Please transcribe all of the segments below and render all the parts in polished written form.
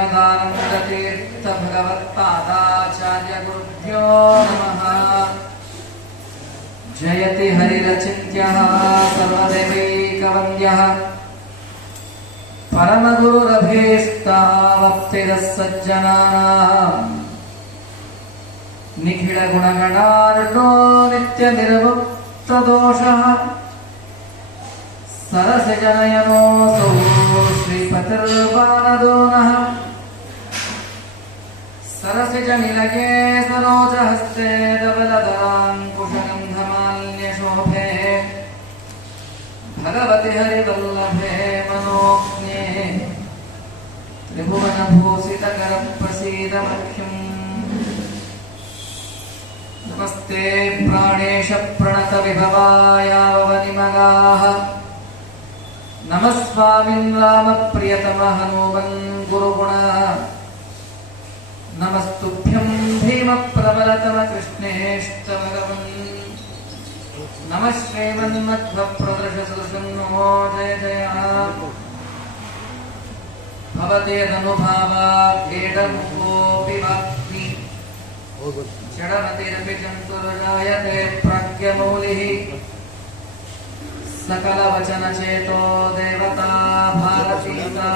श्रीमदानन्दतीर्थ भगवत्पादाचार्यगुरुभ्यो नमः। जयति हरिरचिन्त्यः सर्वदेवैकवन्द्यः परमगुरुरभीष्टावप्तिदः सज्जनानाम् निखिलगुणगणार्णो नित्यनिर्मुक्तदोषः सरसिजनयनोऽसौ श्रीपतिर्वानदो नः। सरसिजनिलये सरोजहस्ते धवलदलाङ्कुशगन्धमाल्यशोभे भगवति हरिवल्लभे मनोज्ञे त्रिभुवनभूषितकरं प्रसीद मह्यम्। नमस्ते प्राणेश प्रणतविभवायावनिमगाः नमः स्वामिन् रामप्रियतमः हनुमन् गुरुगुण नमस्तुभ्यं भीमप्रबलतम कृष्णेष्टभगवन् नमः श्रीमन्मध्वप्रदर्शसदृशन्नो जय जय भवतेदनुभावाद्येडमुखोऽपि वाक्ति जडमतिरपि जन्तुर्जायते प्राज्ञमौलिः सकलवचनचेतो देवता भारतीता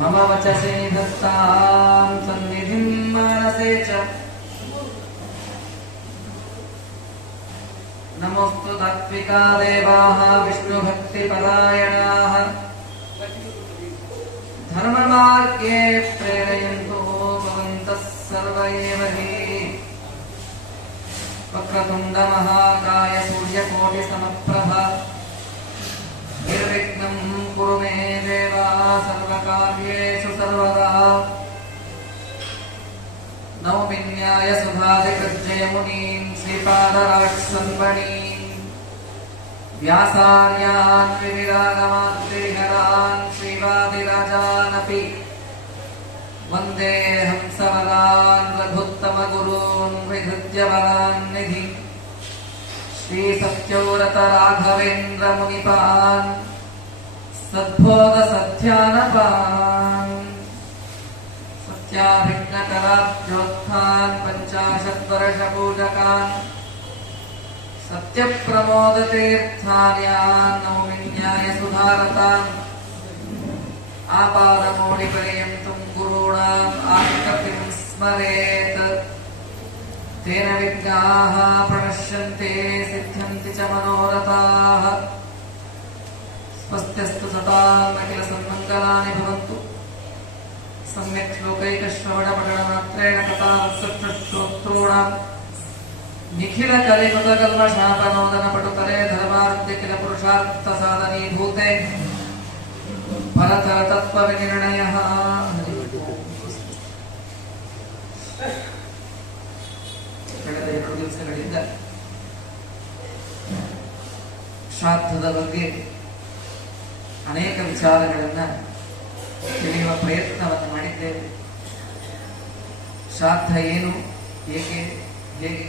मम वचसे निधत्तां सन्निधिं मानसे च नमोऽस्तु तात्विका देवाः विष्णुभक्तिपरायणाः धर्ममार्गे प्रेरयन्तु भवन्तः सर्व एव हि। वक्रतुण्ड महाकाय सूर्यकोटिसमप्रभ निर्विघ्नं कुरु मे देव सर्वकार्येषु सर्वदा। नौमिन्याय सुधादिकृज्जयमुनीन् श्रीपादराक्षसन्वणीन् व्यासार्यान् विविरागमात्रिहरान् श्रीवादिराजानपि वन्दे हंसवरान् रघुत्तमगुरून् विधृत्य वरान्निधि श्रीसत्यव्रतराघवेन्द्रमुनिपान् सद्बोधसध्यानपान् सत्याभिज्ञकराब्जोत्थान् पञ्चाशद्वर्षपूजकान् सत्यप्रमोदतीर्थार्यान् नौमिन्यायसुधारतान् आपादमौलिपर्यन्तं गुरूणाम् आकृतिं स्मरेत् तेन विघ्नाः प्रणश्यन्ते सिद्ध्यन्ति च मनोरथाः। स्वस्त्यस्तु सताम् अखिलसन्मङ्गलानि भवन्तु। सम्यक् श्लोकैकश्रवणपठनमात्रेण कथावत्सश्रोतॄणाम् निखिलकलिमुदकल्मषापनोदनपटुतले धर्माद्यखिलपुरुषार्थसाधनीभूते परतरतत्त्वविनिर्णयः। ಕಳೆದ 2 ದಿವಸಗಳಿಂದ ಶ್ರಾದ್ದದ ಬಗ್ಗೆ ಅನೇಕ ವಿಚಾರಗಳನ್ನು ತಿಳಿಯುವ ಪ್ರಯತ್ನವನ್ನು ಮಾಡಿದ್ದೇವೆ. ಶ್ರಾದ್ದ ಏನು, ಏಕೆ, ಹೇಗೆ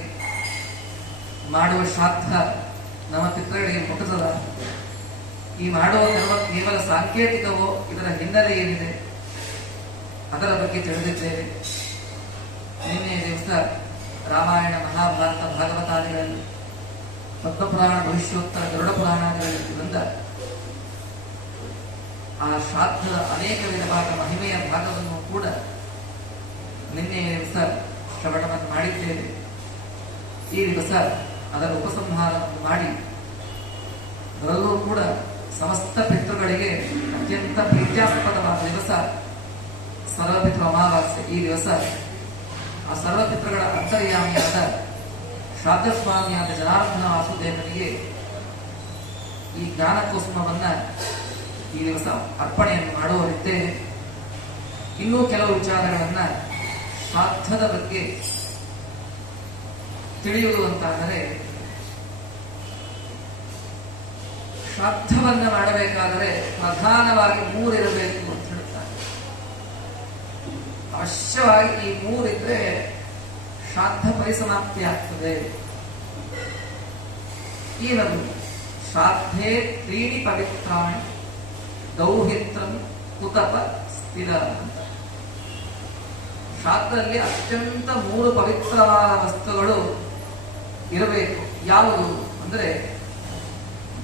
ಮಾಡುವ ಶ್ರಾದ್ದ ನಮ್ಮ ಪಿತೃಗಳಿಗೆ ಮುಟ್ಟುತ್ತದ, ಈ ಮಾಡುವ ಕರ್ಮ ಕೇವಲ ಸಾಂಕೇತಿಕವೋ, ಇದರ ಹಿನ್ನೆಲೆ ಏನಿದೆ ಅದರ ಬಗ್ಗೆ ತಿಳಿದಿದ್ದೇವೆ. ನಿನ್ನೆ ದಿವಸ ರಾಮಾಯಣ, ಮಹಾಭಾರತ, ಭಾಗವತಾದಿಗಳಲ್ಲಿ, ಪದ್ಮಪುರಾಣ, ಭವಿಷ್ಯೋತ್ತರ, ಗರುಡ ಪುರಾಣಾದಿಗಳಲ್ಲಿ ಬಂದ ಆ ಶ್ರಾದ್ದದ ಅನೇಕ ವಿಧವಾದ ಮಹಿಮೆಯ ಭಾಗವನ್ನು ಕೂಡ ನಿನ್ನೆ ದಿವಸ ಶ್ರವಣವನ್ನು ಮಾಡಿದ್ದೇವೆ. ಈ ದಿವಸ ಅದರ ಉಪಸಂಹಾರವನ್ನು ಮಾಡಿ, ಅದರಲ್ಲೂ ಕೂಡ ಸಮಸ್ತ ಪಿತೃಗಳಿಗೆ ಅತ್ಯಂತ ಪ್ರೀತ್ಯಾಸ್ಪದವಾದ ದಿವಸ ಸರ್ವಪಿತೃ ಅಮಾವಾಸ್ಯೆ. ಈ ದಿವಸ ಆ ಸರ್ವಪಿತೃಗಳ ಅಂತರ್ಯಾಮಿಯಾದ ಶ್ರಾದ್ದಸ್ವಾಮಿಯಾದ ಜನಾರ್ದನ ವಾಸುದೇವನಿಗೆ ಈ ಜ್ಞಾನಕೋಸ್ಮವನ್ನ ಈ ದಿವಸ ಅರ್ಪಣೆಯನ್ನು ಮಾಡುವರಿದ್ದೇವೆ. ಇನ್ನೂ ಕೆಲವು ವಿಚಾರಗಳನ್ನ ಶ್ರಾದ್ದದ ಬಗ್ಗೆ ತಿಳಿಯುವುದು ಅಂತಾದರೆ, ಶ್ರಾದ್ದವನ್ನ ಮಾಡಬೇಕಾದರೆ ಪ್ರಧಾನವಾಗಿ 3 ಇರಬೇಕು ಅಂತ ಹೇಳ್ತಾರೆ. ಅವಶ್ಯವಾಗಿ ಈ 3 ಇದ್ರೆ ಶ್ರಾದ್ದ ಪರಿಸಮಾಪ್ತಿ ಆಗ್ತದೆ. ಏನದು? ಶ್ರಾद्धೇ 3 ಪವಿತ್ರಾಣಿ ದೌಹಿತ್ರಂ ಕುತಪ ಸ್ಥಿರ ಅಂತ. ಶ್ರಾದ್ದದಲ್ಲಿ ಅತ್ಯಂತ 3 ಪವಿತ್ರವಾದ ವಸ್ತುಗಳು ಇರಬೇಕು. ಯಾವುದು ಅಂದ್ರೆ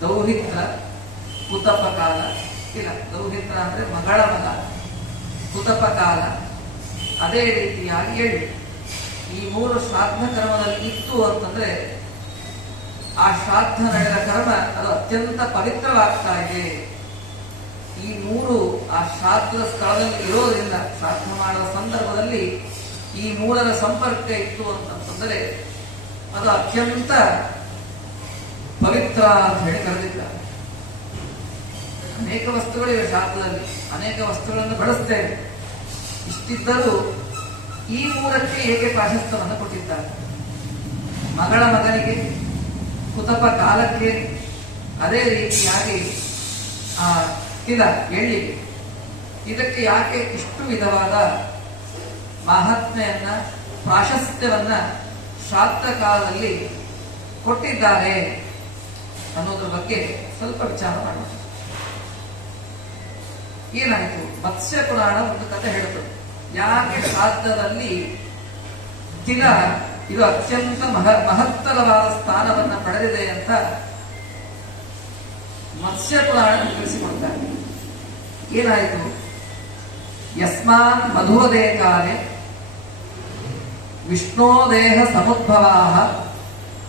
ದೌಹಿತ್ರ, ಕುತಪ ಕಾಲ, ಇಲ್ಲ ದೌಹಿತ್ರ ಅಂದ್ರೆ ಮಗಳ ಮಗ, ಕುತಪ ಕಾಲ, ಅದೇ ರೀತಿಯಾಗಿ ಎಳ್ಳು. ಈ 3 ಶ್ರಾದ್ದ ಕರ್ಮದಲ್ಲಿ ಇತ್ತು ಅಂತಂದ್ರೆ ಆ ಶ್ರಾದ್ದ ನಡೆದ ಕರ್ಮ ಅದು ಅತ್ಯಂತ ಪವಿತ್ರವಾಗ್ತಾ ಇದೆ. ಈ 3 ಆ ಶ್ರಾದ್ದದ ಸ್ಥಳದಲ್ಲಿ ಇರೋದ್ರಿಂದ, ಶ್ರಾದ್ದ ಮಾಡುವ ಸಂದರ್ಭದಲ್ಲಿ ಈ 3ರ ಸಂಪರ್ಕ ಇತ್ತು ಅಂತಂದ್ರೆ ಅದು ಅತ್ಯಂತ ಪವಿತ್ರ ಅಂತ ಹೇಳಿ ಕರೆದಿದ್ದಾರೆ. ಅನೇಕ ವಸ್ತುಗಳಿವೆ ಶ್ರಾದ್ದದಲ್ಲಿ, ಅನೇಕ ವಸ್ತುಗಳನ್ನು ಬಳಸ್ತೇವೆ. ಇಷ್ಟಿದ್ದರೂ ಈ 3ಕ್ಕೆ ಏಕೆ ಪ್ರಾಶಸ್ತ್ಯವನ್ನು ಕೊಟ್ಟಿದ್ದಾರೆ? ಮಗಳ ಮಗನಿಗೆ, ಕುತಪ ಕಾಲಕ್ಕೆ, ಅದೇ ರೀತಿಯಾಗಿ ಆ ತಿಲ ಎಳ್ಳಿಗೆ, ಇದಕ್ಕೆ ಯಾಕೆ ಇಷ್ಟು ವಿಧವಾದ ಮಹಾತ್ಮೆಯನ್ನ, ಪ್ರಾಶಸ್ತ್ಯವನ್ನ ಶ್ರಾದ್ದ ಕಾಲದಲ್ಲಿ ಕೊಟ್ಟಿದ್ದಾರೆ ಅನ್ನೋದ್ರ ಬಗ್ಗೆ ಸ್ವಲ್ಪ ವಿಚಾರ ಮಾಡೋಣ. ಏನಾಯಿತು? ಮತ್ಸ್ಯ ಪುರಾಣ ಒಂದು ಕಥೆ ಹೇಳುತ್ತದೆ. ಯಾಕೆ ಶ್ರಾದ್ದದಲ್ಲಿ ತಿಲ ಇದು ಅತ್ಯಂತ ಮಹತ್ತರವಾದ ಸ್ಥಾನವನ್ನ ಪಡೆದಿದೆ ಅಂತ ಮತ್ಸ್ಯ ಪುರಾಣ ತಿಳಿಸಿಕೊಡ್ತಾರೆ. ಏನಾಯಿತು? ಯಸ್ಮಾನ್ ಮಧುವದೇ ಕಾಲೇ ವಿಷ್ಣೋ ದೇಹ ಸಮುದ್ಭವಾಃ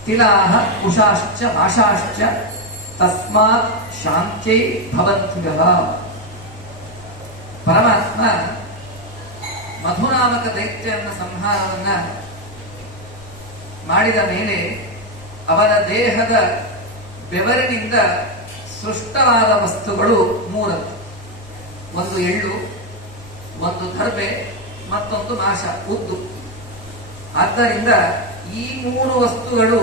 ತಿಲಾಃ ಕುಶಾಶ್ಚ ಆಶಾಶ್ಚ ತಸ್ಮಾತ್ ಶಾಂತ್ಯೈ ಭವಂತ್ಯಃ. ಪರಮಾತ್ಮ ಮಧುನಾಮಕ ದೈತ್ಯನ ಸಂಹಾರವನ್ನ ಮಾಡಿದ ಮೇಲೆ ಅವನ ದೇಹದ ಬೆವರಿನಿಂದ ಸೃಷ್ಟವಾದ ವಸ್ತುಗಳು 3. ಒಂದು ಎಳ್ಳು, ಒಂದು ದರ್ಬೆ, ಮತ್ತೊಂದು ನಾಶ, ಉದ್ದು. ಆದ್ದರಿಂದ ಈ 3 ವಸ್ತುಗಳು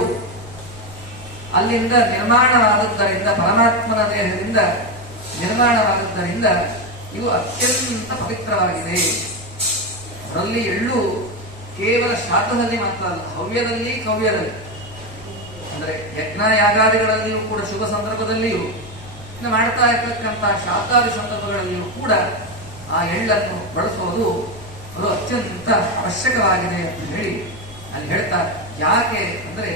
ಅಲ್ಲಿಂದ ನಿರ್ಮಾಣವಾದದ್ದರಿಂದ, ಪರಮಾತ್ಮನ ದೇಹದಿಂದ ನಿರ್ಮಾಣವಾದದ್ದರಿಂದ ಇವು ಅತ್ಯಂತ ಪವಿತ್ರವಾಗಿದೆ. ಅದರಲ್ಲಿ ಎಳ್ಳು ಕೇವಲ ಶ್ರಾದ್ದದಲ್ಲಿ ಮಾತ್ರ ಅಲ್ಲ, ಹವ್ಯದಲ್ಲಿ ಕವ್ಯದಲ್ಲಿ, ಅಂದರೆ ಯಜ್ಞ ಯಾಗಾದಿಗಳಲ್ಲಿಯೂ ಕೂಡ, ಶುಭ ಸಂದರ್ಭದಲ್ಲಿಯೂ, ಇನ್ನು ಮಾಡ್ತಾ ಇರ್ತಕ್ಕಂತಹ ಶ್ರಾದ್ದಾದಿ ಸಂದರ್ಭಗಳಲ್ಲಿಯೂ ಕೂಡ ಆ ಎಳ್ಳನ್ನು ಬಳಸೋದು ಅದು ಅತ್ಯಂತ ಅವಶ್ಯಕವಾಗಿದೆ ಅಂತ ಹೇಳಿ ಅಲ್ಲಿ ಹೇಳ್ತಾರೆ. ಯಾಕೆ ಅಂದ್ರೆ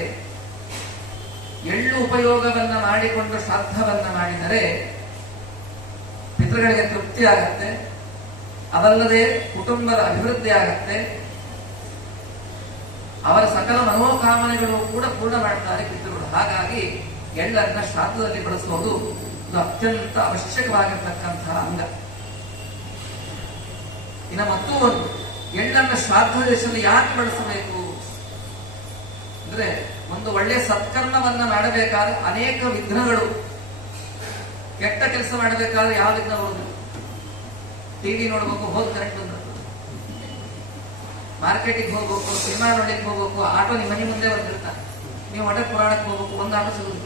ಎಳ್ಳು ಉಪಯೋಗವನ್ನ ಮಾಡಿಕೊಂಡು ಶ್ರಾದ್ದವನ್ನ ಮಾಡಿದರೆ ಪಿತೃಗಳಿಗೆ ತೃಪ್ತಿ ಆಗತ್ತೆ, ಅದಲ್ಲದೆ ಕುಟುಂಬದ ಅಭಿವೃದ್ಧಿ ಆಗತ್ತೆ, ಅವರ ಸಕಲ ಮನೋಕಾಮನೆಗಳು ಕೂಡ ಪೂರ್ಣ ಮಾಡ್ತಾರೆ ಪಿತೃಗಳು. ಹಾಗಾಗಿ ಎಳ್ಳನ್ನ ಶ್ರಾದ್ದದಲ್ಲಿ ಬಳಸೋದು ಇದು ಅತ್ಯಂತ ಅವಶ್ಯಕವಾಗಿರ್ತಕ್ಕಂತಹ ಅಂಗ. ಇನ್ನು ಮತ್ತೂ ಒಂದು, ಎಳ್ಳನ್ನ ಶ್ರಾದ್ದ ದೇಶದಲ್ಲಿ ಯಾಕೆ ಬಳಸಬೇಕು ಅಂದ್ರೆ, ಒಂದು ಒಳ್ಳೆ ಸತ್ಕರ್ಮವನ್ನ ಮಾಡಬೇಕಾದ್ರೆ ಅನೇಕ ವಿಘ್ನಗಳು, ಕೆಟ್ಟ ಕೆಲಸ ಮಾಡಬೇಕಾದ್ರೆ ಯಾವ ವಿಘ್ನ ಬರುವುದು? ಟಿವಿ ನೋಡ್ಬೇಕು, ಹೋದ್ ಕರೆಕ್ಟ್ ಬಂದ, ಮಾರ್ಕೆಟಿಗೆ ಹೋಗ್ಬೇಕು, ಸಿನಿಮಾ ನೋಡ್ಲಿಕ್ಕೆ ಹೋಗ್ಬೇಕು, ಆಟೋ ನಿಮ್ಮ ಮನೆ ಮುಂದೆ ಬಂದಿರ್ತಾನೆ, ನೀವು ಒಳ್ಳೆ ಪುರಾಣಕ್ಕೆ ಹೋಗ್ಬೇಕು, ಒಂದು ಆಟೋ ಸಿಗುದು,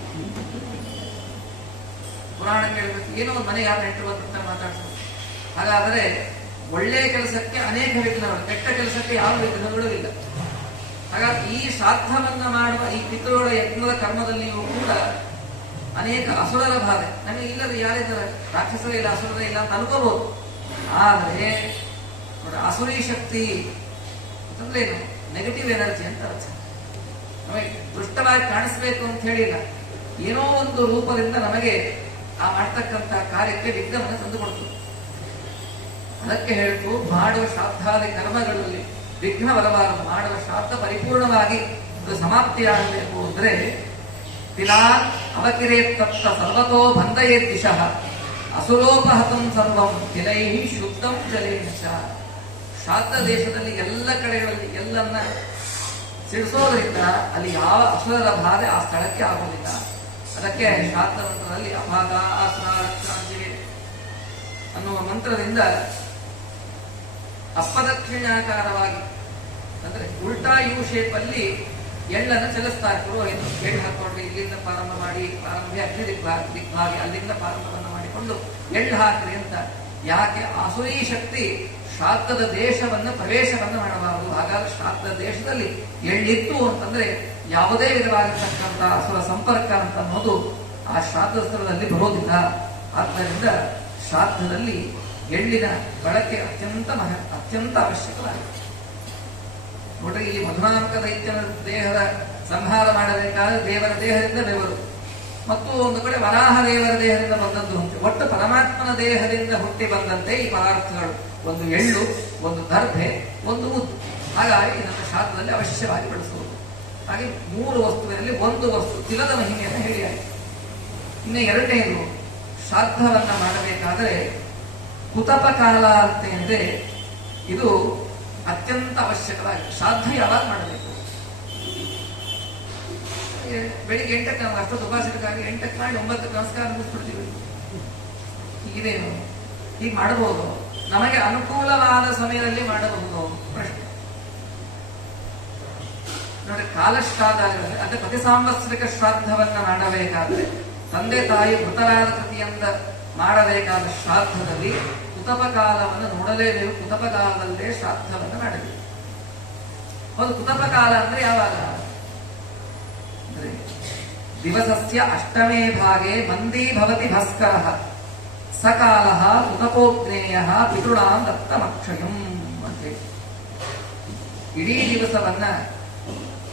ಪುರಾಣ ಕೇಳಬೇಕು, ಏನೋ ಒಂದು ಮನೆಗೆ ಯಾರು ನೆಂಟರು ಬಂದಿರ್ತಾರೆ, ಮಾತಾಡ್ತಾರೆ. ಹಾಗಾದರೆ ಒಳ್ಳೆಯ ಕೆಲಸಕ್ಕೆ ಅನೇಕ ವಿಘ್ನಗಳು, ಕೆಟ್ಟ ಕೆಲಸಕ್ಕೆ ಯಾವ ವಿಘ್ನಗಳು ಇಲ್ಲ. ಹಾಗಾಗಿ ಈ ಶ್ರಾದ್ದವನ್ನ ಮಾಡುವ ಈ ಪಿತೃಗಳ ಯಜ್ಞದ ಕರ್ಮದಲ್ಲಿಯೂ ಕೂಡ ಅನೇಕ ಅಸುರರ ಬಾಧೆ ನಮಗೆ ಇಲ್ಲದೆ ಯಾರಿದ್ದಾರೆ? ರಾಕ್ಷಸರೇ ಇಲ್ಲ, ಅಸುರರೇ ಇಲ್ಲ ಅಂತ ಅನ್ಕೋಬಹುದು. ಆದರೆ ಅಸುರಿ ಶಕ್ತಿ ಅಂತಂದ್ರೆ ಏನು? ನೆಗೆಟಿವ್ ಎನರ್ಜಿ ಅಂತ ಅರ್ಥ. ನಮಗೆ ದುಷ್ಟವಾಗಿ ಕಾಣಿಸ್ಬೇಕು ಅಂತ ಹೇಳಿಲ್ಲ, ಏನೋ ಒಂದು ರೂಪದಿಂದ ನಮಗೆ ಆ ಮಾಡ್ತಕ್ಕಂಥ ಕಾರ್ಯಕ್ಕೆ ವಿಘ್ನವನ್ನು ತಂದುಕೊಡ್ತದೆ. ಅದಕ್ಕೆ ಹೇಳ್ತು, ಮಾಡುವ ಶ್ರಾದ್ದಾದಿ ಕರ್ಮಗಳಲ್ಲಿ ವಿಘ್ನ ಬರಬಾರದು, ಮಾಡುವ ಶ್ರಾದ್ದ ಪರಿಪೂರ್ಣವಾಗಿ ಅದು ಸಮಾಪ್ತಿಯಾಗಬೇಕು ಅಂದ್ರೆ ತಿಲಾನ್ ಅವಕಿರೇತ್ತತ್ತ ಸರ್ವತೋ ಬಂಧಯೇ ದಿಶಃ ಅಸುರೋಪಹತಂ ಸರ್ವಂ ತಿಲೈಹಿ ಶುದ್ಧಂ ಜಲೇನ ಚ. ಶ್ರಾದ್ದ ದೇಶದಲ್ಲಿ ಎಲ್ಲ ಕಡೆಗಳಲ್ಲಿ ಎಲ್ಲನ್ನ ಸಿಡಿಸೋದ್ರಿಂದ ಅಲ್ಲಿ ಯಾವ ಅಸುರರ ಬಾಧೆ ಆ ಸ್ಥಳಕ್ಕೆ ಆಗುವುದಿಲ್ಲ. ಅದಕ್ಕೆ ಶ್ರಾದ್ದ ಮಂತ್ರದಲ್ಲಿ ಅಪಾದ ಆಸನಾಕ್ಷಿ ಅನ್ನುವ ಮಂತ್ರದಿಂದ ಅಪ್ಪದಕ್ಷಿಣಾಕಾರವಾಗಿ ಅಂದ್ರೆ ಉಲ್ಟಾ ಯು ಶೇಪ್ ಅಲ್ಲಿ ಎಳ್ಳನ್ನು ಚಲಿಸ್ತಾರೆ ಪುರೋಹಿತರು. ಎಳ್ಳು ಹಾಕೊಂಡು ಇಲ್ಲಿಂದ ಪ್ರಾರಂಭ ಮಾಡಿ, ಪ್ರಾರಂಭ ಅಗ್ನಿ ದಿಗ್ಭಾಗಿ ಅಲ್ಲಿಂದ ಪ್ರಾರಂಭವನ್ನು ಮಾಡಿಕೊಂಡು ಎಳ್ಳು ಹಾಕ್ರಿ ಅಂತ. ಯಾಕೆ? ಆಸುರಿ ಶಕ್ತಿ ಶ್ರಾದ್ದದ ದೇಶವನ್ನ ಪ್ರವೇಶವನ್ನು ಮಾಡಬಾರದು. ಹಾಗಾಗಿ ಶ್ರಾದ್ದ ದೇಶದಲ್ಲಿ ಎಳ್ಳಿತ್ತು ಅಂತಂದ್ರೆ ಯಾವುದೇ ವಿಧವಾಗಿರ್ತಕ್ಕಂಥ ಅಸುರ ಸಂಪರ್ಕ ಅಂತ ಅನ್ನೋದು ಆ ಶ್ರಾದ್ದ ಸ್ಥಳದಲ್ಲಿ ಬರೋದಿಲ್ಲ. ಆದ್ದರಿಂದ ಶ್ರಾದ್ದದಲ್ಲಿ ಎಳ್ಳಿನ ಬಳಕೆ ಅತ್ಯಂತ ಅವಶ್ಯಕವಾಗಿದೆ. ನೋಡ್ರಿ, ಈ ಮಧುನಾಮಕ ದೈತ್ಯನ ದೇಹದ ಸಂಹಾರ ಮಾಡಬೇಕಾದ್ರೆ ದೇವರ ದೇಹದಿಂದ ಬೆವರು, ಮತ್ತು ಒಂದು ಕಡೆ ವರಾಹ ದೇವರ ದೇಹದಿಂದ ಬಂದದ್ದು ಹುಟ್ಟಿ, ಒಟ್ಟು ಪರಮಾತ್ಮನ ದೇಹದಿಂದ ಹುಟ್ಟಿ ಬಂದಂತೆ ಈ ಪದಾರ್ಥಗಳು. ಒಂದು ಎಳ್ಳು, ಒಂದು ದರ್ಭೆ, ಒಂದು ಮುದ್ದು. ಹಾಗಾಗಿ ನಮ್ಮ ಶಾಸ್ತ್ರದಲ್ಲಿ ಅವಶ್ಯವಾಗಿ ಬಳಸುವುದು. ಹಾಗೆ 3 ವಸ್ತುವಿನಲ್ಲಿ ಒಂದು ವಸ್ತು ತಿಲದ ಮಹಿಮೆಯನ್ನು ಹೇಳಿಯಾಯಿತು. ಇನ್ನು ಎರಡನೇದು, ಶ್ರಾದ್ದವನ್ನ ಮಾಡಬೇಕಾದರೆ ಕುತಪ ಕಾಲ ಅಂತೇನಿದೆ, ಇದು ಅತ್ಯಂತ ಅವಶ್ಯಕವಾಗಿದೆ. ಶ್ರಾದ್ದ ಯಾವಾಗ ಮಾಡಬೇಕು? ಬೆಳಿಗ್ಗೆ 8ಕ್ಕೆ ನಾವು ಅಷ್ಟೊಂದು ಉಪಾಸಕ್ಕಾಗಿ 8ಕ್ಕೆ ಮಾಡಿ 9ಕ್ಕೆ ನಮಸ್ಕಾರ ಮುಗಿಸ್ಬಿಡ್ತೀವಿ. ಹೀಗಿದೇನು? ಹೀಗೆ ಮಾಡಬಹುದು? ನಮಗೆ ಅನುಕೂಲವಾದ ಸಮಯದಲ್ಲಿ ಮಾಡಬಹುದು? ಪ್ರಶ್ನೆ ನೋಡಿ. ಕಾಲಶ್ರಾದ್ದ ಅಂದ್ರೆ ಪ್ರತಿ ಸಾಂವತ್ಸರಿಕ ಶ್ರಾದ್ದವನ್ನ ಮಾಡಬೇಕಾದ್ರೆ ತಂದೆ ತಾಯಿ ಮೃತರಾದ ಕೃತಿಯಿಂದ ಮಾಡಬೇಕಾದ ಶ್ರಾದ್ದದಲ್ಲಿ ಕುತಪ ಕಾಲವನ್ನು ನೋಡಲೇಬೇಕು. ಕುತಪ ಕಾಲದಲ್ಲೇ ಶ್ರಾದ್ದವನ್ನು ಮಾಡಬೇಕು. ಹೌದು, ಕುತಪ ಕಾಲ ಅಂದ್ರೆ ಯಾವಾಗ? ಅಂದ್ರೆ ದಿವಸಸ್ಯ ಅಷ್ಟಮೇ ಭಾಗೆ ಮಂದಿ ಭವತಿ ಭಾಸ್ಕರ ಸಕಾಲ ಕುತಪೋಜ್ಞೇಯ ಪಿತೃಣಾಂ ದತ್ತಮಕ್ಷಯಂ ಅಂತೇಳಿ. ಇಡೀ ದಿವಸವನ್ನ,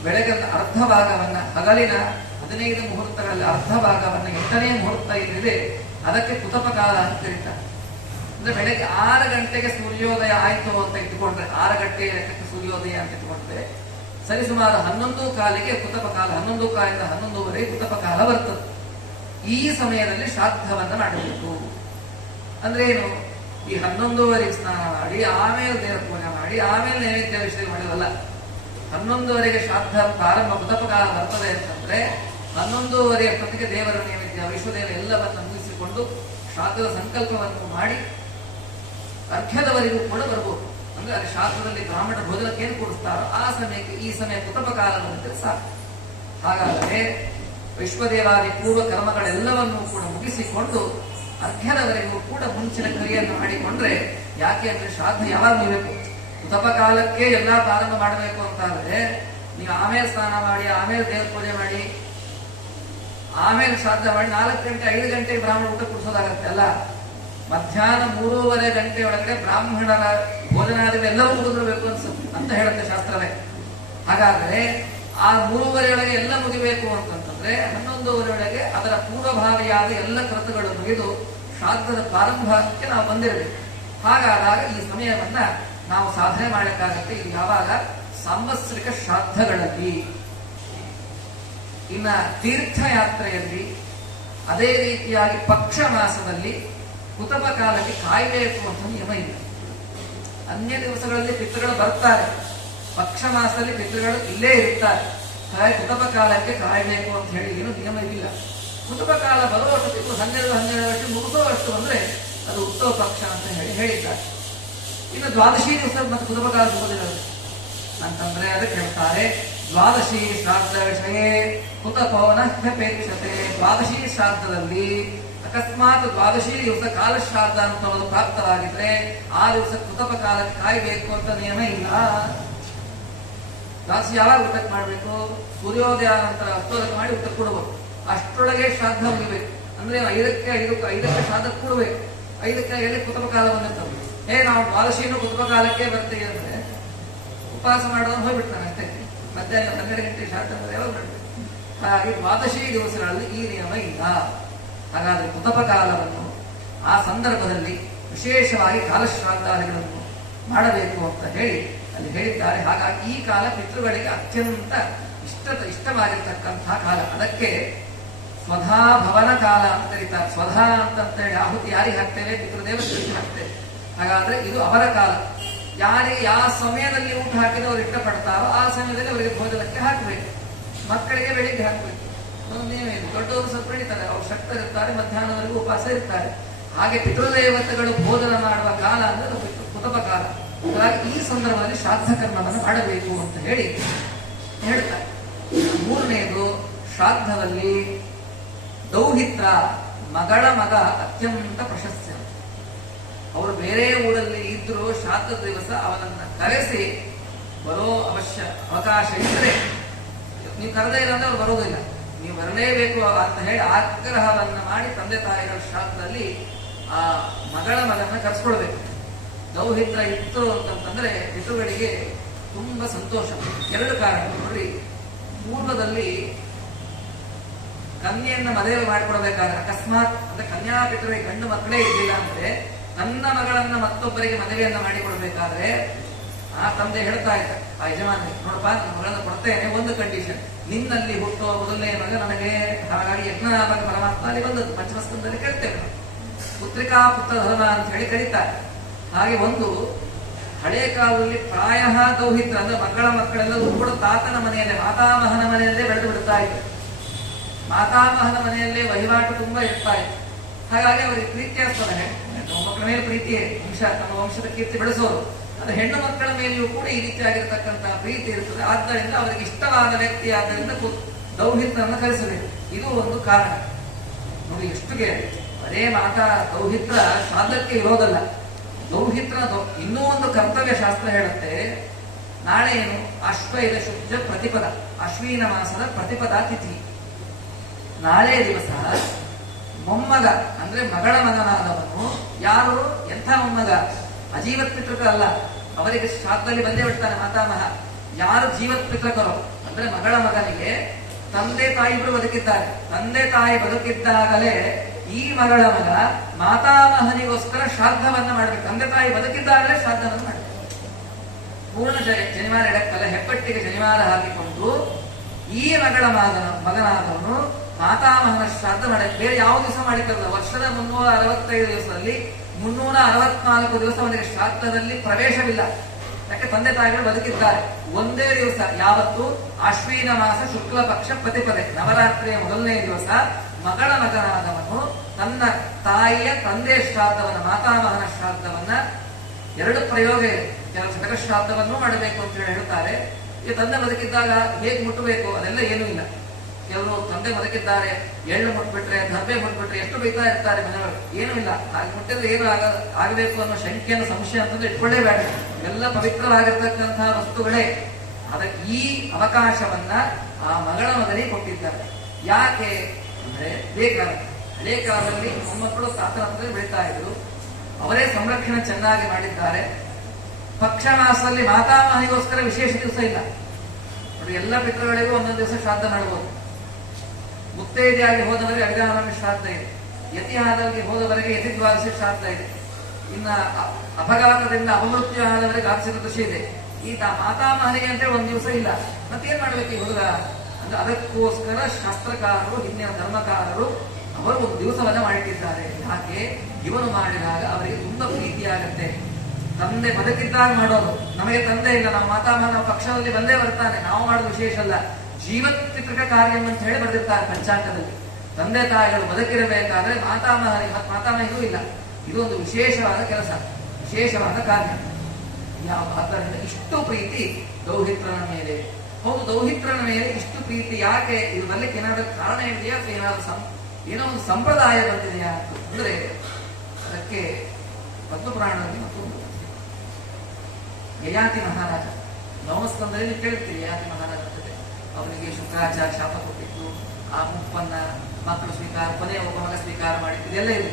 ಬೆಳಗಿನ ಅರ್ಧ ಭಾಗವನ್ನ, ಹಗಲಿನ 15 ಮುಹೂರ್ತಗಳಲ್ಲಿ ಅರ್ಧ ಭಾಗವನ್ನ 8ನೇ ಮುಹೂರ್ತ ಏನಿದೆ ಅದಕ್ಕೆ ಕುತಪ ಕಾಲ ಅಂತ ಕರೀತಾರೆ. ಅಂದ್ರೆ ಬೆಳಗ್ಗೆ 6 ಗಂಟೆಗೆ ಸೂರ್ಯೋದಯ ಆಯ್ತು ಅಂತ ಇಟ್ಟುಕೊಂಡ್ರೆ, 6 ಗಂಟೆ ಲೆಕ್ಕಕ್ಕೆ ಸೂರ್ಯೋದಯ ಅಂತ ಇಟ್ಟುಕೊಂಡ್ರೆ ಸರಿಸುಮಾರು 11 ಕಾಲಿಗೆ ಕುತಪ ಕಾಲ, 11 ಕಾಲಿಂದ 11ವರೆಗೆ ಕುತಪ ಕಾಲ ಬರ್ತದೆ. ಈ ಸಮಯದಲ್ಲಿ ಶ್ರಾದ್ದವನ್ನ ಮಾಡಬೇಕು. ಅಂದ್ರೆ ಏನು? ಈ 11ವರೆಗೆ ಸ್ನಾನ ಮಾಡಿ ಆಮೇಲೆ ದೇವರ ಪೂಜೆ ಮಾಡಿ ಆಮೇಲೆ ನೈವೇದ್ಯ ವಿಷಯ ಮಾಡೋದಲ್ಲ. 11ವರೆಗೆ ಶ್ರಾದ್ದ ಪ್ರಾರಂಭ, ಕುತಪ ಕಾಲ ಬರ್ತದೆ ಅಂತಂದ್ರೆ 11ವರೆಯ ಪ್ರತಿಗೆ ದೇವರ ನೈವೇದ್ಯ ವಿಶ್ವದೇವ ಎಲ್ಲವನ್ನ ಮುಗಿಸಿಕೊಂಡು ಶ್ರಾದ್ದದ ಸಂಕಲ್ಪವನ್ನು ಮಾಡಿ ಅರ್ಘ್ಯದವರೆಗೂ ಕೂಡ ಬರ್ಬೋದು. ಅಂದ್ರೆ ಅಲ್ಲಿ ಶಾಸ್ತ್ರದಲ್ಲಿ ಬ್ರಾಹ್ಮಣ ಭೋಜನಕ್ಕೆ ಏನು ಕೊಡಿಸ್ತಾರೋ ಆ ಸಮಯಕ್ಕೆ ಈ ಸಮಯ ಕುತಪ ಕಾಲ ಬಂದರೆ ಸಾಕು. ಹಾಗಾದರೆ ವಿಶ್ವದೇವಾದಿ ಪೂರ್ವ ಕರ್ಮಗಳೆಲ್ಲವನ್ನೂ ಕೂಡ ಮುಗಿಸಿಕೊಂಡು ಅರ್ಘ್ಯದವರೆಗೂ ಕೂಡ ಮುಂಚಿನ ಕ್ರಿಯೆಯನ್ನು ಮಾಡಿಕೊಂಡ್ರೆ, ಯಾಕೆ ಅಂದ್ರೆ ಶ್ರಾದ್ದ ಯಾವಾಗ ಮುಗಿಬೇಕು? ಕುತಪ ಕಾಲಕ್ಕೆ ಎಲ್ಲಾ ಪ್ರಾರಂಭ ಮಾಡಬೇಕು ಅಂತಾದ್ರೆ ನೀವು ಆಮೇಲೆ ಸ್ನಾನ ಮಾಡಿ ಆಮೇಲೆ ದೇವರ ಪೂಜೆ ಮಾಡಿ ಆಮೇಲೆ ಶ್ರಾದ್ದ ಮಾಡಿ 4 ಗಂಟೆ 5 ಗಂಟೆಗೆ ಬ್ರಾಹ್ಮಣ ಊಟ ಕೊಡಿಸೋದಾಗತ್ತೆ ಅಲ್ಲ. ಮಧ್ಯಾಹ್ನ 3:30 ಗಂಟೆ ಒಳಗಡೆ ಬ್ರಾಹ್ಮಣರ ಭೋಜನಾದಿಗಳೆಲ್ಲವೂ ಮುಗಿದಿರಬೇಕು ಅಂತ ಹೇಳುತ್ತೆ ಶಾಸ್ತ್ರವೇ. ಹಾಗಾದ್ರೆ ಆ 3:30 ಒಳಗೆ ಎಲ್ಲ ಮುಗಿಬೇಕು ಅಂತಂತಂದ್ರೆ 11:30 ಒಳಗೆ ಅದರ ಪೂರ್ವಭಾವಿಯಾದ ಎಲ್ಲ ಕೃತಗಳು ಮುಗಿದು ಶ್ರಾದ್ದದ ಪ್ರಾರಂಭಕ್ಕೆ ನಾವು ಬಂದಿರಬೇಕು. ಹಾಗಾದಾಗ ಈ ಸಮಯವನ್ನ ನಾವು ಸಾಧನೆ ಮಾಡಕ್ಕಾಗತ್ತೆ. ಇದು ಯಾವಾಗ? ಸಾಂವತ್ಸರಿಕ ಶ್ರಾದ್ದಗಳಲ್ಲಿ. ಇನ್ನ ತೀರ್ಥಯಾತ್ರೆಯಲ್ಲಿ, ಅದೇ ರೀತಿಯಾಗಿ ಪಕ್ಷ ಮಾಸದಲ್ಲಿ ಕುತಪ ಕಾಲಕ್ಕೆ ಕಾಯಬೇಕು ಅಂತ ನಿಯಮ ಇಲ್ಲ. ಅನ್ಯ ದಿವಸಗಳಲ್ಲಿ ಪಿತೃಗಳು ಬರ್ತಾರೆ, ಪಕ್ಷ ಮಾಸದಲ್ಲಿ ಪಿತೃಗಳು ಇಲ್ಲೇ ಇರ್ತಾರೆ. ಹಾಗೆ ಕುತಪ ಕಾಲಕ್ಕೆ ಕಾಯಬೇಕು ಅಂತ ಹೇಳಿ ಏನು ನಿಯಮ ಇಲ್ಲ. ಕುತಪ ಕಾಲ ಬರುವಷ್ಟು 12 ವರ್ಷ ಮುಗಿಸುವಷ್ಟು ಅಂದ್ರೆ ಅದು ಉತ್ತಮ ಪಕ್ಷ ಅಂತ ಹೇಳಿದ್ದಾರೆ. ಇನ್ನು ದ್ವಾದಶಿ ದಿವಸ ಮತ್ತೆ ಕುತಪ ಕಾಲ ಮುಗಿದಿರೋದು ಅಂತಂದ್ರೆ ಅದಕ್ಕೆ ಹೇಳ್ತಾರೆ, ದ್ವಾದಶಿ ಶ್ರಾದ್ದ ವಿಷಯ ಕುತಪೋನಹ್ಯಪೇಕ್ಷತೆ. ದ್ವಾದಶಿ ಶ್ರಾದ್ದದಲ್ಲಿ ಅಕಸ್ಮಾತ್ ದ್ವಾದಶಿ ದಿವಸ ಕಾಲಶ್ರಾದ್ದ ಅಂತ ಒಂದು ಪ್ರಾಪ್ತವಾಗಿದ್ರೆ ಆ ದಿವಸ ಕುತಪ ಕಾಲಕ್ಕೆ ಕಾಯಬೇಕು ಅಂತ ನಿಯಮ ಇಲ್ಲ. ದ್ವಾದಶಿ ಯಾವಾಗ ಊಟಕ್ಕೆ ಮಾಡಬೇಕು? ಸೂರ್ಯೋದಯ ನಂತರ ಅಸ್ತೋದಕ ಮಾಡಿ ಊಟ ಕೊಡಬೇಕು. ಅಷ್ಟರೊಳಗೆ ಶ್ರಾದ್ದ ಮುಗಿಬೇಕು. ಅಂದ್ರೆ 5ಕ್ಕೆ ಶ್ರಾದ್ದ ಕೊಡಬೇಕು. 5ಕ್ಕೆ 5 ಕುತಪ ಕಾಲ ಬಂದಿರ್ತವೆ. ನಾವು ದ್ವಾದಶಿನೂ ಕುತಪ ಕಾಲಕ್ಕೆ ಬರ್ತೀವಿ ಅಂದ್ರೆ ಉಪವಾಸ ಮಾಡೋದು ಹೋಗ್ಬಿಡ್ತಾನೆ ಅಷ್ಟೇ. ಮಧ್ಯಾಹ್ನ 12 ಗಂಟೆ ಶ್ರಾದ್ದ ಯಾವಾಗ ಮಾಡಬೇಕು? ಹಾಗೆ ದ್ವಾದಶಿ ದಿವಸಗಳಲ್ಲಿ ಈ ನಿಯಮ ಇಲ್ಲ. ಹಾಗಾದ್ರೆ ಕುತಪ ಕಾಲವನ್ನು ಆ ಸಂದರ್ಭದಲ್ಲಿ ವಿಶೇಷವಾಗಿ ಕಾಲಶ್ರಾದ್ದಾದಿಗಳನ್ನು ಮಾಡಬೇಕು ಅಂತ ಹೇಳಿ ಅಲ್ಲಿ ಹೇಳಿದ್ದಾರೆ. ಹಾಗಾಗಿ ಈ ಕಾಲ ಪಿತೃಗಳಿಗೆ ಅತ್ಯಂತ ಇಷ್ಟವಾಗಿರ್ತಕ್ಕಂತಹ ಕಾಲ. ಅದಕ್ಕೆ ಸ್ವಧಾ ಭವನ ಕಾಲ ಅಂತ ಕರೀತಾರೆ. ಸ್ವಧಾ ಅಂತಂತೇಳಿ ಆಹುತಿ ಯಾರಿಗೆ ಹಾಕ್ತೇವೆ? ಪಿತೃದೇವತೆಗಳಿಗೆ ಹಾಕ್ತೇವೆ. ಹಾಗಾದ್ರೆ ಇದು ಅವರ ಕಾಲ. ಯಾರಿಗೆ ಯಾವ ಸಮಯದಲ್ಲಿ ಊಟ ಹಾಕಿದ್ರೆ ಅವರು ಇಷ್ಟಪಡ್ತಾರೋ ಆ ಸಮಯದಲ್ಲಿ ಅವರಿಗೆ ಭೋಜನಕ್ಕೆ ಹಾಕಬೇಕು. ಮಕ್ಕಳಿಗೆ ಬೆಳಿಗ್ಗೆ ಹಾಕಬೇಕು. ದೊಡ್ಡವರು ಸ್ವಲ್ಪ ಹಿಡಿತಾರೆ, ಅವ್ರು ಶಕ್ತರಿರ್ತಾರೆ, ಮಧ್ಯಾಹ್ನವರೆಗೂ ಉಪವಾಸ ಇರ್ತಾರೆ. ಹಾಗೆ ಪಿತೃದೇವತೆಗಳು ಭೋಜನ ಮಾಡುವ ಕಾಲ ಅಂದ್ರೆ ಕುತಪ ಕಾಲ. ಹಾಗಾಗಿ ಈ ಸಂದರ್ಭದಲ್ಲಿ ಶ್ರಾದ್ದ ಕರ್ಮವನ್ನು ಮಾಡಬೇಕು ಅಂತ ಹೇಳಿ ಹೇಳ್ತಾರೆ. 3ನೇದು, ಶ್ರಾದ್ದದಲ್ಲಿ ದೌಹಿತ್ರ, ಮಗಳ ಮಗ ಅತ್ಯಂತ ಪ್ರಶಸ್ತ. ಅವರು ಬೇರೆ ಊರಲ್ಲಿ ಇದ್ರೂ ಶ್ರಾದ್ದ ದಿವಸ ಅವನನ್ನ ಕರೆಸಿ ಬರೋ ಅವಕಾಶ ಇದ್ರೆ, ನೀವು ಕರೆದೇ ಇಲ್ಲ ಅಂದ್ರೆ ಅವ್ರು ಬರೋದಿಲ್ಲ, ನೀವು ಬರಲೇಬೇಕು ಅಂತ ಹೇಳಿ ಆಗ್ರಹವನ್ನ ಮಾಡಿ ತಂದೆ ತಾಯಿಗಳ ಶ್ರಾದ್ದದಲ್ಲಿ ಆ ಮಗಳ ಮಗನ ಕರ್ಸ್ಕೊಳ್ಬೇಕು. ದೌಹಿತ್ರ ಇತ್ತು ಅಂತಂತಂದ್ರೆ ಪಿತೃಗಳಿಗೆ ತುಂಬಾ ಸಂತೋಷ. ಎರಡು ಕಾರಣ ನೋಡಿ. ಪೂರ್ವದಲ್ಲಿ ಕನ್ಯೆಯನ್ನ ಮದುವೆ ಮಾಡಿಕೊಡ್ಬೇಕಾದ್ರೆ ಅಕಸ್ಮಾತ್ ಅಂದ್ರೆ ಕನ್ಯಾ ಪಿತೃಗಳಿಗೆ ಗಂಡು ಮಕ್ಕಳೇ ಇದ್ದಿಲ್ಲ ಅಂದ್ರೆ ತನ್ನ ಮಗಳನ್ನ ಮತ್ತೊಬ್ಬರಿಗೆ ಮದುವೆಯನ್ನ ಮಾಡಿಕೊಡ್ಬೇಕಾದ್ರೆ ಆ ತಂದೆ ಹೇಳ್ತಾ ಇದ್ದ ಆ ಯಜಮಾನಿಗೆ, ನೋಡಪ್ಪ ನನ್ನ ಮಗಳನ್ನ ಕೊಡ್ತೇನೆ, ಒಂದು ಕಂಡೀಷನ್, ನಿನ್ನಲ್ಲಿ ಹುಟ್ಟುವ ಮೊದಲನೇ ಮಗ ನನಗೆ. ಹಾಗಾಗಿ ಯಜ್ಞನಾಮಕ ಪರಮಾತ್ಮ ಅಲ್ಲಿ ಬಂದದ್ದು ಪಂಚಮಸ್ಕಂದಲ್ಲಿ ಕೇಳ್ತೇವೆ, ಪುತ್ರಿಕಾ ಪುತ್ರ ಧರ್ಮ ಅಂತ ಹೇಳಿ ಕರೀತಾರೆ. ಹಾಗೆ ಒಂದು ಹಳೆ ಕಾಲದಲ್ಲಿ ಪ್ರಾಯ ದೌಹಿತ್ರ ಅಂದ್ರೆ ಮಕ್ಕಳೆಲ್ಲರೂ ಕೂಡ ತಾತನ ಮನೆಯಲ್ಲೇ ಮಾತಾಮಹನ ಮನೆಯಲ್ಲೇ ಬೆಳೆದು ಬಿಡ್ತಾ ಇದ್ರು. ಮಾತಾಮಹನ ಮನೆಯಲ್ಲೇ ವಹಿವಾಟು ತುಂಬಾ ಇರ್ತಾ ಇತ್ತು. ಹಾಗಾಗಿ ಅವರಿಗೆ ಪ್ರೀತಿಯಾಸ್ಪದ ಮಕ್ಕಳ ಮೇಲೆ ಪ್ರೀತಿ, ತಮ್ಮ ವಂಶದ ಕೀರ್ತಿ ಬೆಳೆಸೋರು. ಅದು ಹೆಣ್ಣು ಮಕ್ಕಳ ಮೇಲೆಯೂ ಕೂಡ ಈ ರೀತಿಯಾಗಿರ್ತಕ್ಕಂತಹ ಪ್ರೀತಿ ಇರ್ತದೆ. ಆದ್ದರಿಂದ ಅವರಿಗೆ ಇಷ್ಟವಾದ ವ್ಯಕ್ತಿ ಆದ್ದರಿಂದ ದೌಹಿತ್ರವನ್ನು ಕರೆಸಬೇಕು. ಇದು ಒಂದು ಕಾರಣ. ನೋಡಿ ಎಷ್ಟು ಕೇಳಿ, ಬರೇ ಮಾತಾ ದೌಹಿತ್ರ ಶ್ರಾದ್ದಕ್ಕೆ ಇರೋದಲ್ಲ. ದೌಹಿತ್ರ ಇನ್ನೂ ಒಂದು ಕರ್ತವ್ಯ ಶಾಸ್ತ್ರ ಹೇಳುತ್ತೆ. ನಾಳೆ ಏನು ಅಶ್ವಯುಧ ಶುದ್ಧ ಪ್ರತಿಪದ, ಅಶ್ವಿನ ಮಾಸದ ಪ್ರತಿಪದ ತಿಥಿ. ನಾಳೆ ದಿವಸ ಮೊಮ್ಮಗ ಅಂದ್ರೆ ಮಗಳ ಮಗನಾದವನು ಯಾರು, ಎಂಥ ಮೊಮ್ಮಗ, ಅಜೀವತ್ ಪಿತೃಕ ಅಲ್ಲ, ಅವರಿಗೆ ಶ್ರಾದ್ದದಲ್ಲಿ ಬಂದೇ ಬಿಡ್ತಾನೆ ಮಾತಾಮಹ. ಯಾರು ಜೀವತ್ ಪಿತೃಕರು ಅಂದ್ರೆ ಮಗಳ ಮಗನಿಗೆ ತಂದೆ ತಾಯಿ ಇಬ್ಬರು ಬದುಕಿದ್ದಾರೆ. ತಂದೆ ತಾಯಿ ಬದುಕಿದ್ದಾಗಲೇ ಈ ಮಗಳ ಮಗ ಮಾತಾಮಹನಿಗೋಸ್ಕರ ಶ್ರಾದ್ದವನ್ನ ಮಾಡಬೇಕು. ತಂದೆ ತಾಯಿ ಬದುಕಿದ್ದಾಗಲೇ ಶ್ರಾದ್ದವನ್ನು ಮಾಡಬೇಕು. ಪೂರ್ಣ ಜನಿವಾರ ಎಡಕ್ಕಲ್ಲ, ಹೆಬ್ಬಟ್ಟಿಗೆ ಜನಿವಾರ ಹಾಕಿಕೊಂಡು ಈ ಮಗಳ ಮಗನಾದವನು ಮಾತಾಮಹನ ಶ್ರಾದ್ದ ಮಾಡಕ್ಕೆ ಬೇರೆ ಯಾವ ದಿವಸ ಮಾಡಿಕೊಳ್ಳಲ್ಲ. ವರ್ಷದ 365 ದಿವಸದಲ್ಲಿ 364 ದಿವಸ ಅವನಿಗೆ ಶ್ರಾದ್ದದಲ್ಲಿ ಪ್ರವೇಶವಿಲ್ಲ. ಯಾಕೆ ತಂದೆ ತಾಯಿಗಳು ಬದುಕಿದ್ದಾರೆ. ಒಂದೇ ದಿವಸ ಯಾವತ್ತು ಅಶ್ವಿನ ಮಾಸ ಶುಕ್ಲ ಪಕ್ಷ ಪ್ರತಿಪದೆ, ನವರಾತ್ರಿಯ ಮೊದಲನೇ ದಿವಸ ಮಗಳ ಮಗನಾದವನು ತನ್ನ ತಾಯಿಯ ತಂದೆ ಶ್ರಾದ್ದವನ್ನ, ಮಾತಾಮಹನ ಶ್ರಾದ್ದವನ್ನ, ಎರಡು ಪ್ರಯೋಗ ಇದೆ. ಕೆಲವು ಘಟಕ ಶ್ರಾದ್ದವನ್ನು ಮಾಡಬೇಕು ಅಂತ ಹೇಳಿ ಹೇಳ್ತಾರೆ. ಈ ತಂದೆ ಬದುಕಿದ್ದಾಗ ಹೇಗೆ ಮುಟ್ಟಬೇಕು ಅದೆಲ್ಲ ಏನೂ ಇಲ್ಲ. ಕೆಲವರು ತಂದೆ ಬದುಕಿದ್ದಾರೆ, ಎಳ್ಳು ಮುಟ್ಬಿಟ್ರೆ, ದರ್ಬೆ ಮುಟ್ಬಿಟ್ರೆ ಎಷ್ಟು ಬೈತಾ ಇರ್ತಾರೆ ಮನೆಯವರು. ಏನೂ ಇಲ್ಲ, ಹಾಗೆ ಮುಟ್ಟಿದ್ರೆ ಏನು ಆಗಬೇಕು ಅನ್ನೋ ಶಂಕೆಯನ್ನು, ಸಂಶಯ ಅಂತಂದ್ರೆ ಇಟ್ಕೊಳ್ಳೇಬೇಡ. ಇವೆಲ್ಲ ಪವಿತ್ರವಾಗಿರ್ತಕ್ಕಂತಹ ವಸ್ತುಗಳೇ. ಅದಕ್ಕೆ ಈ ಅವಕಾಶವನ್ನ ಆ ಮಗಳ ಮಗನಿಗೆ ಕೊಟ್ಟಿದ್ದಾರೆ. ಯಾಕೆ ಅಂದ್ರೆ ಬೇಕಾಗುತ್ತೆ. ಹಳೆ ಕಾಲದಲ್ಲಿ ಮೊಮ್ಮಕ್ಕಳು ತಾತನ ಹತ್ರ ಬೆಳೀತಾ ಇದ್ರು, ಅವರೇ ಸಂರಕ್ಷಣೆ ಚೆನ್ನಾಗಿ ಮಾಡಿದ್ದಾರೆ. ಪಕ್ಷ ಮಾಸದಲ್ಲಿ ಮಾತಾಮಹನಿಗೋಸ್ಕರ ವಿಶೇಷ ದಿವಸ ಇಲ್ಲ ನೋಡಿ. ಎಲ್ಲ ಪಿತೃಗಳಿಗೂ ಒಂದೊಂದು ದಿವಸ ಶ್ರಾದ್ದ ಮಾಡಬಹುದು. ಮುತ್ತೈದೆಯಾಗಿ ಹೋದವರಿಗೆ ಅಭಿಧಾನವಾಗಿ ಶ್ರಾದ್ದ ಇದೆ. ಯತಿಯಾದವರಿಗೆ ಹೋದವರೆಗೆ ಯತಿ ದ್ವಾದಶಿ ಶ್ರಾದ್ದ ಇದೆ. ಇನ್ನ ಅಪಘಾತದಿಂದ ಅಪಮೃತ್ಯು ಆದವರಿಗೆ ಗಾಸಿರದಶಿ ಇದೆ. ಈ ಮಾತಾಮಹನಿಗೆ ಅಂತ ಒಂದು ದಿವಸ ಇಲ್ಲ. ಮತ್ತೇನ್ ಮಾಡ್ಬೇಕು ಈ ಹುಡುಗ ಅಂದ್ರೆ ಅದಕ್ಕೋಸ್ಕರ ಶಾಸ್ತ್ರಕಾರರು, ಹಿಂದಿನ ಧರ್ಮಕಾರರು ಅವರು ಒಂದು ದಿವಸವನ್ನ ಮಾಡಿಟ್ಟಿದ್ದಾರೆ. ಯಾಕೆ ಇವನು ಮಾಡಿದಾಗ ಅವರಿಗೆ ತುಂಬಾ ಪ್ರೀತಿಯಾಗತ್ತೆ. ತಂದೆ ಬದುಕಿದ್ದಾಗ ಮಾಡೋದು. ನಮಗೆ ತಂದೆ ಇಲ್ಲ, ನಾವು ಮಾತಾಮಹನ ಪಕ್ಷದಲ್ಲಿ ಬಂದೇ ಬರ್ತಾನೆ, ನಾವು ಮಾಡೋದು ವಿಶೇಷ ಅಲ್ಲ. ಜೀವತ್ ಪಿತೃಕ ಕಾರ್ಯ ಅಂತ ಹೇಳಿ ಬರೆದಿರ್ತಾರೆ ಪಂಚಾಂಗದಲ್ಲಿ. ತಂದೆ ತಾಯಿಗಳು ಬದುಕಿರಬೇಕಾದ್ರೆ ಮಾತಾಮಹಿಗೂ ಇಲ್ಲ. ಇದು ಒಂದು ವಿಶೇಷವಾದ ಕೆಲಸ, ವಿಶೇಷವಾದ ಕಾರ್ಯ. ಆದ್ದರಿಂದ ಇಷ್ಟು ಪ್ರೀತಿ ದೌಹಿತ್ರನ ಮೇಲೆ. ಹೌದು, ದೌಹಿತ್ರನ ಮೇಲೆ ಇಷ್ಟು ಪ್ರೀತಿ ಯಾಕೆ? ಇದು ಬರ್ಲಿಕ್ಕೆ ಏನಾದ್ರೂ ಕಾರಣ ಇದೆಯಾ? ಏನೋ ಒಂದು ಸಂಪ್ರದಾಯ ಬಂದಿದೆಯಾ ಅಂದ್ರೆ ಅದಕ್ಕೆ ಪದ್ಮಪುರಾಣದಲ್ಲಿ ಮತ್ತೊಂದು ಯಯಾತಿ ಮಹಾರಾಜ, ನವಮಸ್ಕಂದಲ್ಲಿ ಕೇಳ್ತೀರಿ ಯಯಾತಿ ಮಹಾರಾಜ ಜೊತೆ. ಅವನಿಗೆ ಶುಕ್ರಾಚಾರ್ಯ ಶಾಪ ಕೊಟ್ಟಿದ್ದು, ಆ ಮುಪ್ಪನ್ನ ಮಕ್ಕಳು ಸ್ವೀಕಾರ, ಕೊನೆಯ ಒಬ್ಬ ಮಗ ಸ್ವೀಕಾರ ಮಾಡಿದ್ದು, ಇದೆಲ್ಲ ಇದೆ.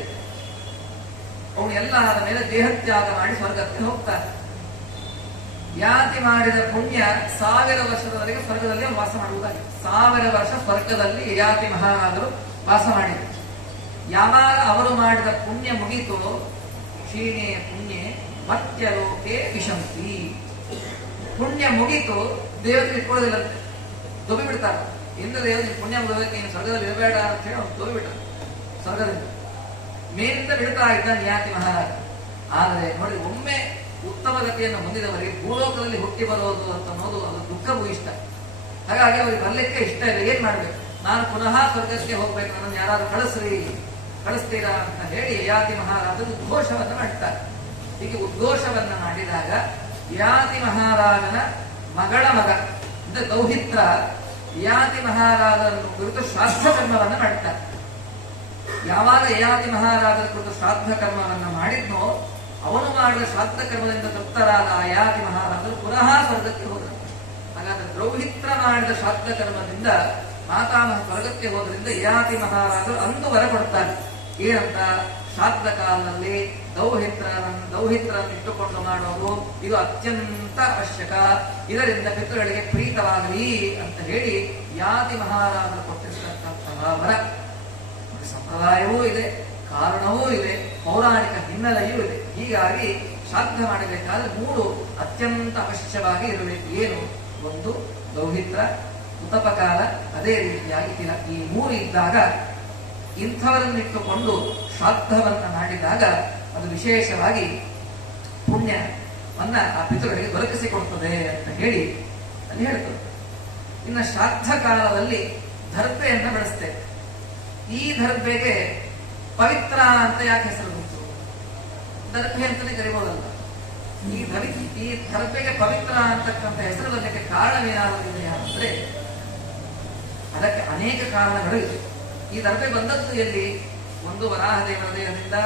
ಅವನು ಎಲ್ಲ ಆದ ಮೇಲೆ ದೇಹತ್ಯಾಗ ಮಾಡಿ ಸ್ವರ್ಗಕ್ಕೆ ಹೋಗ್ತಾನೆ. ಯಾತಿ ಮಾಡಿದ ಪುಣ್ಯ 1000 ವರ್ಷದವರೆಗೆ ಸ್ವರ್ಗದಲ್ಲಿ ವಾಸ ಮಾಡುವುದಾಗಿ. 1000 ವರ್ಷ ಸ್ವರ್ಗದಲ್ಲಿ ಯಯಾತಿ ಮಹಾರಾಜರು ವಾಸ ಮಾಡಿದರು. ಯಾವಾಗ ಅವರು ಮಾಡಿದ ಪುಣ್ಯ ಮುಗಿತೋ, ಕ್ಷೀಣೆ ಪುಣ್ಯ ಮತ್ಯಲೋಕೆ ವಿಶಂತಿ. ಪುಣ್ಯ ಮುಗಿತು, ದೇವತೆ ಇಟ್ಕೊಳ್ಳೋದಿಲ್ಲಂತೆ, ದೊಬ್ಬಿ ಬಿಡ್ತಾರೆ. ಇಂದ್ರ ದೇವತೆ ಪುಣ್ಯ ಮುಗಿದಕ್ಕೆ ನೀನು ಸ್ವರ್ಗದಲ್ಲಿ ಇರಬೇಡ ಅಂತ ಹೇಳಿ ಅವ್ನು ದೊಬ್ಬಿ ಬಿಟ್ಟ. ಸ್ವರ್ಗದಿಂದ ಮೇಲಿಂದ ಬಿಡ್ತಾ ಇದ್ದ ಯಯಾತಿ ಮಹಾರಾಜ. ಆದರೆ ನೋಡಿ, ಒಮ್ಮೆ ಉತ್ತಮ ಗತಿಯನ್ನು ಹೊಂದಿದವರಿಗೆ ಭೂಲೋಕದಲ್ಲಿ ಹುಟ್ಟಿ ಬರೋದು ಅಂತ ಅನ್ನೋದು ಅದು ದುಃಖವೂ ಇಷ್ಟ. ಹಾಗಾಗಿ ಅವರಿಗೆ ಬರ್ಲಿಕ್ಕೆ ಇಷ್ಟ ಇಲ್ಲ. ಏನ್ ಮಾಡ್ಬೇಕು? ನಾನು ಪುನಃ ಸ್ವರ್ಗಕ್ಕೆ ಹೋಗ್ಬೇಕು, ನನ್ನನ್ನು ಯಾರಾದ್ರೂ ಕಳಿಸ್ತೀರಾ ಅಂತ ಹೇಳಿ ಯಯಾತಿ ಮಹಾರಾಜರು ಉದ್ಘೋಷವನ್ನ ಮಾಡ್ತಾರೆ. ಹೀಗೆ ಉದ್ಘೋಷವನ್ನ ಮಾಡಿದಾಗ ಯಯಾತಿ ಮಹಾರಾಜನ ಮಗಳ ಮಗ ಅಂದ್ರೆ ದೌಹಿತ್ರ ಯಯಾತಿ ಮಹಾರಾಜರನ್ನು ಕುರಿತು ಶ್ರಾದ್ದ ಕರ್ಮವನ್ನ ಮಾಡ್ತಾರೆ. ಯಾವಾಗ ಯಯಾತಿ ಮಹಾರಾಜರ ಕುರಿತು ಶ್ರಾದ್ದ ಕರ್ಮವನ್ನ ಮಾಡಿದ್ನೋ, ಅವನು ಮಾಡಿದ ಶ್ರಾದ್ದ ಕರ್ಮದಿಂದ ತೃಪ್ತರಾದ ಯಯಾತಿ ಮಹಾರಾಜರು ಪುನಃ ಸ್ವರ್ಗಕ್ಕೆ ಹೋದರು. ಹಾಗಾದ್ರೆ ದೌಹಿತ್ರ ಮಾಡಿದ ಶ್ರಾದ್ದ ಕರ್ಮದಿಂದ ಮಾತಾಮಹ ಸ್ವರ್ಗಕ್ಕೆ ಹೋದ್ರಿಂದ ಯಯಾತಿ ಮಹಾರಾಜರು ಅಂದು ವರ ಕೊಡ್ತಾರೆ. ಏನಂತ? ಶ್ರಾದ್ದ ಕಾಲದಲ್ಲಿ ದೌಹಿತ್ರನಿಟ್ಟುಕೊಂಡು ಮಾಡೋದು ಇದು ಅತ್ಯಂತ ಅವಶ್ಯಕ. ಇದರಿಂದ ಪಿತೃಗಳಿಗೆ ಪ್ರೀತವಾಗಲಿ ಅಂತ ಹೇಳಿ ಯಾತಿ ಮಹಾರಾಜರು ಕೊಟ್ಟಿರ್ತಕ್ಕಂತಹ ವರ. ಸಂಪ್ರದಾಯವೂ ಇದೆ, ಕಾರಣವೂ ಇದೆ, ಪೌರಾಣಿಕ ಹಿನ್ನೆಲೆಯೂ ಇದೆ. ಹೀಗಾಗಿ ಶ್ರಾದ್ದ ಮಾಡಬೇಕಾದ್ರೆ 3 ಅತ್ಯಂತ ಅವಶ್ಯವಾಗಿ ಇರಬೇಕು. ಏನು? ಒಂದು ದೌಹಿತ್ರ, ಉತಪಕಾಲ, ಅದೇ ರೀತಿಯಾಗಿ ತಿಲ. ಈ 3 ಇದ್ದಾಗ ಇಂಥವರನ್ನಿಟ್ಟುಕೊಂಡು ಶ್ರಾದ್ದವನ್ನ ಮಾಡಿದಾಗ ಅದು ವಿಶೇಷವಾಗಿ ಪುಣ್ಯವನ್ನ ಆ ಪಿತೃಗಳಿಗೆ ದೊರಕಿಸಿಕೊಡ್ತದೆ ಅಂತ ಹೇಳಿ ಅಲ್ಲಿ ಹೇಳ್ತದೆ. ಇನ್ನು ಶ್ರಾದ್ದ ಕಾಲದಲ್ಲಿ ದರ್ಭೆಯನ್ನ ಬೆಳೆಸ್ತೇವೆ. ಈ ದರ್ಭೆಗೆ ಪವಿತ್ರ ಅಂತ ಯಾಕೆ ಹೆಸರು ಬಂತು? ದರ್ಭೆ ಅಂತಾನೆ ಕರಿಬಹುದಲ್ಲ. ಈ ದರ್ಭೆಗೆ ಪವಿತ್ರ ಅಂತಕ್ಕಂಥ ಹೆಸರು ಬರಲಿಕ್ಕೆ ಕಾರಣವೇನಾಗಿದೆಯಾ ಅಂದ್ರೆ ಅದಕ್ಕೆ ಅನೇಕ ಕಾರಣಗಳು ಇದೆ. ಈ ದರ್ಭೆ ಬಂದದ್ದು ಎಲ್ಲಿ? ಒಂದು ವರಾಹ ದೇವರ ದೇಹದಿಂದ,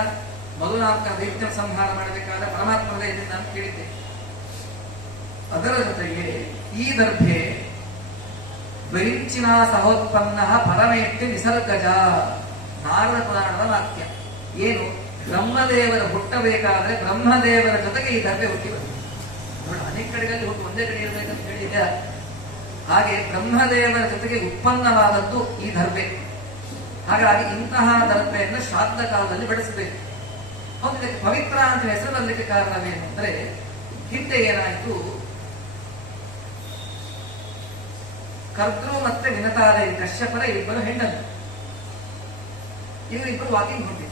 ಮಧುನಾಮಕ ದೈತ್ಯ ಸಂಹಾರ ಮಾಡಬೇಕಾದ ಪರಮಾತ್ಮನ ದೇಹದಿಂದ ಅಂತ ಕೇಳಿದ್ದೆ. ಅದರ ಜೊತೆಗೆ ಈ ದರ್ಭೆ ದ್ವೈಂಚಿನ ಸಹೋತ್ಪನ್ನ ಪರಮೇಷ್ಠಿ ನಿಸರ್ಗಜ, ನಾರದ ಪುರಾಣದ ವಾಕ್ಯ. ಏನು? ಬ್ರಹ್ಮದೇವರ ಹುಟ್ಟಬೇಕಾದ್ರೆ ಬ್ರಹ್ಮದೇವರ ಜೊತೆಗೆ ಈ ದರ್ಭೆ ಹುಟ್ಟಿ ಬಂತು. ನೋಡಿ, ಅನೇಕ ಕಡೆಗಳಲ್ಲಿ ಹುಟ್ಟು ಒಂದೇ ಕಡೆ ಇರಬೇಕಂತ ಹೇಳಿದೆ. ಹಾಗೆ ಬ್ರಹ್ಮದೇವರ ಜೊತೆಗೆ ಉತ್ಪನ್ನವಾದದ್ದು ಈ ದರ್ಭೆ. ಹಾಗಾಗಿ ಇಂತಹ ದರ್ಭೆಯನ್ನು ಶ್ರಾದ್ದ ಕಾಲದಲ್ಲಿ ಬೆಳೆಸಬೇಕು. ಇದಕ್ಕೆ ಪವಿತ್ರ ಅಂತ ಹೆಸರು ಬರಲಿಕ್ಕೆ ಕಾರಣವೇನು ಅಂದ್ರೆ, ಹಿಂದೆ ಏನಾಯಿತು, ಕರ್ತೃ ಮತ್ತೆ ವಿನತಾದೇವಿ ಕಶ್ಯಪರ ಇಬ್ಬರು ಹೆಣ್ಣರು. ಇವರಿಬ್ಬರು ವಾಕಿಂಗ್ ಹೊಂಟಿದ್ರು.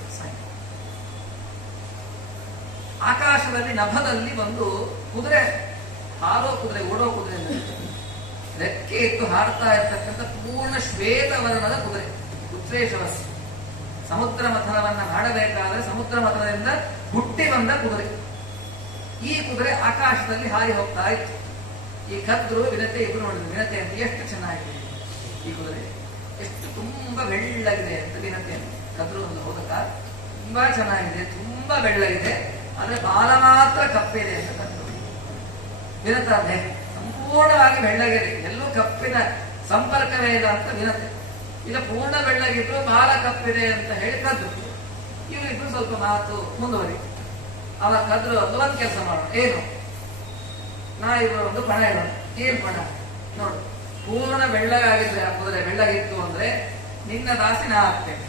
ಆಕಾಶದಲ್ಲಿ ನಭದಲ್ಲಿ ಒಂದು ಕುದುರೆ, ಹಾರೋ ಕುದುರೆ, ಓಡೋ ಕುದುರೆ, ರೆಕ್ಕೆ ಇಟ್ಟು ಹಾಡ್ತಾ ಇರ್ತಕ್ಕಂಥ ಪೂರ್ಣ ಶ್ವೇತವರ್ಣದ ಕುದುರೆ, ಉತ್ರೇಶವಸ್ಸು. ಸಮುದ್ರ ಮಥನವನ್ನ ಮಾಡಬೇಕಾದ್ರೆ ಸಮುದ್ರ ಮಥನದಿಂದ ಹುಟ್ಟಿ ಬಂದ ಕುದುರೆ. ಈ ಕುದುರೆ ಆಕಾಶದಲ್ಲಿ ಹಾರಿ ಹೋಗ್ತಾ ಇತ್ತು. ಈ ಕದ್ರು ವಿನತೆ ಇಬ್ರು ನೋಡಿದ್ರು. ವಿನತೆ ಅಂತ ಎಷ್ಟು ಚೆನ್ನಾಗಿದೆ ಈ ಕುದುರೆ, ಎಷ್ಟು ತುಂಬಾ ಬೆಳ್ಳಗಿದೆ ಅಂತ. ವಿನತೆ ಅಂತ ಕದ್ರು ಒಂದು ಹೋದಕ ತುಂಬಾ ಚೆನ್ನಾಗಿದೆ, ತುಂಬಾ ಬೆಳ್ಳಗಿದೆ, ಆದ್ರೆ ಬಾಲ ಮಾತ್ರ ಕಪ್ಪಿದೆ ಅಂತ ಕದ್ರು. ವಿನತೆ ಸಂಪೂರ್ಣವಾಗಿ ಬೆಳ್ಳಗಿದೆ, ಎಲ್ಲೂ ಕಪ್ಪಿನ ಸಂಪರ್ಕವೇ ಇಲ್ಲ ಅಂತ ವಿನತೆ. ಇಲ್ಲ ಪೂರ್ಣ ಬೆಳ್ಳಗಿದ್ರು ಬಾಲ ಕಪ್ಪಿದೆ ಅಂತ ಹೇಳಿ ಕದ್ರು. ಇವರಿಬ್ರು ಸ್ವಲ್ಪ ಮಾತು ಮುಂದುವರಿ. ಅವ ಕದ್ರು ಒಂದು ಕೆಲಸ ಮಾಡೋಣ, ಏನು? ನಾ ಇವರು ಒಂದು ಪಣ ಇಡೋಣ. ಏನ್ ಪಣ? ನೋಡು, ಪೂರ್ಣ ಬೆಳ್ಳಗಾಗಿದ್ರೆ ಆ ಕುದುರೆ ಬೆಳ್ಳಗಿತ್ತು ಅಂದ್ರೆ ನಿನ್ನ ದಾಸಿ ನಾ ಆಗ್ತೇನೆ.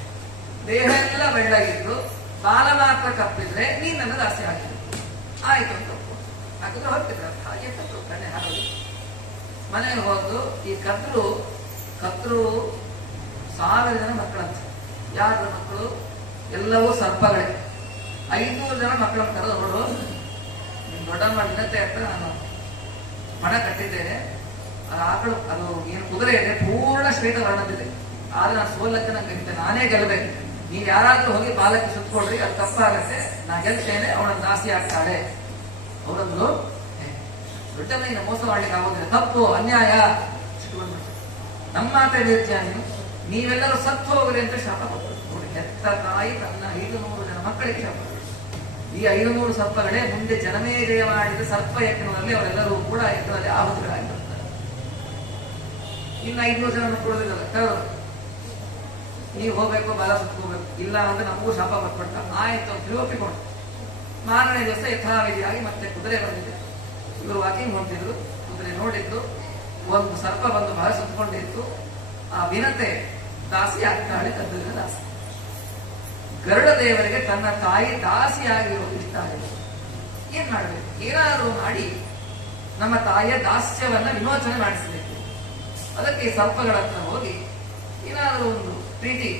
ದೇಹ ಎಲ್ಲ ಬೆಳ್ಳಗಿದ್ದು ಬಾಲ ಮಾತ್ರ ಕಪ್ಪಿದ್ರೆ ನೀನ್ ನನ್ನ ದಾಸಿ ಹಾಕಿದ್ರು. ಆಯ್ತು ಅಂತ ಹಾಕಿದ್ರೆ ಹೊರಟಿದ್ರೆ ಹಾಗೆ ಕದ್ರು ಕಣ್ಣೆ ಹಾಕೋದು. ಮನೆಗೆ ಹೋದ್ದು ಈ ಕದ್ರು 1000 ಜನ ಮಕ್ಕಳಂತ. ಯಾರ ಮಕ್ಕಳು? ಎಲ್ಲವೂ ಸರ್ಪಗಳೇ. 500 ಜನ ಮಕ್ಕಳನ್ನು ಕರೆದು, ನೋಡು, ದೊಡ್ಡಮ್ಮ ವಿನತೆ ಅಂತ ನಾನು ಪಣ ಕಟ್ಟಿದ್ದೇನೆ. ಅದು ಆಕಳು, ಅದು ಏನು ಕುದುರೆ ಇದೆ ಪೂರ್ಣ ಶ್ವೇತ ವರ್ಣದಿದೆ. ಆದ್ರೆ ನಾನು ಸೋಲಕ್ಕೆ ನಂಗೆ ಕರಿತೆ, ನಾನೇ ಗೆಲ್ಲಬೇಕು. ನೀವು ಯಾರಾದ್ರೂ ಹೋಗಿ ಬಾಲಕ್ಕೆ ಸುತ್ಕೊಳ್ರಿ, ಅದು ತಪ್ಪಾಗತ್ತೆ, ನಾ ಗೆಲ್ತೇನೆ, ಅವಳನ್ನು ದಾಸಿ ಆಗ್ತಾಳೆ. ಅವರನ್ನು ದೊಡ್ಡಮ್ಮ ಇನ್ನು ಮೋಸ ಮಾಡ್ಲಿಕ್ಕೆ ಆಗೋದಿಲ್ಲ, ತಪ್ಪು, ಅನ್ಯಾಯ. ನಮ್ಮ ಮಾತೇ ನಿರ್ತ್ಯ, ನೀವೆಲ್ಲರೂ ಸತ್ತು ಹೋಗ್ರಿ ಅಂತ ಶಾಪ ಕೊಟ್ಟರು. ನೋಡಿ, ಹೆತ್ತ ತಾಯಿ ತನ್ನ 500 ಜನ ಮಕ್ಕಳಿಗೆ ಶಾಪ. ಈ 500 ಸರ್ಪಗಳೇ ಮುಂದೆ ಜನಮೇಜಯ ಮಾಡಿದ ಸರ್ಪ ಯಜ್ಞದಲ್ಲಿ ಅವರೆಲ್ಲರೂ ಕೂಡ ಯಜ್ಞದಲ್ಲಿ ಆಹುತಿಗಳಾಗಿರ್ತಾರೆ. ಇನ್ನು 500 ಜನ ಮಕ್ಕಳು ಕರೆದು, ನೀವು ಹೋಗ್ಬೇಕು, ಬಾಲ ಸುತ್ಕೋಬೇಕು, ಇಲ್ಲ ಅಂದ್ರೆ ನಮಗೂ ಶಾಪ ಕೊಟ್ಬಿಟ್ಟ. ಆಯ್ತು ಅಂತ ಒಪ್ಪಿಕೊಂಡು ಮಾರನೇ ದಿವಸ ಯಥಾವಿಧಿಯಾಗಿ ಮತ್ತೆ ಕುದುರೆ ಬಂದಿದೆ. ಇವರು ವಾಕಿಂಗ್ ಹೊಂಟಿದ್ರು, ಕುದುರೆ ನೋಡಿದ್ದು, ಒಂದು ಸರ್ಪ ಬಂದು ಬಾಲ ಸುತ್ಕೊಂಡಿತ್ತು. ಆ ವಿನತೆ ದಾಸಿ ಆಗ್ತಾಳೆ, ಕದ್ರಿನ ದಾಸಿ. ಗರುಡ ದೇವರಿಗೆ ತನ್ನ ತಾಯಿ ದಾಸಿಯಾಗಿರೋದು ಇಷ್ಟ ಆಗಿದೆ. ಏನ್ ಮಾಡಬೇಕು? ಏನಾದರೂ ಮಾಡಿ ನಮ್ಮ ತಾಯಿಯ ದಾಸ್ಯವನ್ನ ವಿಮೋಚನೆ ಮಾಡಿಸಬೇಕು. ಅದಕ್ಕೆ ಸರ್ಪಗಳ ಹತ್ರ ಹೋಗಿ ಏನಾದರೂ ಒಂದು ಪ್ರೀತಿ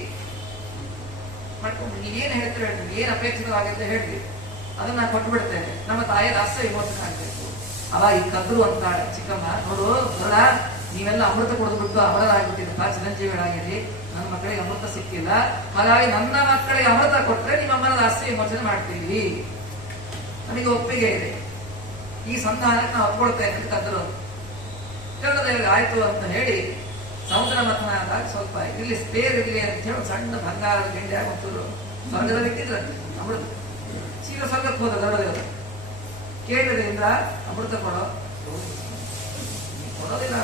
ಮಾಡ್ಕೊಂಡು, ನೀವೇನು ಹೇಳ್ತೀರ ಹೇಳಿ, ಏನ್ ಅಪೇಕ್ಷಿತವಾಗಿದ್ದ ಹೇಳ್ತೀವಿ, ಅದನ್ನ ಕೊಟ್ಬಿಡ್ತೇನೆ, ನಮ್ಮ ತಾಯಿಯ ದಾಸ್ಯ ವಿಮೋಚನೆ ಆಗಬೇಕು. ಅವ ಈ ಕದ್ರು ಅಂತಾಳೆ, ಚಿಕ್ಕಮ್ಮ ನೋಡು ಗರುಡ, ನೀವೆಲ್ಲ ಅಮೃತ ಕೊಡ್ಬಿಟ್ಟು ಅಮರರಾಗ್ಬಿಟ್ಟಿದ್ದಪ್ಪ, ಚಿರಂಜೀವಿಗಳಾಗಿರಿ, ನನ್ನ ಮಕ್ಕಳಿಗೆ ಅಮೃತ ಸಿಕ್ಕಿಲ್ಲ, ಹಾಗಾಗಿ ನನ್ನ ಮಕ್ಕಳಿಗೆ ಅಮೃತ ಕೊಟ್ರೆ ನಿಮ್ಮ ಅಮ್ಮನ ದಾಸ್ಯ ವಿಮೋಚನೆ ಮಾಡ್ತೀವಿ, ನನಗೆ ಒಪ್ಪಿಗೆ ಇದೆ, ಈ ಸಂಧಾನಕ್ಕೆ ನಾವು ಒಪ್ಕೊಳ್ತೇನೆ ಅಂತ ಕದ್ರು. ದೇವರಿಗೆ ಆಯ್ತು ಅಂತ ಹೇಳಿ ಸಮುದ್ರ ಮಥನ ಆದಾಗ ಸ್ವಲ್ಪ ಇಲ್ಲಿ ಸ್ಪೇರ್ ಇರಲಿ ಅಂತ ಹೇಳಿ ಸಣ್ಣ ಬಂಗಾರದ ಗಿಂಡಿ ಆಗಿ ಹೋಗ್ತಿದ್ರು. ಸ್ವರ್ಗದಲ್ಲಿ ಇಟ್ಟಿದ್ರು ಅಮೃತ. ಸೀದಾ ಸ್ವರ್ಗಕ್ಕೆ ಹೋದ ಗರುಡದೇವರು. ಕೇಳಿದ್ರಿಂದ ಅಮೃತ ಕೊಡೋ, ಕೊಡೋದಿಲ್ಲ.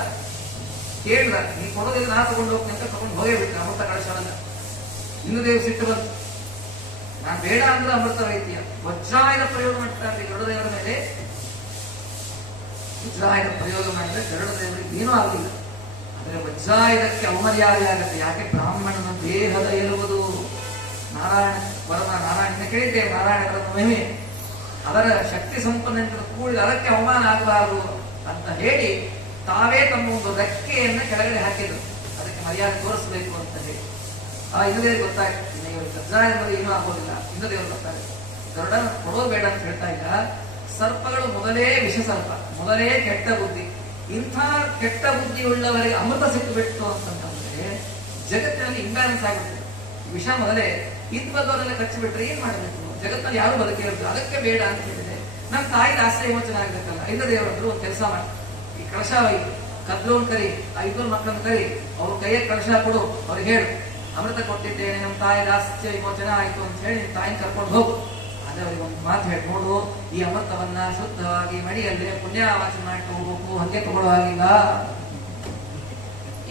ಕೇಳಿದ, ನೀ ಕೊಡೋದಿಲ್ಲ, ನಾ ತಗೊಂಡು ಹೋಗ್ತೀನಿ ಅಂತ ತಗೊಂಡು ಹೋಗೇ ಬಿಟ್ಟ ಅಮೃತ ಕಳಶವನ್ನ. ಇನ್ನು ದೇವ್ ಸಿಟ್ಟು ಬಂತು, ನಾನು ಬೇಡ ಅಂದ್ರೆ ಅಮೃತ ವೈದ್ಯ. ವಜ್ರಾಯುಧ ಪ್ರಯೋಗ ಮಾಡ್ತಾರೆ ಗರುಡದೇವರ ಮೇಲೆ. ವಜ್ರಾಯುಧ ಪ್ರಯೋಗ ಮಾಡಿದ್ರೆ ಗರುಡದೇವರಿಗೆ ಏನೂ ಆಗಲಿಲ್ಲ. ಆದರೆ ವಜ್ರಾಯುಧಕ್ಕೆ ಅವಮರ್ಯಾದೆ ಆಗುತ್ತೆ. ಯಾಕೆ? ಬ್ರಾಹ್ಮಣನ ದೇಹದ ಇರುವುದು ನಾರಾಯಣ ವರದ ನಾರಾಯಣ ಕೇಳಿದ್ದೇವೆ. ನಾರಾಯಣರ ಮಹಿಮೆ, ಅದರ ಶಕ್ತಿ ಸಂಪನ್ನ ಕೂಡಿದ ಅದಕ್ಕೆ ಅವಮಾನ ಆಗಬಾರದು ಅಂತ ಹೇಳಿ ತಾವೇ ತಮ್ಮ ಒಂದು ರೆಕ್ಕೆಯನ್ನು ಕೆಳಗಡೆ ಹಾಕಿದ್ರು. ಅದಕ್ಕೆ ಮರ್ಯಾದೆ ತೋರಿಸಬೇಕು ಅಂತ ಹೇಳಿ. ಇನ್ನದೇವರು ಗೊತ್ತಾಯ್ತು, ಇವರು ವಜ್ರಾಯುಧ ಮೇಲೆ ಏನೂ ಆಗೋದಿಲ್ಲ. ಇನ್ನದೇವರು ಗೊತ್ತಾಗುತ್ತೆ. ಗರುಡ ಕೊಡೋದು ಬೇಡ ಅಂತ ಹೇಳ್ತಾ ಇಲ್ಲ. ಸರ್ಪಗಳು ಮೊದಲೇ ವಿಷ ಸರ್ಪ, ಮೊದಲೇ ಕೆಟ್ಟ ಬುದ್ಧಿ. ಇಂಥ ಕೆಟ್ಟ ಬುದ್ಧಿಯುಳ್ಳವರಿಗೆ ಅಮೃತ ಸಿಕ್ಕಿಬಿಟ್ಟು ಅಂತಂದ್ರೆ ಜಗತ್ತಿನಲ್ಲಿ ಇಂಬ್ಯಾಲೆನ್ಸ್ ಆಗಿಬಿಡ್ತದೆ. ವಿಷ ಮೊದಲೇ ಇದ್ಬದವರೆಲ್ಲ ಕಚ್ಚಿಬಿಟ್ರೆ ಏನ್ ಮಾಡಬೇಕು? ಜಗತ್ತಲ್ಲಿ ಯಾರು ಬದುಕಿರೋದು. ಅದಕ್ಕೆ ಬೇಡ ಅಂತ ಹೇಳಿದೆ. ನಮ್ಮ ತಾಯಿ ಆಶ್ರಯ ಯೋಚನೆ ಆಗ್ಬೇಕಲ್ಲ. ಐದು ದೇವರಂದ್ರು ಒಂದು ಕೆಲಸ ಮಾಡಿ, ಈ ಕಳಶ ಒಯ್ದು ಕದ್ರೋನ್ ಕರಿ, ಆ ಇಬ್ಬರು ಮಕ್ಕಳನ್ನ ಕರಿ, ಅವ್ರ ಕೈಯ ಕಳಶ ಕೊಡು, ಅವ್ರಿಗೆ ಹೇಳು ಅಮೃತ ಕೊಟ್ಟಿದ್ದೇನೆ, ನಮ್ಮ ತಾಯಿ ಆಶ್ರಯ ವಿಮೋಚನೆ ಆಯ್ತು ಅಂತ ಹೇಳಿ ನಿಮ್ಮ ತಾಯಿನ ಕರ್ಕೊಂಡು ಹೋಗು. ಅದೇ ಅವ್ರಿಗೆ ಒಂದು ಮಾತು ಹೇಳಿ ನೋಡು, ಈ ಅಮೃತವನ್ನ ಶುದ್ಧವಾಗಿ ಮಡಿಯಲ್ಲಿ ಪುಣ್ಯವಾಚನೆ ಮಾಡಿ ಹೋಗ್ಬೇಕು, ಹಂಗೆ ತಗೊಳ್ಳುವಾಗಿಲ್ಲ.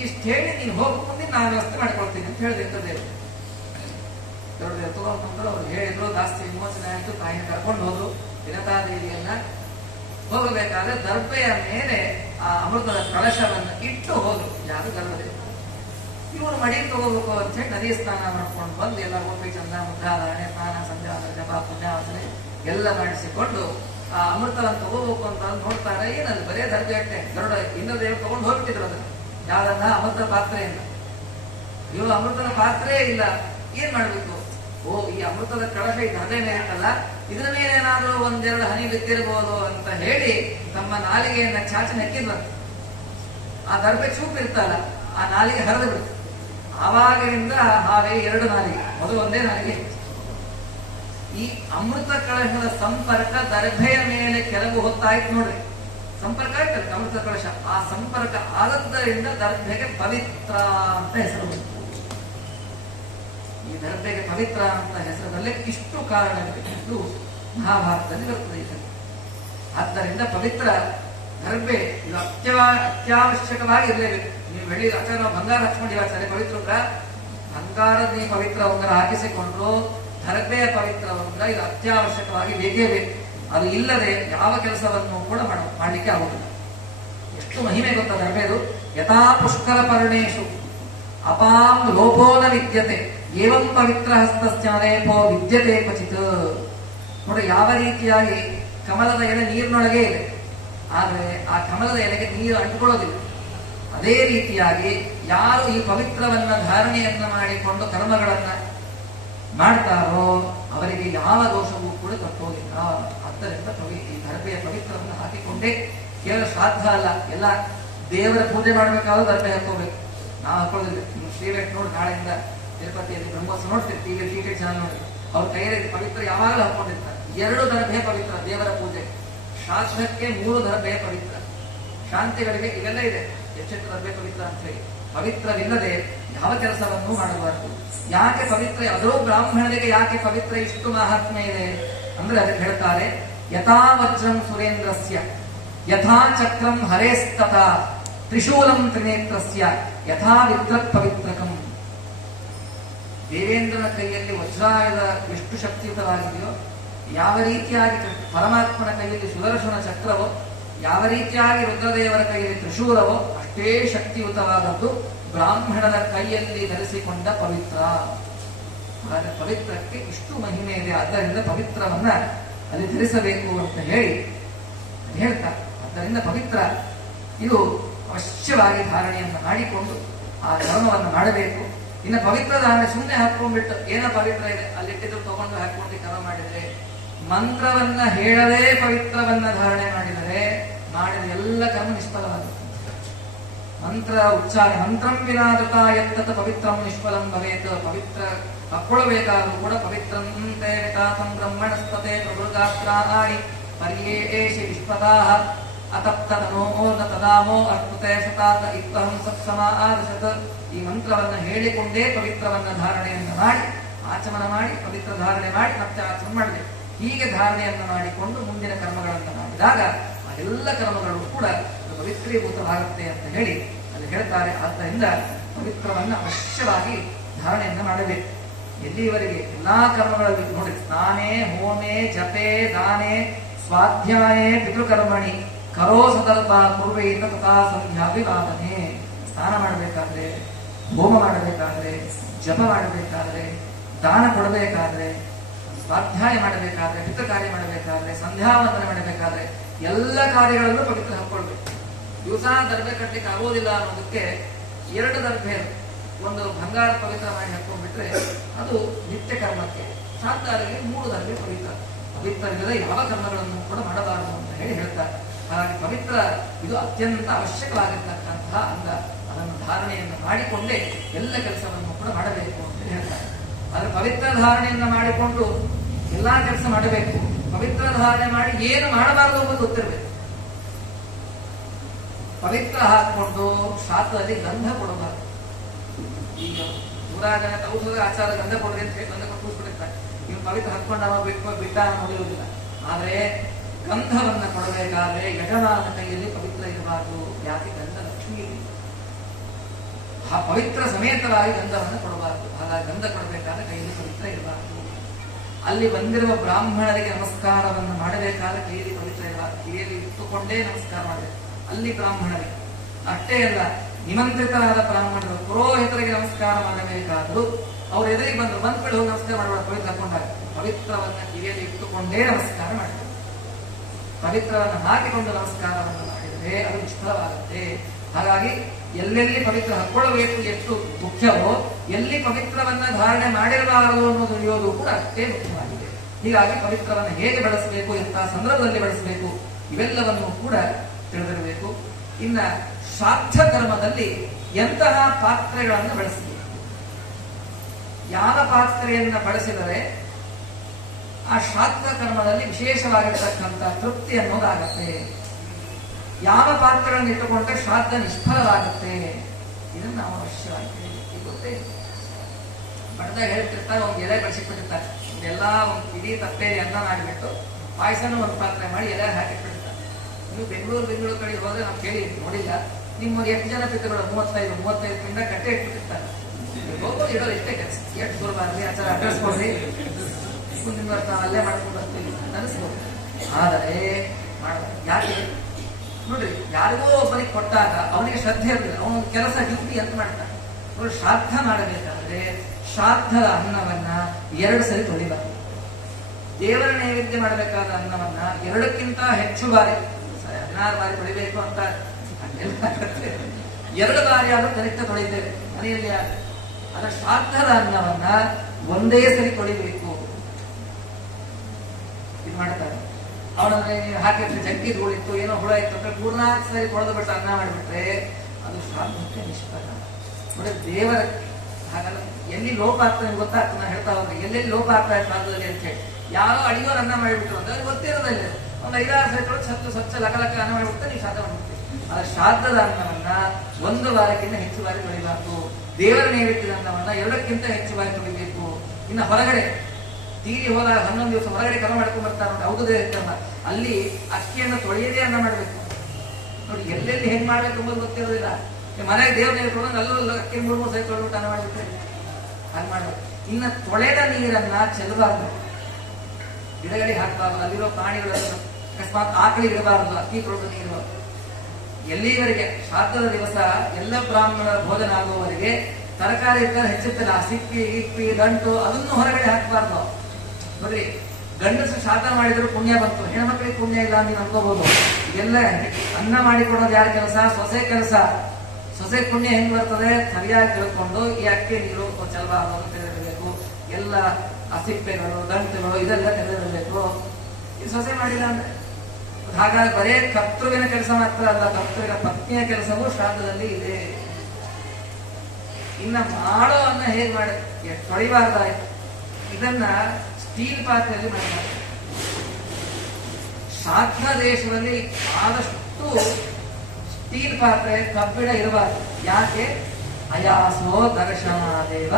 ಇಷ್ಟು ಹೇಳಿ ನೀನು ಹೋಗು, ಮುಂದೆ ನಾನು ವ್ಯವಸ್ಥೆ ಮಾಡ್ಕೊಳ್ತೀನಿ ಅಂತ ಹೇಳಿದೆ. ದೇವರು ದೊಡ್ಡ ತಗೊಂಡ್ರು. ಅವ್ರು ಹೇಳಿದ್ರು, ಜಾಸ್ತಿ ವಿಮೋಚನೆ ಆಯ್ತು, ತಾಯಿನ ಕರ್ಕೊಂಡು ಹೋದ್ರು. ವಿನತಾದೇವಿಯನ್ನ ಹೋಗಬೇಕಾದ್ರೆ ದರ್ಬೆಯ ಮೇಲೆ ಆ ಅಮೃತದ ಕಳಶವನ್ನು ಇಟ್ಟು ಹೋದ್ರು. ಯಾರು ಗರ್ಭದೇವ. ಇವರು ಮಡಿ ತಗೋಬೇಕು ಅಂತ ಹೇಳಿ ನದಿ ಸ್ನಾನ ಮಾಡ್ಕೊಂಡು ಬಂದು ಎಲ್ಲ ಗೋಪಿ ಚಂದ ಮುದ್ದಾಧಾರಣೆ ಸ್ನಾನ ಸಂಧ್ಯಾನ ಜಪ ಪುಣ್ಯಾವಚನೆ ಎಲ್ಲ ಮಾಡಿಸಿಕೊಂಡು ಆ ಅಮೃತವನ್ನು ತಗೋಬೇಕು ಅಂತ ನೋಡ್ತಾರೆ. ಏನದು ಬರೇ ದರ್ಬೆ ಅಟ್ಟೆ. ಗರುಡ ಇಂದ್ರದೇವರು ತಗೊಂಡು ಹೋಗ್ತಿದ್ರು ಅದನ್ನ. ಯಾವ್ದನ್ನ? ಅಮೃತ ಪಾತ್ರೆಯಿಂದ. ಇವರು ಅಮೃತದ ಪಾತ್ರೆ ಇಲ್ಲ, ಏನ್ ಮಾಡ್ಬೇಕು? ಓ, ಈ ಅಮೃತದ ಕಳಶ ಈ ದರ್ಬೆ ಮೇಲೆ ಇರ್ತಲ್ಲ, ಇದ್ರ ಮೇಲೆ ಏನಾದ್ರೂ ಒಂದೆರಡು ಹನಿ ಬಿದ್ದಿರಬಹುದು ಅಂತ ಹೇಳಿ ತಮ್ಮ ನಾಲಿಗೆಯನ್ನ ಚಾಚಿ ನೆಕ್ಕಿದ್ವಂತೆ. ಆ ದರ್ಬೆ ಚೂಪಿರ್ತಲ್ಲ, ಆ ನಾಲಿಗೆ ಹರಿದು ಬಿಡ್ತು. ಆವಾಗಿನಿಂದ ಹಾಗೆ ಎರಡು ನಾಲಿಗೆ, ಮೊದಲು ಒಂದೇ ನಾಲಿಗೆ. ಈ ಅಮೃತ ಕಳಶದ ಸಂಪರ್ಕ ದರ್ಭೆಯ ಮೇಲೆ ಕೆಲವು ಹೊತ್ತಾಯ್ತು ನೋಡ್ರಿ. ಸಂಪರ್ಕ ಆಯ್ತಲ್ಲ ಅಮೃತ ಕಳಶ. ಆ ಸಂಪರ್ಕ ಆದದ್ದರಿಂದ ದರ್ಭೆಗೆ ಪವಿತ್ರ ಅಂತ ಹೆಸರು ಬಂತು. ಈ ದರ್ಭೆಗೆ ಪವಿತ್ರ ಅಂತ ಹೆಸರಲ್ಲೇ ಇಷ್ಟು ಕಾರಣವಿದೆ. ಇದು ಮಹಾಭಾರತದಲ್ಲಿ ಬರ್ತದೆ. ಆದ್ದರಿಂದ ಪವಿತ್ರ ದರ್ಭೆ ಇದು ಅತ್ಯವಶ್ಯಕವಾಗಿ ಇರಲೇಬೇಕು. ನೀವು ಬೆಳ್ಳಿ ಆಚಾರ ನಾವು ಬಂಗಾರ ಹಚ್ಕೊಂಡಿವಾಚಾರೆ ಪವಿತ್ರ ಉಂಗ್ರ, ಬಂಗಾರದ ನೀವು ಪವಿತ್ರ ಉಂಗ್ರ ಹಾಕಿಸಿಕೊಂಡ್ರು ದರ್ಭೆಯ ಪವಿತ್ರ ಉಂಗ್ರ ಇದು ಅತ್ಯವಶ್ಯಕವಾಗಿ ಬೇಕೇ ಬೇಕು. ಅದು ಇಲ್ಲದೆ ಯಾವ ಕೆಲಸವನ್ನು ಕೂಡ ಮಾಡಲಿಕ್ಕೆ ಆಗುವುದಿಲ್ಲ. ಎಷ್ಟು ಮಹಿಮೆ ಗೊತ್ತಾ ದರ್ಭೆದು? ಯಥಾ ಪುಷ್ಕರ ಪರ್ಣೇಶು ಅಪಾಂ ಲೋಪೋನ ವಿದ್ಯತೆ ಏವಂ ಪವಿತ್ರ ಹಸ್ತಸ್ಯಾನೇಪೋ ವಿದ್ಯತೆ ಕ್ವಚಿತ್. ನೋಡಿ, ಯಾವ ರೀತಿಯಾಗಿ ಕಮಲದ ಎಲೆ ನೀರಿನೊಳಗೆ ಇದೆ, ಆದರೆ ಆ ಕಮಲದ ಎಲೆಗೆ ನೀರು ಅಂಟಿಕೊಳ್ಳೋದಿಲ್ಲ. ಅದೇ ರೀತಿಯಾಗಿ ಯಾರು ಈ ಪವಿತ್ರವನ್ನ ಧಾರಣೆಯನ್ನ ಮಾಡಿಕೊಂಡು ಕರ್ಮಗಳನ್ನ ಮಾಡ್ತಾರೋ ಅವರಿಗೆ ಯಾವ ದೋಷವೂ ಕೂಡ ತಟ್ಟೋದಿಲ್ಲ. ಆದ್ದರಿಂದ ಈ ದರ್ಭೆಯ ಪವಿತ್ರವನ್ನು ಹಾಕಿಕೊಂಡೇ ಕೇವಲ ಶ್ರಾದ್ದ ಅಲ್ಲ, ಎಲ್ಲ ದೇವರ ಪೂಜೆ ಮಾಡಬೇಕಾದ್ರೂ ದರ್ಭೆ ಹಾಕೋಬೇಕು. ನಾವು ಹಾಕೊಳ್ಳೋದಿಲ್ಲ. ನೀವು ಶ್ರೀವೇಟ್ ನೋಡಿ, ನಾಳೆಯಿಂದ ತಿರುಪತಿಯಲ್ಲಿ ಬ್ರಹ್ಮೋತ್ಸವ ನೋಡ್ತೀರಿ, ಟಿವಿ ಟಿಕೆಟ್ ಚಾನಲ್ ನೋಡಿ, ಅವ್ರ ಕೈಯಲ್ಲಿ ಪವಿತ್ರ ಯಾವಾಗಲೂ ಹಾಕೊಂಡಿರ್ತಾರೆ. 2 ದರ್ಭೆ ಪವಿತ್ರ ದೇವರ ಪೂಜೆ. ಶ್ರಾದ್ದಕ್ಕೆ 3 ದರ್ಭೆ ಪವಿತ್ರ. ಶಾಂತಿಗಳಿಗೆ ಇವೆಲ್ಲ ಇದೆ. ಎಚ್ಚೆತ್ತು ದರ್ಭೆ ಪವಿತ್ರ ಅಂತ ಹೇಳಿ ಪವಿತ್ರವಿಲ್ಲದೆ ಯಾವ ಕೆಲಸವನ್ನು ಮಾಡಬಾರದು. ಯಾಕೆ ಪವಿತ್ರ? ಅದೋ ಬ್ರಾಹ್ಮಣರಿಗೆ ಯಾಕೆ ಪವಿತ್ರ ಇಷ್ಟು ಮಹಾತ್ಮೆ ಇದೆ ಅಂದ್ರೆ ಅದಕ್ಕೆ ಹೇಳ್ತಾರೆ, ಯಥಾ ವಜ್ರಂ ಸುರೇಂದ್ರಸ್ಯ ಯಥಾ ಚಕ್ರಂ ಹರೇಸ್ತಥಾ ತ್ರಿಶೂಲಂ ತ್ರಿನೇತ್ರಸ್ಯ ಯಥಾ ವಿದ್ರತ್ ಪವಿತ್ರಕಂ. ದೇವೇಂದ್ರನ ಕೈಯಲ್ಲಿ ವಜ್ರಾಯುಧ ಎಷ್ಟು ಶಕ್ತಿಯುತವಾಗಿದೆಯೋ, ಯಾವ ರೀತಿಯಾಗಿ ಪರಮಾತ್ಮನ ಕೈಯಲ್ಲಿ ಸುದರ್ಶನ ಚಕ್ರವೋ, ಯಾವ ರೀತಿಯಾಗಿ ರುದ್ರದೇವರ ಕೈಯಲ್ಲಿ ತ್ರಿಶೂಲವೋ ಅಷ್ಟೇ ಶಕ್ತಿಯುತವಾದದ್ದು ಬ್ರಾಹ್ಮಣನ ಕೈಯಲ್ಲಿ ಧರಿಸಿಕೊಂಡ ಪವಿತ್ರ. ಹಾಗೆ ಪವಿತ್ರಕ್ಕೆ ಇಷ್ಟು ಮಹಿಮೆ ಇದೆ. ಆದ್ದರಿಂದ ಪವಿತ್ರವನ್ನ ಅಲ್ಲಿ ಧರಿಸಬೇಕು ಅಂತ ಹೇಳಿ ಹೇಳ್ತಾರೆ. ಆದ್ದರಿಂದ ಪವಿತ್ರ ಇದು ಅವಶ್ಯವಾಗಿ ಧಾರಣೆಯನ್ನು ಮಾಡಿಕೊಂಡು ಆ ಕರ್ಮವನ್ನು ಮಾಡಬೇಕು. ಇನ್ನು ಪವಿತ್ರ ಧಾರಣೆ ಸುಮ್ಮನೆ ಹಾಕೊಂಡ್ಬಿಟ್ಟು ಏನೋ ಪವಿತ್ರ ಇದೆ ಅಲ್ಲಿಟ್ಟಿದ್ರು ತಗೊಂಡು ಹಾಕೊಂಡು ಕರ್ಮ ಮಾಡಿದ್ರೆ, ಮಂತ್ರವನ್ನ ಹೇಳದೇ ಪವಿತ್ರವನ್ನ ಧಾರಣೆ ಮಾಡಿದರೆ ಮಾಡಿದ ಎಲ್ಲ ಕರ್ಮ ನಿಷ್ಫಲವಾಗುತ್ತೆ. ಮಂತ್ರ ಉಚ್ಚಾರ ಮಂತ್ರಂ ವಿನಾದೃತ ಎತ್ತತ ಪವಿತ್ರಂ ನಿಷ್ಫಲಂ ಭವೇತ್. ಪವಿತ್ರ ಹಾಕೊಳ್ಳಬೇಕಾದ್ರೂ ಕೂಡ ಪವಿತ್ರಂತೆ ವಿತಾತಂ ಬ್ರಹ್ಮಣಸ್ತತೆ ಪ್ರಭುಗಾತ್ರಾಣಿ ಪರ್ಯೇಷಿ ವಿಶ್ವದಾಹ ಅತಪ್ತನೋ ನ ತದಾಮೋ ಅರ್ಪುತೆ ಶತಾತ ಇತ್ವಹಂ ಸತ್ಸಮಾದಶತ್. ಈ ಮಂತ್ರವನ್ನು ಹೇಳಿಕೊಂಡೇ ಪವಿತ್ರವನ್ನ ಧಾರಣೆಯನ್ನು ಮಾಡಿ ಆಚಮನ ಮಾಡಿ ಪವಿತ್ರ ಧಾರಣೆ ಮಾಡಿ ಮತ್ತೆ ಆಚಮನ ಮಾಡಬೇಕು. ಹೀಗೆ ಧಾರಣೆಯನ್ನು ಮಾಡಿಕೊಂಡು ಮುಂದಿನ ಕರ್ಮಗಳನ್ನು ಮಾಡಿದಾಗ ಆ ಎಲ್ಲ ಕರ್ಮಗಳು ಕೂಡ ಪವಿತ್ರೀಭೂತವಾಗುತ್ತೆ ಅಂತ ಹೇಳಿ ಅಲ್ಲಿ ಹೇಳ್ತಾರೆ. ಆದ್ದರಿಂದ ಪವಿತ್ರವನ್ನ ಅವಶ್ಯವಾಗಿ ಧಾರಣೆಯನ್ನು ಮಾಡಬೇಕು. ಎಲ್ಲಿವರೆಗೆ ಎಲ್ಲಾ ಕರ್ಮಗಳಲ್ಲಿ ನೋಡಿ, ಸ್ನಾನೇ ಹೋಮೆ ಜಪೆ ದಾನೆ ಸ್ವಾಧ್ಯಾಯೇ ಪಿತೃಕರ್ಮಣಿ ಕರೋ ಸತತ ಕುರ್ವೆಯಿಂದ ತಥಾ ಸಂಧ್ಯಾಭಿವಾದನೆ. ಸ್ನಾನ ಮಾಡಬೇಕಾದ್ರೆ, ಹೋಮ ಮಾಡಬೇಕಾದ್ರೆ, ಜಪ ಮಾಡಬೇಕಾದ್ರೆ, ದಾನ ಕೊಡಬೇಕಾದ್ರೆ, ಸ್ವಾಧ್ಯಾಯ ಮಾಡಬೇಕಾದ್ರೆ, ಪಿತೃ ಕಾರ್ಯ ಮಾಡಬೇಕಾದ್ರೆ, ಸಂಧ್ಯಾವಂದನೆ ಮಾಡಬೇಕಾದ್ರೆ ಎಲ್ಲ ಕಾರ್ಯಗಳಲ್ಲೂ ಪವಿತ್ರ ಹಾಕೊಳ್ಬೇಕು. ದಿವಸ ದರ್ಬೆ ಕಟ್ಟಲಿಕ್ಕೆ ಆಗೋದಿಲ್ಲ ಅನ್ನೋದಕ್ಕೆ 2 ದರ್ಬೆ, ಒಂದು ಬಂಗಾರ ಪವಿತ್ರ ಮಾಡಿ ಹಾಕೊಂಡ್ಬಿಟ್ರೆ ಅದು ನಿತ್ಯ ಕರ್ಮಕ್ಕೆ, ಶ್ರಾದ್ದಾರಿಗೆ 3 ದರ್ಬೆ ಪವಿತ್ರ. ಪವಿತ್ರವಿಲ್ಲದ ಯಾವ ಕರ್ಮಗಳನ್ನು ಕೂಡ ಮಾಡಬಾರದು ಅಂತ ಹೇಳ್ತಾರೆ. ಹಾಗಾಗಿ ಪವಿತ್ರ ಇದು ಅತ್ಯಂತ ಅವಶ್ಯಕವಾಗಿರ್ತಕ್ಕಂತಹ ಅಂಗ. ಅದನ್ನು ಧಾರಣೆಯನ್ನು ಮಾಡಿಕೊಂಡೇ ಎಲ್ಲ ಕೆಲಸವನ್ನು ಕೂಡ ಮಾಡಬೇಕು ಅಂತ ಹೇಳ್ತಾರೆ. ಆದ್ರೆ ಪವಿತ್ರ ಧಾರಣೆಯನ್ನು ಮಾಡಿಕೊಂಡು ಎಲ್ಲಾ ಕೆಲಸ ಮಾಡಬೇಕು. ಪವಿತ್ರ ಧಾರಣೆ ಮಾಡಿ ಏನು ಮಾಡಬಾರದು ಅನ್ನೋದು ಗೊತ್ತಿರಬೇಕು. ಪವಿತ್ರ ಹಾಕೊಂಡು ಶಾಸ್ತ್ರದಲ್ಲಿ ಗಂಧ ಕೊಡಬಾರದು. ಈಗ ನೂರಾರು ಜನ ಔಷಧ ಆಚಾರ ಗಂಧ ಕೊಡ್ರಿ ಅಂತ ಹೇಳಿ ಗಂಧ ಕೂತ್ಬಿಟ್ಟಿರ್ತಾರೆ. ನೀವು ಪವಿತ್ರ ಹಾಕೊಂಡವ ಬಿಟ್ಟ ಮುಗಿಯುವುದಿಲ್ಲ. ಆದ್ರೆ ಗಂಧವನ್ನ ಕೊಡಬೇಕಾದ್ರೆ ಯಜಮಾನನ ಕೈಯಲ್ಲಿ ಪವಿತ್ರ ಇರಬಾರದು. ಯಾಕೆ? ಗಂಧ ಲಕ್ಷ್ಮಿ ಆ ಪವಿತ್ರ ಸಮೇತರಾಗಿ ಗಂಧವನ್ನು ಕೊಡಬಾರದು. ಹಾಗಾಗಿ ಗಂಧ ಕೊಡಬೇಕಾದ್ರೆ ಕೈಯಲ್ಲಿ ಪವಿತ್ರ ಇರಬಾರದು. ಅಲ್ಲಿ ಬಂದಿರುವ ಬ್ರಾಹ್ಮಣರಿಗೆ ನಮಸ್ಕಾರವನ್ನು ಮಾಡಬೇಕಾದ್ರೆ ಕೈಯಲ್ಲಿ ಪವಿತ್ರ ಇರಬಾರದು. ಕಿವಿಯಲ್ಲಿ ಇಟ್ಟುಕೊಂಡೇ ನಮಸ್ಕಾರ ಮಾಡಬೇಕು. ಅಲ್ಲಿ ಬ್ರಾಹ್ಮಣರಿಗೆ ಅಷ್ಟೇ ಅಲ್ಲ, ನಿಮಂತ್ರಿತರಾದ ಬ್ರಾಹ್ಮಣರು ಪುರೋಹಿತರಿಗೆ ನಮಸ್ಕಾರ ಮಾಡಬೇಕಾದ್ರು ಅವ್ರ ಎದುರಿಗೆ ಬಂದ್ಬಿಟ್ಟು ಹೋಗಿ ನಮಸ್ಕಾರ ಮಾಡಬಾರ್ದು. ಪವಿತ್ರ ಹಾಕೊಂಡಾಗ ಪವಿತ್ರವನ್ನ ಕಿವಿಯಲ್ಲಿ ಇಟ್ಟುಕೊಂಡೇ ನಮಸ್ಕಾರ ಮಾಡಬೇಕು. ಪವಿತ್ರವನ್ನು ಹಾಕಿಕೊಂಡು ನಮಸ್ಕಾರವನ್ನು ಮಾಡಿದರೆ ಅದು ನಿಷ್ಫಲವಾಗುತ್ತೆ. ಹಾಗಾಗಿ ಎಲ್ಲೆಲ್ಲಿ ಪವಿತ್ರ ಹಾಕೊಳ್ಳಬೇಕು ಎಷ್ಟು ಮುಖ್ಯವೋ, ಎಲ್ಲಿ ಪವಿತ್ರವನ್ನ ಧಾರಣೆ ಮಾಡಿರಬಾರದು ಅನ್ನೋದು ತಿಳಿಯೋದು ಕೂಡ ಅಷ್ಟೇ ಮುಖ್ಯವಾಗಿದೆ. ಹೀಗಾಗಿ ಪವಿತ್ರವನ್ನು ಹೇಗೆ ಬಳಸಬೇಕು, ಎಂತಹ ಸಂದರ್ಭದಲ್ಲಿ ಬಳಸಬೇಕು, ಇವೆಲ್ಲವನ್ನು ಕೂಡ ತಿಳಿದಿರಬೇಕು. ಇನ್ನ ಶ್ರಾದ್ದ ಕರ್ಮದಲ್ಲಿ ಎಂತಹ ಪಾತ್ರೆಗಳನ್ನು ಬಳಸಬೇಕು, ಯಾವ ಪಾತ್ರೆಯನ್ನ ಬಳಸಿದರೆ ಆ ಶ್ರಾದ್ದ ಕರ್ಮದಲ್ಲಿ ವಿಶೇಷವಾಗಿರ್ತಕ್ಕಂಥ ತೃಪ್ತಿ ಅನ್ನೋದಾಗತ್ತೆ, ಯಾವ ಪಾತ್ರಗಳನ್ನು ಇಟ್ಟುಕೊಂಡ್ರೆ ಶ್ರಾದ್ದ ನಿಷ್ಫಲವಾಗುತ್ತೆ, ಇದನ್ನು ನಾವು ಅವಶ್ಯವಾಗಿ ಗೊತ್ತೇ. ಬಡದಾಗ ಹೇಳ್ತಿರ್ತಾರೆ, ಒಂದು ಎಲೆ ಬಳಸಿಬಿಟ್ಟಿರ್ತಾರೆ, ಇದೆಲ್ಲ ಒಂದು ಇಡೀ ತಪ್ಪೇಲಿ ಅನ್ನ ಮಾಡಿಬಿಟ್ಟು ಪಾಯಸನ ಒಂದು ಪಾತ್ರೆ ಮಾಡಿ ಎಲೆ ಹಾಕಿಬಿಟ್ಟಿರ್ತಾರೆ. ನೀವು ಬೆಂಗಳೂರು ಕಡೆ ಹೋದ್ರೆ ನಾವು ಕೇಳಿ ನೋಡಿಲ್ಲ. ನಿಮ್ಮಲ್ಲಿ ಎಷ್ಟು ಜನ ಪಿತೃಗಳು 35 ಪಿಂಡ ಕಟ್ಟೆ ಇಟ್ಬಿಟ್ಟಿರ್ತಾರೆ. ಹೋಗೋದು ಇಡೋದು ಇಷ್ಟೇ ಕೆಲಸ. ಎಷ್ಟು ದೂರ ಬರ್ರಿ, ಆಚಾರ ಅಡ್ರೆಸ್ ಕೊಡ್ರಿ, ಮುಂದಿನ ವರ್ಷ ಅಲ್ಲೇ ಮಾಡ್ಕೊಂಡು ಬರ್ತೀವಿ ಅನಿಸ್ಬೋದು. ಆದರೆ ಯಾಕೆ ನೋಡ್ರಿ, ಯಾರಿಗೋ ಒಬ್ಬನಿಗೆ ಕೊಟ್ಟಾಗ ಅವನಿಗೆ ಶ್ರದ್ಧೆ ಇರಲಿಲ್ಲ, ಅವನ ಕೆಲಸ ಡ್ಯೂಟಿ ಅಂತ ಮಾಡ್ತಾನೆ. ಅವರು ಶ್ರಾದ್ದ ಮಾಡಬೇಕಾದ್ರೆ ಶ್ರಾದ್ದದ ಅನ್ನವನ್ನ 2 ಸರಿ ತೊಳಿಬಾರದು. ದೇವರ ನೈವೇದ್ಯ ಮಾಡಬೇಕಾದ ಅನ್ನವನ್ನ 2ಕ್ಕಿಂತ ಹೆಚ್ಚು ಬಾರಿ, 16 ಬಾರಿ ತೊಳಿಬೇಕು ಅಂತ 2 ಬಾರಿ ಆದ್ರೂ ಕನಿಷ್ಠ ತೊಳಿತೇವೆ ಮನೆಯಲ್ಲಿ. ಅದರ ಶ್ರಾದ್ದದ ಅನ್ನವನ್ನ ಒಂದೇ ಸರಿ ತೊಳಿಬೇಕು. ಇದು ಮಾಡ್ತಾರೆ. ಅವನಂದ್ರೆ ಹಾಕಿದ್ರೆ ಜಗ್ಗಿ ಧೂಳಿತ್ತು, ಏನೋ ಹುಳ ಇತ್ತು ಅಂದ್ರೆ 3-4 ಸರಿ ತೊಳೆದು ಬಿಟ್ಟು ಅನ್ನ ಮಾಡಿಬಿಟ್ರೆ ಅದು ಶ್ರಾದ್ದಕ್ಕೆ ನಿಷ್ಫಲ. ನೋಡಿ, ದೇವರ ಹಾಗಲ್ಲ. ಎಲ್ಲಿ ಲೋಪ ಆಗ್ತದೆ ಗೊತ್ತಾಗ್ತದೆ. ನಾನು ಹೇಳ್ತಾ ಹೋದ್ರೆ ಎಲ್ಲೆಲ್ಲಿ ಲೋಪ ಆಗ್ತಾ ಇದೆ ಶ್ರಾದ್ದದಲ್ಲಿ ಅಂತ ಹೇಳಿ ಯಾವ ಅಡಿಯೋರು ಅನ್ನ ಮಾಡಿಬಿಟ್ರು ಅಂತ ಅವ್ರಿಗೆ ಗೊತ್ತಿರೋದಿಲ್ಲ. ಒಂದು 5-6 ಸರಿ ತೊಳೆದು ಸ್ವಚ್ಛ ಲಕ ಅನ್ನ ಮಾಡಿಬಿಡ್ತಾರೆ, ನೀವು ಶ್ರಾದ್ದ ಮಾಡ್ತೀವಿ. ಆ ಶ್ರಾದ್ದದ ಅನ್ನವನ್ನ 1 ವಾರಕ್ಕಿಂತ ಹೆಚ್ಚು ಬಾರಿ ತೊಳಿಬಾರ್ದು. ದೇವರ ನೈವೇದ್ಯದ ಅನ್ನವನ್ನ 2ಕ್ಕಿಂತ ಹೆಚ್ಚು ಬಾರಿ ತೊಳಿಬೇಕು. ಇನ್ನು ಹೊರಗಡೆ ತೀರಿ ಹೋದಾಗ 11 ದಿವಸ ಹೊರಗಡೆ ಕರ್ಮ ಮಾಡ್ಕೊಂಡು ಬರ್ತಾರೆ ನೋಡಿ, ಹೌದು ದೇವಸ್ಥಾನ, ಅಲ್ಲಿ ಅಕ್ಕಿಯನ್ನು ತೊಳೆಯದೇ ಅನ್ನ ಮಾಡಬೇಕು. ನೋಡಿ, ಎಲ್ಲೆಲ್ಲಿ ಹೆಂಗ್ ಮಾಡ್ಬೇಕು ಎಂಬುದು ಗೊತ್ತಿರೋದಿಲ್ಲ. ಮನೆಗೆ ದೇವ್ರ ನೀರು ತೊಗೊಂಡು ಅಲ್ಲೂ ಅಕ್ಕಿ 3-3 ಸರಿ ತೊಳೆದ್ಬಿಟ್ಟು ಅನ್ನ ಮಾಡಿಬಿಟ್ರೆ ಹಾಗೆ ಮಾಡಬೇಕು. ಇನ್ನು ತೊಳೆದ ನೀರನ್ನ ಚೆಲ್ಲಬಾರ್ದು, ಗಿಡಗಳಿಗೆ ಹಾಕಬಾರ್ದು. ಅಲ್ಲಿರೋ ಪ್ರಾಣಿಗಳನ್ನು ಅಕಸ್ಮಾತ್ ಆಕಳಿಗೆ ಇರಬಾರದು ಅಕ್ಕಿ ತೊಳೆದ ನೀರು. ಎಲ್ಲಿವರೆಗೆ ಶ್ರಾದ್ದದ ದಿವಸ ಎಲ್ಲ ಬ್ರಾಹ್ಮಣರ ಭೋಜನ ಆಗುವವರೆಗೆ ತರಕಾರಿ ಹೆಚ್ಚುತ್ತಲ್ಲ, ಸಿಪ್ಪಿ ಇಪ್ಪಿ ದಂಟು ಅದನ್ನು ಹೊರಗಡೆ ಹಾಕಬಾರ್ದು. ನೋಡ್ರಿ, ಗಂಡಸು ಶ್ರಾದ್ದ ಮಾಡಿದ್ರು ಪುಣ್ಯ ಬಂತು, ಹೆಣ್ಮಕ್ಳಿಗೆ ಪುಣ್ಯ ಇಲ್ಲ ಅಂತ ಅನ್ಕೋಬಹುದು. ಇದೆಲ್ಲ ಅನ್ನ ಮಾಡಿಕೊಡೋದು ಯಾರ ಕೆಲಸ? ಸೊಸೆ ಕೆಲಸ. ಸೊಸೆ ಪುಣ್ಯ ಹೆಂಗ್ ಬರ್ತದೆ? ಸರಿಯಾಗಿ ತಿಳ್ಕೊಂಡು ಈ ಅಕ್ಕಿ ನೀರು ಚೆಲ್ಲಬಾರದು ಅಂತ ತಿಳಿದಿರಬೇಕು. ಎಲ್ಲ ಸಿಪ್ಪೆಗಳು ದಂಟುಗಳು ಇದೆಲ್ಲ ತಿಳಿದಿರಬೇಕು. ಈ ಸೊಸೆ ಮಾಡಿಲ್ಲ ಅಂದ್ರೆ ಹಾಗಾಗಿ ಬರೇ ಕರ್ತೃವಿನ ಕೆಲಸ ಮಾತ್ರ ಅಲ್ಲ, ಕರ್ತೃವಿನ ಪತ್ನಿಯ ಕೆಲಸವೂ ಶ್ರಾದ್ದದಲ್ಲಿ ಇದೆ. ಇನ್ನ ಮಾಡೋ ಅನ್ನ ಹೇಗೆ ಮಾಡಿ ತೊಳಿಬಾರ್ದಾಯ್ತು. ಇದನ್ನ ಸ್ಟೀಲ್ ಪಾತ್ರೆಯಲ್ಲಿ ಮಾಡಬಾರ್ದು. ಶ್ರಾದ್ದ ದೇಶದಲ್ಲಿ ಆದಷ್ಟು ಸ್ಟೀಲ್ ಪಾತ್ರೆ, ಕಬ್ಬಿಣ ಇರಬಾರ್ದು. ಯಾಕೆ? ಅಯಾಸೋ ದರ್ಶನಾದೇವ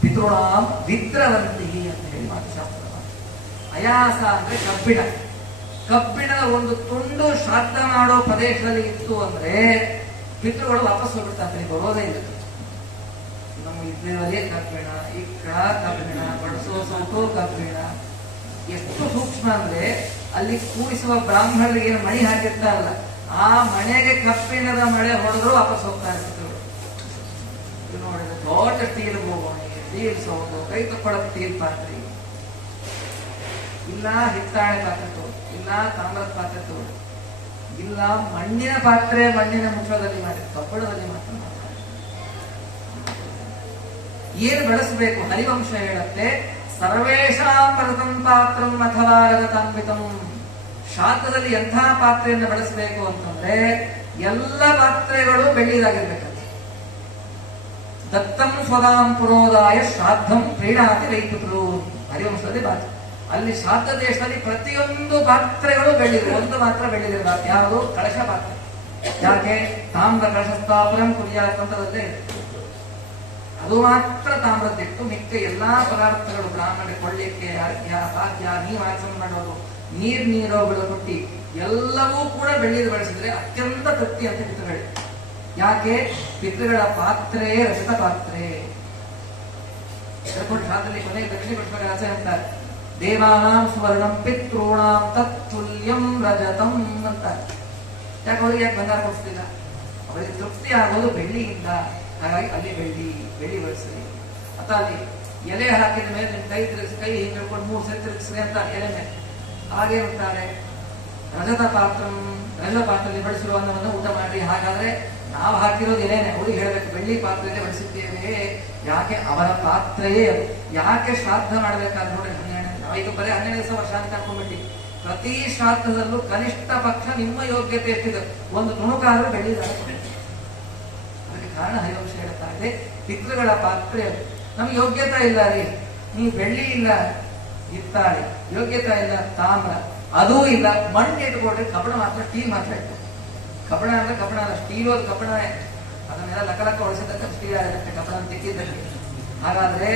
ಪಿತೃಣಾಂ ವಿದ್ರವಂತಿ ಅಂತ ಹೇಳಿ ಮಾತುಶಾಸ್ತ್ರ. ಅಯಾಸ ಅಂದ್ರೆ ಕಬ್ಬಿಣ. ಕಬ್ಬಿಣದ ಒಂದು ತುಂಡು ಶ್ರಾದ್ದ ಮಾಡೋ ಪ್ರದೇಶದಲ್ಲಿ ಇತ್ತು ಅಂದ್ರೆ ಪಿತೃಗಳು ವಾಪಸ್ ಹೋಗ್ಬಿಡ್ತಾರೆ, ಬರೋದೇ ಇಲ್ಲ. ನಮ್ಮ ಇದ್ರಲ್ಲಿ ಕಬ್ಬಿಣ, ಇಕ್ಕ ಕಬ್ಬಿಣ, ಬಡಿಸೋ ಸೌಟು ಕಬ್ಬಿಣ. ಎಷ್ಟು ಸೂಕ್ಷ್ಮ ಅಂದ್ರೆ ಅಲ್ಲಿ ಕೂಡಿಸುವ ಬ್ರಾಹ್ಮಣರಿಗೆ ಏನು ಮಣಿ ಹಾಕಿರ್ತಾರಲ್ಲ, ಆ ಮನೆಗೆ ಕಬ್ಬಿಣದ ಮಳೆ ಹೊಡೆದ್ರು ವಾಪಸ್ ಹೋಗ್ತಾ ಇರ್ತಿದ್ರು. ನೋಡಿದ್ರೆ ದೊಡ್ಡ ಸ್ಟೀಲ್ ಬೋಗೋಣಿ, ಸ್ಟೀಲ್ ಸೌಟು, ಕೈ ತಕ್ಕೊಳ್ಳೋಕೆ ಸ್ಟೀಲ್ ಪಾತ್ರೆ, ಇಲ್ಲ ಹಿತ್ತಾಳೆ ಪಾತ್ರೆ ತೋರು, ಇಲ್ಲ ತಾಮ್ರದ ಪಾತ್ರೆ ತೋರು, ಇಲ್ಲ ಮಣ್ಣಿನ ಪಾತ್ರೆ, ಮಣ್ಣಿನ ಮುಖದಲ್ಲಿ ಮಾಡಿ, ಕಬ್ಬಣದಲ್ಲಿ ಮಾತ್ರ ಏನು ಬಳಸಬೇಕು. ಹರಿವಂಶ ಹೇಳುತ್ತೆ, ಸರ್ವೇಷಾಂ ಮೃತಂ ಪಾತ್ರಂ ಅಥವಾ ರಗತಾನ್ವಿತಂ. ಶಾಸ್ತ್ರದಲ್ಲಿ ಎಂಥ ಪಾತ್ರೆಯನ್ನು ಬಳಸಬೇಕು ಅಂತಂದ್ರೆ ಎಲ್ಲ ಪಾತ್ರೆಗಳು ಬೆಳ್ಳಿದಾಗಿರ್ಬೇಕಂತೆ. ದತ್ತಂ ಸ್ವದಾಂ ಪುರೋದಾಯ ಶ್ರಾದ್ದಂ ಪ್ರೀಣಾತಿ ರೈತರು, ಹರಿವಂಶದಲ್ಲಿ ಬಾಕಿ. ಅಲ್ಲಿ ಶ್ರಾದ್ದ ದೇಶದಲ್ಲಿ ಪ್ರತಿಯೊಂದು ಪಾತ್ರೆಗಳು ಬೆಳ್ಳಿದ್ರು, ಒಂದು ಮಾತ್ರ ಬೆಳ್ಳಿದಿರಬಾರ್ದು. ಯಾವುದು? ಕಳಶ ಪಾತ್ರೆ. ಯಾಕೆ? ತಾಮ್ರ ಕಳಶ ಸ್ಥಾಪನಂ ಕುರಿಯಾತಂತ್ರದಲ್ಲೇ ಅದು ಮಾತ್ರ ತಾಮ್ರದ್ದಿಟ್ಟು, ಮಿಕ್ಕ ಎಲ್ಲಾ ಪದಾರ್ಥಗಳು ಬ್ರಾಹ್ಮಣ ಕೊಳ್ಳಿಕ್ಕೆ, ಅರ್ಘ್ಯ, ಪಾದ್ಯ, ನೀವಾಚನ ಮಾಡೋದು, ನೀರೋ ಬಿಡಕೊಟ್ಟಿ ಎಲ್ಲವೂ ಕೂಡ ಬೆಳ್ಳಿದು ಬಳಸಿದ್ರೆ ಅತ್ಯಂತ ತೃಪ್ತಿ ಅಂತ ಪಿತೃಗಳು. ಯಾಕೆ? ಪಿತೃಗಳ ಪಾತ್ರೆ ರಜತ ಪಾತ್ರೆ. ಶಾಸ್ತ್ರದಲ್ಲಿ ಕೊನೆಗೆ ದಕ್ಷಿಣ ಪುಷ್ಪಗಳ ಆಚೆ ಅಂತಾರೆ, ದೇವಾನಾಂ ಸುವರ್ಣಂ ಪಿತೃಣಾಂ ತತ್ತುಲ್ಯಂ ರಜತಂ ಅಂತ. ಯಾಕೆ ಅವರಿಗೆ ಯಾಕೆ ಬಂಗಾರ ಕೊಡಿಸ್ತಿಲ್ಲ? ಅವರಿಗೆ ತೃಪ್ತಿ ಆಗೋದು ಬೆಳ್ಳಿಯಿಂದ. ಹಾಗಾಗಿ ಅಲ್ಲಿ ಬೆಳ್ಳಿ ಬಳಸ್ರಿ. ಅಥವಾ ಅಲ್ಲಿ ಎಲೆ ಹಾಕಿದ ಮೇಲೆ ನಿಮ್ ಕೈ ತಿರುಗಿಸಿ, ಕೈ ಹಿಂಗೆ ಹಿಡ್ಕೊಂಡು 3 ಸರಿ ತಿರುಗಿಸ್ರಿ ಅಂತ ಎಲೆ ಮೇಲೆ. ಹಾಗೇನುಂತಾರೆ, ರಜತ ಪಾತ್ರದಲ್ಲಿ ಬಳಸಿರುವ ಅನ್ನವನ್ನು ಊಟ ಮಾಡಿ. ಹಾಗಾದ್ರೆ ನಾವು ಹಾಕಿರೋದು ಎಲೆನೆ, ಅವ್ರಿಗೆ ಹೇಳ್ಬೇಕು ಬೆಳ್ಳಿ ಪಾತ್ರೆಯಲ್ಲೇ ಬಳಸಿದ್ದೇವೆ. ಯಾಕೆ? ಅವರ ಪಾತ್ರೆಯೇ ಅದು. ಯಾಕೆ ಶ್ರಾದ್ದ ಮಾಡ್ಬೇಕಾದ್ರೆ ನೋಡಿ, 12 ದಿವಸ ವರ್ಷ ಅಂತ ಅನ್ಕೊಂಡ್ಬಿಟ್ಟು ಪ್ರತಿ ಶ್ರಾದ್ದದಲ್ಲೂ ಕನಿಷ್ಠ ಪಕ್ಷ ನಿಮ್ಮ ಯೋಗ್ಯತೆ ಎಷ್ಟಿದೆ, ಒಂದು ತುಣುಕಾದ್ರೂ ಬೆಳ್ಳಿದಾರ. ಅದಕ್ಕೆ ಕಾರಣ ಹರಿವಂಶ ಹೇಳ್ತಾ ಇದೆ, ಪಿತೃಗಳ ಪಾತ್ರೆ ಅದು. ನಮ್ಗೆ ಯೋಗ್ಯತೆ ಇಲ್ಲ ರೀ, ನೀವು ಬೆಳ್ಳಿ ಇಲ್ಲ, ಹಿತ್ತಾಳೆ, ಯೋಗ್ಯತೆ ಇಲ್ಲ, ತಾಮ್ರ ಅದೂ ಇಲ್ಲ, ಮಣ್ಣು ಇಟ್ಕೊಡ್ರಿ, ಕಬ್ಬಣ ಮಾತ್ರ, ಸ್ಟೀಲ್ ಮಾತ್ರ ಇಟ್ಟು. ಕಬ್ಬಣ ಅಂದ್ರೆ ಕಬ್ಬಣ ಅಲ್ಲ, ಸ್ಟೀಲ್ ಅದು ಕಬ್ಬಣನೇ. ಅದನ್ನೆಲ್ಲ ಲಕ್ಕ ಹೊಳಿಸಿದ್ದಕ್ಕೆ ಸ್ಟೀಲ್ ಆಗಿರುತ್ತೆ, ಕಬ್ಬಣ ತೆಕ್ಕಿದ್ದಕ್ಕೆ. ಹಾಗಾದ್ರೆ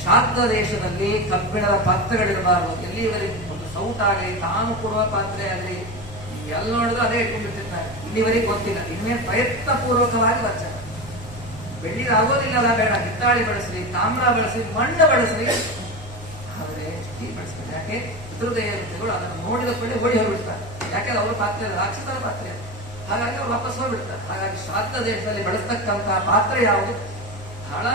ಶ್ರಾದ್ದ ದೇಶದಲ್ಲಿ ಕಬ್ಬಿಣದ ಪಾತ್ರೆಗಳಿರಬಾರದು. ಎಲ್ಲಿವರೆಗೆ ಒಂದು ಸೌಟಾಗಲಿ, ತಾನು ಕೊಡುವ ಪಾತ್ರೆ ಆಗಲಿ, ಎಲ್ಲ ನೋಡಿದ್ರು ಅದೇ ಇಟ್ಕೊಂಡಿರ್ತಾರೆ. ಇಲ್ಲಿವರೆಗೆ ಗೊತ್ತಿಲ್ಲ, ಇನ್ನೇನು ಪ್ರಯತ್ನ ಪೂರ್ವಕವಾಗಿ ಬರ್ತಾರೆ. ಬೆಳ್ಳಿದಾಗೋದಿಲ್ಲ, ಬೇಡ, ಹಿತ್ತಾಳಿ ಬಳಸ್ರಿ, ತಾಮ್ರ ಬಳಸ್ರಿ, ಮಣ್ಣು ಬಳಸ್ರಿ, ಆದ್ರೆ ಸ್ಟೀಲ್ ಬಳಸ್ತಾರೆ. ಯಾಕೆ? ಪಿತೃದೇವತೆಗಳು ಅದನ್ನು ನೋಡಿದ ಕೂಡಲೇ ಓಡಿ ಹೋಗ್ಬಿಡ್ತಾರೆ. ಯಾಕೆಂದ್ರೆ ಅವ್ರ ಪಾತ್ರೆ ರಾಕ್ಷಸರ ಪಾತ್ರೆ, ಹಾಗಾಗಿ ಅವ್ರು ವಾಪಸ್ ಹೋಗ್ಬಿಡ್ತಾರೆ. ಹಾಗಾಗಿ ಶ್ರಾದ್ದ ದೇಶದಲ್ಲಿ ಬಳಸ್ತಕ್ಕಂತಹ ಪಾತ್ರೆ ಯಾವುದು ಬಹಳ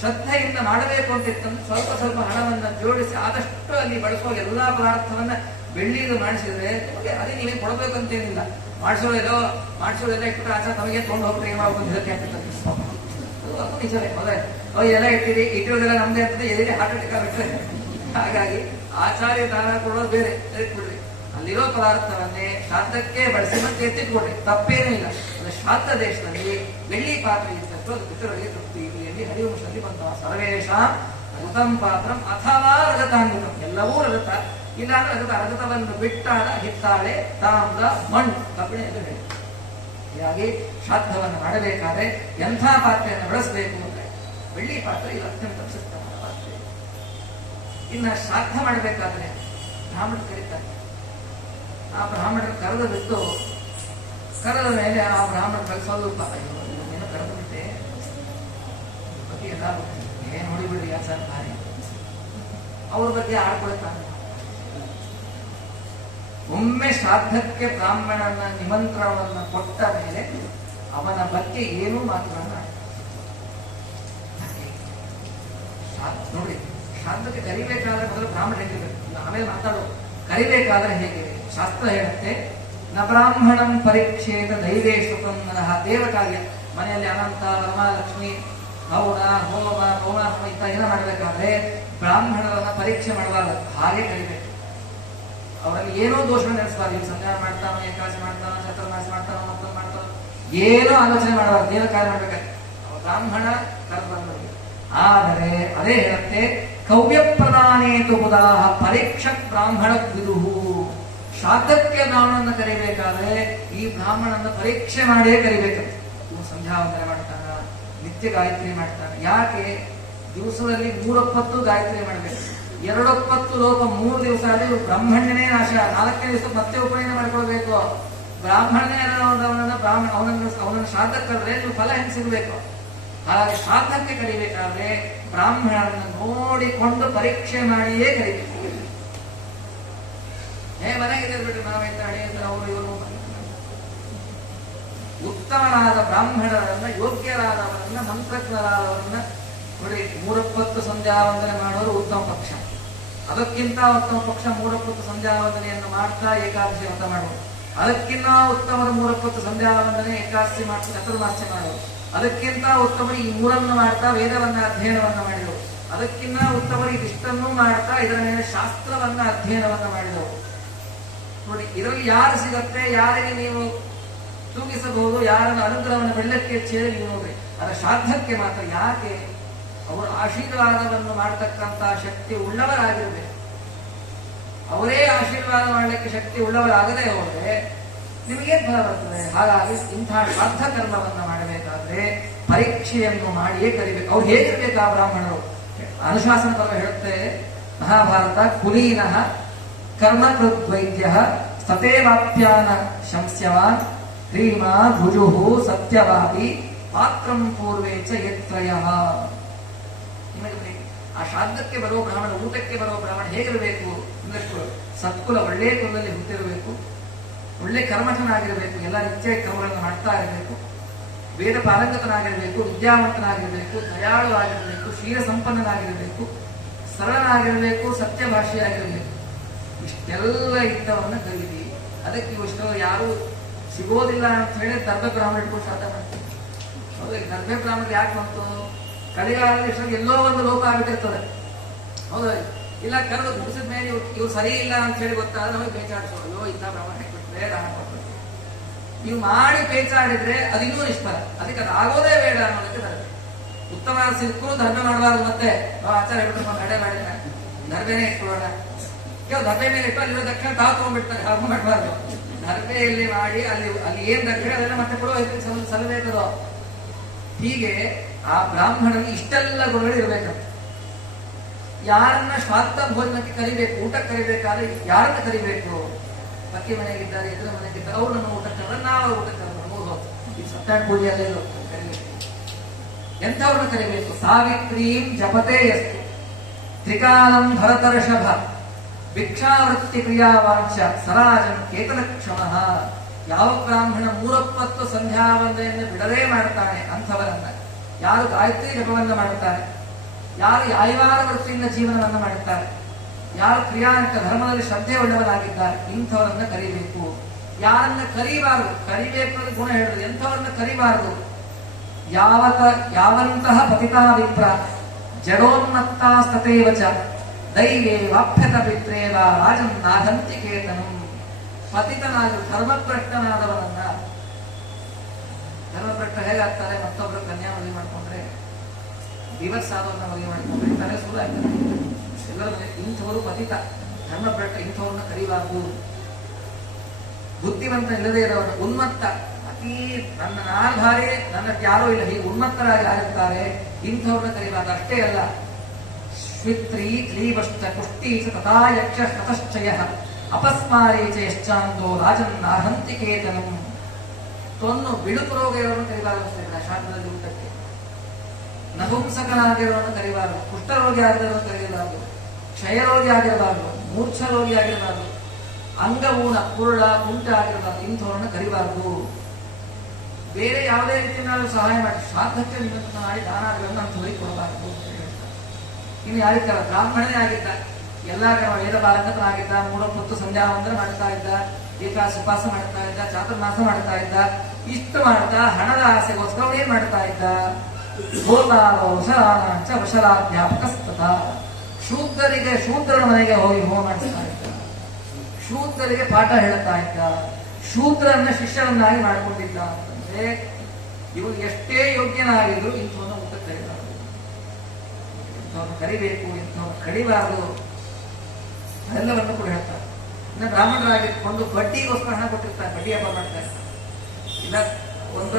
ಶ್ರದ್ಧೆಯಿಂದ ಮಾಡಬೇಕು ಅಂತಿತ್ತಂದ್ರೆ ಸ್ವಲ್ಪ ಸ್ವಲ್ಪ ಹಣವನ್ನ ಜೋಡಿಸಿ ಆದಷ್ಟು ಅಲ್ಲಿ ಬಳಸುವ ಎಲ್ಲಾ ಪದಾರ್ಥವನ್ನ ಬೆಳ್ಳಿದು ಮಾಡಿಸಿದ್ರೆ ನಿಮಗೆ ಅದೇ ನೀವೇ ಕೊಡಬೇಕಂತೇನಿಲ್ಲ. ಮಾಡಿಸೋದೆಲ್ಲ ಇಟ್ಬಿಟ್ಟು ಆಚೆ ತಮಗೆ ತೊಗೊಂಡು ಹೋಗ್ತಾರೆ, ಇದಕ್ಕೆ ಅದು ನಿಜವೇ. ಎಲ್ಲ ಇಟ್ಟಿರೋದೆಲ್ಲ ನಮ್ದೇ ಅಂತಂದ್ರೆ ಎದುರಿಗೆ ಹಾರ್ಟ್ ಅಟ್ಯಾಕ್ ಆಗುತ್ತೆ. ಹಾಗಾಗಿ ಆಚಾರ್ಯ ದಾನ ಕೊಡೋದು ಬೇರೆ, ಬಿಡ್ರಿ. ಅಲ್ಲಿರೋ ಪದಾರ್ಥವನ್ನೇ ಶ್ರಾದ್ದಕ್ಕೆ ಬಳಸಿ ಮತ್ತೆ ಎತ್ತಿಟ್ಕೊಡ್ರಿ, ತಪ್ಪೇನೂ ಇಲ್ಲ. ಅದು ಶ್ರಾದ್ದ ದೇಶದಲ್ಲಿ ಬೆಳ್ಳಿ ಪಾತ್ರೆ ಇದ್ದಷ್ಟು ಅದು ಪಿತೃಗಳಿಗೆ ತೃಪ್ತಿ. ಇಲ್ಲಿ ಹರಿವಂಶದಲ್ಲಿ ಬಂದ ಸರ್ವೇಷಾಂ ರಜತಂ ಪಾತ್ರಂ ಅಥವಾ ರಜತಾನ್ವಿತಂ, ಎಲ್ಲವೂ ರಜತ. ಇಲ್ಲ ಅಂದ್ರೆ ರಜತವನ್ನು ಬಿಟ್ಟಾದ ಹಿತ್ತಾಳೆ, ತಾಮ್ರ, ಮಣ್ಣು, ಕಬ್ಬಿಣ ಎಂದು ಹೇಳಿ. ಹೀಗಾಗಿ ಶ್ರಾದ್ದವನ್ನು ಮಾಡಬೇಕಾದ್ರೆ ಎಂಥ ಪಾತ್ರೆಯನ್ನು ಬಳಸಬೇಕು ಅಂದ್ರೆ ಬೆಳ್ಳಿ ಪಾತ್ರೆ ಇದು ಅತ್ಯಂತ ಪ್ರಸಿದ್ಧವಾದ ಪಾತ್ರೆ. ಇನ್ನ ಶ್ರಾದ್ದ ಮಾಡಬೇಕಾದ್ರೆ ಬ್ರಾಹ್ಮಣರು ಕರೀತಾರೆ. ಆ ಬ್ರಾಹ್ಮಣರು ಕರೆದು ಬಿಟ್ಟು, ಕರೆದ ಮೇಲೆ ಆ ಬ್ರಾಹ್ಮಣರು ಸ್ವಲ್ಪ ಏನು ಕರೆದು ಬಿಟ್ಟೆ ಬಗ್ಗೆ ಎಲ್ಲ ಏನ್ ನೋಡಿಬಿಡ್ರಿ ಆಚಾರ ಭಾರಿ, ಅವ್ರ ಬಗ್ಗೆ ಆಡ್ಕೊಳ್ತಾನೆ. ಒಮ್ಮೆ ಶ್ರಾದ್ದಕ್ಕೆ ಬ್ರಾಹ್ಮಣನ ನಿಮಂತ್ರಣವನ್ನು ಕೊಟ್ಟ ಮೇಲೆ ಅವನ ಬಗ್ಗೆ ಏನೂ ಮಾತನಾಡ ನೋಡಿ. ಶ್ರಾದ್ದಕ್ಕೆ ಕರಿಬೇಕಾದ್ರೆ ಮೊದಲು ಬ್ರಾಹ್ಮಣ ಹೇಗಿರ್ಬೇಕು, ಆಮೇಲೆ ಮಾತಾಡೋ. ಕರಿಬೇಕಾದ್ರೆ ಹೇಗೆ? ಶಾಸ್ತ್ರ ಹೇಳುತ್ತೆ, ನ ಬ್ರಾಹ್ಮಣಂ ಪರೀಕ್ಷೇತ ದೈವೇಶು ನರಃ. ದೇವಕಾರ್ಯ ಮನೆಯಲ್ಲಿ ಅನಂತ, ವರಮಹಾಲಕ್ಷ್ಮಿ, ಹವನ, ಹೋಮ, ಪೌನ ಇಂಥ ಏನೋ ಮಾಡಬೇಕಾದ್ರೆ ಬ್ರಾಹ್ಮಣರನ್ನ ಪರೀಕ್ಷೆ ಮಾಡಬಾರದು, ಹಾಗೆ ಕರಿಬೇಕು. ಅವರಲ್ಲಿ ಏನೋ ದೋಷ ನಡೆಸಬಾರ್ದು. ಇವ್ರು ಸಂಧ್ಯಾನ ಮಾಡ್ತಾನೋ, ಏಕಾದಶಿ ಮಾಡ್ತಾನೋ, ಚತುರ್ಮಾಸ ಮಾಡ್ತಾನೋ, ಮತ್ತೊಂದು ಮಾಡ್ತಾನೋ, ಏನೋ ಆಲೋಚನೆ ಮಾಡಬಾರ್ದು. ದೇವ ಕಾರ್ಯ ಮಾಡ್ಬೇಕಾದ್ರೆ ಬ್ರಾಹ್ಮಣ ಕರೆದು. ಆದರೆ ಅದೇ ಹೇಳುತ್ತೆ, ಕವ್ಯ ಪ್ರದಾನೇತು ಬುಧಾಹ ಪರೀಕ್ಷಕ್ ಬ್ರಾಹ್ಮಣ ವಿದುಹು. ಶ್ರಾದ್ದಕ್ಕೆ ಬ್ರಾಹ್ಮಣನ ಕರಿಬೇಕಾದ್ರೆ ಈ ಬ್ರಾಹ್ಮಣನ ಪರೀಕ್ಷೆ ಮಾಡೇ ಕರಿಬೇಕಂತೆ. ಇವು ಸಂಧ್ಯಾ ವಂದನೆ ಮಾಡ್ತಾನ, ನಿತ್ಯ ಗಾಯತ್ರಿ ಮಾಡ್ತಾನೆ. ಯಾಕೆ? ದಿವಸದಲ್ಲಿ 3 ಹೊತ್ತು ಗಾಯತ್ರಿ ಮಾಡಬೇಕು. 2 ಹೊತ್ತು ಲೋಪ 3 ದಿವಸ ಆದ್ರೆ ಬ್ರಾಹ್ಮಣನೇ ನಾಶ. 4ನೇ ದಿವಸ ಮತ್ತೆ ಉಪನಯನ ಮಾಡ್ಕೊಳ್ಬೇಕು. ಬ್ರಾಹ್ಮಣನೇ ಅವನನ್ನ ಶ್ರಾದ್ದ ಕರೆದ್ರೆ ನೀವು ಫಲ ಹೆಂಗ್ ಸಿಗ್ಬೇಕು? ಹಾಗಾಗಿ ಶ್ರಾದ್ದಕ್ಕೆ ಕರಿಬೇಕಾದ್ರೆ ಬ್ರಾಹ್ಮಣರನ್ನು ನೋಡಿಕೊಂಡು ಪರೀಕ್ಷೆ ಮಾಡಿಯೇ ಕರಿಬೇಕು. ಮನೆಗಿದೆ ಬಿಟ್ಟು ನಾವೆಂತ ಹೇಳಿದ್ರೆ ಅವರು ಇವರು ಉತ್ತಮರಾದ ಬ್ರಾಹ್ಮಣರನ್ನ, ಯೋಗ್ಯರಾದವರನ್ನ, ಮಂತ್ರಜ್ಞರಾದವರನ್ನ ನೋಡಿ. 3 ಸಂಧ್ಯಾ ವಂದನೆ ಮಾಡೋರು ಉತ್ತಮ ಪಕ್ಷ. ಅದಕ್ಕಿಂತ ಉತ್ತಮ ಪಕ್ಷ 3 ಸಂಧ್ಯಾ ವಂದನೆಯನ್ನು ಮಾಡ್ತಾ ಏಕಾದಶಿ ವ್ರತ ಮಾಡೋರು. ಅದಕ್ಕಿಂತ ಉತ್ತಮದ 3 ಸಂಧ್ಯಾ ವಂದನೆ ಏಕಾದಶಿ ಮಾಡ್ತಾ ಚತುರ್ಮಾಸ್ಯ ಮಾಡೋರು. ಅದಕ್ಕಿಂತ ಉತ್ತಮರು ಈ 3 ಮಾಡ್ತಾ ವೇದವನ್ನ ಅಧ್ಯಯನವನ್ನ ಮಾಡಿದರು. ಅದಕ್ಕಿಂತ ಉತ್ತಮರು ಇದಿಷ್ಟನ್ನು ಮಾಡ್ತಾ ಇದರ ಮೇಲೆ ಶಾಸ್ತ್ರವನ್ನ ಅಧ್ಯಯನವನ್ನ ಮಾಡಿದವರು. ನೋಡಿ, ಇದರಲ್ಲಿ ಯಾರು ಸಿಗತ್ತೆ, ಯಾರಿಗೆ ನೀವು ತೂಗಿಸಬಹುದು, ಯಾರನ್ನ ಅನುಗ್ರಹವನ್ನು ಬೆಳ್ಳಕ್ಕೆ ಸೇರಿ ನೋಡ್ರಿ. ಅದರ ಶ್ರಾದ್ದಕ್ಕೆ ಮಾತ್ರ ಯಾಕೆ ಅವರು ಆಶೀರ್ವಾದವನ್ನು ಮಾಡತಕ್ಕಂತಹ ಶಕ್ತಿ ಉಳ್ಳವರಾಗಿರ್ಬೇಕು. ಅವರೇ ಆಶೀರ್ವಾದ ಮಾಡಲಿಕ್ಕೆ ಶಕ್ತಿ ಉಳ್ಳವರಾಗದೆ ಹೋದ್ರೆ ನಿಮಗೇನ್ ಫಲ ಬರ್ತದೆ? ಹಾಗಾಗಿ ಇಂತಹ ಶ್ರಾದ್ದ ಕರ್ಮವನ್ನು ಮಾಡಬೇಕಾದ್ರೆ ಪರೀಕ್ಷೆಯನ್ನು ಮಾಡಿಯೇ ಕರಿಬೇಕು. ಅವ್ರು ಹೇಗಿರ್ಬೇಕು ಆ ಬ್ರಾಹ್ಮಣರು? ಅನುಶಾಸನ ಪರ್ವ ಹೇಳುತ್ತೆ ಮಹಾಭಾರತ, ಕುಲೀನಃ ಕರ್ಮಕೃತ್ ವೈದ್ಯ ಸತೇವಾಪ್ಯಾನ ಶಂಸ್ಯವಾನ್ ಶ್ರೀಮಾ ಭುಜುಹು ಸತ್ಯವಾದಿ ಪಾತ್ರಂ ಪೂರ್ವೇ ಚ ಯತ್ರಯಃ. ಆ ಶ್ರಾದ್ದಕ್ಕೆ ಬರುವ ಬ್ರಾಹ್ಮಣ, ಊಟಕ್ಕೆ ಬರುವ ಬ್ರಾಹ್ಮಣ ಹೇಗಿರಬೇಕು ಅಂದ್ರೆ ಸತ್ಕುಲ, ಒಳ್ಳೆ ಕುಲದಲ್ಲಿ ಹುಟ್ಟಿರಬೇಕು, ಒಳ್ಳೆ ಕರ್ಮಠನಾಗಿರಬೇಕು, ಎಲ್ಲ ನಿತ್ಯ ಕರ್ಮಗಳನ್ನು ಮಾಡ್ತಾ ಇರಬೇಕು, ವೇದ ಪಾರಂಗತನಾಗಿರಬೇಕು, ವಿದ್ಯಾವಂತನಾಗಿರಬೇಕು, ದಯಾಳು ಆಗಿರಬೇಕು, ಶೀಲ ಸಂಪನ್ನನಾಗಿರಬೇಕು, ಸರಳನಾಗಿರಬೇಕು, ಸತ್ಯಭಾಷೆಯಾಗಿರಬೇಕು. ಇಷ್ಟೆಲ್ಲ ಇದ್ದವನ್ನ ಕರೀತೀವಿ. ಅದಕ್ಕೆ ಇಷ್ಟು ಯಾರು ಸಿಗೋದಿಲ್ಲ ಅಂತ ಹೇಳಿ ದರ್ಭೆ ಬ್ರಾಹ್ಮಣ ಇಟ್ಕೊಂಡು ಶ್ರಾದ್ದ ಮಾಡ್ತೀವಿ. ಹೌದು, ದರ್ಭೆ ಬ್ರಾಹ್ಮಣ ಯಾಕೆ ಬಂತು? ಕಲಿಗಾಲದಲ್ಲಿ ಎಲ್ಲೋ ಒಂದು ಲೋಪ ಆಗಿಟ್ಟಿರ್ತದೆ. ಹೌದು, ಇಲ್ಲ ಕರೆದು ಮುಗಿಸಿದ ಮೇಲೆ ಇವ್ರು ಸರಿ ಇಲ್ಲ ಅಂತ ಹೇಳಿ ಗೊತ್ತಾದ್ರೆ ನಮಗೆ ಬೇಚಾಡಿಸೋದು. ಅಯ್ಯೋ ಇಂಥ ಬ್ರಾಹ್ಮಣ ಹಾಕ್ಬಿಟ್ರೆ ದಾನ ಕೊಟ್ಟರು. ನೀವು ಮಾಡಿ ಬೇಚಾಡಿದ್ರೆ ಅದು ಇನ್ನೂ ನಿಷ್ಫಲ. ಅದಕ್ಕೆ ಅದು ಆಗೋದೇ ಬೇಡ ಅನ್ನೋದಕ್ಕೆ ದರ್ಭೆ. ಉತ್ತಮ ಸಿಕ್ಕೂ ದರ್ಭೆ ಮಾಡಬಾರ್ದು. ಮತ್ತೆ ಆಚಾರ ಹೇಳ್ಬಿಟ್ಟು ನಡೆ ಮಾಡಿದ್ರೆ ದರ್ಭೆನೇ ಇಟ್ಕೊಳ್ಳೋಣ. ಯಾವ ದರ್ಭೆ ಮೇಲೆ ಇಟ್ಟು ಅಲ್ಲಿ ದಕ್ಷಿಣ ತಾವು ತಗೊಂಡ್ಬಿಡ್ತಾರೆ. ಹಾಗೆ ಮಾಡಬಾರ್ದು. ದರ್ಭೆಯಲ್ಲಿ ಮಾಡಿ ಅಲ್ಲಿ ಏನ್ ದಕ್ಷಿಣ ಅದನ್ನ ಮತ್ತೆ ಕೊಡುವ ಸಲ್ಲಬೇಕದು. ಹೀಗೆ ಆ ಬ್ರಾಹ್ಮಣನಿಗೆ ಇಷ್ಟೆಲ್ಲ ಗುಣಗಳು ಇರಬೇಕಂತ. ಯಾರನ್ನ ಶ್ರಾದ್ದ ಭೋಜನಕ್ಕೆ ಕರಿಬೇಕು, ಊಟಕ್ಕೆ ಕರಿಬೇಕಾದ್ರೆ ಯಾರನ್ನ ಕರಿಬೇಕು? ಪಕ್ಕಿ ಮನೆಗಿದ್ದಾರೆ, ಎದುರ ಮನೆಗಿದ್ದಾರೆ, ಅವ್ರು ನಮ್ಮ ಊಟಕ್ಕೆ ಕರೆದ್ರೆ ನಾವು ಊಟಕ್ಕೆ ಕರ್ಬೋದು. ಈ ಸತ್ಯನಾರಾಯಣ ಪೂಜೆಯಲ್ಲೇ ಕರಿಬೇಕು. ಎಂಥವ್ರನ್ನ ಕರಿಬೇಕು? ಸಾವಿತ್ರೀಂ ಜಪತೆ ಯಸ್ತು ತ್ರಿಕಾಲಂ ಭರತರ್ಷಭ ಭಿಕ್ಷಾವೃತ್ತಿ ಕ್ರಿಯಾವಾಂಶ ಸರಾಜಂ ಕೇತಲಕ್ಷಮಃ. ಯಾವ ಬ್ರಾಹ್ಮಣ 3 ಸಂಧ್ಯಾ ವಂದನೆಯನ್ನು ಬಿಡದೇ ಮಾಡ್ತಾನೆ ಅಂಥವರನ್ನ, ಯಾರು ಗಾಯತ್ರಿ ಜಪವನ್ನು ಮಾಡುತ್ತಾರೆ, ಯಾರು ಯಾಯವಾರ ವೃತ್ತಿಯಿಂದ ಜೀವನವನ್ನು ಮಾಡುತ್ತಾರೆ, ಯಾರು ಕ್ರಿಯಾನಿಕ ಧರ್ಮದಲ್ಲಿ ಶ್ರದ್ಧೆ ಉಳ್ಳವರಾಗಿದ್ದಾರೆ, ಇಂಥವರನ್ನ ಕರಿಬೇಕು. ಯಾರನ್ನ ಕರಿಬಾರದು? ಕರಿಬೇಕು ಗುಣ ಹೇಳುದು. ಎಂಥವರನ್ನ ಕರಿಬಾರದು? ಯಾವಂತಹ ಪತಿತಾ ವಿಪ್ರ ಜಡೋನ್ಮತ್ತಾಸ್ತತೇವ ಚ ದೈವೇ ವಾಪ್ಯತ ಪಿತ್ರೇವ ರಾಜನ್ ನಾಧಂತಿ ಕೇತನಂ. ಪತಿತನಾಗಿ ಧರ್ಮಭ್ರಷ್ಟನಾದವರನ್ನ, ಧರ್ಮಭ್ರಷ್ಟ ಹೇಗಾಗ್ತಾರೆ? ಮತ್ತೊಬ್ಬರು ಕನ್ಯಾ ಮದುವೆ ಮಾಡ್ಕೊಂಡ್ರೆ, ದಿವಸ ಆದವ್ರನ್ನ ಮದುವೆ ಮಾಡ್ಕೊಂಡ್ರೆ ತಲೆ ಸುಳ್ಳು ಆಗ್ತಾರೆ ಎಲ್ಲರೂ. ಇಂಥವರು ಪತಿತ ಧರ್ಮಭ್ರಷ್ಟ, ಇಂಥವ್ರನ್ನ ಕರಿಬಾರದು. ಬುದ್ಧಿವಂತ ಇಲ್ಲದೆ ಇರೋರು, ಉನ್ಮತ್ತ, ಅತೀ ನನ್ನ ನಾಲ್ಭಾರಿ ನನ್ನಕ್ಕೆ ಯಾರೂ ಇಲ್ಲ, ಹೀಗೆ ಉನ್ಮತ್ತರಾಗಿ ಆಗಿರ್ತಾರೆ, ಇಂಥವ್ರನ್ನ ಕರಿಬಾರದು. ಅಷ್ಟೇ ಅಲ್ಲ, ಶ್ವಿತ್ರೀ ಕ್ಲೀಬಷ್ಟ ಕುಷ್ಟೀ ತಥಾ ಯಕ್ಷ ಶತಶ್ಚಯ ಅಪಸ್ಮಾರೇ ಚ ಯಶ್ಚಾಂದೋ ರಾಜನ್ ಅರ್ಹಂತಿ ಕೇತನಂ. ತೊನ್ನು ಬಿಳುಪು ರೋಗ ಇರೋರನ್ನು ಕರಿಬಾರದು ಶಾಸ್ತ್ರದಲ್ಲಿ ಊಟಕ್ಕೆ. ನಪುಂಸಕನಾಗಿರೋರನ್ನು ಕರಿಬಾರದು, ಕುಷ್ಠರೋಗಿ ಆಗಿರೋರನ್ನು ಕರೆಯಬಾರದು, ಕ್ಷಯರೋಗಿ ಆಗಿರಬಾರದು, ಮೂರ್ಛ ರೋಗಿ ಆಗಿರಬಾರದು, ಅಂಗವೂನ ಕುರುಳ ಕುಂಟ ಆಗಿರಬಾರದು, ಇಂಥವ್ರನ್ನ ಕರಿಬಾರದು. ಬೇರೆ ಯಾವುದೇ ರೀತಿಯಲ್ಲಿ ಸಹಾಯ ಮಾಡಿ ಶ್ರಾದ್ದಕ್ಕೆ ನಿಮಂತ್ರಣ ಮಾಡಿ ದಾನಗಳನ್ನು ಅಂಥವರಿಗೆ ಕೊಡಬಾರದು. ಇನ್ನು ಯಾರಿಗಾರ ಬ್ರಾಹ್ಮಣನೇ ಆಗಿದ್ದ, ಎಲ್ಲಾ ಕಡೆ ವೇದ ಪಾರಂಗತನಾಗಿದ್ದ, 3 ಸಂಧ್ಯಾ ವಂದನೆ ಮಾಡ್ತಾ ಇದ್ದ, ಏಕಾದಶಿ ಉಪವಾಸ ಮಾಡ್ತಾ ಇದ್ದ, ಚಾತುರ್ಮಾಸ ಮಾಡ್ತಾ ಇದ್ದ, ಇಷ್ಟು ಮಾಡ್ತಾ ಹಣದ ಆಸೆಗೋಸ್ಕರ ಏನ್ ಮಾಡ್ತಾ ಇದ್ದ? ಹೋತಾರೋ ವಶರಾನಾಂಚ ವಶರಾಧ್ಯಾಪಕಸ್ತತ. ಶೂದ್ರರಿಗೆ ಶೂದ್ರನ ಮನೆಗೆ ಹೋಗಿ ಹೋಮ ಮಾಡಿಸ್ತಾ ಇದ್ದ, ಶೂದ್ರರಿಗೆ ಪಾಠ ಹೇಳ್ತಾ ಇದ್ದ, ಶೂದ್ರನ್ನ ಶಿಷ್ಯರನ್ನಾಗಿ ಮಾಡಿಕೊಂಡಿದ್ದ. ಅಂತಂದ್ರೆ ಇವನು ಎಷ್ಟೇ ಯೋಗ್ಯನಾಗಿದ್ರು ಇಂಥವನ್ನ ಊಟ ಕರಿಬಾರದು, ಇಂಥವನ್ನ ಕರಿಬೇಕು, ಇಂಥವನ್ನ ಕಡಿಬಾರದು. ಅದೆಲ್ಲವನ್ನು ಕೂಡ ಹೇಳ್ತಾರೆ. ಇನ್ನು ಬ್ರಾಹ್ಮಣರಾಗಿಟ್ಕೊಂಡು ಬಡ್ಡಿಗೋಸ್ಕರ ಹಣ ಕೊಟ್ಟಿರ್ತಾರೆ, ಬಡ್ಡಿ ಹಬ್ಬ ಮಾಡ್ತಾರೆ. ಇಲ್ಲ ಒಂದ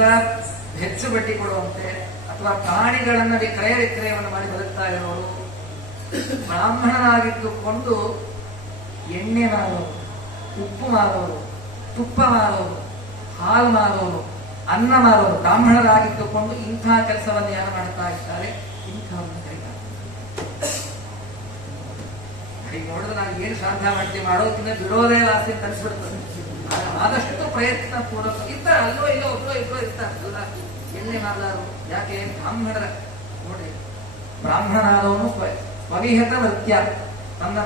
ಹೆಚ್ಚು ಬಡ್ಡಿ ಕೊಡುವಂತೆ ಅಥವಾ ಪ್ರಾಣಿಗಳನ್ನ ಕ್ರಯ ವಿಕ್ರಯವನ್ನು ಮಾಡಿ ಬದುಕ್ತಾ ಇರೋರು, ಬ್ರಾಹ್ಮಣನಾಗಿದ್ದುಕೊಂಡು ಎಣ್ಣೆ ಮಾರೋರು, ಉಪ್ಪು ಮಾರೋರು, ತುಪ್ಪ ಮಾರೋರು, ಹಾಲು ಮಾರೋರು, ಅನ್ನ ಮಾರುವರು ಬ್ರಾಹ್ಮಣರಾಗಿದ್ದುಕೊಂಡು ಇಂಥ ಕೆಲಸವನ್ನು ಯಾರು ಮಾಡ್ತಾ ಇದ್ದಾರೆ ಇಂಥವನ್ನು ಕರೀತಾರೆ. ಈಗ ನೋಡಿದ್ರೆ ನಾವು ಏನು ಶ್ರಾದ್ದ ಮಾಡ್ತೀವಿ ಮಾಡೋದಕ್ಕಿಂತ ಬಿಡೋದೇ ವಾಸಿ ಅಂತ ಅನ್ಸ್ಬಿಡ್ತದೆ. ಆದಷ್ಟು ಪ್ರಯತ್ನ ಪೂರ್ವಕ ಇರ್ತಾರೆ, ಅಲ್ಲೋ ಇಲ್ಲೋ ಒಬ್ಬರೋ ಇಬ್ಬರೋ ಇರ್ತಾರಲ್ಲ ಎಣ್ಣೆ ಮಾರಲಾರು. ಯಾಕೆ ಬ್ರಾಹ್ಮಣರ ನೋಡಿ, ಬ್ರಾಹ್ಮಣನಾದವನು ಸ್ವವಿಹತ ವೃತ್ಯ, ತನ್ನ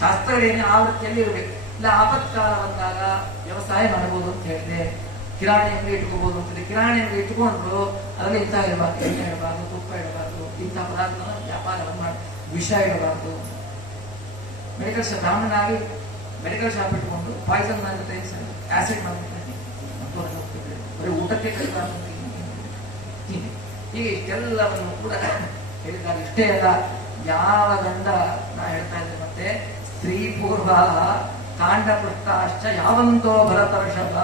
ಶಾಸ್ತ್ರಗಳೇನೆ ಆ ವೃತ್ತಿಯಲ್ಲಿ ಇರಬೇಕು. ಇಲ್ಲ ಆಪತ್ಕಾಲ ಬಂದಾಗ ವ್ಯವಸಾಯ ಮಾಡಬಹುದು ಅಂತ ಹೇಳಿದೆ, ಕಿರಾಣಿ ಅಂಗಡಿ ಇಟ್ಕೋಬಹುದು ಅಂತೇಳಿ ಕಿರಾಣಿ ಅಂಗಡಿ ಇಟ್ಕೊಂಡ್ರು ಅದರಲ್ಲಿ ಇಂಥ ಇರಬಾರ್ದು, ಎಣ್ಣೆ ಇಡಬಾರ್ದು, ತುಪ್ಪ ಇಡಬಾರ್ದು, ಇಂಥ ಪದಾರ್ಥ ವ್ಯಾಪಾರವನ್ನು ಮಾಡಿ ವಿಷ ಇಡಬಾರ್ದು. ಮೆಡಿಕಲ್ ಶಾಪ್ ಬ್ರಾಹ್ಮಣನಾಗಿ ಮೆಡಿಕಲ್ ಶಾಪ್ ಇಟ್ಕೊಂಡು ಪಾಯ್ಸನ್ ಆಗುತ್ತೆ, ಆಸಿಡ್ ಮಾಡ್ಬಿಟ್ಟೆ ಬರೀ ಊಟಕ್ಕೆ ಕಲಿಬಾರ್ದು. ಹೀಗೆ ಇಷ್ಟೆಲ್ಲವನ್ನು ಕೂಡ ಹೇಳಿದ್ದಾರೆ. ಇಷ್ಟೇ ಅಲ್ಲ, ಯಾವ ಗಂಡ ನಾ ಹೇಳ್ತಾ ಇದ್ದೆ ಮತ್ತೆ ಸ್ತ್ರೀ ಪೂರ್ವ ಕಾಂಡ ಪೃಷ್ಟಾಶ್ಚ ಯಾವಂತೋ ಭರತರ್ಷಭ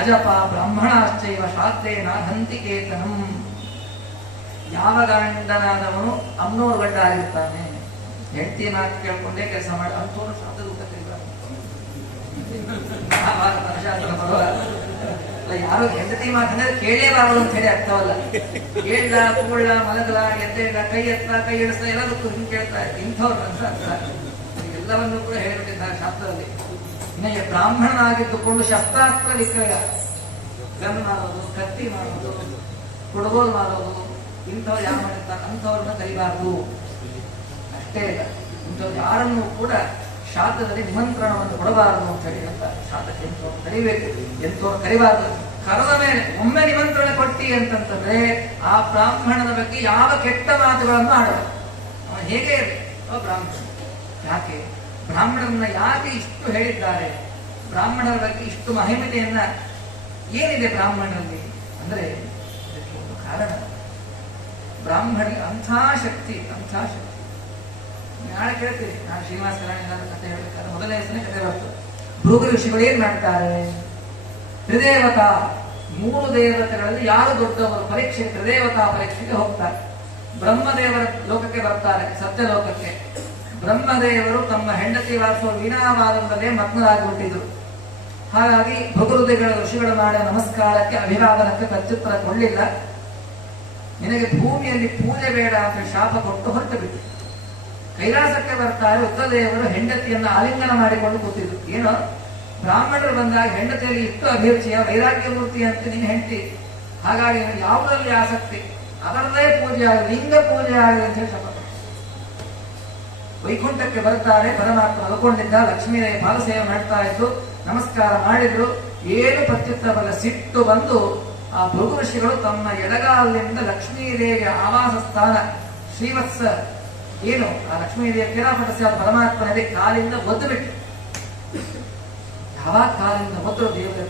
ಅಜಪ ಬ್ರಾಹ್ಮಣಾಶ್ಚೈವ ಶಾಸ್ತ್ರೇಣ ಹಂತಿಕೇತನಂ. ಯಾವ ಗಂಡನಾದವನು ಅಮ್ನೋರ್ ಗಂಡ ಆಗಿರ್ತಾನೆ, ಹೆಂಡತಿ ಮಾತು ಕೇಳ್ಕೊಂಡೇ ಕೆಲಸ ಮಾಡಿ ಅಂತೋರು ಶಾಸ್ತ್ರದ ಊಟ ಕರಿಬಾರ್ದು. ಯಾರು ಹೆಂಡತಿ ಮಾತಂದ್ರೆ ಕೇಳೇಬಾರದು ಅಂತ ಹೇಳಿ ಅರ್ಥವಲ್ಲ. ಕೇಳ ಕೂಳ ಮಲಗಲ ಎದ್ದೆಲ್ಲ ಕೈ ಎತ್ತ ಕೈ ಇಡಿಸ್ತಾ ಎಲ್ಲದಕ್ಕೂ ಹಿಂಗೆ ಕೇಳ್ತಾ ಇದ್ದಾರೆ ಇಂಥವ್ರು ಅಂತ ಅರ್ಥ. ಎಲ್ಲವನ್ನೂ ಕೂಡ ಹೇಳಿಬಿಟ್ಟಿದ್ದಾರೆ ಶಾಸ್ತ್ರದಲ್ಲಿ. ಇನ್ನು ಬ್ರಾಹ್ಮಣನಾಗಿದ್ದುಕೊಂಡು ಶಸ್ತ್ರಾಸ್ತ್ರ ವಿಕ್ರಯ, ಗನ್ ಮಾಡೋದು, ಕತ್ತಿ ಮಾಡೋದು, ಕುಡುಗೋಲು ಮಾಡೋದು, ಇಂಥವ್ರು ಯಾರು ಮಾಡಿರ್ತಾರೆ ಅಂಥವ್ರನ್ನ ಕರಿಬಾರ್ದು. ಅಷ್ಟೇ ಇಲ್ಲ, ಇಂಥವ್ರು ಯಾರನ್ನೂ ಕೂಡ ಶಾಸ್ತ್ರದಲ್ಲಿ ನಿಮಂತ್ರಣವನ್ನು ಕೊಡಬಾರದು ಅಂತ ಹೇಳಿ ಹೇಳ್ತಾರೆ. ಶಾಸ್ತ್ರಕ್ಕೆ ಎಂಥವ್ರು ಕರಿಬೇಕು, ಎಂಥವ್ರು ಕರಿಬಾರದು. ಕರೆದ ಮೇಲೆ ಒಮ್ಮೆ ನಿಮಂತ್ರಣ ಕೊಟ್ಟಿ ಅಂತಂತಂದ್ರೆ ಆ ಬ್ರಾಹ್ಮಣನ ಬಗ್ಗೆ ಯಾವ ಕೆಟ್ಟ ಮಾತುಗಳನ್ನು ಆಡಬೇಕು. ಅವನು ಹೇಗೆ ಬ್ರಾಹ್ಮಣ. ಯಾಕೆ ಬ್ರಾಹ್ಮಣರನ್ನ ಯಾಕೆ ಇಷ್ಟು ಹೇಳಿದ್ದಾರೆ, ಬ್ರಾಹ್ಮಣರ ಬಗ್ಗೆ ಇಷ್ಟು ಮಹಿಮೆಯನ್ನ ಏನಿದೆ ಬ್ರಾಹ್ಮಣರಲ್ಲಿ ಅಂದ್ರೆ ಇದಕ್ಕೆ ಒಂದು ಕಾರಣ. ಬ್ರಾಹ್ಮಣಿಗೆ ಅಂಥ ಶಕ್ತಿ. ನಾಳೆ ಕೇಳ್ತೀರಿ, ನಾನು ಶ್ರೀನಿವಾಸ ಕಲ್ಯಾಣ ಕಥೆ ಹೇಳ್ಬೇಕಾದ್ರೆ ಮೊದಲನೇ ಹೆಸರೇ ಕಥೆ ಬರ್ತದೆ. ಭೃಗು ಋಷಿಗಳು ಏನ್ ಮಾಡ್ತಾರೆ, ತ್ರಿದೇವತಾ 3 ದೇವತೆಗಳಲ್ಲಿ ಯಾರು ದೊಡ್ಡವರು ಪರೀಕ್ಷೆ, ತ್ರಿದೇವತಾ ಪರೀಕ್ಷೆಗೆ ಹೋಗ್ತಾರೆ. ಬ್ರಹ್ಮದೇವರ ಲೋಕಕ್ಕೆ ಬರ್ತಾರೆ, ಸತ್ಯಲೋಕಕ್ಕೆ. ಬ್ರಹ್ಮದೇವರು ತಮ್ಮ ಹೆಂಡತಿ ವಾರಿಸುವ ವೀಣಾವಾದನದಲ್ಲೇ ಮಗ್ನರಾಗಿಬಿಟ್ಟಿದ್ರು. ಹಾಗಾಗಿ ಭೃಗುರುದಿಗಳ ಋಷಿಗಳ ಮಾಡುವ ನಮಸ್ಕಾರಕ್ಕೆ ಅಭಿವಾದನಕ್ಕೆ ಪ್ರತ್ಯುತ್ತರ ಕೊಳ್ಳಿಲ್ಲ. ನಿನಗೆ ಭೂಮಿಯಲ್ಲಿ ಪೂಜೆ ಬೇಡ ಅಂತ ಶಾಪ ಕೊಟ್ಟು ಹೊರಟು ಬಿಟ್ಟು ಕೈಲಾಸಕ್ಕೆ ಬರ್ತಾರೆ. ರುದ್ರದೇವರು ಹೆಂಡತಿಯನ್ನು ಆಲಿಂಗನ ಮಾಡಿಕೊಂಡು ಕೂತಿದ್ರು. ಏನೋ ಬ್ರಾಹ್ಮಣರು ಬಂದಾಗ ಹೆಂಡತಿಯಲ್ಲಿ ಇಷ್ಟು ಅಭಿರುಚಿಯ ವೈರಾಗ್ಯ ಮೂರ್ತಿ ಅಂತ ನೀನು ಹೆಂಡತಿ, ಹಾಗಾಗಿ ಯಾವುದರಲ್ಲಿ ಆಸಕ್ತಿ ಅದರಲ್ಲೇ ಪೂಜೆ ಆಗಲಿ, ಲಿಂಗ ಪೂಜೆ ಆಗಲಿ ಅಂತ ಹೇಳಿ ಶಪಥ. ವೈಕುಂಠಕ್ಕೆ ಬರ್ತಾರೆ. ಪರಮಾತ್ಮ ಮಲ್ಕೊಂಡಿದ್ದ, ಲಕ್ಷ್ಮೀದೇವಿ ಪಾದಸೇವೆ ಮಾಡ್ತಾ ಇದ್ರು, ನಮಸ್ಕಾರ ಮಾಡಿದ್ರು. ಏನು ಪ್ರತ್ಯುತ್ತರವಲ್ಲ, ಸಿಟ್ಟು ಬಂದು ಆ ಭೃಗು ಋಷಿಗಳು ತಮ್ಮ ಎಡಗಾಲಿನಿಂದ ಲಕ್ಷ್ಮೀದೇವಿಯ ಆವಾಸ ಸ್ಥಾನ ಶ್ರೀವತ್ಸ ಏನು ಆ ಲಕ್ಷ್ಮೀದೇವಿಯ ಕಿರಾಪಟಸ್ಯ ಪರಮಾತ್ಮನಲ್ಲಿ ಕಾಲಿಂದ ಒದ್ದು ಬಿಟ್ಟು, ಯಾವಾಗ ಕಾಲಿಂದ ಒದ್ರು ದೇವರ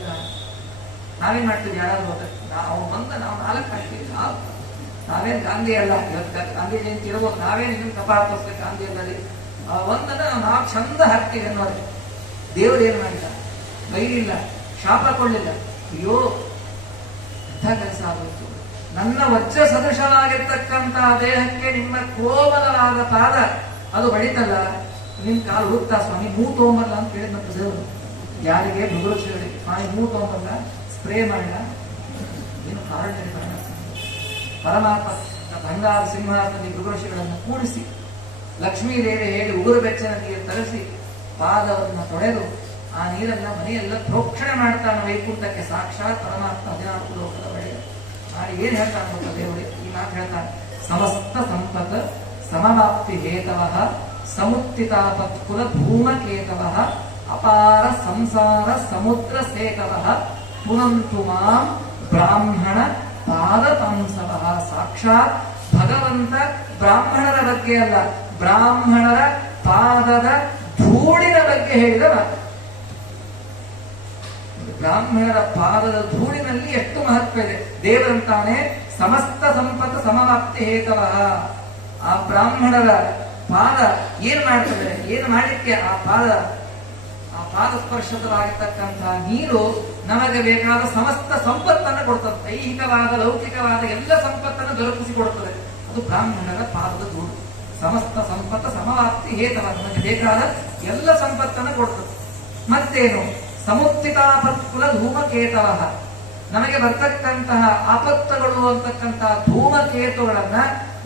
ನಾವೇನ್ ಮಾಡ್ತೀವಿ, ಯಾರಾದ್ರೂ ಅವ್ನು ಬಂದ ನಾವು 4 ಹಾಕ್ತೀವಿ. ನಾವೇನ್ ಗಾಂಧಿ ಅಲ್ಲ, ಇವತ್ತು ಗಾಂಧಿ ಜಯಂತಿ ಇರ್ಬೋದು, ನಾವೇನು ಇನ್ನೂ ಕಪಾತೋಸ್ಬೇಕು ಗಾಂಧಿ ಅಲ್ಲಲ್ಲಿ ಒಂದನ್ನ ನಾವು ಚಂದ ಹಾಕ್ತೀವಿ ಅನ್ನೋದು. ದೇವರು ಏನ್ ಮಾಡಿದ, ಬೈಲಿಲ್ಲ, ಶಾಪ ಕೊಡ್ಲಿಲ್ಲ. ಅಯ್ಯೋ ಎಂಥ ಕೆಲಸ ಆಗೋಯ್ತು, ನನ್ನ ವಜ್ರ ಸದೃಶವಾಗಿರ್ತಕ್ಕಂತಹ ದೇಹಕ್ಕೆ ನಿಮ್ಮ ಕೋಮಲವಾದ ಪಾದ ಅದು ಬಡಿತಲ್ಲ, ನಿಮ್ ಕಾಲು ಹುಡುಕ್ತಾ ಸ್ವಾಮಿ ಮೂ ತಗೊಂಬಲ್ಲ ಅಂತ ಹೇಳಿದ ದೇವರು. ಯಾರಿಗೆ ಭೃಗುರುಷಿಗಳಿಗೆ ಸ್ವಾಮಿ ಮೂ ತಗೊಂಬಲ್ಲ, ಸ್ಪ್ರೇ ಮಾಡಿಲ್ಲ, ಏನು ಕಾರಣ ಪರಮಾತ್ಮ ಬಂಗಾರ ಸಿಂಹಾಸನದಲ್ಲಿ ಭೃಗುರುಷಿಗಳನ್ನು ಕೂಡಿಸಿ ಲಕ್ಷ್ಮೀದೇವಿ ಹೇಳಿ ಉಗುರು ಬೆಚ್ಚನ ನೀರು ತರಿಸಿ ಪಾದವನ್ನು ತೊಳೆದು ಆ ನೀರನ್ನ ಮನೆಯೆಲ್ಲ ಪ್ರೋಕ್ಷಣೆ ಮಾಡ್ತಾನೆ ವೈಕುಂಠಕ್ಕೆ. ಸಾಕ್ಷಾತ್ ಪರಮಾತ್ಮ 14 ಲೋಕದ ಒಡೆಯ ಮಾಡಿ ಏನ್ ಹೇಳ್ತಾನೆ ಗೊತ್ತಾ ದೇವರೇ, ಈ ಮಾತು ಹೇಳ್ತಾನೆ. ಸಮಸ್ತ ಸಂಪತ್ ಸಮವಾಪ್ತಿ ಹೇತವಃ ಸಮುತ್ತಿತಾಪತ್ಕುಲ ಧೂಮಕೇತವಃ ಅಪಾರ ಸಂಸಾರ ಸಮುದ್ರ ಸೇತವಃ ಪುನಂತು ಮಾಂ ಬ್ರಾಹ್ಮಣ ಪಾದತಂಸವಃ. ಸಾಕ್ಷಾತ್ ಭಗವಂತ ಬ್ರಾಹ್ಮಣರ ಬಗ್ಗೆ ಅಲ್ಲ, ಬ್ರಾಹ್ಮಣರ ಪಾದದ ಧೂಳಿನ ಬಗ್ಗೆ ಹೇಳಿದ ಮಾತು. ಬ್ರಾಹ್ಮಣರ ಪಾದದ ಧೂಳಿನಲ್ಲಿ ಎಷ್ಟು ಮಹತ್ವ ಇದೆ. ದೇವರಂತಾನೆ ಸಮಸ್ತ ಸಂಪತ್ತು ಸಮವಾಪ್ತಿ ಹೇತವಃ. ಆ ಬ್ರಾಹ್ಮಣರ ಪಾದ ಏನ್ ಮಾಡ್ತದೆ, ಏನು ಮಾಡಿಕ್ಕೆ ಆ ಪಾದ ಸ್ಪರ್ಶದವಾಗಿರ್ತಕ್ಕಂತಹ ನೀರು ನಮಗೆ ಬೇಕಾದ ಸಮಸ್ತ ಸಂಪತ್ತನ್ನು ಕೊಡ್ತದೆ. ಐಹಿಕವಾದ ಲೌಕಿಕವಾದ ಎಲ್ಲ ಸಂಪತ್ತನ್ನು ದೊರಕಿಸಿಕೊಡುತ್ತದೆ. ಅದು ಬ್ರಾಹ್ಮಣರ ಪಾದದ ಧೂಳು. ಸಮಸ್ತ ಸಂಪತ್ತ ಸಮವಾಪ್ತಿ ಹೇತವ, ನಮಗೆ ಬೇಕಾದ ಎಲ್ಲ ಸಂಪತ್ತನ್ನು ಕೊಡ್ತದೆ. ಮತ್ತೇನು, ಸಮುತ್ತಿತಾಪತ್ಕುಲ ಧೂಮಕೇತವ, ನಮಗೆ ಬರ್ತಕ್ಕಂತಹ ಆಪತ್ತುಗಳು ಅಂತಕ್ಕಂತಹ ಧೂಮಕೇತುಗಳನ್ನ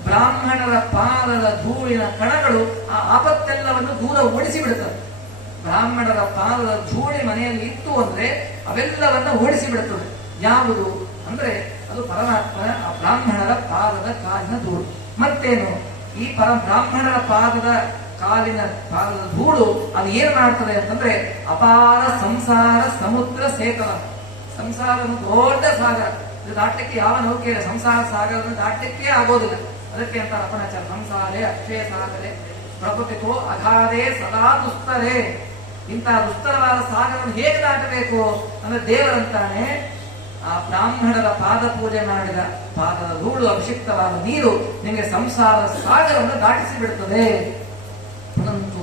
ಬ್ರಾಹ್ಮಣರ ಪಾದದ ಧೂಳಿನ ಕಣಗಳು ಆ ಆಪತ್ತೆಲ್ಲವನ್ನು ದೂರ ಓಡಿಸಿ ಬಿಡುತ್ತದೆ. ಬ್ರಾಹ್ಮಣರ ಪಾದದ ಧೂಳಿ ಮನೆಯಲ್ಲಿ ಇತ್ತು ಅಂದ್ರೆ ಅವೆಲ್ಲವನ್ನ ಓಡಿಸಿ ಬಿಡುತ್ತದೆ. ಯಾವುದು ಅಂದ್ರೆ ಅದು ಪರಮಾತ್ಮ ಆ ಬ್ರಾಹ್ಮಣರ ಪಾದದ ಕಾಲಿನ ಧೂಳು. ಮತ್ತೇನು ಈ ಬ್ರಾಹ್ಮಣರ ಪಾದದ ಧೂಳು ಅದು ಏನ್ ಮಾಡ್ತದೆ ಅಂತಂದ್ರೆ ಅಪಾರ ಸಂಸಾರ ಸಮುದ್ರ ಸೇತವ. ಸಂಸಾರ ದೊಡ್ಡ ಸಾಗರ, ಇದು ದಾಟಕ್ಕೆ ಯಾವ ನೌಕೆ ಇಲ್ಲ. ಸಂಸಾರ ಸಾಗರವನ್ನು ದಾಟಕ್ಕೆ ಆಗೋದಿಲ್ಲ. ಅದಕ್ಕೆ ಅಂತ ಅಪಣಾಚಾರ ಸಂಸಾರೇ ಅಕ್ಷಯ ಸಾಗರೇ ಪ್ರಕೃತಿಕೋ ಅಗಾಧೇ ಸದಾ ದುಸ್ತರೇ. ಇಂತಹ ದುಸ್ತರವಾದ ಸಾಗರವನ್ನು ಹೇಗೆ ದಾಟಬೇಕು ಅಂದ್ರೆ ದೇವರಂತಾನೆ ಆ ಬ್ರಾಹ್ಮಣರ ಪಾದ ಪೂಜೆ ಮಾಡಿದ ಪಾದದ ಧೂಳು ಅಭಿಷಿಕ್ತವಾದ ನೀರು ನಿಮಗೆ ಸಂಸಾರ ಸಾಗರವನ್ನು ದಾಟಿಸಿ ಬಿಡುತ್ತದೆ. ಪುನಂತು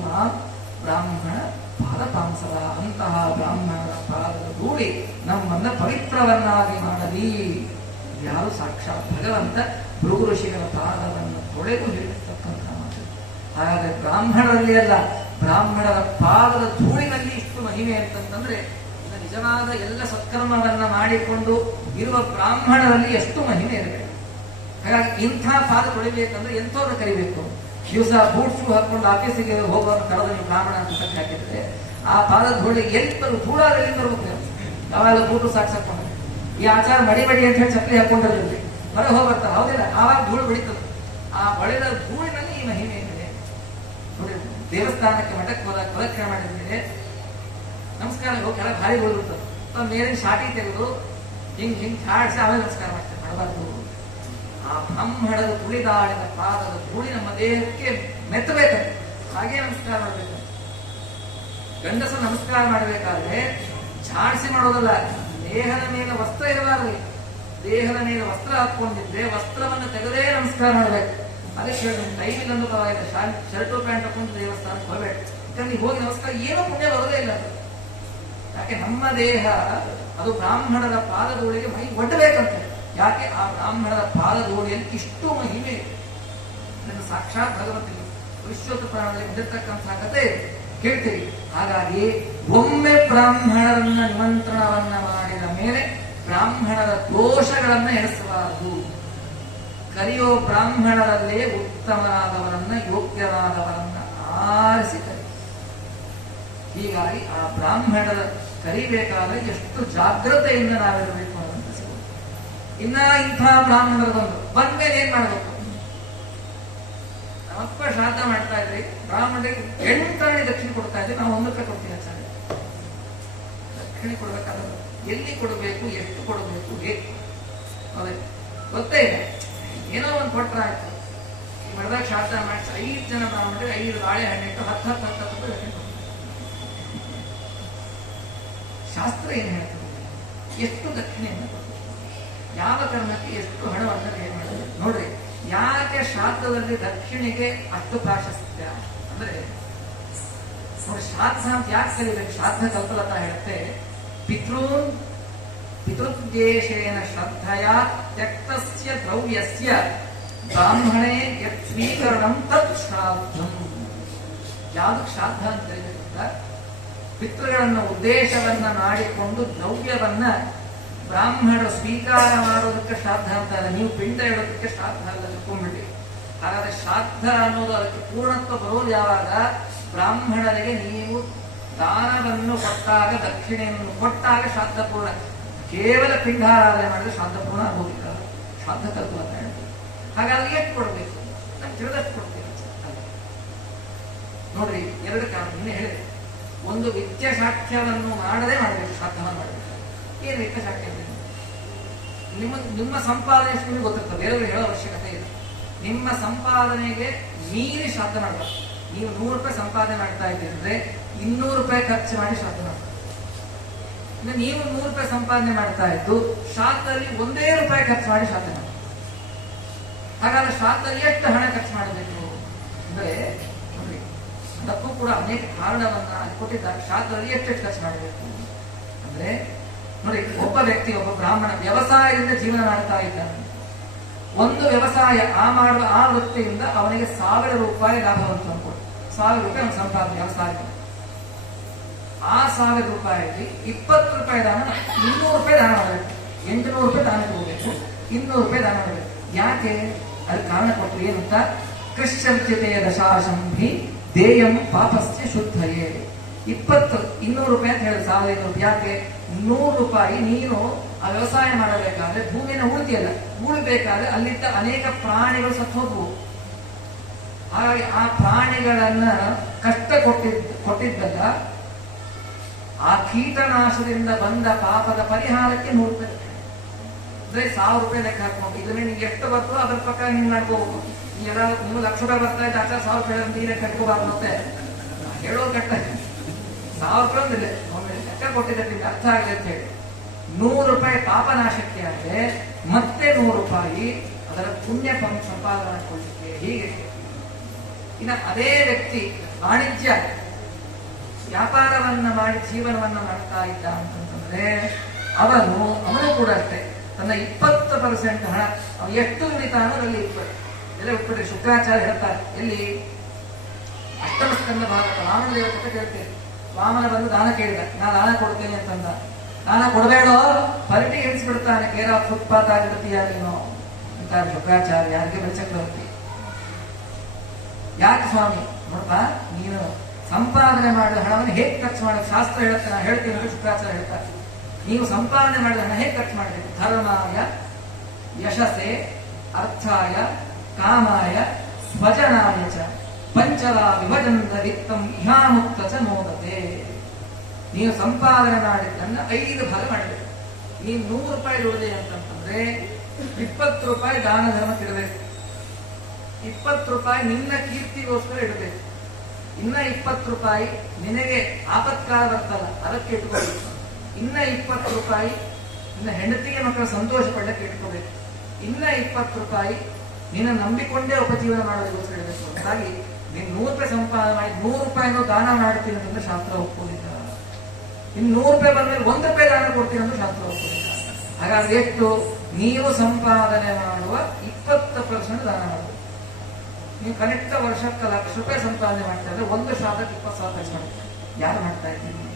ಬ್ರಾಹ್ಮಣ ಪಾದಪಾಂಸವ, ಅಂತಹ ಬ್ರಾಹ್ಮಣರ ಪಾದದ ಧೂಳಿ ನಮ್ಮನ್ನ ಪವಿತ್ರವನ್ನಾಗಿ ಮಾಡಲಿ. ಯಾರು ಸಾಕ್ಷಾತ್ ಭಗವಂತ ಭೃಗು ಋಷಿಗಳ ಪಾದವನ್ನು ತೊಳೆದು ಹೇಳಿರ್ತಕ್ಕಂಥ ಮಾತು. ಹಾಗಾದ್ರೆ ಬ್ರಾಹ್ಮಣರಲ್ಲಿ ಅಲ್ಲ, ಬ್ರಾಹ್ಮಣರ ಪಾದದ ಧೂಳಿನಲ್ಲಿ ಇಷ್ಟು ಮಹಿಮೆ ಅಂತಂದ್ರೆ ನಿಜವಾದ ಎಲ್ಲ ಸತ್ಕರ್ಮವನ್ನ ಮಾಡಿಕೊಂಡು ಇರುವ ಬ್ರಾಹ್ಮಣರಲ್ಲಿ ಎಷ್ಟು ಮಹಿಮೆ ಇರಬೇಕು. ಹಾಗಾಗಿ ಇಂಥ ಪಾದ ತೊಳಿಬೇಕಂದ್ರೆ ಎಂಥವ್ರನ್ನ ಕರಿಬೇಕು. ದಿವಸ ಬೂಟ್ ಶೂ ಹಾಕೊಂಡು ಆಫೀಸಿಗೆ ಹೋಗುವಂತ ಕಳೆದ ನೀವು ಬ್ರಾಹ್ಮಣ ಅಂತ ಕಟ್ಟಿ ಹಾಕಿದ್ರೆ ಆ ಪಾದದ ಧೂಳಿ ಎಲ್ಲಿ ಧೂಳಾದ ಎಲ್ಲಿ ಬರ್ಬೇಕು. ಯಾವಾಗ ಬೂಟು ಸಾಕ್ಸಾಕೊಂಡು ಈ ಆಚಾರ ಮಡಿ ಅಂತ ಹೇಳಿ ಚಪ್ಪಲಿ ಹಾಕೊಂಡಿರಲಿ ಹೊರ ಹೋಗ್ಬರ್ತಾರೆ, ಹೌದಿಲ್ಲ? ಆವಾಗ ಧೂಳು ಬೆಳೀತದೆ. ಆ ಬಳಿದ ಧೂಳಿನಲ್ಲಿ ಈ ಮಹಿಮೆ ಏನಿದೆ ನೋಡಿ. ದೇವಸ್ಥಾನಕ್ಕೆ ಮಠಕ್ಕೆ ಹೋದಾಗ ಪ್ರದಕ್ಷಿಣೆ ಮಾಡಿದ್ರೆ ನಮಸ್ಕಾರ ಹೋಗಿ ಕೆಳಗೆ ಭಾರಿ ಧೂಳಿರ್ತದೆ. ಮೇಲಿನ ಶಾಟಿ ತೆಗೆದು ಹಿಂಗ್ ಹಾಡಿಸಿ ಆಮೇಲೆ ನಮಸ್ಕಾರ ಮಾಡ್ತಾರೆ. ಮಾಡಬಾರ್ದು. ಆ ಬ್ರಾಹ್ಮಣದ ತುಳಿದಾಡಿದ ಪಾದದ ಧೂಳಿ ನಮ್ಮ ದೇಹಕ್ಕೆ ಮೆತ್ತಬೇಕಂತೆ, ಹಾಗೆ ನಮಸ್ಕಾರ ಮಾಡಬೇಕು. ಗಂಡಸ ನಮಸ್ಕಾರ ಮಾಡಬೇಕಾದ್ರೆ ಝಾಡಿಸಿ ಮಾಡೋದಲ್ಲ, ದೇಹದ ಮೇಲೆ ವಸ್ತ್ರ ಇರಬಾರ್ದು. ದೇಹದ ಮೇಲೆ ವಸ್ತ್ರ ಹಾಕೊಂಡಿದ್ರೆ ವಸ್ತ್ರವನ್ನು ತೆಗೆದೇ ನಮಸ್ಕಾರ ಮಾಡಬೇಕು. ಅದಕ್ಕೆ ಟೈಮ್ ಇಲ್ಲ ಅಂದ್ರೂ ಪರವಾಗಿಲ್ಲ, ಶರ್ಟು ಪ್ಯಾಂಟ್ ಹಾಕೊಂಡು ದೇವಸ್ಥಾನಕ್ಕೆ ಹೋಗ್ಬೇಕು. ಯಾಕಂದ್ರೆ ಹೋಗಿ ನಮಸ್ಕಾರ ಏನೋ ಪುಣ್ಯ ಬರೋದೇ ಇಲ್ಲ. ಯಾಕೆ ನಮ್ಮ ದೇಹ ಅದು ಬ್ರಾಹ್ಮಣರ ಪಾದಧೂಳಿಗೆ ಮೈ ಒಡ್ಡಬೇಕಂತೆ. ಯಾಕೆ ಆ ಬ್ರಾಹ್ಮಣರ ಪಾದಧೂಳಿಯಲ್ಲಿ ಇಷ್ಟು ಮಹಿಮೆ ಇದನ್ನು ಸಾಕ್ಷಾತ್ ಭಗವಂತನಿಗೆ ವಿಶ್ವೋತ್ತ ಪ್ರಾಣದಲ್ಲಿ ಬಂದಿರತಕ್ಕಂತಹ ಕಥೆ ಕೇಳ್ತೀವಿ. ಹಾಗಾಗಿ ಒಮ್ಮೆ ಬ್ರಾಹ್ಮಣರನ್ನ ನಿಮಂತ್ರಣವನ್ನ ಮಾಡಿದ ಮೇಲೆ ಬ್ರಾಹ್ಮಣರ ದೋಷಗಳನ್ನ ಎಣಿಸಬಾರದು. ಕರೆಯೋ ಬ್ರಾಹ್ಮಣರಲ್ಲೇ ಉತ್ತಮರಾದವರನ್ನ ಯೋಗ್ಯರಾದವರನ್ನ ಆರಿಸಿ ಕರಿ. ಹೀಗಾಗಿ ಆ ಬ್ರಾಹ್ಮಣರ ಕರಿಬೇಕಾದ್ರೆ ಎಷ್ಟು ಜಾಗ್ರತೆಯಿಂದ ನಾವಿರಬೇಕು ಅಂತ ಸಿಗುತ್ತೆ. ಇನ್ನ ಇಂಥ ಬ್ರಾಹ್ಮಣರು ಬಂದ್ಮೇಲೆ ಏನ್ ಮಾಡ್ಬೇಕು? ನಮ್ಮಪ್ಪ ಶ್ರಾದ್ದ ಮಾಡ್ತಾ ಇದ್ರಿ, ಬ್ರಾಹ್ಮಣರಿಗೆ 8 ದಕ್ಷಿಣೆ ಕೊಡ್ತಾ ಇದ್ವಿ. ನಾವು 1 ರೂಪಾಯಿ ಕೊಡ್ತೀವಿ ಸರ್. ದಕ್ಷಿಣೆ ಕೊಡ್ಬೇಕಾದ್ರೆ ಎಲ್ಲಿ ಕೊಡಬೇಕು, ಎಷ್ಟು ಕೊಡಬೇಕು ಬೇಕು ಅದೇ ಗೊತ್ತೇ ಇಲ್ಲ. ಏನೋ ಒಂದು ಕೊಟ್ರ ಆಯ್ತು. ಮಡದಾಗ ಶ್ರಾದ್ದ ಮಾಡಿಸಿ 5 ಜನ ಬ್ರಾಹ್ಮಣರಿಗೆ 5 ಬಾಳೆಹಣ್ಣು ಇಟ್ಟು 10 ರೂಪಾಯಿ ದಕ್ಷಿಣೆ. ಶಾಸ್ತ್ರ ಏನ್ ಹೇಳ್ತದೆ? ಎಷ್ಟು ದಕ್ಷಿಣೆಯನ್ನು ಕೊಡ್ಬೇಕು, ಯಾವ ಕರ್ಮಕ್ಕೆ ಎಷ್ಟು ಹಣವನ್ನು ಏನ್ ಮಾಡಬೇಕು ನೋಡ್ರಿ. ಯಾಕೆ ಶ್ರಾದ್ದದಲ್ಲಿ ದಕ್ಷಿಣೆಗೆ ಅಷ್ಟು ಪ್ರಾಶಸ್ತ್ಯ ಅಂದ್ರೆ ನೋಡಿ, ಶ್ರಾದ್ದ ಅಂತ ಯಾಕೆ ಕಲಿಬೇಕು? ಶ್ರಾದ್ದ ಕಲ್ಪಲತಾ ಹೇಳುತ್ತೆ, ಪಿತೃದ್ವೇಷೇನ ಶ್ರದ್ಧೆಯ ತ್ಯಕ್ತಸ್ಯ ದ್ರವ್ಯಸ್ಯ ಬ್ರಾಹ್ಮಣೇ ಯತ್ ಸ್ವೀಕರಣಂ ತತ್ ಶ್ರಾದ್ದಂ. ಯಾವ್ದು ಶ್ರಾದ್ದ ಅಂತ ಕಲಿಬೇಕಂತ ಪಿತೃಗಳನ್ನ ಉದ್ದೇಶವನ್ನ ಮಾಡಿಕೊಂಡು ದ್ರವ್ಯವನ್ನ ಬ್ರಾಹ್ಮಣರು ಸ್ವೀಕಾರ ಮಾಡೋದಕ್ಕೆ ಶ್ರಾದ್ದ ಅಂತಾರೆ. ನೀವು ಪಿಂಡ ಇಡೋದಕ್ಕೆ ಶ್ರಾದ್ದ ಅಲ್ಲ, ತಿಳ್ಕೊಂಡ್ಬಿಡಿ. ಹಾಗಾದ್ರೆ ಶ್ರಾದ್ದ ಅನ್ನೋದು ಅದಕ್ಕೆ ಪೂರ್ಣತ್ವ ಬರೋದು ಯಾವಾಗ? ಬ್ರಾಹ್ಮಣರಿಗೆ ನೀವು ದಾನವನ್ನು ಕೊಟ್ಟಾಗ, ದಕ್ಷಿಣೆಯನ್ನು ಕೊಟ್ಟಾಗ ಶ್ರಾದ್ದ ಪೂರ್ಣ. ಕೇವಲ ಪಿಂಡಾರಾಧನೆ ಮಾಡಿದ್ರೆ ಶ್ರಾದ್ದ ಪೂರ್ಣ ಆಗೋದಿಲ್ಲ. ಶ್ರಾದ್ದ ತತ್ವ ಅಂತ ಹೇಳ್ತೀವಿ. ಹಾಗಾಗಿ ಎಷ್ಟು ಕೊಡ್ಬೇಕು? ನಮ್ಗೆ ತಿಳಿದಷ್ಟು ಕೊಡ್ತೀವಿ ನೋಡ್ರಿ. 2 ಕಾರಣ ಇನ್ನೇ ಹೇಳಿದೆ. ಒಂದು ವಿದ್ಯಾ ಸಾಕ್ಷ್ಯವನ್ನು ಮಾಡದೆ ಮಾಡಬೇಕು, ಶ್ರಾದ್ದವನ್ನು ಮಾಡಬೇಕು. ಏನು ವಿದ್ಯಾ ಸಾಕ್ಷ್ಯ? ನಿಮ್ಮ ಸಂಪಾದನೆ ಎಷ್ಟು ನಿಮಗೆ ಗೊತ್ತಿರ್ತದೆ, ಬೇರೆಯವರು ಹೇಳೋ ಅವಶ್ಯಕತೆ ಇಲ್ಲ. ನಿಮ್ಮ ಸಂಪಾದನೆಗೆ ಮೀರಿ ಶ್ರಾದ್ದ ಮಾಡಬಾರ್ದು. ನೀವು 100 ರೂಪಾಯಿ ಸಂಪಾದನೆ ಮಾಡ್ತಾ ಇದ್ದೀರಂದ್ರೆ 200 ರೂಪಾಯಿ ಖರ್ಚು ಮಾಡಿ ಶ್ರಾದ್ದ ಮಾಡ್ತಾರೆ. ನೀವು 100 ರೂಪಾಯಿ ಸಂಪಾದನೆ ಮಾಡ್ತಾ ಇದ್ದು ಶ್ರಾದ್ದದಲ್ಲಿ 1 ರೂಪಾಯಿ ಖರ್ಚು ಮಾಡಿ ಶ್ರಾದ್ದ ಮಾಡಿ. ಹಾಗಾದ್ರೆ ಶ್ರಾದ್ದದಲ್ಲಿ ಎಷ್ಟು ಹಣ ಖರ್ಚು ಮಾಡಬೇಕು ಅಂದ್ರೆ ನೋಡಿ, ಅದಕ್ಕೂ ಕೂಡ ಅನೇಕ ಕಾರಣವನ್ನ ಕೊಟ್ಟಿದ್ದಾರೆ. ಶ್ರಾದ್ದದಲ್ಲಿ ಎಷ್ಟು ಖರ್ಚು ಮಾಡಬೇಕು ಅಂದ್ರೆ ನೋಡಿ, ಒಬ್ಬ ವ್ಯಕ್ತಿ, ಒಬ್ಬ ಬ್ರಾಹ್ಮಣ ವ್ಯವಸಾಯದಿಂದ ಜೀವನ ಮಾಡ್ತಾ ಇದ್ದಾನೆ. ಒಂದು ವ್ಯವಸಾಯ ಮಾಡುವ ಆ ವೃತ್ತಿಯಿಂದ ಅವನಿಗೆ 1000 ರೂಪಾಯಿ ಲಾಭವಂತ ಅನ್ಕೊಡು. 1000 ರೂಪಾಯಿ ಅವನ ಸಂಪಾದನೆ ವ್ಯವಸಾಯ. ಆ 1000 ರೂಪಾಯಿಯಲ್ಲಿ 20 ರೂಪಾಯಿ ದಾನ, 200 ರೂಪಾಯಿ ದಾನ ಮಾಡಬೇಕು. 800 ರೂಪಾಯಿ ದಾನ ಕೊಡಬೇಕು, 200 ರೂಪಾಯಿ ದಾನ ಮಾಡಬೇಕು. ಯಾಕೆ? ಅದಕ್ಕೆ ಕಾರಣ ಕೊಟ್ಟರು. ಏನಂತ? ಕೃಷ್ಯಂತ್ಯತೆ ದಶಾಶಂಭಿ ದೇಯಂ ಪಾಪಸ್ಯ ಶುದ್ಧಯೇ. 200 ರೂಪಾಯಿ ಅಂತ ಹೇಳಿದ್ರು, 1500. ಯಾಕೆ? 100 ರೂಪಾಯಿ ನೀನು ಆ ವ್ಯವಸಾಯ ಮಾಡಬೇಕಾದ್ರೆ ಭೂಮಿನ ಉಳಿತಿಯಲ್ಲ, ಉಳಿಬೇಕಾದ್ರೆ ಅಲ್ಲಿದ್ದ ಅನೇಕ ಪ್ರಾಣಿಗಳು ಸತ್ತು ಹೋದ್ವು. ಹಾಗಾಗಿ ಆ ಪ್ರಾಣಿಗಳನ್ನ ಕಷ್ಟ ಕೊಟ್ಟಿದ್ದಲ್ಲ, ಆ ಕೀಟನಾಶದಿಂದ ಬಂದ ಪಾಪದ ಪರಿಹಾರಕ್ಕೆ 100 ರೂಪಾಯಿ. ಅಂದ್ರೆ 1000 ರೂಪಾಯಿ ಲೆಕ್ಕ ಹಾಕೊಂಡು ಇದ್ರ ನಿಮ್ಗೆ ಎಷ್ಟು ಬರ್ತದೋ ಅದ್ರ ಪ್ರಕಾರ ಹಿಂಗ್ ಮಾಡ್ಕೋಬಹುದು. ನೀವು ₹1,00,000 ಬರ್ತಾ ಇದ್ದ ಆಚಾರ 1000 ರೂಪಾಯಿ ನೀರೇ ಕಟ್ಕೋಬಾರ್ದು. ಮತ್ತೆ ಹೇಳೋದು ಕಟ್ಟ 1000 ರೂಪಾಯಿ ಒಂದಿಲ್ಲ, ಒಮ್ಮೆ ಲೆಕ್ಕ ಕೊಟ್ಟಿದ್ದೆ ನಿಮ್ಗೆ ಅರ್ಥ ಆಗಲಿ ಅಂತ ಹೇಳಿ. 100 ರೂಪಾಯಿ ಪಾಪನಾಶಕ್ಕೆ ಆದ್ರೆ ಮತ್ತೆ 100 ರೂಪಾಯಿ ಅದರ ಪುಣ್ಯ ಸಂಪಾದನೆ ಮಾಡ್ಕೊಳ್ಳಿಕ್ಕೆ. ಹೀಗೆ ಇನ್ನು ಅದೇ ವ್ಯಕ್ತಿ ವಾಣಿಜ್ಯ ವ್ಯಾಪಾರವನ್ನ ಮಾಡಿ ಜೀವನವನ್ನ ಮಾಡ್ತಾ ಇದ್ದ ಅಂತಂದ್ರೆ ಅವನು ಕೂಡ ಅಷ್ಟೇ ತನ್ನ 20% ಹಣ ಎಷ್ಟು ಉಳಿತಾನೋ ಅದರಲ್ಲಿ ಎಲ್ಲ ಉಟ್ಬಿಟ್ರೆ. ಶುಕ್ರಾಚಾರ್ಯ ಹೇಳ್ತಾರೆ, ಎಲ್ಲಿ ಅಷ್ಟಮ ಸ್ಕಂದ ಭಾರತ ವಾಮನ ದೇವತೆ ಕೇಳ್ತೇವೆ. ವಾಮನ ಬಂದು ದಾನ ಕೇಳಿದ, ನಾ ದಾನ ಕೊಡ್ತೇನೆ ಅಂತಂದ. ದಾನ ಕೊಡಬೇಡೋ, ಪರಟಿ ಎಣಿಸ್ಬಿಡ್ತಾನೆ, ಕೇರ ಫುಟ್ಪಾತ್ ಆಗಿರ್ತೀಯ ನೀನು ಅಂತಾರೆ ಶುಕ್ರಾಚಾರ್ಯ. ಯಾರಿಗೆ? ಬಲಿಚಕ್ರವರ್ತಿ. ಯಾಕೆ ಸ್ವಾಮಿ? ನೋಡಪ್ಪ, ನೀನು ಸಂಪಾದನೆ ಮಾಡಿದ ಹಣವನ್ನು ಹೇಗೆ ಖರ್ಚು ಮಾಡೋದು ಶಾಸ್ತ್ರ ಹೇಳುತ್ತೆ, ನಾನು ಹೇಳ್ತೀನಿ ಅಂತ ಶುಕ್ರಾಚಾರ್ಯ ಹೇಳ್ತಾರೆ. ನೀವು ಸಂಪಾದನೆ ಮಾಡಿದ ಹಣ ಹೇಗೆ ಖರ್ಚು ಮಾಡಬೇಕು? ಧರ್ಮಾಯ, ಯಶಸ್ಸೆ, ಅರ್ಥಾಯ, ಕಾಮಾಯ, ಸ್ವಜನಾಯ ಚ ಪಂಚರ ವಿಭಜನ ವಿತ್ತಂ ಇಹಾಮುಕ್ತ ಚ ಮೋದತೆ. ನೀವು ಸಂಪಾದನೆ ಮಾಡಿದ್ದನ್ನ 5 ಭಾಗ ಮಾಡಬೇಕು. ನೀನು 100 ರೂಪಾಯಿ ದುಡಿದೆ ಅಂತಂದ್ರೆ 20 ರೂಪಾಯಿ ದಾನ ಧರ್ಮಕ್ಕೆ ಇಡಬೇಕು, 20 ರೂಪಾಯಿ ನಿನ್ನ ಕೀರ್ತಿಗೋಸ್ಕರ ಇಡಬೇಕು, ಇನ್ನ 20 ರೂಪಾಯಿ ನಿನಗೆ ಆಪತ್ಕಾಲ ಬರ್ತಲ್ಲ ಅದಕ್ಕೆ ಇಟ್ಕೋಬೇಕು, ಇನ್ನ 20 ರೂಪಾಯಿ ನಿನ್ನ ಹೆಂಡತಿಗೆ ಮಕ್ಕಳ ಸಂತೋಷ ಪಡಕ್ಕೆ ಇಟ್ಕೋಬೇಕು, ಇನ್ನ 20 ರೂಪಾಯಿ ನಿನ್ನ ನಂಬಿಕೊಂಡೇ ಉಪಜೀವನ ಮಾಡೋದಕ್ಕೋಸ್ಕರ ಇಡಬೇಕು. ಹಾಗಾಗಿ ನೀನು 100 ರೂಪಾಯಿ ಸಂಪಾದನೆ ಮಾಡಿ 100 ರೂಪಾಯಿನೂ ದಾನ ಮಾಡ್ತೀನಿ ಅಂತ ಶಾಸ್ತ್ರ ಒಪ್ಪೋದಿಲ್ಲ. ಇನ್ನು 100 ರೂಪಾಯಿ ಬಂದ್ಮೇಲೆ 1 ರೂಪಾಯಿ ದಾನ ಕೊಡ್ತೀನಿ ಅಂತ ಶಾಸ್ತ್ರ ಒಪ್ಪೋದಿಲ್ಲ. ಹಾಗಾಗಿ ಎಷ್ಟು? ನೀವು ಸಂಪಾದನೆ ಮಾಡುವ 20% ದಾನ ಮಾಡಬೇಕು. ನೀವು ಕನಿಷ್ಠ ವರ್ಷಕ್ಕೆ ₹1,00,000 ಸಂಪಾದನೆ ಮಾಡ್ತಾ ಇದ್ರೆ 1% 20,000 ಖರ್ಚು ಮಾಡ್ತಾರೆ. ಯಾರು ಮಾಡ್ತಾ ಇದ್ದೀನಿ?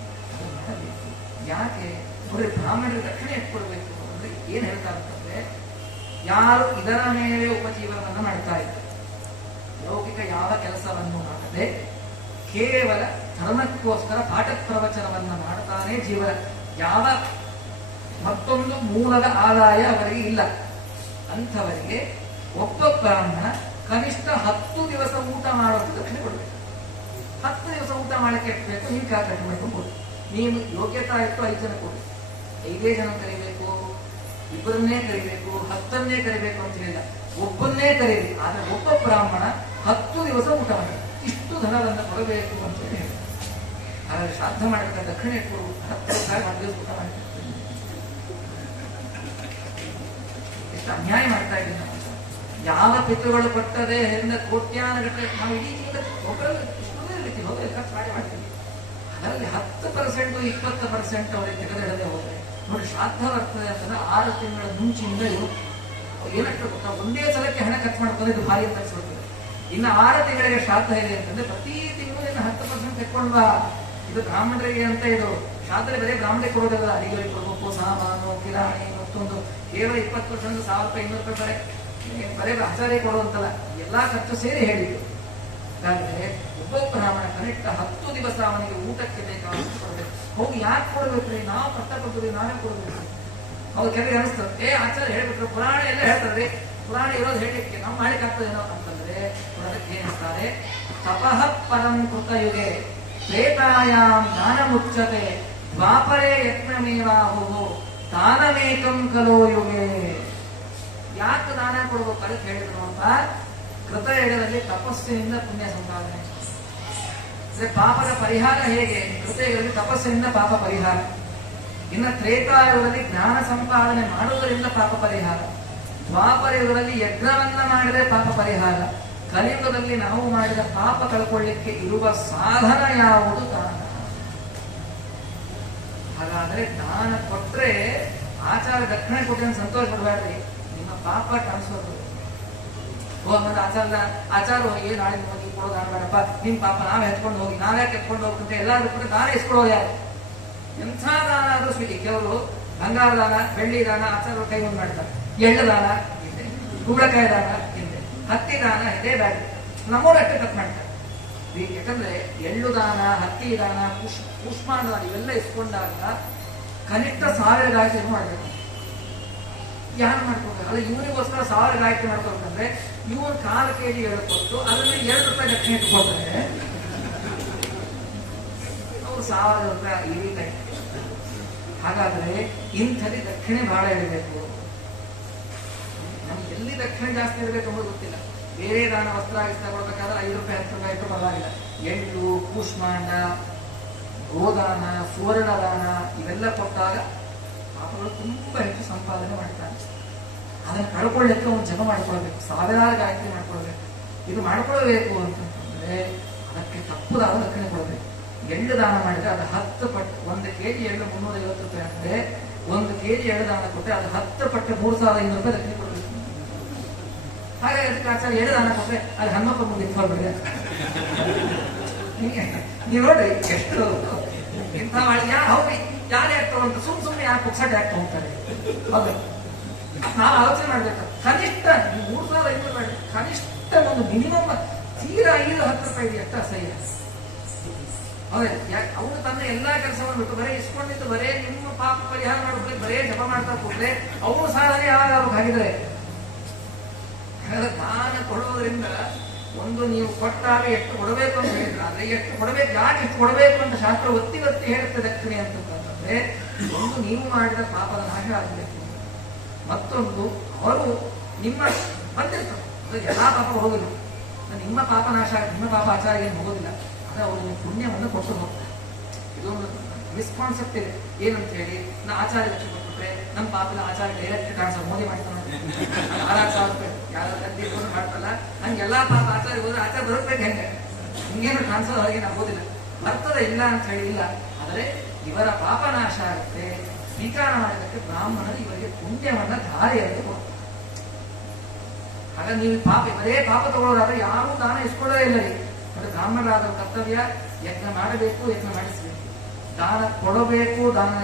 ಯಾಕೆ? ನೋಡ್ರಿ, ಬ್ರಾಹ್ಮಣರಿಗೆ ರಕ್ಷಣೆ ಕೊಡಬೇಕು ಅಂದ್ರೆ ಏನ್ ಹೇಳ್ತಾ ಇರ್ತಂದ್ರೆ, ಯಾರು ಇದರ ಮೇಲೆ ಉಪಜೀವನವನ್ನು ಮಾಡ್ತಾ ಇದ್ದಾರೆ, ಲೌಕಿಕ ಯಾವ ಕೆಲಸವನ್ನು ಮಾಡದೆ ಕೇವಲ ಧರ್ಮಕ್ಕೋಸ್ಕರ ಪಾಠ ಪ್ರವಚನವನ್ನ ಮಾಡ್ತಾನೆ ಜೀವನ, ಯಾವ ಮತ್ತೊಂದು ಮೂಲದ ಆದಾಯ ಅವರಿಗೆ ಇಲ್ಲ, ಅಂಥವರಿಗೆ ಒಬ್ಬ ಬ್ರಾಹ್ಮಣ ಕನಿಷ್ಠ 10 ದಿವಸ ಊಟ ಮಾಡೋದು ದಕ್ಷಿಣೆ ಕೊಡಬೇಕು. 10 ದಿವಸ ಊಟ ಮಾಡಕ್ಕೆ ಇಟ್ಬೇಕು, ನೀನು ಕಟ್ಟಬೇಕು ಕೊಡು. ನೀನು ಯೋಗ್ಯತಾ ಇಟ್ಟು 5 ಜನ ಕೊಡು, 5 ಜನ ಕರಿಬೇಕು, 2 ಕರಿಬೇಕು, 10 ಕರಿಬೇಕು ಅಂತ ಹೇಳಿಲ್ಲ, ಒಬ್ಬನ್ನೇ ಕರೀರಿ. ಆದ್ರೆ ಒಬ್ಬ ಬ್ರಾಹ್ಮಣ 10 ದಿವಸ ಊಟ ಮಾಡಬೇಕು, ಇಷ್ಟು ಧನವನ್ನು ಕೊಡಬೇಕು ಅಂತ ಹೇಳಿ. ಹಾಗಾದ್ರೆ ಶ್ರಾದ್ದ ಮಾಡಬೇಕಾದ ದಕ್ಷಿಣೆ ಕೊಡು, 10 ರೂಪಾಯಿ 1 ದಿವಸ ಊಟ ಮಾಡಬೇಕು. ಎಷ್ಟು ಅನ್ಯಾಯ ಮಾಡ್ತಾ ಇದ್ದೀವಿ ನಾವು. ಯಾವ ಪಿತೃಗಳು ಕೊಟ್ಟದೆ ಎಂದ ಕೋಟ್ಯಾನಗಟ್ಟಲೆ ನಾವು ಇಡೀ ಜೀವನ ಒಬ್ಬರಲ್ಲಿ ಇಷ್ಟೊಂದೇ ರೀತಿ ಹೋದ್ರೆ ಖರ್ಚು ಮಾಡ್ತೀವಿ. ಅದರಲ್ಲಿ 10% 20% ಅವರಿಗೆ ತೆಗೆದಿಡದೆ ಹೋದ್ರೆ ನೋಡಿ, ಶ್ರಾದ್ದ ಬರ್ತದೆ ಅಂತಂದ್ರೆ 6 ತಿಂಗಳ ಮುಂಚಿನಿಂದ ಏನಷ್ಟು ಗೊತ್ತಾ, ಒಂದೇ ಸಲಕ್ಕೆ ಹಣ ಖರ್ಚು ಮಾಡ್ಕೊಂಡು ಇದು ಭಾರಿ ಅಂತ ಅನ್ಸ್ಬಿಡ್ತದೆ. ಇನ್ನು 6 ತಿಂಗಳಿಗೆ ಶ್ರಾದ್ದ ಇದೆ ಅಂತಂದ್ರೆ ಪ್ರತಿ ತಿಂಗಳು 10% ತೆಕ್ಕೊಂಡು ಬಾ. ಇದು ಬ್ರಾಹ್ಮಣರಿಗೆ ಅಂತ ಇದು ಶ್ರಾದ್ದಲ್ಲಿ ಬರೀ ಬ್ರಾಹ್ಮಣರಿಗೆ ಕೊಡೋದಲ್ಲ, ಅಡಿಗೆಗಳಿಗೆ ಕೊಡಬೇಕು, ಸಾಮಾನು, ಕಿರಾಣಿ, ಮತ್ತೊಂದು ಕೇವಲ 20% ₹1,000 ಬರೀ ಆಚಾರ್ಯ ಕೊಡುವಂತಲ್ಲ, ಎಲ್ಲಾ ಖರ್ಚು ಸೇರಿ ಹೇಳಿದ್ರು. ಹಾಗಾದ್ರೆ ಒಬ್ಬ ಬ್ರಾಹ್ಮಣ ಕನಿಷ್ಠ 10 ದಿವಸ ಅವನಿಗೆ ಊಟಕ್ಕೆ ಬೇಕಾದಷ್ಟು ಕೊಡಬೇಕು. ಹೋಗಿ ಯಾಕೆ ಕೊಡ್ಬೇಕ್ರಿ? ನಾವು ಕಷ್ಟಪಡ್ತೀವಿ, ನಾವೇ ಕೊಡ್ಬೇಕು. ಅವ್ರು ಕೆಲವರಿಗೆ ಅನಿಸ್ತದೆ, ಆಚಾರ್ಯ ಹೇಳ್ಬಿಟ್ರು, ಪುರಾಣ ಎಲ್ಲ ಹೇಳ್ತಾರೆ, ಪುರಾಣ ಇರೋದು ಹೇಳಿಕ್ಕೆ ನಾವು ಮಾಡ್ಲಿಕ್ಕೆ ಆಗ್ತದೇನೋ ಅಂತಂದ್ರೆ ಅದಕ್ಕೆ ಏನಿಸ್ತಾರೆ, ತಪಃ ಪರಂ ಕೃತಯುಗೆ ತ್ರೇತಾಯಾಂ ದಾನ ಮುಚ್ಚತೆ ದ್ವಾಪರೇ ಯತ್ನಮೇವಾಹುವು ದಾನಮೇಕಂ ಕಲೋ ಯುಗೆ. ಯಾಕೆ ದಾನ ಕೊಡ್ಬೇಕು ಅದಕ್ಕೆ ಹೇಳಿದ್ರು ಅಂತ, ಕೃತಯುಗದಲ್ಲಿ ತಪಸ್ಸಿನಿಂದ ಪುಣ್ಯ ಸಂಪಾದನೆ, ಅಂದ್ರೆ ಪಾಪದ ಪರಿಹಾರ ಹೇಗೆ? ಕೃತಯುಗದಲ್ಲಿ ತಪಸ್ಸಿನಿಂದ ಪಾಪ ಪರಿಹಾರ, ಇನ್ನು ತ್ರೇತಾಯುಗದಲ್ಲಿ ಜ್ಞಾನ ಸಂಪಾದನೆ ಮಾಡುವುದರಿಂದ ಪಾಪ ಪರಿಹಾರ, ದ್ವಾಪರ ಯುಗದಲ್ಲಿ ಯಜ್ಞವನ್ನ ಮಾಡಿದರೆ ಪಾಪ ಪರಿಹಾರ, ಕಲಿಯುಗದಲ್ಲಿ ನಾವು ಮಾಡಿದ ಪಾಪ ಕಳ್ಕೊಳ್ಳಿಕ್ಕೆ ಇರುವ ಸಾಧನ ಯಾವುದು? ದಾನ. ಹಾಗಾದ್ರೆ ದಾನ ಕೊಟ್ರೆ ಆಚಾರ ದಕ್ಷಿಣೆ ಕೊಟ್ಟರೆ ಸಂತೋಷ ಪಡಬೇಡ್ರಿ, ನಿಮ್ಮ ಪಾಪ ಟ್ರಾನ್ಸ್ಫರ್ ಹೋಗಿ ಆಚಾರ ಹೋಗಿ ನಾಳೆ ಹೋಗಿ ಕೊಡೋದು ಆಡಬೇಡಪ್ಪ, ನಿಮ್ ಪಾಪ ನಾವೇ ಎತ್ಕೊಂಡು ಹೋಗಿ, ನಾವ್ಯಾಕೆ ಎತ್ಕೊಂಡು ಹೋಗ್ತಂತೆ ಎಲ್ಲಾದ್ರೂ ಕೂಡ ದಾನ ಇಸ್ಕೊಳ್ಳೋದು ಯಾರು? ಎಂಥ ದಾನ ಆದ್ರೂ ಸ್ವೀಟಿ. ಕೆಲವರು ಬಂಗಾರ ದಾನ, ಬೆಳ್ಳಿ ದಾನ ಆಚಾರ್ಯರು ಕೈ ಮುಂದೆ ಮಾಡ್ತಾರೆ. ಎಳ್ಳು ದಾನ ಇದೆ, ಕುಂಬಳಕಾಯಿ ದಾನ ಇದೆ, ಹತ್ತಿ ದಾನ ಇದೆ, ಬ್ಯಾಡ ನಮ್ಮೂರು ಅಷ್ಟೇ ತಪ್ಪು ಮಾಡ್ತಾರೆ. ಯಾಕಂದ್ರೆ ಎಳ್ಳು ದಾನ, ಹತ್ತಿ ದಾನ, ಕೂಷ್ಮಾಂಡ ದಾನ ಇವೆಲ್ಲ ಇಸ್ಕೊಂಡಾಗ ಕನಿಷ್ಠ 1000 ಗಾಯತ್ರಿ ಮಾಡ್ಬೇಕು. ಯಾರು ಮಾಡ್ಕೊಬೇಕು? ಅಲ್ಲ ಇವರಿಗೋಸ್ಕರ 1000 ಗಾಯತ್ರಿ ಮಾಡ್ಕೊಬೇಕಂದ್ರೆ ಇವ್ರು 1/4 kg ಎಳ್ಳು ಕೊಟ್ಟು ಅದನ್ನ 2 ರೂಪಾಯಿ ದಕ್ಷಿಣೆ ಇಟ್ಕೊಳ್ತಾರೆ. ಅವ್ರು 1000 ರೂಪಾಯಿ ಇಳಿತ. ಹಾಗಾದ್ರೆ ಇಂಥಲ್ಲಿ ದಕ್ಷಿಣೆ ಬಹಳ ಇರಬೇಕು. ನಮ್ಗೆ ಎಲ್ಲಿ ದಕ್ಷಿಣೆ ಜಾಸ್ತಿ ಇರಬೇಕು ಅನ್ನೋದು ಗೊತ್ತಿಲ್ಲ. ಬೇರೆ ದಾನ ವಸ್ತ್ರ ಕೊಡ್ಬೇಕಾದ್ರೆ 5 ರೂಪಾಯಿ 10 ರೂಪಾಯಿ ಇಟ್ಟು ಪರವಾಗಿಲ್ಲ. ಎಳ್ಳು, ಕೂಷ್ಮಾಂಡ, ಗೋದಾನ, ಸುವರ್ಣ ದಾನ ಇವೆಲ್ಲ ಕೊಟ್ಟಾಗ ಪಾಪಗಳು ತುಂಬಾ ಹೆಚ್ಚು ಸಂಪಾದನೆ ಮಾಡ್ತಾನೆ. ಅದನ್ನು ಕಳ್ಕೊಳ್ಳಿಕ್ಕೆ ಅವನು ಜಪ ಮಾಡ್ಕೊಳ್ಬೇಕು, 1000 ಗಾಯತ್ರಿ ಮಾಡ್ಕೊಳ್ಬೇಕು. ಇದು ಮಾಡ್ಕೊಳ್ಬೇಕು ಅಂತಂದ್ರೆ ಅದಕ್ಕೆ ತಪ್ಪುದಾದ ದಕ್ಷಿಣೆ ಕೊಡಬೇಕು. ಎಳ್ಳು ದಾನ ಮಾಡಿದ್ರೆ ಅದು 10 ಪಟ್ಟು, 1 kg ಎಳ್ಳು 350 ರೂಪಾಯಿ ಅಂದ್ರೆ 1 kg ಎಳ್ಳು ದಾನ ಕೊಟ್ಟರೆ ಅದು 10 ಪಟ್ಟು 3500 ರೂಪಾಯಿ ದಕ್ಷಿಣೆ ಕೊಡಬೇಕು. ಹಾಗಾಗಿ ಅದಕ್ಕೆ ಆಚಾರ್ಯ ಎಳ್ಳು ದಾನ ಕೊಟ್ಟರೆ ಅದು ಹನುಮಪ್ಪ ಮುಂದೆ ಇಟ್ಕೊಳ್ಬೇಡಿ. ನೀವು ನೋಡ್ರಿ ಎಷ್ಟು ಇಂಥ ಹೌದು ಯಾರು ಯಾಕೆ ತಗೊಂತ ಸುಮ್ಮನೆ ಯಾಕೆ ಪುಕ್ಸಟ್ ಯಾಕೆ ತಗೊಂತಾರೆ? ಹೌದು, ನಾವು ಆಲೋಚನೆ ಮಾಡ್ಬೇಕು. ಕನಿಷ್ಠ 3500 ಮಾಡಿ, ಕನಿಷ್ಠ ಒಂದು ಮಿನಿಮಮ್ ತೀರಾ 5-10 ರೂಪಾಯಿ ಎಷ್ಟು ಅಸಹ್ಯ. ಹೌದೇ? ಯಾಕೆ ಅವನು ತನ್ನ ಎಲ್ಲಾ ಕೆಲಸವನ್ನು ಬಿಟ್ಟು ಬರೇ ಇಸ್ಕೊಂಡಿದ್ದು ಬರೇ ನಿಮ್ಮ ಪಾಪ ಪರಿಹಾರ ಮಾಡ್ಬೇಕು, ಬರೇ ಜಪ ಮಾಡ್ತಾ ಕೂತ್ರೆ ಅವನು ಸಾಧನೆ ಯಾರು ಹಾಗಿದ್ರೆ. ದಾನ ಕೊಡೋದ್ರಿಂದ ಒಂದು ನೀವು ಕೊಟ್ಟಾಗ ಎಷ್ಟು ಕೊಡಬೇಕು ಅಂತ ಹೇಳಿದ್ರೆ, ಆದ್ರೆ ಎಷ್ಟು ಕೊಡಬೇಕು, ಯಾಕೆ ಎಷ್ಟು ಕೊಡಬೇಕು ಅಂತ ಶಾಸ್ತ್ರ ಒತ್ತಿ ಹೇಳುತ್ತೆ ದಕ್ಷಿಣೆ ಅಂತಂದ್ರೆ, ಒಂದು ನೀವು ಮಾಡಿದ ಪಾಪದ ನಾಶ ಆಗಬೇಕು, ಮತ್ತೊಂದು ಅವರು ನಿಮ್ಮ ಬಂದಿರ್ತಾರೆ ಎಲ್ಲಾ ಪಾಪ ಹೋಗೋದಿಲ್ಲ, ನಿಮ್ಮ ಪಾಪ ನಾಶ ಆಗ, ನಿಮ್ಮ ಪಾಪ ಆಚಾರ ಏನು ಹೋಗೋದಿಲ್ಲ, ಆದ್ರೆ ಅವರು ನಿಮ್ಮ ಪುಣ್ಯವನ್ನು ಕೊಟ್ಟು ಹೋಗ್ತಾರೆ. ಇದೊಂದು ಮಿಸ್ಕಾನ್ಸೆಪ್ಟ್ ಇದೆ. ಏನಂತ ಹೇಳಿ, ನಾ ಆಚಾರ್ಯ ಲಕ್ಷ ಕೊಟ್ಬಿಟ್ರೆ ನಮ್ಮ ಪಾಪದ ಆಚಾರ್ಯ ಡೈರೆಕ್ಟ್ ಟ್ರಾನ್ಸ್ಫರ್ ಮೋದಿ ಮಾಡ್ತಾನೆ, 6,000 ರೂಪಾಯಿ ಯಾರು ಕದ್ದಿರ್ಬೋದು ಮಾಡ್ತಲ್ಲ, ನಂಗೆ ಎಲ್ಲಾ ಪಾಪ ಆಚಾರ್ಯ ಹೋದ್ರೆ ಆಚಾರ ಬರಬೇಕು. ಹೆಂಗೆ ಹಿಂಗೇನು ಟ್ರಾನ್ಸ್ಫರ್ ಹೊರಗೆ ಆಗೋದಿಲ್ಲ, ಬರ್ತದೆ ಇಲ್ಲ ಅಂತ ಹೇಳಿ ಇಲ್ಲ. ಆದರೆ ಇವರ ಪಾಪ ನಾಶ ಆಗುತ್ತೆ. ಸ್ವೀಕಾರ ಮಾಡಿದಕ್ಕೆ ಬ್ರಾಹ್ಮಣರು ಇವರಿಗೆ ಪುಣ್ಯವನ್ನ ಧಾರೆಯಲ್ಲಿ ಕೊಡ್ತಾರೆ. ಹಾಗಾಗಿ ನೀವು ಪಾಪ ಬರೇ ಪಾಪ ತಗೊಳ್ಳೋದಾದ್ರೆ ಯಾರೂ ದಾನ ಇಸ್ಕೊಳ್ಳೋದೇ ಇಲ್ಲ ರೀ. ಅಂದ್ರೆ ಬ್ರಾಹ್ಮಣರಾದ ಕರ್ತವ್ಯ ಯಜ್ಞ ಮಾಡಬೇಕು, ಯಜ್ಞ ಮಾಡಿಸಬೇಕು, ದಾನ ಕೊಡಬೇಕು, ದಾನ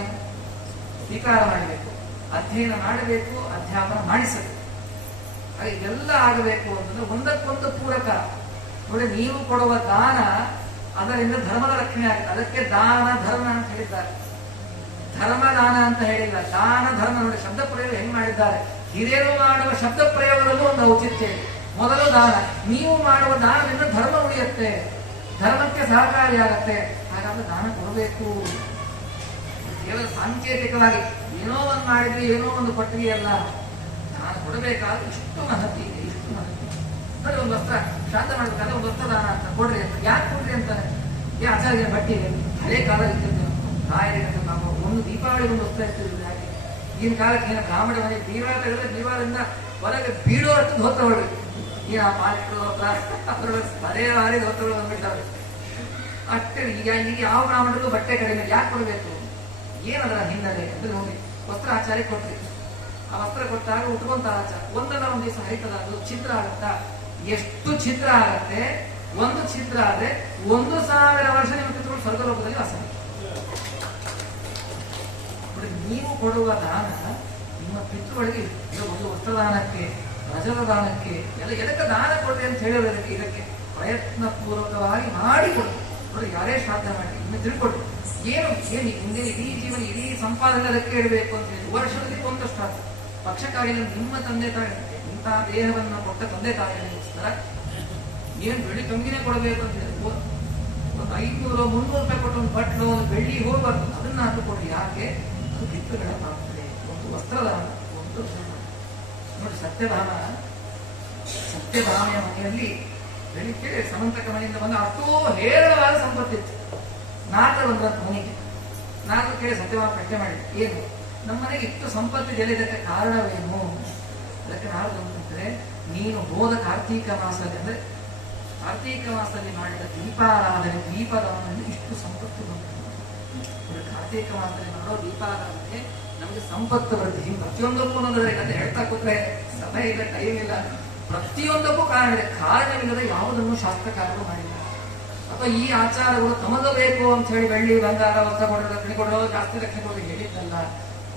ಸ್ವೀಕಾರ ಮಾಡಬೇಕು, ಅಧ್ಯಯನ ಮಾಡಬೇಕು, ಅಧ್ಯಾಪನ ಮಾಡಿಸಬೇಕು. ಹಾಗೆ ಇದೆಲ್ಲ ಆಗಬೇಕು ಅಂತಂದ್ರೆ ಒಂದಕ್ಕೊಂದು ಪೂರಕ. ನೋಡಿ, ನೀವು ಕೊಡುವ ದಾನ ಅದರಿಂದ ಧರ್ಮದ ರಕ್ಷಣೆ ಆಗುತ್ತೆ. ಅದಕ್ಕೆ ದಾನ ಧರ್ಮ ಅಂತ ಹೇಳಿದ್ದಾರೆ, ಧರ್ಮದಾನ ಅಂತ ಹೇಳಿಲ್ಲ. ದಾನ ಧರ್ಮ ನೋಡಿ, ಶಬ್ದ ಪ್ರಯೋಗ ಹೆಂಗ್ ಮಾಡಿದ್ದಾರೆ. ಹಿರಿಯರು ಮಾಡುವ ಶಬ್ದ ಪ್ರಯೋಗದಲ್ಲೂ ಒಂದು ಔಚಿತ್ಯ ಇದೆ. ಮೊದಲು ದಾನ, ನೀವು ಮಾಡುವ ದಾನದಿಂದ ಧರ್ಮ ಉಳಿಯುತ್ತೆ, ಧರ್ಮಕ್ಕೆ ಸಹಕಾರಿಯಾಗತ್ತೆ. ಹಾಗಾದ್ರೆ ದಾನ ಕೊಡಬೇಕು. ಕೇವಲ ಸಾಂಕೇತಿಕವಾಗಿ ಏನೋ ಒಂದು ಮಾಡಿದ್ರಿ, ಏನೋ ಒಂದು ಕೊಟ್ರಿ ಅಲ್ಲ, ದಾನ ಕೊಡಬೇಕಾದ್ರೆ ಇಷ್ಟು ಮಹತ್ವ ಇದೆ, ಇಷ್ಟು ಮಹತ್ವ. ನೋಡಿ, ಒಂದು ವಸ್ತ್ರ ಶ್ರಾದ್ದ ಮಾಡ್ಬೇಕಾದ್ರೆ ಒಂದು ವಸ್ತ್ರ ದಾನ ಅಂತ ಕೊಡ್ರಿ ಅಂತ. ಯಾಕೆ ಕೊಡ್ರಿ ಅಂತಾರೆ? ಆಚಾರ್ಯ ಬಟ್ಟೆ ಹಳೆ ಕಾಲ ಇರ್ತಿದ್ದೆ, ರಾಯರಿಗೆ ಪಾಪ ಒಂದು ದೀಪಾವಳಿ ಒಂದು ವಸ್ತ್ರ ಇರ್ತಿದ್ರು. ಹಾಗೆ ಈಗಿನ ಕಾಲಕ್ಕೆ ಏನ ಬ್ರಾಹ್ಮಣ ಮನೆ ಬೀವಾರ ತೆಗೆದ್ರೆ ಬೀವಾರದಿಂದ ಹೊರಗೆ ಬೀಡೋ ಅಷ್ಟು ಧೋತ್ರ ಹೊಡ್ರಿ. ಈಗ ಪಾಲಿಕರು ಬರೇ ವಾರಿ ಧೋತ್ರಗಳು ಬಂದ್ಬಿಡ್ತಾರೆ ಅಷ್ಟೇ. ಈಗ ಯಾವ ಬ್ರಾಹ್ಮಣರಿಗೂ ಬಟ್ಟೆ ಕಡಿಮೆ. ಯಾಕೆ ಕೊಡಬೇಕು? ಏನದರ ಹಿನ್ನೆಲೆ ಅಂದ್ರೆ ನೋಡಿ, ವಸ್ತ್ರ ಆಚಾರ್ಯ ಕೊಟ್ರಿ, ಆ ವಸ್ತ್ರ ಕೊಟ್ಟಾಗ ಉಟ್ಕೊಂತ ಆಚಾರ ಒಂದಲ್ಲ ಒಂದು ದಿವಸ ಹರಿತದ, ಅದು ಛಿದ್ರ ಆಗುತ್ತಾ? ಎಷ್ಟು ಛಿದ್ರ ಆಗತ್ತೆ? ಒಂದು ಛಿದ್ರ ಆದ್ರೆ 1,000 ವರ್ಷ ನಿಮ್ಮ ಪಿತೃಗಳು ಸ್ವರ್ಗಲೋಕದಲ್ಲಿ ವಾಸ. ನೀವು ಕೊಡುವ ದಾನ ನಿಮ್ಮ ಪಿತೃಗಳಿಗೆ ಒಂದು ವಸ್ತ್ರದಾನಕ್ಕೆ, ರಜದ ದಾನಕ್ಕೆ ಎಲ್ಲ ಎದಕ್ಕೆ ದಾನ ಕೊಡ್ರಿ ಅಂತ ಹೇಳೋದಕ್ಕೆ ಇದಕ್ಕೆ ಪ್ರಯತ್ನ ಪೂರ್ವಕವಾಗಿ ಮಾಡಿಕೊಡಿ. ನೋಡಿ, ಯಾರೇ ಶ್ರಾದ್ದ ಮಾಡಿ ಇನ್ನು ತಿಳ್ಕೊಡಿ. ಏನು ಹಿಂದೆ ಇಡೀ ಜೀವನ ಇಡೀ ಸಂಪಾದನೆ ಅದಕ್ಕೆ ಇಡಬೇಕು ಅಂತ ಹೇಳಿ ವರ್ಷದಲ್ಲಿ ಒಂದು ಶ್ರಾದ್ದ ಪಕ್ಷಕ್ಕಾಗಿ ನಿಮ್ಮ ತಂದೆ ತಾಯಿ ಇಂತಹ ದೇಹವನ್ನು ಕೊಟ್ಟ ತಂದೆ ತಾಯಿಗೋಸ್ಕರ ಏನು ಬೆಳ್ಳಿ ತಂಗಿನೇ ಕೊಡಬೇಕು ಅಂತ ಹೇಳಿ 500-300 ರೂಪಾಯಿ ಕೊಟ್ಟು ಒಂದು ಬಟ್ಲು ಒಂದು ಬೆಳ್ಳಿ ಹೋಗ್ಬಾರ್ದು, ಅದನ್ನ ಹಾಕಿಕೊಡಿ. ಯಾಕೆ? ಅದು ಪಿತೃಗಳ ಪ್ರಾರ್ಥನೆ, ಒಂದು ವಸ್ತ್ರದಾನ, ಒಂದು ನೋಡಿ. ಸತ್ಯಭಾಮೆಯ ಮನೆಯಲ್ಲಿ ಬೆಳಿಗ್ಗೆ ಸಮಂತಕ ಮನೆಯಿಂದ ಬಂದ ಅಷ್ಟೋ ಹೇರಳವಾದ ಸಂಪತ್ತಿತ್ತು. ನಾಲ್ಕು ಬಂದ್ರಂತ ಮನೆಗೆ. ನಾಲ್ಕು ಕೇಳಿ ಸತ್ಯಭಾಮ ಪ್ರಶ್ನೆ ಮಾಡಿ, ಏನು ನಮ್ಮ ಮನೆಗೆ ಇಷ್ಟು ಸಂಪತ್ತು ಇದಕ್ಕೆ ಕಾರಣವೇನು? ಅದಕ್ಕೆ ನಾವು ಗಮನಿಸಿದ್ರೆ, ನೀನು ಹೋದ ಕಾರ್ತೀಕ ಮಾಸದಲ್ಲಿ ಅಂದ್ರೆ ಕಾರ್ತೀಕ ಮಾಸದಲ್ಲಿ ಮಾಡಿದ ದೀಪಾರಾಧನೆ, ದೀಪದಾನದಲ್ಲಿ ಇಷ್ಟು ಸಂಪತ್ತು ಬಂತು. ಕಾರ್ತೀಕ ಮಾಸದಲ್ಲಿ ಮಾಡೋ ದೀಪಾರಾಧನೆ ನಮಗೆ ಸಂಪತ್ತು ವೃದ್ಧಿ. ಪ್ರತಿಯೊಂದಕ್ಕೂ ಒಂದೊಂದು ಅಂತ ಹೇಳ್ತಾ ಕೂತ್ರೆ ಸಮಯ ಇಲ್ಲ, ಟೈಮ್ ಇಲ್ಲ. ಪ್ರತಿಯೊಂದಕ್ಕೂ ಕಾರಣ ಇದೆ. ಕಾರಣವಿಲ್ಲದೆ ಯಾವುದನ್ನು ಶಾಸ್ತ್ರಕಾರರು ಮಾಡಿಲ್ಲ. ಅಥವಾ ಈ ಆಚಾರಗಳು ತಮಗಬೇಕು ಅಂತ ಹೇಳಿ ಬೆಳ್ಳಿ ಬಂಗಾರ ವಸ್ತ್ರ ಕೊಡೋದು, ರಕ್ಷಣೆ ಕೊಡೋದು, ಜಾಸ್ತಿ ರಕ್ಷಣೆ ಕೊಡೋದು ಹೇಳಿದ್ದಲ್ಲ.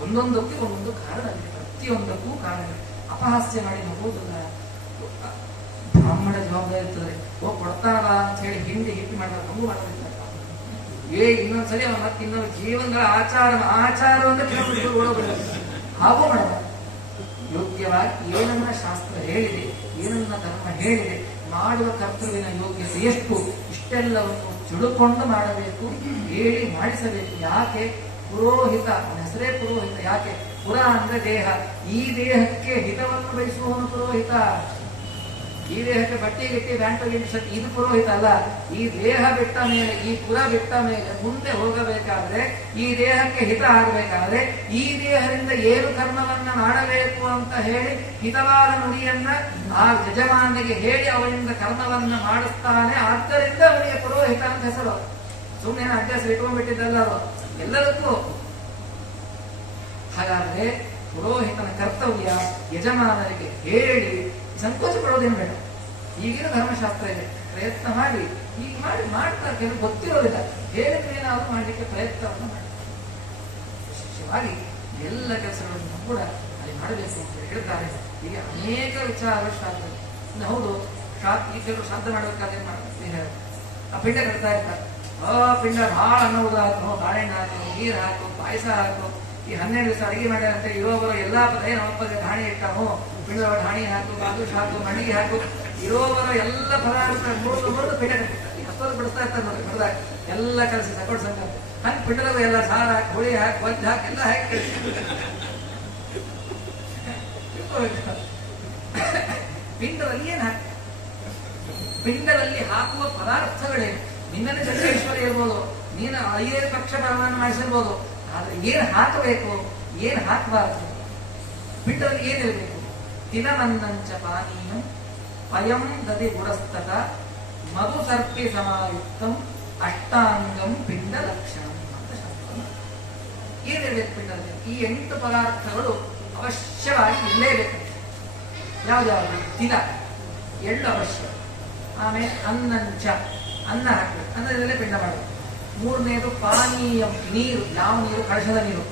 ಒಂದೊಂದಕ್ಕೆ ಒಂದೊಂದು ಕಾರಣ ಇದೆ, ಪ್ರತಿಯೊಂದಕ್ಕೂ ಕಾರಣ ಇದೆ. ಅಪಹಾಸ್ಯ ಮಾಡಿ ನಗುವುದಿಲ್ಲ. ಬ್ರಾಹ್ಮಣ ಜವಾಬ್ದಾರಿ ಇರ್ತದೆ. ಕೊಡ್ತಾರ ಅಂತ ಹೇಳಿ ಹಿಂಡಿ ಹಿಟ್ಟು ಮಾಡಿದ್ರೆ ನಮಗೂ ಮಾಡೋದಿಲ್ಲ. ಇನ್ನೊಂದ್ಸರಿ ಅವನ ಮತ್ತೆ ಇನ್ನೊಂದು ಜೀವನಗಳ ಆಚಾರವನ್ನು ಕೆಲವೊಂದು ಓಡೋದಿಲ್ಲ. ಹಾಗೂ ಮಾಡಬಾರ್ದು. ಯೋಗ್ಯವಾಗಿ ಏನನ್ನ ಶಾಸ್ತ್ರ ಹೇಳಿದೆ, ಏನನ್ನ ಧರ್ಮ ಹೇಳಿದೆ, ಮಾಡುವ ಕರ್ತವ್ಯನ ಯೋಗ್ಯತೆ ಎಷ್ಟು, ಇಷ್ಟೆಲ್ಲವನ್ನು ತಿಳುಕೊಂಡು ಮಾಡಬೇಕು, ಹೇಳಿ ಮಾಡಿಸಬೇಕು. ಯಾಕೆ ಪುರೋಹಿತ, ಹೆಸರೇ ಪುರೋಹಿತ. ಯಾಕೆ ಪುರ ಅಂದ್ರೆ ದೇಹ. ಈ ದೇಹಕ್ಕೆ ಹಿತವನ್ನು ಬಯಸುವವನು ಪುರೋಹಿತ. ಈ ದೇಹಕ್ಕೆ ಬಟ್ಟೆ ಗಿಟ್ಟಿ ಬ್ಯಾಂಟು ಗಿಟ್ಟಿ ಇದು ಪುರೋಹಿತ ಅಲ್ಲ. ಈ ದೇಹ ಬಿಟ್ಟ ಮೇಲೆ, ಈ ಪುರ ಬಿಟ್ಟ ಮೇಲೆ ಮುಂದೆ ಹೋಗಬೇಕಾದ್ರೆ, ಈ ದೇಹಕ್ಕೆ ಹಿತ ಆಗಬೇಕಾದ್ರೆ, ಈ ದೇಹದಿಂದ ಏನು ಕರ್ಮವನ್ನ ಮಾಡಬೇಕು ಅಂತ ಹೇಳಿ ಹಿತವಾದ ನುಡಿಯನ್ನ ಆ ಯಜಮಾನಿಗೆ ಹೇಳಿ ಅವನಿಂದ ಕರ್ಮವನ್ನ ಮಾಡಿಸ್ತಾನೆ. ಆದ್ದರಿಂದ ಅವನಿಗೆ ಪುರೋಹಿತ ಅಂತ ಹೆಸರು. ಸುಮ್ಮನೆ ಅಭ್ಯಾಸ ಇಟ್ಕೊಂಡ್ಬಿಟ್ಟಿದ್ದಲ್ಲ ಅವರು ಎಲ್ಲದಕ್ಕೂ. ಹಾಗಾದ್ರೆ ಪುರೋಹಿತನ ಕರ್ತವ್ಯ ಯಜಮಾನರಿಗೆ ಹೇಳಿ ಸಂಕೋಚ ಪಡೋದೇನು ಬೇಡ. ಈಗಿನ ಧರ್ಮಶಾಸ್ತ್ರ ಇದೆ, ಪ್ರಯತ್ನ ಮಾಡಿ. ಈಗ ಮಾಡ್ತಾರೆ, ಕೆಲವು ಗೊತ್ತಿರೋದಿಲ್ಲ, ಹೇಳಿದ್ರೇನಾದ್ರೂ ಮಾಡಲಿಕ್ಕೆ ಪ್ರಯತ್ನವನ್ನು ಮಾಡಿ. ವಿಶೇಷವಾಗಿ ಎಲ್ಲ ಕೆಲಸಗಳನ್ನು ಕೂಡ ಅಲ್ಲಿ ಮಾಡಬೇಕು ಅಂತ ಹೇಳ್ತಾರೆ. ಹೀಗೆ ಅನೇಕ ವಿಚಾರ ಶಾಸ್ತ್ರ. ಹೌದು, ಈ ಕೆಲವು ಶ್ರಾದ್ದ ಮಾಡಬೇಕಾದ್ರೆ ಮಾಡ್ತಾರೆ, ಆ ಪಿಂಡ ಕಟ್ತಾ ಇರ್ತಾರೆ. ಪಿಂಡ ಬಹಳ ಅನ್ನೋದು ಹಾಕು, ಬಾಳೆಹಣ್ಣು ಹಾಕು, ನೀರು ಹಾಕು, ಪಾಯಸ ಹಾಕು. ಈ 12 ದಿವಸ ಅಡಿಗೆ ಮಾಡ್ಯಾರಂತೆ. ಇರೋಬರೋ ಎಲ್ಲಾ ಪದ ನಮ್ಮಪ್ಪಗೆ ಢಾಣಿ ಇಟ್ಟಾನು, ಪಿಂಡ ಢಾಣಿ ಹಾಕು, ಬಾದುಷ್ ಹಾಕು, ಮಣ್ಣಿಗೆ ಹಾಕು, ಇರೋಬರೋ ಎಲ್ಲ ಪದಾರ್ಥ ಮುರಿದು ಪಿಂಡ ಕಟ್ಟಿರ್ತಾರೆ. ಹತ್ತೋದು ಬಿಡಿಸ್ತಾ ಇರ್ತಾರೆ ನೋಡಿ, ಹೊರದಾಗ ಎಲ್ಲ ಕಲಸಿ ಸಕೊಡ್ ಸಂಘ ಹಂಗೆ ಪಿಂಡದಾಗ ಎಲ್ಲ ಸಾರು ಹಾಕಿ, ಹುಳಿ ಹಾಕಿ, ಬಜ್ಜ ಹಾಕಿ, ಎಲ್ಲ ಹಾಕಿ ಪಿಂಡದಲ್ಲಿ ಏನ್ ಹಾಕಿ, ಪಿಂಡದಲ್ಲಿ ಹಾಕುವ ಪದಾರ್ಥಗಳೇನು? ನಿನ್ನಲ್ಲಿ ಜಗೇಶ್ವರಿ ಇರ್ಬೋದು, ನೀನು 5 ಪಕ್ಷ ಪರವನ್ನು ಮಾಡಿಸಿರ್ಬೋದು, ಆದ್ರೆ ಏನ್ ಹಾಕಬೇಕು, ಏನ್ ಹಾಕಬಾರದು? ಪಿಂಡದಲ್ಲಿ ಏನಿರಬೇಕು? ತಿಲಮನ್ನಂಚ ಪಾನೀಯಂ ಪಯಂ ದದಿ ಗುಡಸ್ತತ ಮಧು ಸರ್ಪಿ ಸಮಾಯುಕ್ತಂ ಅಷ್ಟಾಂಗಂ ಪಿಂಡ ಲಕ್ಷಣಂ ಅಂತ ಶಾಸ್ತ್ರ. ಏನಿರಬೇಕು ಪಿಂಡದಲ್ಲಿ? ಈ 8 ಪದಾರ್ಥಗಳು ಅವಶ್ಯವಾಗಿ ಇರಲೇಬೇಕು. ಯಾವ್ದಾದ್ರು? ತಿಲ, ಎಳ್ಳು ಅವಶ್ಯ. ಆಮೇಲೆ ಅನ್ನಂಚ, ಅನ್ನ ಹಾಕಬೇಕು, ಅನ್ನದಲ್ಲೇ ಪಿಂಡ ಮಾಡಬೇಕು. 3ನೇದು ಪಾನೀಯಂ, ನೀರು. ಯಾವ ನೀರು? ಕಳಶದ ನೀರು.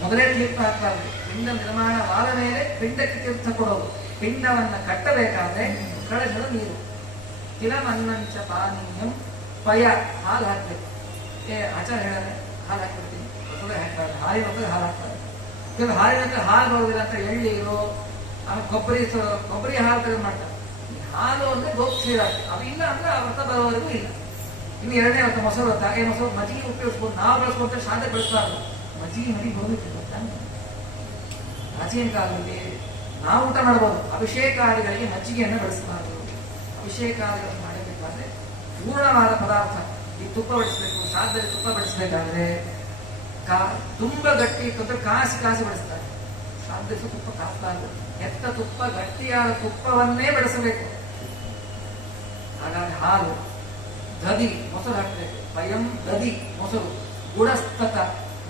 ಮೊದಲೇ ತೀರ್ಥ ಹಾಕಬಾರದು. ಪಿಂಡ ನಿರ್ಮಾಣವಾದ ಮೇಲೆ ಪಿಂಡಕ್ಕೆ ತೀರ್ಥ ಕೊಡೋದು. ಪಿಂಡವನ್ನ ಕಟ್ಟಬೇಕಾದ್ರೆ ಕಳಶದ ನೀರು. ತಿಲಮನ್ನಂಚ ಪಾನೀಯಂ ಪಯ, ಹಾಲು ಹಾಕ್ಬೇಕು. ಆಚಾರ ಹೇಳನೆ ಹಾಲು ಹಾಕ್ಬಿಡ್ತೀನಿ, ಮೊದಲೇ ಹಾಕ್ಬಾರ್ದು. ಹಾಲಿನ ಮೊದಲು ಹಾಲು ಹಾಕ್ಬಾರ್ದು. ಇವಾಗ ಹಾಲಿನ ಹಾಲು ಬರೋದಿಲ್ಲ ಅಂತ ಎಳ್ಳೀರು, ಆಮೇಲೆ ಕೊಬ್ಬರಿ ಹಾಲು ತೆಗೆದು ಮಾಡ್ತಾರೆ. ಹಾಲು ಅಂದ್ರೆ ಗೋಕ್ಷೀರ, ಅದು ಇಲ್ಲ ಅಂದ್ರೆ ಆ ವ್ರತ ಬರೋವರೆಗೂ ಇಲ್ಲ. ಇನ್ನು 2ನೇ ವ್ರತ ಮೊಸರು ವ್ರತ. ಮೊಸರು ಮಜ್ಜಿಗೆ ಉಪಯೋಗಿಸ್ಬೋದು, ನಾವು ಬಳಸ್ಕೊಂಡ್ರೆ ಶಾಂತಿ ಬೆಳೆಸಬಾರ್ದು. ಮಜ್ಜಿಗೆ ಮಡಿ ಬರೋದಿಲ್ಲ. ಪ್ರಾಚೀನ ಕಾಲದಲ್ಲಿ ನಾವು ಊಟ ಮಾಡಬಹುದು, ಅಭಿಷೇಕಾದಿಗಳಿಗೆ ಮಜ್ಜಿಗೆಯನ್ನು ಬಳಸಬಾರದು. ಅಭಿಷೇಕಾದಿಗಳನ್ನು ಮಾಡಬೇಕಾದ್ರೆ ಪೂರ್ಣವಾದ ಪದಾರ್ಥ. ಈ ತುಪ್ಪ ಬಡಿಸ್ಬೇಕು, ಶ್ರಾದ್ದದಲ್ಲಿ ತುಪ್ಪ ಬಡಿಸ್ಬೇಕಾದ್ರೆ ತುಂಬ ಗಟ್ಟಿ ಇತ್ತು ಕಾಸಿ ಬಡಿಸ್ತಾರೆ. ಶ್ರಾದ್ದ ತುಪ್ಪ ಕಾಸಬಾರದು. ಎತ್ತ ತುಪ್ಪ, ಗಟ್ಟಿಯಾದ ತುಪ್ಪವನ್ನೇ ಬೆಳೆಸಬೇಕು. ಹಾಗಾಗಿ ಹಾಲು, ದದಿ, ಮೊಸರು ಹಾಕಬೇಕು. ಪಯಂ ದದಿ, ಮೊಸರು. ಗುಡಸ್ತತ,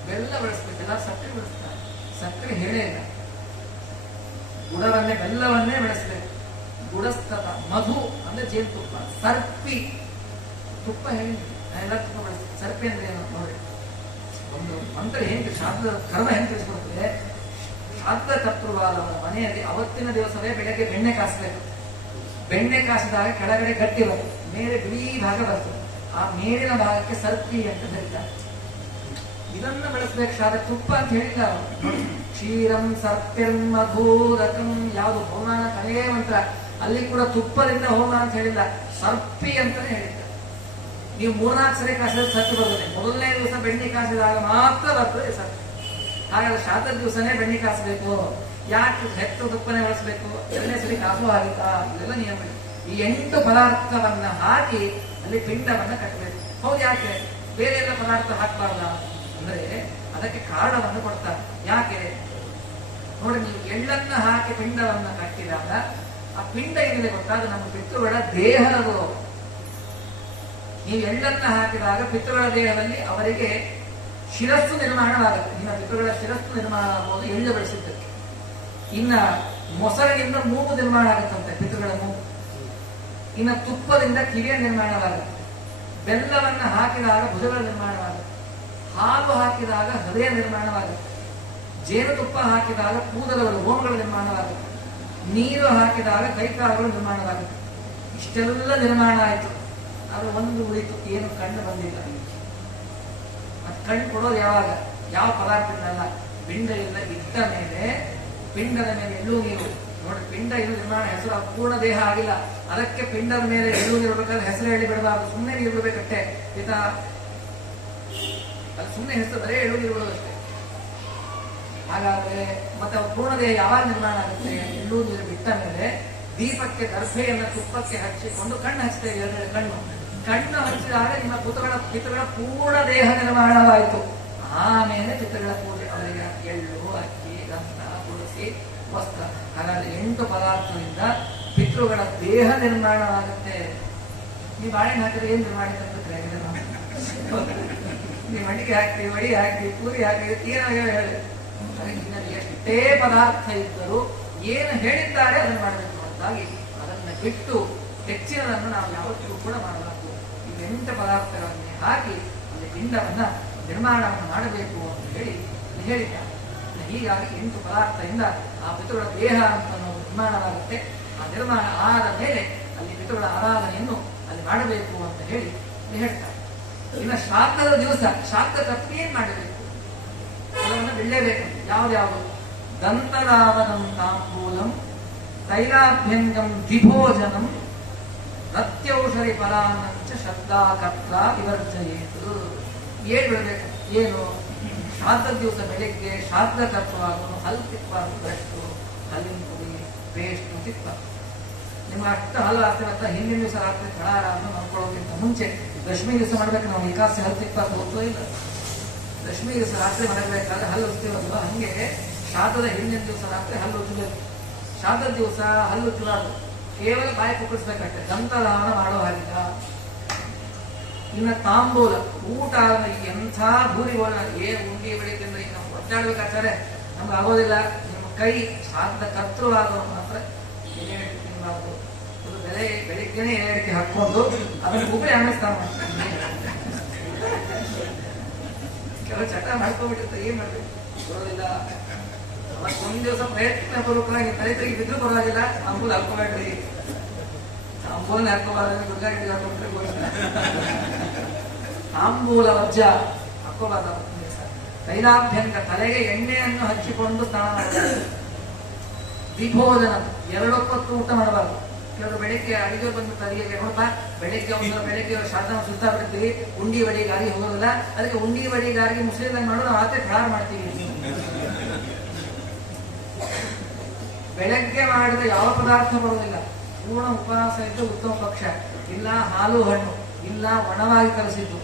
ಬೆಲ್ಲ ಬೆಳೆಸ್ಬೇಕು. ಎಲ್ಲ ಸಕ್ಕರೆ ಬೆಳೆಸ್ತಾರೆ, ಸಕ್ಕರೆ ಹೇಳೇ ಇಲ್ಲ. ಗುಡವನ್ನೇ, ಬೆಲ್ಲವನ್ನೇ ಬೆಳೆಸ್ಬೇಕು. ಗುಡಸ್ತತ, ಮಧು ಅಂದ್ರೆ ಜೇನುತುಪ್ಪ. ಸರ್ಪಿ, ತುಪ್ಪ ಹೇಳಿ ಎಲ್ಲ ತುಪ್ಪ ಬೆಳೆಸ್ಬೇಕು. ಸರ್ಪಿ ಅಂದ್ರೆ ಏನು ನೋಡಿ, ಒಂದು ಮಂತ್ರ ಹೆಂಗೆ ಶ್ರಾದ್ದ ಕರ್ಮ ಹೆಂಗೆ ತಿಳಿಸ್ಕೊಡ್ತದೆ. ಶ್ರಾದ್ದ ಕರ್ತೃವಾದವರ ಮನೆಯಲ್ಲಿ ಅವತ್ತಿನ ದಿವಸವೇ ಬೆಳಗ್ಗೆ ಬೆಣ್ಣೆ ಕಾಸಬೇಕು. ಬೆಣ್ಣೆ ಕಾಸಿದಾಗ ಕೆಳಗಡೆ ಗಟ್ಟಿ ಬರ್ತದೆ, ಮೇಲೆ ಬಿಳಿ ಭಾಗ ಬರ್ತದೆ. ಆ ಮೇಲಿನ ಭಾಗಕ್ಕೆ ಸರ್ಪಿ ಅಂತ ಕರೀತಾರೆ. ಇದನ್ನ ಬೆಳೆಸ್ಬೇಕು. ಶ್ರಾದ್ದ ತುಪ್ಪ ಅಂತ ಹೇಳಿಲ್ಲ. ಕ್ಷೀರಂ ಸರ್ಪಿರ್ಂ ಮಧೂರಕಂ, ಯಾವುದು ಹೋಮಾನ ಕಡೆಯೇ ಮಂತ್ರ. ಅಲ್ಲಿ ಕೂಡ ತುಪ್ಪದಿಂದ ಹೋಮ ಅಂತ ಹೇಳಿಲ್ಲ, ಸರ್ಪಿ ಅಂತಾನೆ ಹೇಳಿದ್ದಾರೆ. ನೀವು 3-4 ಸರಿ ಕಾಸಿದ್ರೆ ಸರ್ಪಿ ಬರ್ತದೆ. ಮೊದಲನೇ ದಿವಸ ಬೆಣ್ಣೆ ಕಾಸಿದಾಗ ಮಾತ್ರ ಬರ್ತದೆ ಸರ್ಪಿ. ಹಾಗಾದ್ರೆ ಶ್ರಾದ್ದದ ದಿವಸನೇ ಬೆಣ್ಣೆ ಕಾಸಬೇಕು. ಯಾಕೆ ಹೆಚ್ಚು ತುಪ್ಪನೇ ಬಳಸಬೇಕು? 2ನೇ ಸರಿ ಕಾಸು ಆಗುತ್ತಾ? ಇದೆಲ್ಲ ನಿಯಮ. ಈ 8 ಪದಾರ್ಥವನ್ನ ಹಾಕಿ ಅಲ್ಲಿ ಪಿಂಡವನ್ನ ಕಟ್ಟಬೇಕು. ಹೌದು, ಯಾಕೆ ಬೇರೆ ಎಲ್ಲ ಪದಾರ್ಥ ಹಾಕಬಾರ್ದ ಅಂದ್ರೆ ಅದಕ್ಕೆ ಕಾರಣವನ್ನು ಕೊಡ್ತಾರೆ. ಯಾಕೆ ನೋಡಿ, ನೀವು ಎಳ್ಳನ್ನ ಹಾಕಿ ಪಿಂಡವನ್ನ ಕಟ್ಟಿದಾಗ ಆ ಪಿಂಡ ಏನಿದೆ ಗೊತ್ತಾ, ಅದು ನಮ್ಮ ಪಿತೃಗಳ ದೇಹದ. ನೀವು ಎಳ್ಳನ್ನ ಹಾಕಿದಾಗ ಪಿತೃಗಳ ದೇಹದಲ್ಲಿ ಅವರಿಗೆ ಶಿರಸ್ಸು ನಿರ್ಮಾಣವಾಗುತ್ತೆ. ನಿಮ್ಮ ಪಿತೃಗಳ ಶಿರಸ್ಸು ನಿರ್ಮಾಣ ಆಗುವುದು ಎಳ್ಳು ಬೆಳೆಸಿದ್ದಕ್ಕೆ. ಇನ್ನ ಮೊಸರಿನಿಂದ ಮೂಗು ನಿರ್ಮಾಣ ಆಗುತ್ತಂತೆ, ಪಿತೃಗಳ ಮೂಗು. ಇನ್ನು ತುಪ್ಪದಿಂದ ಕಿವಿಯ ನಿರ್ಮಾಣವಾಗುತ್ತೆ. ಬೆಲ್ಲವನ್ನ ಹಾಕಿದಾಗ ಭುಜಗಳ ನಿರ್ಮಾಣವಾಗುತ್ತೆ. ಹಾಲು ಹಾಕಿದಾಗ ಹೃದಯ ನಿರ್ಮಾಣವಾಗುತ್ತೆ. ಜೇನುತುಪ್ಪ ಹಾಕಿದಾಗ ಕೂದಲುಗಳು ರೋಮಗಳ ನಿರ್ಮಾಣವಾಗುತ್ತೆ, ನೀರು ಹಾಕಿದಾಗ ಕೈಕಾಲುಗಳು ನಿರ್ಮಾಣವಾಗುತ್ತೆ. ಇಷ್ಟೆಲ್ಲ ನಿರ್ಮಾಣ ಆಯಿತು. ಅದು ಒಂದು ಉಳಿತು, ಏನು ಕಣ್ಣು ಬಂದಿಲ್ಲ. ಅದು ಕಣ್ಣು ಕೊಡೋದು ಯಾವಾಗ? ಯಾವ ಪದಾರ್ಥಗಳಲ್ಲ, ಪಿಂಡ ಇಲ್ಲ ಇಟ್ಟ ಮೇಲೆ ಪಿಂಡದ ಮೇಲೆ ಎಳ್ಳು ನೀರು ನೋಡಿ. ಪಿಂಡ ಇದು ನಿರ್ಮಾಣ ಹೆಸರು ಅಪೂರ್ಣ ದೇಹ ಆಗಿಲ್ಲ, ಅದಕ್ಕೆ ಪಿಂಡದ ಮೇಲೆ ಎಳ್ಳು ನೀರು ಬೇಕಾದ್ರೆ ಹೆಸರು ಹೇಳಿ ಬಿಡಬಾರ್ದು, ಸುಮ್ಮನೆ ನೀರು ಬಿಡಬೇಕಷ್ಟೇ. ಪಿತಾ ಅದು ಸುಮ್ಮನೆ ಹೆಸರು ಬರೇ ಎಳ್ಳು ನೀರು ಬಿಡೋದಷ್ಟೇ. ಹಾಗಾದ್ರೆ ಮತ್ತೆ ಪೂರ್ಣ ದೇಹ ಯಾವಾಗ ನಿರ್ಮಾಣ ಆಗುತ್ತೆ? ಎಳ್ಳು ನೀರು ಬಿಟ್ಟ ಮೇಲೆ ದೀಪಕ್ಕೆ ದರ್ಭೆಯನ್ನು ತುಪ್ಪಕ್ಕೆ ಹಚ್ಚಿಕೊಂಡು ಕಣ್ಣು ಹಚ್ತೇವೆ. ಎರಡೆರಡು ಕಣ್ಣು ಹಚ್ಚಿದಾಗ ನಿಮ್ಮ ಪಿತೃಗಳ ಪೂರ್ಣ ದೇಹ ನಿರ್ಮಾಣವಾಯಿತು. ಆಮೇಲೆ ಪಿತೃಗಳ ಪೂಜೆ, ಅವರಿಗೆ ಎಳ್ಳು, ಅಕ್ಕಿ, ಗಂಧ, ತುಳಸಿ, ವಸ್ತ್ರ. ಹಾಗಾದ್ರೆ 8 ಪದಾರ್ಥದಿಂದ ಪಿತೃಗಳ ದೇಹ ನಿರ್ಮಾಣವಾಗುತ್ತೆ. ನೀವು ಬಾಳೆಹಣ್ಣು ಹಾಕಿದ್ರೆ ಏನ್ ನಿರ್ಮಾಣ ಆಗ್ತದೆ? ನೀವು ಮಡಿಕೆ ಹಾಕ್ತೀವಿ, ಮಡಿ ಹಾಕ್ತೀವಿ, ಪೂರಿ ಹಾಕ್ತೀವಿ, ಏನಾಗ ಹೇಳಿ. ಎಷ್ಟೇ ಪದಾರ್ಥ ಇದ್ದರೂ ಏನು ಹೇಳಿದ್ದಾರೆ ಅದನ್ನು ಮಾಡಬೇಕು ಅಂತಾಗಿ ಅದನ್ನು ಬಿಟ್ಟು ಹೆಚ್ಚಿನದನ್ನು ನಾವು ಯಾವತ್ತೂ ಕೂಡ ಮಾಡಬಾರದು. ಈ 8 ಪದಾರ್ಥಗಳನ್ನೇ ಹಾಕಿ ಅಲ್ಲಿ ಪಿಂಡವನ್ನ ನಿರ್ಮಾಣವನ್ನು ಮಾಡಬೇಕು ಅಂತ ಹೇಳಿ ಹೇಳಿದ್ದಾರೆ. ಹೀಗಾಗಿ 8 ಪದಾರ್ಥದಿಂದ ಆ ಪಿತೃಗಳ ದೇಹ ಅಂತ ನಿರ್ಮಾಣವಾಗುತ್ತೆ. ಆ ನಿರ್ಮಾಣ ಆದ ಮೇಲೆ ಅಲ್ಲಿ ಪಿತೃಗಳ ಆರಾಧನೆಯನ್ನು ಅಲ್ಲಿ ಮಾಡಬೇಕು ಅಂತ ಹೇಳಿ ಹೇಳ್ತಾರೆ. ಇನ್ನು ಶ್ರಾದ್ದದ ದಿವಸ ಶ್ರಾದ್ದ ಕರ್ಮ ಏನ್ ಮಾಡಬೇಕು? ಅದನ್ನು ಬಿಡಲೇಬೇಕು. ಯಾವ್ದ್ಯಾವುದು? ದಂತರಾವನಂ ತಾಂಬೂಲಂ ತೈಲಾಭ್ಯಂಗಂ ದ್ವಿಭೋಜನಂ ರತ್ಯೌಷಧಿ ಫಲಾನಂಚ ಶ್ರದ್ಧಾಕರ್ತ ವಿವರ್ಜಯೇತು. ಏನ್ ಬಿಡಬೇಕು? ಏನು? ಶ್ರಾದ್ದ ದಿವಸ ಬೆಳಿಗ್ಗೆ ಶ್ರಾದ್ದ ಕರ್ಮವಾಗಲು ಹಲ್ಲು ತಿಕ್ಬಾರ್ದು. ಬ್ರಷ್ಟು, ಹಲ್ಲಿನ ಪುಡಿ, ಪೇಸ್ಟ್ ತಿಕ್ಬ. ನಿಮ್ಮ ಅಷ್ಟು ಹಲ್ಲು ಆಗ್ತಿರತ್ತ ಹಿಂದಿನ ದಿವಸ ರಾತ್ರಿ ಫಳಾರನ್ನು ಮಾಡ್ಕೊಳ್ಳೋಕ್ಕಿಂತ ಮುಂಚೆ ದಶಮಿ ದಿವಸ ಮಾಡ್ಬೇಕು. ನಾವು ಏಕಾಸಿ ಹಲ್ಲು ತಿಕ್ಬಾರ್ದು ಹೋಗ್ತೋ ಇಲ್ಲ. ದಶಮಿ ದಿವಸ ರಾತ್ರಿ ಮಾಡಬೇಕಾದ್ರೆ ಹಲ್ಲು ಉಜ್ತೀವಲ್ವ, ಹಂಗೆ ಶ್ರಾದ್ದದ ಹಿಂದಿನ ದಿವಸ ರಾತ್ರಿ ಹಲ್ಲು ಉಜ್ಜಬೇಕು. ಶ್ರಾದ್ದದ ದಿವಸ ಹಲ್ಲು ಉಜ್ಜಬಾರ್ದು, ಕೇವಲ ಬಾಯಿ ಕುಕ್ಕಳಿಸ್ಬೇಕಷ್ಟೆ, ದಂತದಾನ ಮಾಡೋ ಹಾಗಿಲ್ಲ. ಇನ್ನು ತಾಂಬೂಲ ಊಟ ಎಂಥ ಭೂರಿ ಉಂಡಿ ಬೆಳಿಗ್ಗೆ ನಾವು ಒದ್ದಾಡ್ಬೇಕಾದ್ರೆ ನಮ್ಗೆ ಆಗೋದಿಲ್ಲ. ನಿಮ್ಮ ಕೈ ಶ್ರಾದ್ದ ಕರ್ತೃವಾದವರು ಮಾತ್ರ ಎಲೆ ಅಡಿಕೆ ತಿನ್ನಬಾರ್ದು. ಅದು ಬೆಳಿಗ್ಗೆನೆ ಎಲೆ ಅಡಿಕೆ ಹಾಕೊಂಡು ಅದನ್ನು ಉಗುಳಿ ಅನ್ನಿಸ್ತಾನೆ. ಕೆಲವು ಚಟ ಮಾಡ್ಕೊಂಡ್ಬಿಟ್ಟಿರ್ತಾರೆ, ಏನ್ ಮಾಡ್ಬೇಕು ಬರೋದಿಲ್ಲ. ಅವತ್ತೊಂದು ದಿವಸ ಪ್ರಯತ್ನ ಪೂರ್ವಕವಾಗಿ ರೈತರಿಗೆ ಬಿದ್ರು ಪರವಾಗಿಲ್ಲ, ತಾಂಬೂಲ ಹಾಕೋಬೇಡ್ರಿ. ತಾಂಬೂಲ ಹಾಕೋಬಾರ್ದು, ದುರ್ಗಾರೆಡ್ಡಿ ಹಾಕೊಂಡ್ರೆ ತಾಂಬೂಲ ವಜ್ಜ ಹಾಕೋಬಾರ್ದು. ತೈಲಾಭ್ಯಂಗ ತಲೆಗೆ ಎಣ್ಣೆಯನ್ನು ಹಚ್ಚಿಕೊಂಡು ಸ್ನಾನ ಮಾಡಬಾರ್ದು. ವಿಭೋಜನ 2 ಹೊತ್ತು ಊಟ ಮಾಡಬಾರ್ದು. ಕೆಲವರು ಬೆಳಿಗ್ಗೆ ಅಡಿಗೆ ಬಂದು ತಲೆಗೆ ನೋಡಪ್ಪ, ಬೆಳಿಗ್ಗೆ ಶ್ರಾದ್ದ ಸುತ್ತಾ ಬಿಡ್ತೀವಿ, ಉಂಡಿ ಬಡಿಗಾಗಿ ಹೋಗೋದಿಲ್ಲ, ಅದಕ್ಕೆ ಉಂಡಿ ಬಡಿಗಾಗಿ ಮುಸ್ಲಿಂ ಮಾಡೋದು ಆತೆ ಫಳಾರ ಮಾಡ್ತೀವಿ. ಬೆಳಗ್ಗೆ ಮಾಡಿದ ಯಾವ ಪದಾರ್ಥ ಬರೋದಿಲ್ಲ. ಪೂರ್ಣ ಉಪವಾಸ ಇದ್ದು ಉತ್ತಮ ಪಕ್ಷ. ಇಲ್ಲ ಹಾಲು ಹಣ್ಣು, ಇಲ್ಲ ಒಣವಾಗಿ ಕಲಸಿದ್ದು.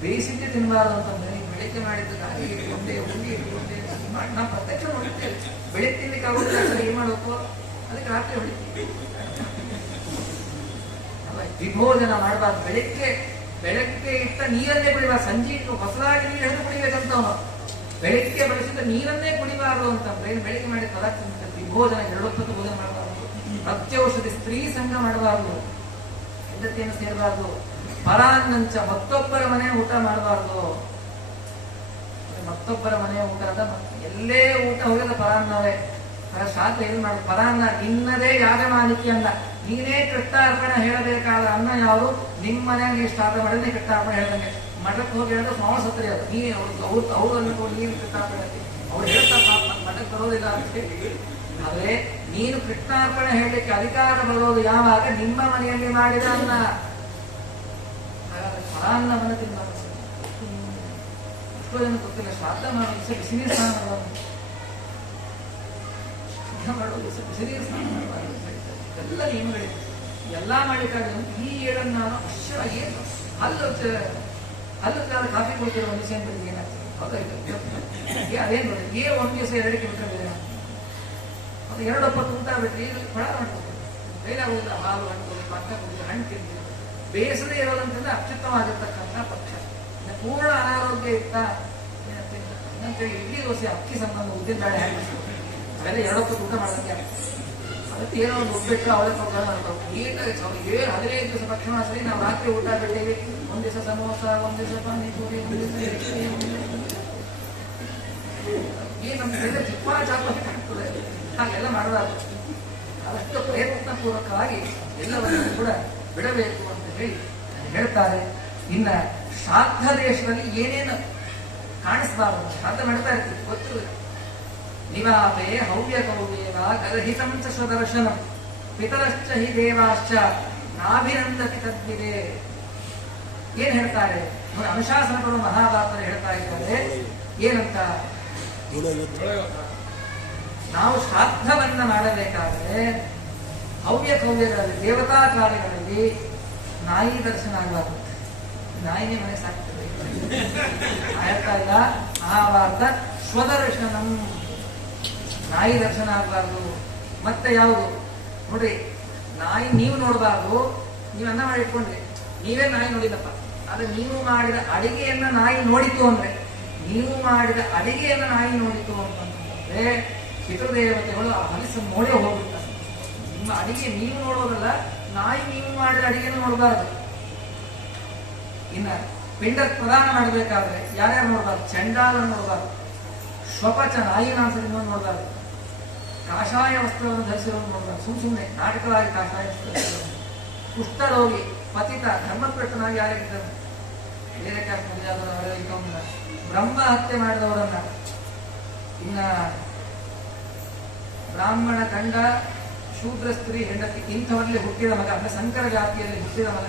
ಬೇಯಿಸಿದ್ದೆ ತಿನ್ನಬಾರದು ಅಂತಂದ್ರೆ ನೀವು ಬೆಳಿಗ್ಗೆ ಮಾಡಿದ್ದಕ್ಕಾಗಿ ಇಟ್ಕೊಂಡೆ ಉಂಡಿ ಇಟ್ಕೊಂಡೆ ಮಾಡಿ ನಾವು ಪ್ರತ್ಯಕ್ಷ ನೋಡಿರ್ತೇವೆ. ಬೆಳಿಗ್ಗೆ ತಿನ್ಲಿಕ್ಕೆ ಆಗೋದಿಲ್ಲ, ಏನ್ ಮಾಡಬೇಕು? ಅದಕ್ಕೆ ರಾತ್ರಿ ಹೊಡಿತೀವಿ. ವಿಭೋಜನ ಮಾಡಬಾರ್ದು. ಬೆಳಗ್ಗೆ ಇಟ್ಟ ನೀರನ್ನೇ ಕುಡಿಬಾರ್ದು. ಸಂಜೆ ಹೊಸದಾಗಿ ನೀರು ಹಿಡಿದು ಕುಡಿಬೇಕಂತವನು. ಬೆಳಿಗ್ಗೆ ಬಳಸಿದ ನೀರನ್ನೇ ಕುಡಿಬಾರದು ಅಂತಂದ್ರೆ ಬೆಳಿಗ್ಗೆ ಮಾಡಿದ ಪದಾರ್ಥ ವಿಭೋಜನ 2 ಹೊತ್ತು ಭೋಜನ ಮಾಡಬಾರದು. ಅತ್ಯೌಷಧಿ ಸ್ತ್ರೀ ಸಂಘ ಮಾಡಬಾರದು, ಹೆಂಡತಿಯನ್ನು ಸೇರಬಾರದು. ಫಲಾನ್ನಂಚ ಮತ್ತೊಬ್ಬರ ಮನೆ ಊಟ ಮಾಡಬಾರ್ದು. ಮತ್ತೊಬ್ಬರ ಮನೆಯ ಊಟ ಅದ, ಎಲ್ಲೇ ಊಟ ಹೋಗಿದ ಫಲಾನ್ನವೇ. ಶ್ರಾದ್ದ ಏನ್ ಮಾಡುದು? ಫಲಾನ್ನ ನಿನ್ನದೇ ಯಾಜಮಾನಿಕೆ ಅಲ್ಲ, ನೀನೇ ಕೃಷ್ಣಾರ್ಪಣೆ ಹೇಳಬೇಕಾದ ಅನ್ನ ಯಾವುದು? ನಿಮ್ಮ ಮನೆಯಾಗಿ ಶ್ರಾದ್ದ ಮಾಡಿದ್ರೆ ಕೃಷ್ಣಾರ್ಪಣೆ ಹೇಳ್ದಂಗೆ. ಮಠಕ್ಕೆ ಹೋಗಿ ಹೇಳೋದು ಮಾವಸತ್ರಿ ಅದು. ನೀ ಅವ್ರು ಅನ್ಕೊಂಡು ನೀನು ಕೃಷ್ಣಾರ್ಪಣೆ ಅವ್ರು ಹೇಳ್ತಾ ಮಠಕ್ಕೆ ಬರೋದಿಲ್ಲ ಅಂತ ಹೇಳಿ. ಆದ್ರೆ ನೀನು ಕೃಷ್ಣಾರ್ಪಣೆ ಹೇಳಲಿಕ್ಕೆ ಅಧಿಕಾರ ಬರೋದು ಯಾವಾಗ? ನಿಮ್ಮ ಮನೆಯಲ್ಲಿ ಮಾಡಿದ ಅನ್ನ. ಹಾಗಾದ್ರೆ ಫಲಾನ್ನವನ್ನು ತಿನ್ನಬಾರದು. ಎಷ್ಟೋ ಜನ ಗೊತ್ತಿಲ್ಲ, ಶ್ರಾದ್ದ ಮಾಡೋ ದಿವಸ ಬಿಸಿನೀರು ಸ್ನಾನ ಮಾಡಬಾರದು. ಮಾಡೋ ದಿವಸ ಬಿಸಿನೀರು ಸ್ನಾನ ಮಾಡಬಾರದು. ಎಲ್ಲ ನಿಯಮಗಳಿವೆ, ಎಲ್ಲ ಮಾಡಲಿಕ್ಕಾಗ ಈ ಏಳನ್ನು ನಾನು ಅವಶ್ಯವಾಗಿ ಹಲ್ಲು ಕಾಫಿ ಕೊಡ್ತಿರೋ ಒಂದು ದಿವಸ ಏನ್ ಏನಾಗ್ತದೆ? ಅದೇನು ಒಂದು ದಿವಸ 2 ಬಿಟ್ಟರೆ ಅದು 2 ಹೊತ್ತು ಊಟ ಬಿಟ್ಟರೆ ಈಗ ಫಳ ಮಾಡ್ಬೋದು. ಕೈಲಾಗೋದಿಲ್ಲ. ಹಾಲು ಹಣ್ಣು ಪಕ್ಕ ಕುಡಿದು ಹಣ್ಣು ತಿಂತೀವಿ. ಬೇಸದೇ ಇರೋದಂತಂದ್ರೆ ಅತ್ಯುತ್ತಮವಾಗಿರ್ತಕ್ಕಂಥ ಪಕ್ಷ. ಪೂರ್ಣ ಅನಾರೋಗ್ಯ ಇತ್ತ ಏನಂತೇಳಿ ಇಡ್ಲಿ ದೋಸೆ ಅಕ್ಕಿ ಸಂಬಂಧ ಉದ್ದಿನ ಬೇಳೆ ಹಾಕಿ ಅವೆಲ್ಲ 2 ಹೊತ್ತು ಊಟ ಮಾಡೋದಕ್ಕೆ ಅದಕ್ಕೆ ಏನೋ ಒಂದು ಒಬ್ಬಿಟ್ಟು ಅವಳೆ ಪ್ರೋಗ್ರಾಮ್ ಮಾಡ್ತಾರೆ. ನೀಟಾಗಿ 15 ದಿವಸ ಭಕ್ಷಣ ಸರಿ ನಾವು ರಾತ್ರಿ ಊಟ ಬಿಟ್ಟೇವಿ. ಒಂದ್ ದಿವಸ ಸಮೋಸ, ಒಂದ್ ದಿವಸ ಪಾನಿಪುರಿ, ಒಂದ್ ದಿವಸ ಈ ನಮ್ಮ ಕೈಯಲ್ಲಿ ಚಿಕ್ಕ ಚಾಪಕ್ಕೆ ಆಗ್ತದೆ, ಹಾಗೆಲ್ಲ ಮಾಡಬಾರ್ದು. ಅದಷ್ಟು ಪ್ರಯತ್ನಪೂರ್ವಕವಾಗಿ ಎಲ್ಲವನ್ನೂ ಕೂಡ ಬಿಡಬೇಕು ಅಂತ ಹೇಳಿ ಹೇಳ್ತಾರೆ. ಇನ್ನ ಶ್ರಾದ್ದ ದೇಶದಲ್ಲಿ ಏನೇನು ಕಾಣಿಸಬಾರದು, ಶ್ರಾದ್ದ ಮಾಡ್ತಾ ಇರ್ತೀವಿ ಗೊತ್ತಿಲ್ಲ. ನಿವಾಪೇ ಹವ್ಯ ಕೌವ್ಯೇವ ಗರ್ಹಿತಂ ಚ ಸ್ವದರ್ಶನಂ ಪಿತರಶ್ಚ ಹಿ ದೇವಾಶ್ಚ ನಾಭಿನಂದತಿ ತದ್ವಿದೆ. ಏನ್ ಹೇಳ್ತಾರೆ ನೋಡಿ, ಅನುಶಾಸನಗಳು ಮಹಾಭಾರತ ಹೇಳ್ತಾ ಇದ್ದಾರೆ. ಏನಂತ, ನಾವು ಶ್ರಾದ್ದವನ್ನ ಮಾಡಬೇಕಾದ್ರೆ ಹವ್ಯ ಕವ್ಯಗಳಲ್ಲಿ ದೇವತಾ ಕಾರ್ಯಗಳಲ್ಲಿ ನಾಯಿ ದರ್ಶನ ಆಗಬಾರ್ದು. ನಾಯಿನೇ ಮನೆ ಸಾಕ್ತದೆ ಹೇಳ್ತಾ ಇಲ್ಲ ಮಹಾಭಾರತ. ಸ್ವದರ್ಶನಂ, ನಾಯಿ ದರ್ಶನ ಆಗಬಾರ್ದು. ಮತ್ತೆ ಯಾವುದು ನೋಡಿ, ನಾಯಿ ನೀವು ನೋಡಬಾರ್ದು. ನೀವು ಅನ್ನ ಮಾಡಿ ಇಟ್ಕೊಂಡ್ರಿ, ನೀವೇ ನಾಯಿ ನೋಡಿಲ್ಲಪ್ಪ. ಆದ್ರೆ ನೀವು ಮಾಡಿದ ಅಡಿಗೆಯನ್ನ ನಾಯಿ ನೋಡಿತು ಅಂದ್ರೆ, ನೀವು ಮಾಡಿದ ಅಡಿಗೆಯನ್ನ ನಾಯಿ ನೋಡಿತು ಅಂತಂದ್ರೆ ಪಿತೃದೇವತೆಗಳು ಆ ಹಲಸನ್ನು ನೋಡೇ ಹೋಗ್ಬಿಡ್ತಾರೆ. ನಿಮ್ಮ ಅಡಿಗೆ ನೀವು ನೋಡೋದಲ್ಲ, ನಾಯಿ ನೀವು ಮಾಡಿದ ಅಡಿಗೆಯನ್ನು ನೋಡಬಾರ್ದು. ಇನ್ನ ಪಿಂಡ ಪ್ರದಾನ ಮಾಡಬೇಕಾದ್ರೆ ಯಾರ್ಯಾರು ನೋಡಬಾರ್ದು, ಚಂಡಾಲನ್ನು ನೋಡಬಾರ್ದು. ಶ್ವಪಚ ನಾಯಿ ನಾಂಸದಿಂದ ನೋಡಬಾರ್ದು. ಕಾಷಾಯ ವಸ್ತ್ರವನ್ನು ಧರಿಸಿರೋದು ನೋಡಬಾರ್ದು. ಸುಮ್ಮನೆ ನಾಟಕವಾಗಿ ಕಾಷಾಯ ವಸ್ತ್ರ ಧರಿಸಿರೋದು. ಕುಷ್ಠರೋಗಿ ಪತಿತ ಧರ್ಮಪೃಷ್ಟನಾಗಿ ಯಾರಿಗಿದ್ದಾನೆ, ಬೇರೆ ಕ್ಯಾಸ್ಟ್ ಮದುವೆಯಾದವರನ್ನ, ಬ್ರಹ್ಮ ಹತ್ಯೆ ಮಾಡಿದವರನ್ನ, ಇನ್ನ ಬ್ರಾಹ್ಮಣ ಗಂಡ ಶೂದ್ರ ಸ್ತ್ರೀ ಹೆಂಡತಿ ಇಂಥವರಲ್ಲಿ ಹುಟ್ಟಿದ ಮಗ, ಅಂದ್ರೆ ಸಂಕರ ಜಾತಿಯಲ್ಲಿ ಹುಟ್ಟಿದ ಮಗ,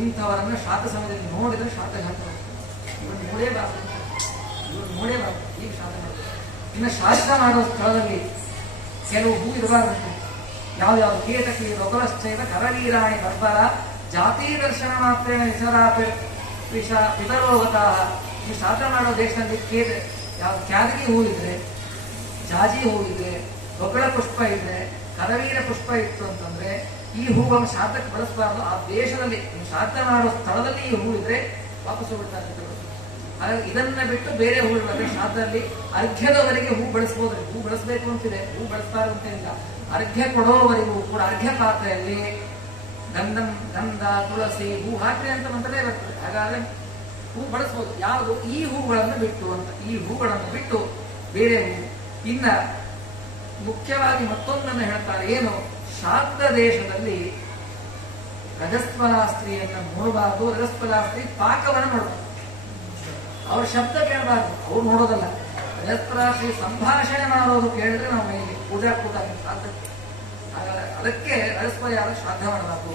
ಇಂಥವರನ್ನ ಶ್ರಾದ್ದ ಸಮಯದಲ್ಲಿ ನೋಡಿದ್ರೆ ಶ್ರಾದ್ದಘಾತ. ಇವ್ರು ನೋಡೇಬಾರ್ದು, ಈಗ ಶ್ರಾದ್ದ ಮಾಡಬೇಕು. ಇನ್ನು ಶ್ರಾದ್ದ ಮಾಡೋ ಸ್ಥಳದಲ್ಲಿ ಕೆಲವು ಹೂ ಇರಬಾರ್ದು. ಯಾವ್ಯಾವ ಕೇತಕಿ ರೊಗಲಶ್ಚೈವ ಕರವೀರಾಣಿ ಬರ್ಬರ ಜಾತಿ ದರ್ಶನ ಮಾತ್ರ ಪಿತರೋಗತಃ. ಈ ಶ್ರಾದ್ದ ಮಾಡೋ ದೇಶದಲ್ಲಿ ಯಾವ ಕ್ಯಾದಗಿ ಹೂ ಇದ್ರೆ, ಜಾಜಿ ಹೂ ಇದ್ರೆ, ರೊಗಳ ಪುಷ್ಪ ಇದ್ರೆ, ಕರವೀರ ಪುಷ್ಪ ಇತ್ತು ಅಂತಂದ್ರೆ ಈ ಹೂವನ್ನು ಶ್ರಾದ್ದಕ್ಕೆ ಬಳಸಬಾರ್ದು. ಆ ದೇಶದಲ್ಲಿ ಶ್ರಾದ್ದ ಮಾಡೋ ಸ್ಥಳದಲ್ಲಿ ಈ ಹೂ ಇದ್ರೆ ವಾಪಸ್ ಹೋಗ್ಬಿಡ್ತಾರೆ. ಹಾಗಾಗಿ ಇದನ್ನ ಬಿಟ್ಟು ಬೇರೆ ಹೂಗಳು ಶ್ರಾದ್ದದಲ್ಲಿ ಅರ್ಘ್ಯದವರೆಗೆ ಹೂ ಬಳಸಬಹುದ್ರಿ. ಹೂ ಬಳಸಬೇಕು ಅಂತಿದೆ, ಹೂ ಬಳಸಬಾರ್ದು ಅಂತ ಇಲ್ಲ. ಅರ್ಘ್ಯ ಕೊಡೋವರೆಗೂ ಕೂಡ ಅರ್ಘ್ಯ ಪಾತ್ರೆಯಲ್ಲಿ ಗಂಧ ತುಳಸಿ ಹೂ ಹಾಕ್ರಿ ಅಂತ ಮಂತ್ರನೇ ಬರ್ತದೆ. ಹಾಗಾದ್ರೆ ಹೂ ಬಳಸಬಹುದು. ಯಾವುದು ಈ ಹೂಗಳನ್ನು ಬಿಟ್ಟು ಅಂತ, ಈ ಹೂಗಳನ್ನು ಬಿಟ್ಟು ಬೇರೆ ಹೂ. ಇನ್ನ ಮುಖ್ಯವಾಗಿ ಮತ್ತೊಂದನ್ನು ಹೇಳ್ತಾರೆ, ಏನು, ಶ್ರಾದ್ದ ದೇಶದಲ್ಲಿ ರಜಸ್ವಲಾ ಸ್ತ್ರೀಯನ್ನ ನೋಡಬಾರ್ದು. ರಜಸ್ವಲಾ ಸ್ತ್ರೀ ಪಾಕವನ್ನು ನೋಡಬಾರ್ದು. ಅವ್ರ ಶಬ್ದ ಕೇಳಬಾರ್ದು, ಅವ್ರು ನೋಡೋದಲ್ಲ. ರಜಸ್ವಲಾ ಸ್ತ್ರೀ ಸಂಭಾಷಣೆ ಮಾಡೋದು ಕೇಳಿದ್ರೆ ನಾವು ಮೈಲಿ ಪೂಜಾ ಕೂಟ ಶ್ರಾದ್ದಕ್ಕೆ. ಅದಕ್ಕೆ ರಜಸ್ವಲೆಯಾದ ಶ್ರಾದ್ದ ಮಾಡಬಾರ್ದು.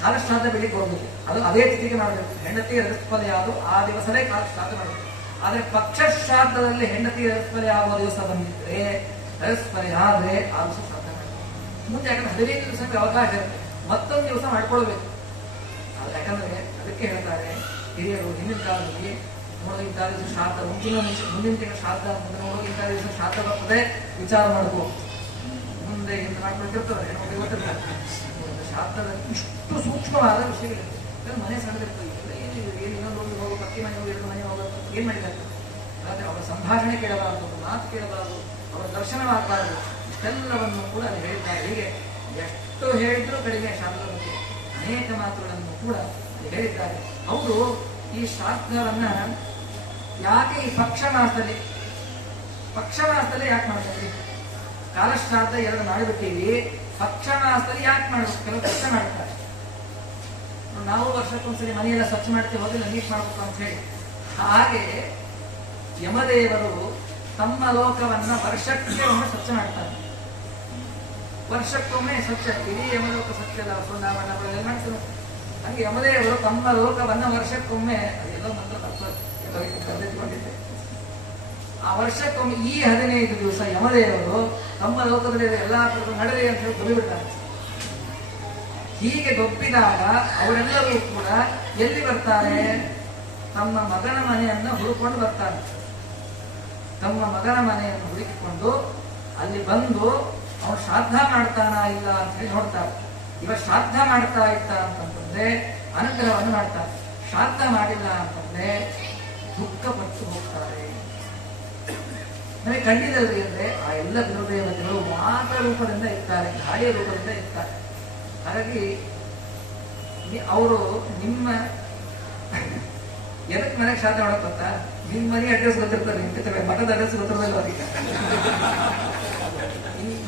ಕಾಲ ಶ್ರಾದ್ದ ಬೆಳಿಗ್ಗೆ ಹೋಗ್ಬೇಕು, ಅದು ಅದೇ ತಿಥಿಗೆ ಮಾಡಬೇಕು. ಹೆಂಡತಿ ರಜಸ್ವಲೆಯಾದು ಆ ದಿವಸವೇ ಕಾಲ ಶ್ರಾದ್ದ ಮಾಡಬೇಕು. ಆದ್ರೆ ಪಕ್ಷ ಶ್ರಾದ್ದದಲ್ಲಿ ಹೆಂಡತಿ ರಜಸ್ವಲೆ ಆಗುವ ದಿವಸ ಬಂದಿದ್ರೆ, ರಜಸ್ವಲೆ ಆದ್ರೆ ಆ ದಿವಸ ಶ್ರಾದ್ದ ಮಾಡಬೇಕು. ಮುಂದೆ ಯಾಕಂದ್ರೆ 15 ದಿವಸಕ್ಕೆ ಅವಕಾಶ ಇರುತ್ತೆ, ಮತ್ತೊಂದು ದಿವಸ ಮಾಡ್ಕೊಳ್ಬೇಕು. ಅದು ಯಾಕಂದ್ರೆ ಅದಕ್ಕೆ ಹೇಳ್ತಾರೆ ಹಿರಿಯರು ಹಿಂದಿನ ಕಾಲದಲ್ಲಿ, ನೋಡೋ ಇಂಥ ದಿವಸ ಶ್ರಾದ್ದ, ಮುಂದಿನ ತಿಂಗಳ ಶ್ರಾದ್ದ ಅಂತ ನೋಡೋ ಇಂಥ ದಿವಸ ಶ್ರಾದ್ದ ಬರ್ತದೆ, ವಿಚಾರ ಮಾಡ್ಕೋ. ಮುಂದೆ ಹಿಂದೆ ಮಾಡ್ಕೊಂಡಿರ್ತಾರೆ, ಹೆಣ್ಮಕ್ಳಿಗೆ ಗೊತ್ತಿರ್ತಾರೆ. ಶ್ರಾದ್ದದ ಇಷ್ಟು ಸೂಕ್ಷ್ಮವಾದ ವಿಷಯಗಳಿರ್ತದೆ. ಮನೆ ಸಣ್ಣದಿರ್ತದೆ, ಏನು ಇನ್ನೊಂದು ಹೋಗೋ, ಪಕ್ಕಿ ಮನೆ ಹೋಗಿ 2 ಮನೆ ಹೋಗೋದು ಏನ್ ಮಾಡಿದ್ದಾರೆ. ಆದ್ರೆ ಅವರ ಸಂಭಾಷಣೆ ಕೇಳಬಾರದು, ಮಾತು ಕೇಳಬಾರದು, ಅವರ ದರ್ಶನವಾಗಬಾರದು. ಇಷ್ಟೆಲ್ಲವನ್ನು ಕೂಡ ಅಲ್ಲಿ ಹೇಳಿದ್ದಾರೆ. ಹೀಗೆ ಎಷ್ಟು ಹೇಳಿದ್ರು ಕಡಿಮೆ ಶ್ರಾದ್ದದ ಬಗ್ಗೆ ಅನೇಕ ಮಾತುಗಳನ್ನು ಕೂಡ ಅಲ್ಲಿ ಹೇಳಿದ್ದಾರೆ. ಅವರು ಈ ಶ್ರಾದ್ದವನ್ನ ಯಾಕೆ ಈ ಪಕ್ಷ ಮಾಸದಲ್ಲಿ ಯಾಕೆ ಮಾಡ್ತಾರೆ? ಕಾಲಶ್ರಾದ್ದ 2 ಮಾಡಿಬಿಟ್ಟಿವಿ, ಪಕ್ಷ ಮಾಸದಲ್ಲಿ ಯಾಕೆ ಮಾಡ್ಬೇಕು? ಕೆಲವು ಪಕ್ಷ ಮಾಡ್ತಾರೆ. ನಾವು ವರ್ಷಕ್ಕೊಂದ್ಸರಿ ಮನೆಯೆಲ್ಲ ಸ್ವಚ್ಛ ಮಾಡ್ತೀವಿ, ಹೋದಿಲ್ಲ ನೀಟ್ ಮಾಡ್ಬೇಕು ಅಂತ ಹೇಳಿ. ಹಾಗೆ ಯಮದೇವರು ತಮ್ಮ ಲೋಕವನ್ನ ವರ್ಷಕ್ಕೆ ಒಮ್ಮೆ ಸ್ವಚ್ಛ ಮಾಡ್ತಾರೆ. ವರ್ಷಕ್ಕೊಮ್ಮೆ ಸ್ವಚ್ಛ, ಇಡೀ ಯಮಲೋಕ ಸ್ವಚ್ಛದ ಬೃಂದಾವನ ಮಾಡ್ತಾರೆ. ಹಂಗೆ ಯಮದೇವರು ತಮ್ಮ ಲೋಕವನ್ನ ವರ್ಷಕ್ಕೊಮ್ಮೆ, ಅದೆಲ್ಲೋ ಮಂತ್ರ ಕರೆದಿಟ್ಕೊಂಡಿದ್ದೆ, ಆ ವರ್ಷಕ್ಕೊಮ್ಮೆ ಈ 15 ದಿವಸ ಯಮದೇವರು ತಮ್ಮ ಲೋಕದಲ್ಲಿ ಎಲ್ಲಾ ನಡೆದಿ ಅಂತ ಹೇಳಿ ಗೊಬ್ಬಿಬಿಡ್ತಾರೆ. ಹೀಗೆ ಗೊಬ್ಬಿದಾಗ ಅವರೆಲ್ಲರೂ ಕೂಡ ಎಲ್ಲಿ ಬರ್ತಾರೆ? ತಮ್ಮ ಮಗನ ಮನೆಯನ್ನ ಹುಡುಕೊಂಡು ಬರ್ತಾರೆ. ತಮ್ಮ ಮಗನ ಮನೆಯನ್ನು ಹುಡುಕಿಕೊಂಡು ಅಲ್ಲಿ ಬಂದು ಅವನು ಶ್ರಾದ್ದ ಮಾಡ್ತಾನ ಇಲ್ಲ ಅಂತ ಹೇಳಿ ನೋಡ್ತಾರೆ. ಇವ ಶ್ರಾದ್ದ ಮಾಡ್ತಾ ಇತ್ತ ಅಂತಂದ್ರೆ ಅನುಗ್ರಹವನ್ನು ಮಾಡ್ತಾರೆ, ಶ್ರಾದ್ದ ಮಾಡಿಲ್ಲ ಅಂತಂದ್ರೆ ದುಃಖಪಟ್ಟು ಹೋಗ್ತಾರೆ. ನಮಗೆ ಕಂಡಿದಲ್ಲಿ ಅಂದ್ರೆ ಆ ಎಲ್ಲ ಗುರುದೇವತೆಗಳು ವಾತ ರೂಪದಿಂದ ಇರ್ತಾರೆ, ಗಾಳಿಯ ರೂಪದಿಂದ ಇರ್ತಾರೆ. ಹಾಗಾಗಿ ಅವರು ನಿಮ್ಮ ಎದಕ್ಕೆ ಮನೆಗೆ ಶ್ರಾದ್ದ ಮಾಡಕ್ ಗೊತ್ತಾ? ನಿಮ್ ಮನೆ ಅಡ್ರೆಸ್ ಗೊತ್ತಿರ್ತಾರೆ, ನಿಮ್ ಮಠದ ಅಡ್ರೆಸ್ ಗೊತ್ತಿರೋದಿಲ್ಲ ಅವರಿಗೆ.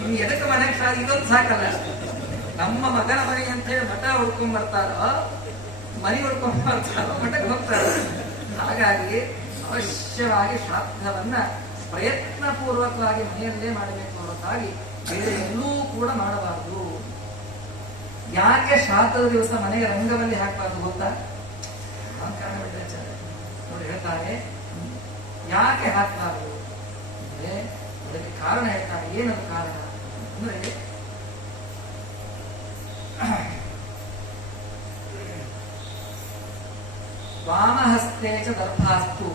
ಇನ್ನು ಎದಕ್ಕೆ ಮನೆಗೆ ಶ್ರಾದ್ದ ಇದೊಂದು ಸಾಕಲ್ಲ. ನಮ್ಮ ಮಗನ ಮನೆ ಅಂತ ಹೇಳಿ ಮಠ ಹುಡ್ಕೊಂಡ್ ಬರ್ತಾರೋ, ಮನೆ ಹುಡ್ಕೊಂಡ್ ಬರ್ತಾರೋ, ಮಠಕ್ಕೆ ಹೋಗ್ತಾರೋ. ಹಾಗಾಗಿ ಅವಶ್ಯವಾಗಿ ಶ್ರಾದ್ದವನ್ನ ಪ್ರಯತ್ನ ಪೂರ್ವಕವಾಗಿ ಮನೆಯಲ್ಲೇ ಮಾಡಬೇಕು ಹೊರತಾಗಿ ಬೇರೆ ಎಲ್ಲೂ ಕೂಡ ಮಾಡಬಾರದು. ಯಾಕೆ ಶ್ರಾದ್ದದ ದಿವಸ ಮನೆಗೆ ರಂಗವಲ್ಲಿ ಹಾಕಬಾರ್ದು ಗೊತ್ತಾ? ಕಾರಣ ಅವರು ಹೇಳ್ತಾರೆ, ಯಾಕೆ ಹಾಕಬಾರದು ಅಂದ್ರೆ ಅದಕ್ಕೆ ಕಾರಣ ಹೇಳ್ತಾರೆ. ಏನದು ಕಾರಣ ಅಂದ್ರೆ, ವಾಮಹಸ್ತೆ ಚ ದರ್ಭಾಸ್ತು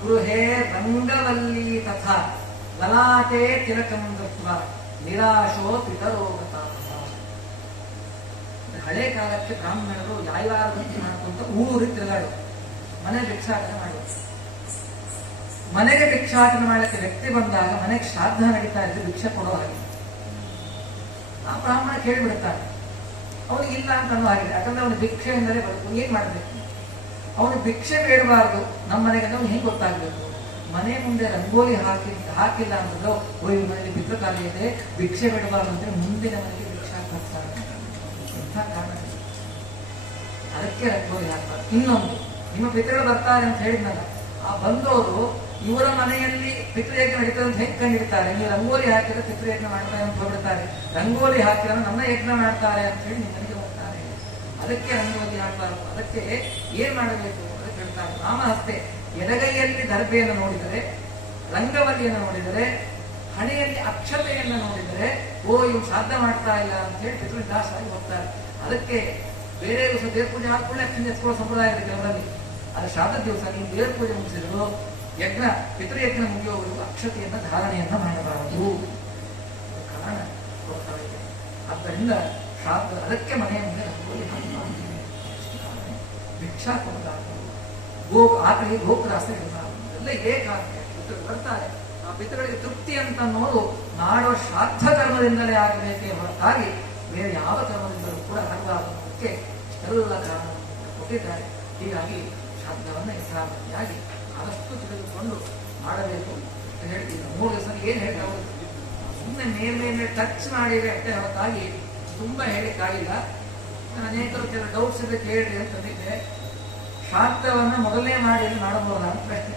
ಗೃಹೇ ರಂಗವಲ್ಲಿ ತಥಾ ಲಲಾಟೆ ತಿಲಕಂ ದೃಷ್ಟ್ವಾ ನಿರಾಶೋ ಪಿತರೋಗತ. ಹಳೆ ಕಾಲಕ್ಕೆ ಬ್ರಾಹ್ಮಣರು ಯಾಯವಾರ ಭಕ್ತಿ ಮಾಡ್ಕೊಂತ ಊರಿಗೆ ತಿರುಗಾಡು, ಮನೆ ಭಿಕ್ಷಾಟನೆ ಮಾಡುವುದು. ಮನೆಗೆ ಭಿಕ್ಷಾಟನೆ ಮಾಡಕ್ಕೆ ವ್ಯಕ್ತಿ ಬಂದಾಗ ಮನೆಗೆ ಶ್ರಾದ್ದ ನಡೀತಾ ಇದ್ರೆ ಭಿಕ್ಷೆ ಕೊಡೋ ಹಾಗೆ ಆ ಬ್ರಾಹ್ಮಣ ಕೇಳಿಬಿಡ್ತಾನೆ. ಅವನಿಗೆ ಇಲ್ಲ ಅಂತ ಅನ್ನೋ ಹಾಗಿದೆ. ಯಾಕಂದ್ರೆ ಅವನು ಭಿಕ್ಷೆ ಎಂದರೆ ಬದುಕು. ಏನ್ ಮಾಡ್ಬೇಕು? ಅವನು ಭಿಕ್ಷೆ ಬೇಡಬಾರ್ದು. ನಮ್ಮ ಮನೆಗೆ ಅವ್ನು ಹೆಂಗೆ ಗೊತ್ತಾಗ್ಬೇಕು? ಮನೆ ಮುಂದೆ ರಂಗೋಲಿ ಹಾಕಿಲ್ಲ ಅಂತಂದ್ರೆ ಓ ಮನೆಯಲ್ಲಿ ಪಿತೃಕಾಲ ಇದೆ, ಭಿಕ್ಷೆ ಬೇಡಬಾರ್ದು ಅಂದ್ರೆ ಮುಂದಿನ ಮನೆಗೆ ಭಿಕ್ಷಾ ಹೋಗ್ತಾರೆ. ಎಂಥ ಕಾರಣ? ಅದಕ್ಕೆ ರಂಗೋಲಿ ಹಾಕ್ಬಾರ್ದು. ಇನ್ನೊಂದು, ನಿಮ್ಮ ಪಿತೃಗಳು ಬರ್ತಾರೆ ಅಂತ ಹೇಳಿದ್ನಲ್ಲ, ಆ ಬಂದವರು ಇವರ ಮನೆಯಲ್ಲಿ ಪಿತೃಯಜ್ಞ ನಡೀತದೆ ಅಂತ ಹೆಂಗೆ ಕಂಡಿಡ್ತಾರೆ? ನೀವು ರಂಗೋಲಿ ಹಾಕಿದ್ರೆ ಪಿತೃಯಜ್ಞ ಮಾಡ್ತಾರೆ ಅಂತ ಹೋಗ್ಬಿಡ್ತಾರೆ, ರಂಗೋಲಿ ಹಾಕಿದ್ರೆ ನನ್ನ ಯಜ್ಞ ಮಾಡ್ತಾರೆ ಅಂತ ಹೇಳಿ ನಿಮ್ಮ ಮನೆಗೆ ಹೋಗ್ತಾರೆ. ಅದಕ್ಕೆ ರಂಗೋಲಿ ಹಾಕಬಾರದು. ಅದಕ್ಕೆ ಏನ್ ಮಾಡಬೇಕು ಅದಕ್ಕೆ ಹೇಳ್ತಾರೆ. ವಾಮಹಸ್ತೆ, ಎಡಗೈಯಲ್ಲಿ ದರ್ಬೆಯನ್ನು ನೋಡಿದರೆ, ರಂಗವಲ್ಲಿಯನ್ನು ನೋಡಿದರೆ, ಹಣೆಯಲ್ಲಿ ಅಕ್ಷತೆಯನ್ನು ನೋಡಿದರೆ ಓ ಇವು ಶ್ರಾದ್ದ ಮಾಡ್ತಾ ಇಲ್ಲ ಅಂತ ಹೇಳಿ ಪಿತೃ ದಾಸಾಗಿ ಹೋಗ್ತಾರೆ. ಅದಕ್ಕೆ ಬೇರೆ ದಿವಸ ದೇವ್ರ ಪೂಜೆ ಹಾಕೊಳ್ಳಿ ಅಕ್ಷತೆ ಎತ್ಕೊಳ್ಳೋ ಸಂಪ್ರದಾಯ ಇದೆ ಕೆಲವರಲ್ಲಿ. ಅದು ಶ್ರಾದ್ದ ದಿವಸ ನೀವು ದೇವ್ರ ಪೂಜೆ ಮುಗಿಸಿದ್ರು, ಯಜ್ಞ ಪಿತೃಯಜ್ಞ ಮುಗಿಯುವವರೆಗೂ ಅಕ್ಷತೆಯನ್ನ ಧಾರಣೆಯನ್ನ ಮಾಡಬಾರದು. ಕಾರಣ ಹೋಗ್ತಾ ಇದೆ. ಆದ್ದರಿಂದ ಶ್ರಾದ್ದ, ಅದಕ್ಕೆ ಮನೆಯ ಮುಂದೆ ರಂಗೋಲಿ ಹಾಕಬಾರದು, ಭಿಕ್ಷಾ ಕೊಡಬಾರದು, ಆಕಳಿಗೆ ಗೋಪುರಾಸ್ತ್ರ ಇಡಬಾರದು. ಎಲ್ಲ ಇದೇ ಕಾರಣಕ್ಕೆ ಪಿತೃಗಳು ಬರ್ತಾರೆ. ಆ ಪಿತೃಗಳಿಗೆ ತೃಪ್ತಿ ಅಂತ ಅನ್ನೋದು ಮಾಡುವ ಶ್ರಾದ್ದ ಕರ್ಮದಿಂದಲೇ ಆಗಬೇಕೇ ಹೊರತಾಗಿ ಬೇರೆ ಯಾವ ಕರ್ಮದಿಂದಲೂ ಕೂಡ ಆಗಬಾರದು. ಅದಕ್ಕೆ ಎಲ್ಲ ಕಾರಣ ಕೊಟ್ಟಿದ್ದಾರೆ. ಹೀಗಾಗಿ ಶ್ರಾದ್ದವನ್ನು ಯಥಾವತ್ತಿಯಾಗಿ ಆದಷ್ಟು ತಿಳಿದುಕೊಂಡು ಮಾಡಬೇಕು ಅಂತ ಹೇಳ್ತೀವಿ. 3 ದಿವಸ ಏನ್ ಹೇಳ್ತಾರೆ, ಸುಮ್ಮನೆ ಮೇಲ್ಮೇಲೆ ಟಚ್ ಮಾಡಿದ್ರೆ ಅಷ್ಟೇ ಹೊರತಾಗಿ ತುಂಬಾ ಹೇಳಿಕ್ಕಾಗಿಲ್ಲ. ಅನೇಕರು ಕೆಲವು ಡೌಟ್ಸ್ ಇದೆ ಕೇಳಿ ಅಂತಂದಿದ್ದೆ. ಶ್ರಾದ್ದವನ್ನ ಮೊದಲನೇ ಮಾಡಿ ಮಾಡಬಹುದಾ ಅಂತ ಪ್ರಶ್ನೆ.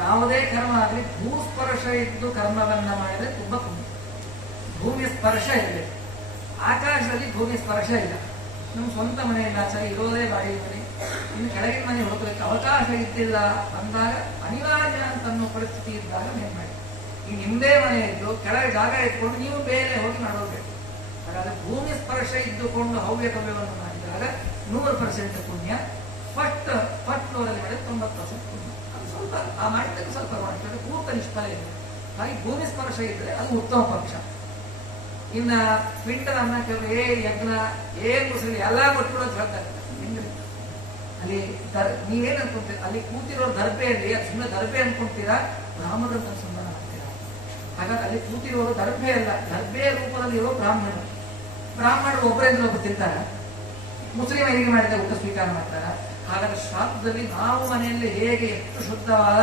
ಯಾವುದೇ ಕರ್ಮ ಆಗಲಿ ಭೂಸ್ಪರ್ಶ ಇದ್ದು ಕರ್ಮವನ್ನ ಮಾಡಿದ್ರೆ ತುಂಬಾ ಪುಣ್ಯ. ಭೂಮಿ ಸ್ಪರ್ಶ ಇದೆ, ಆಕಾಶದಲ್ಲಿ ಭೂಮಿ ಸ್ಪರ್ಶ ಇಲ್ಲ. ನಮ್ಮ ಸ್ವಂತ ಮನೆಯಲ್ಲಿ ಆಚಾರ ಇರೋದೇ ಬಾಡಿ ಮನೆ, ಇನ್ನು ಕೆಳಗಿನ ಮನೆ ಹುಡುಕಲಿಕ್ಕೆ ಅವಕಾಶ ಇದ್ದಿಲ್ಲ ಅಂದಾಗ ಅನಿವಾರ್ಯ ಅಂತ ಅನ್ನೋ ಪರಿಸ್ಥಿತಿ ಇದ್ದಾಗ ಏನ್ ಮಾಡಿ, ಈ ನಿಮ್ದೇ ಮನೆ ಇದ್ದು ಕೆಳಗೆ ಜಾಗ ಇಟ್ಕೊಂಡು ನೀವು ಬೇರೆ ಹೋಗಿ ಮಾಡೋಬೇಕು. ಹಾಗಾದ್ರೆ ಭೂಮಿ ಸ್ಪರ್ಶ ಇದ್ದುಕೊಂಡು ಹವ್ಯ ಕವ್ಯವನ್ನು ಮಾಡಿದಾಗ 100% ಪುಣ್ಯ. ಫಸ್ಟ್ ಫ್ಲೋರಲ್ಲಿ ಮಾಡಿದ್ರೆ 90% ಪುಣ್ಯ. ಅದು ಸ್ವಲ್ಪ ಆ ಮಾಡಿದಾಗ ಸ್ವಲ್ಪ ಮಾಡ್ತಾರೆ, ಪೂರ್ತ ನಿಷ್ಫಲ ಇದೆ. ಹಾಗೆ ಭೂಮಿ ಸ್ಪರ್ಶ ಇದ್ರೆ ಅದು ಉತ್ತಮ ಪಕ್ಷ. ಇನ್ನ ಪಿಂಡದನ್ನ ಕೆಲವು ಯಜ್ಞ ಮುಸಲಿ ಎಲ್ಲ ಕೊಟ್ಬಿಡೋದು ಹೇಳ್ತಾರೆ. ಅಲ್ಲಿ ನೀವೇನ್ ಅನ್ಕೊಂತೀರ? ಅಲ್ಲಿ ಕೂತಿರೋ ದರ್ಬೆಯಲ್ಲಿ ಸುಮ್ಮನೆ ದರ್ಬೆ ಅನ್ಕೊಂತೀರಾ, ಬ್ರಾಹ್ಮಣರ ಸಂಬಂಧ ಮಾಡ್ತೀರಾ? ಹಾಗಾದ್ರೆ ಅಲ್ಲಿ ಕೂತಿರೋರು ದರ್ಬೆ ಅಲ್ಲ, ದರ್ಬೆ ರೂಪದಲ್ಲಿ ಇರೋ ಬ್ರಾಹ್ಮಣರು. ಬ್ರಾಹ್ಮಣರು ಒಬ್ಬರಿಂದ ಒಬ್ಬರು ತಿಂತಾರ? ಮುಸ್ಲಿಂ ಹೇಗೆ ಮಾಡಿದ ಊಟ ಸ್ವೀಕಾರ ಮಾಡ್ತಾರ? ಹಾಗಾದ್ರೆ ಶ್ರಾದ್ದದಲ್ಲಿ ನಾವು ಮನೆಯಲ್ಲಿ ಹೇಗೆ ಎಷ್ಟು ಶುದ್ಧವಾದ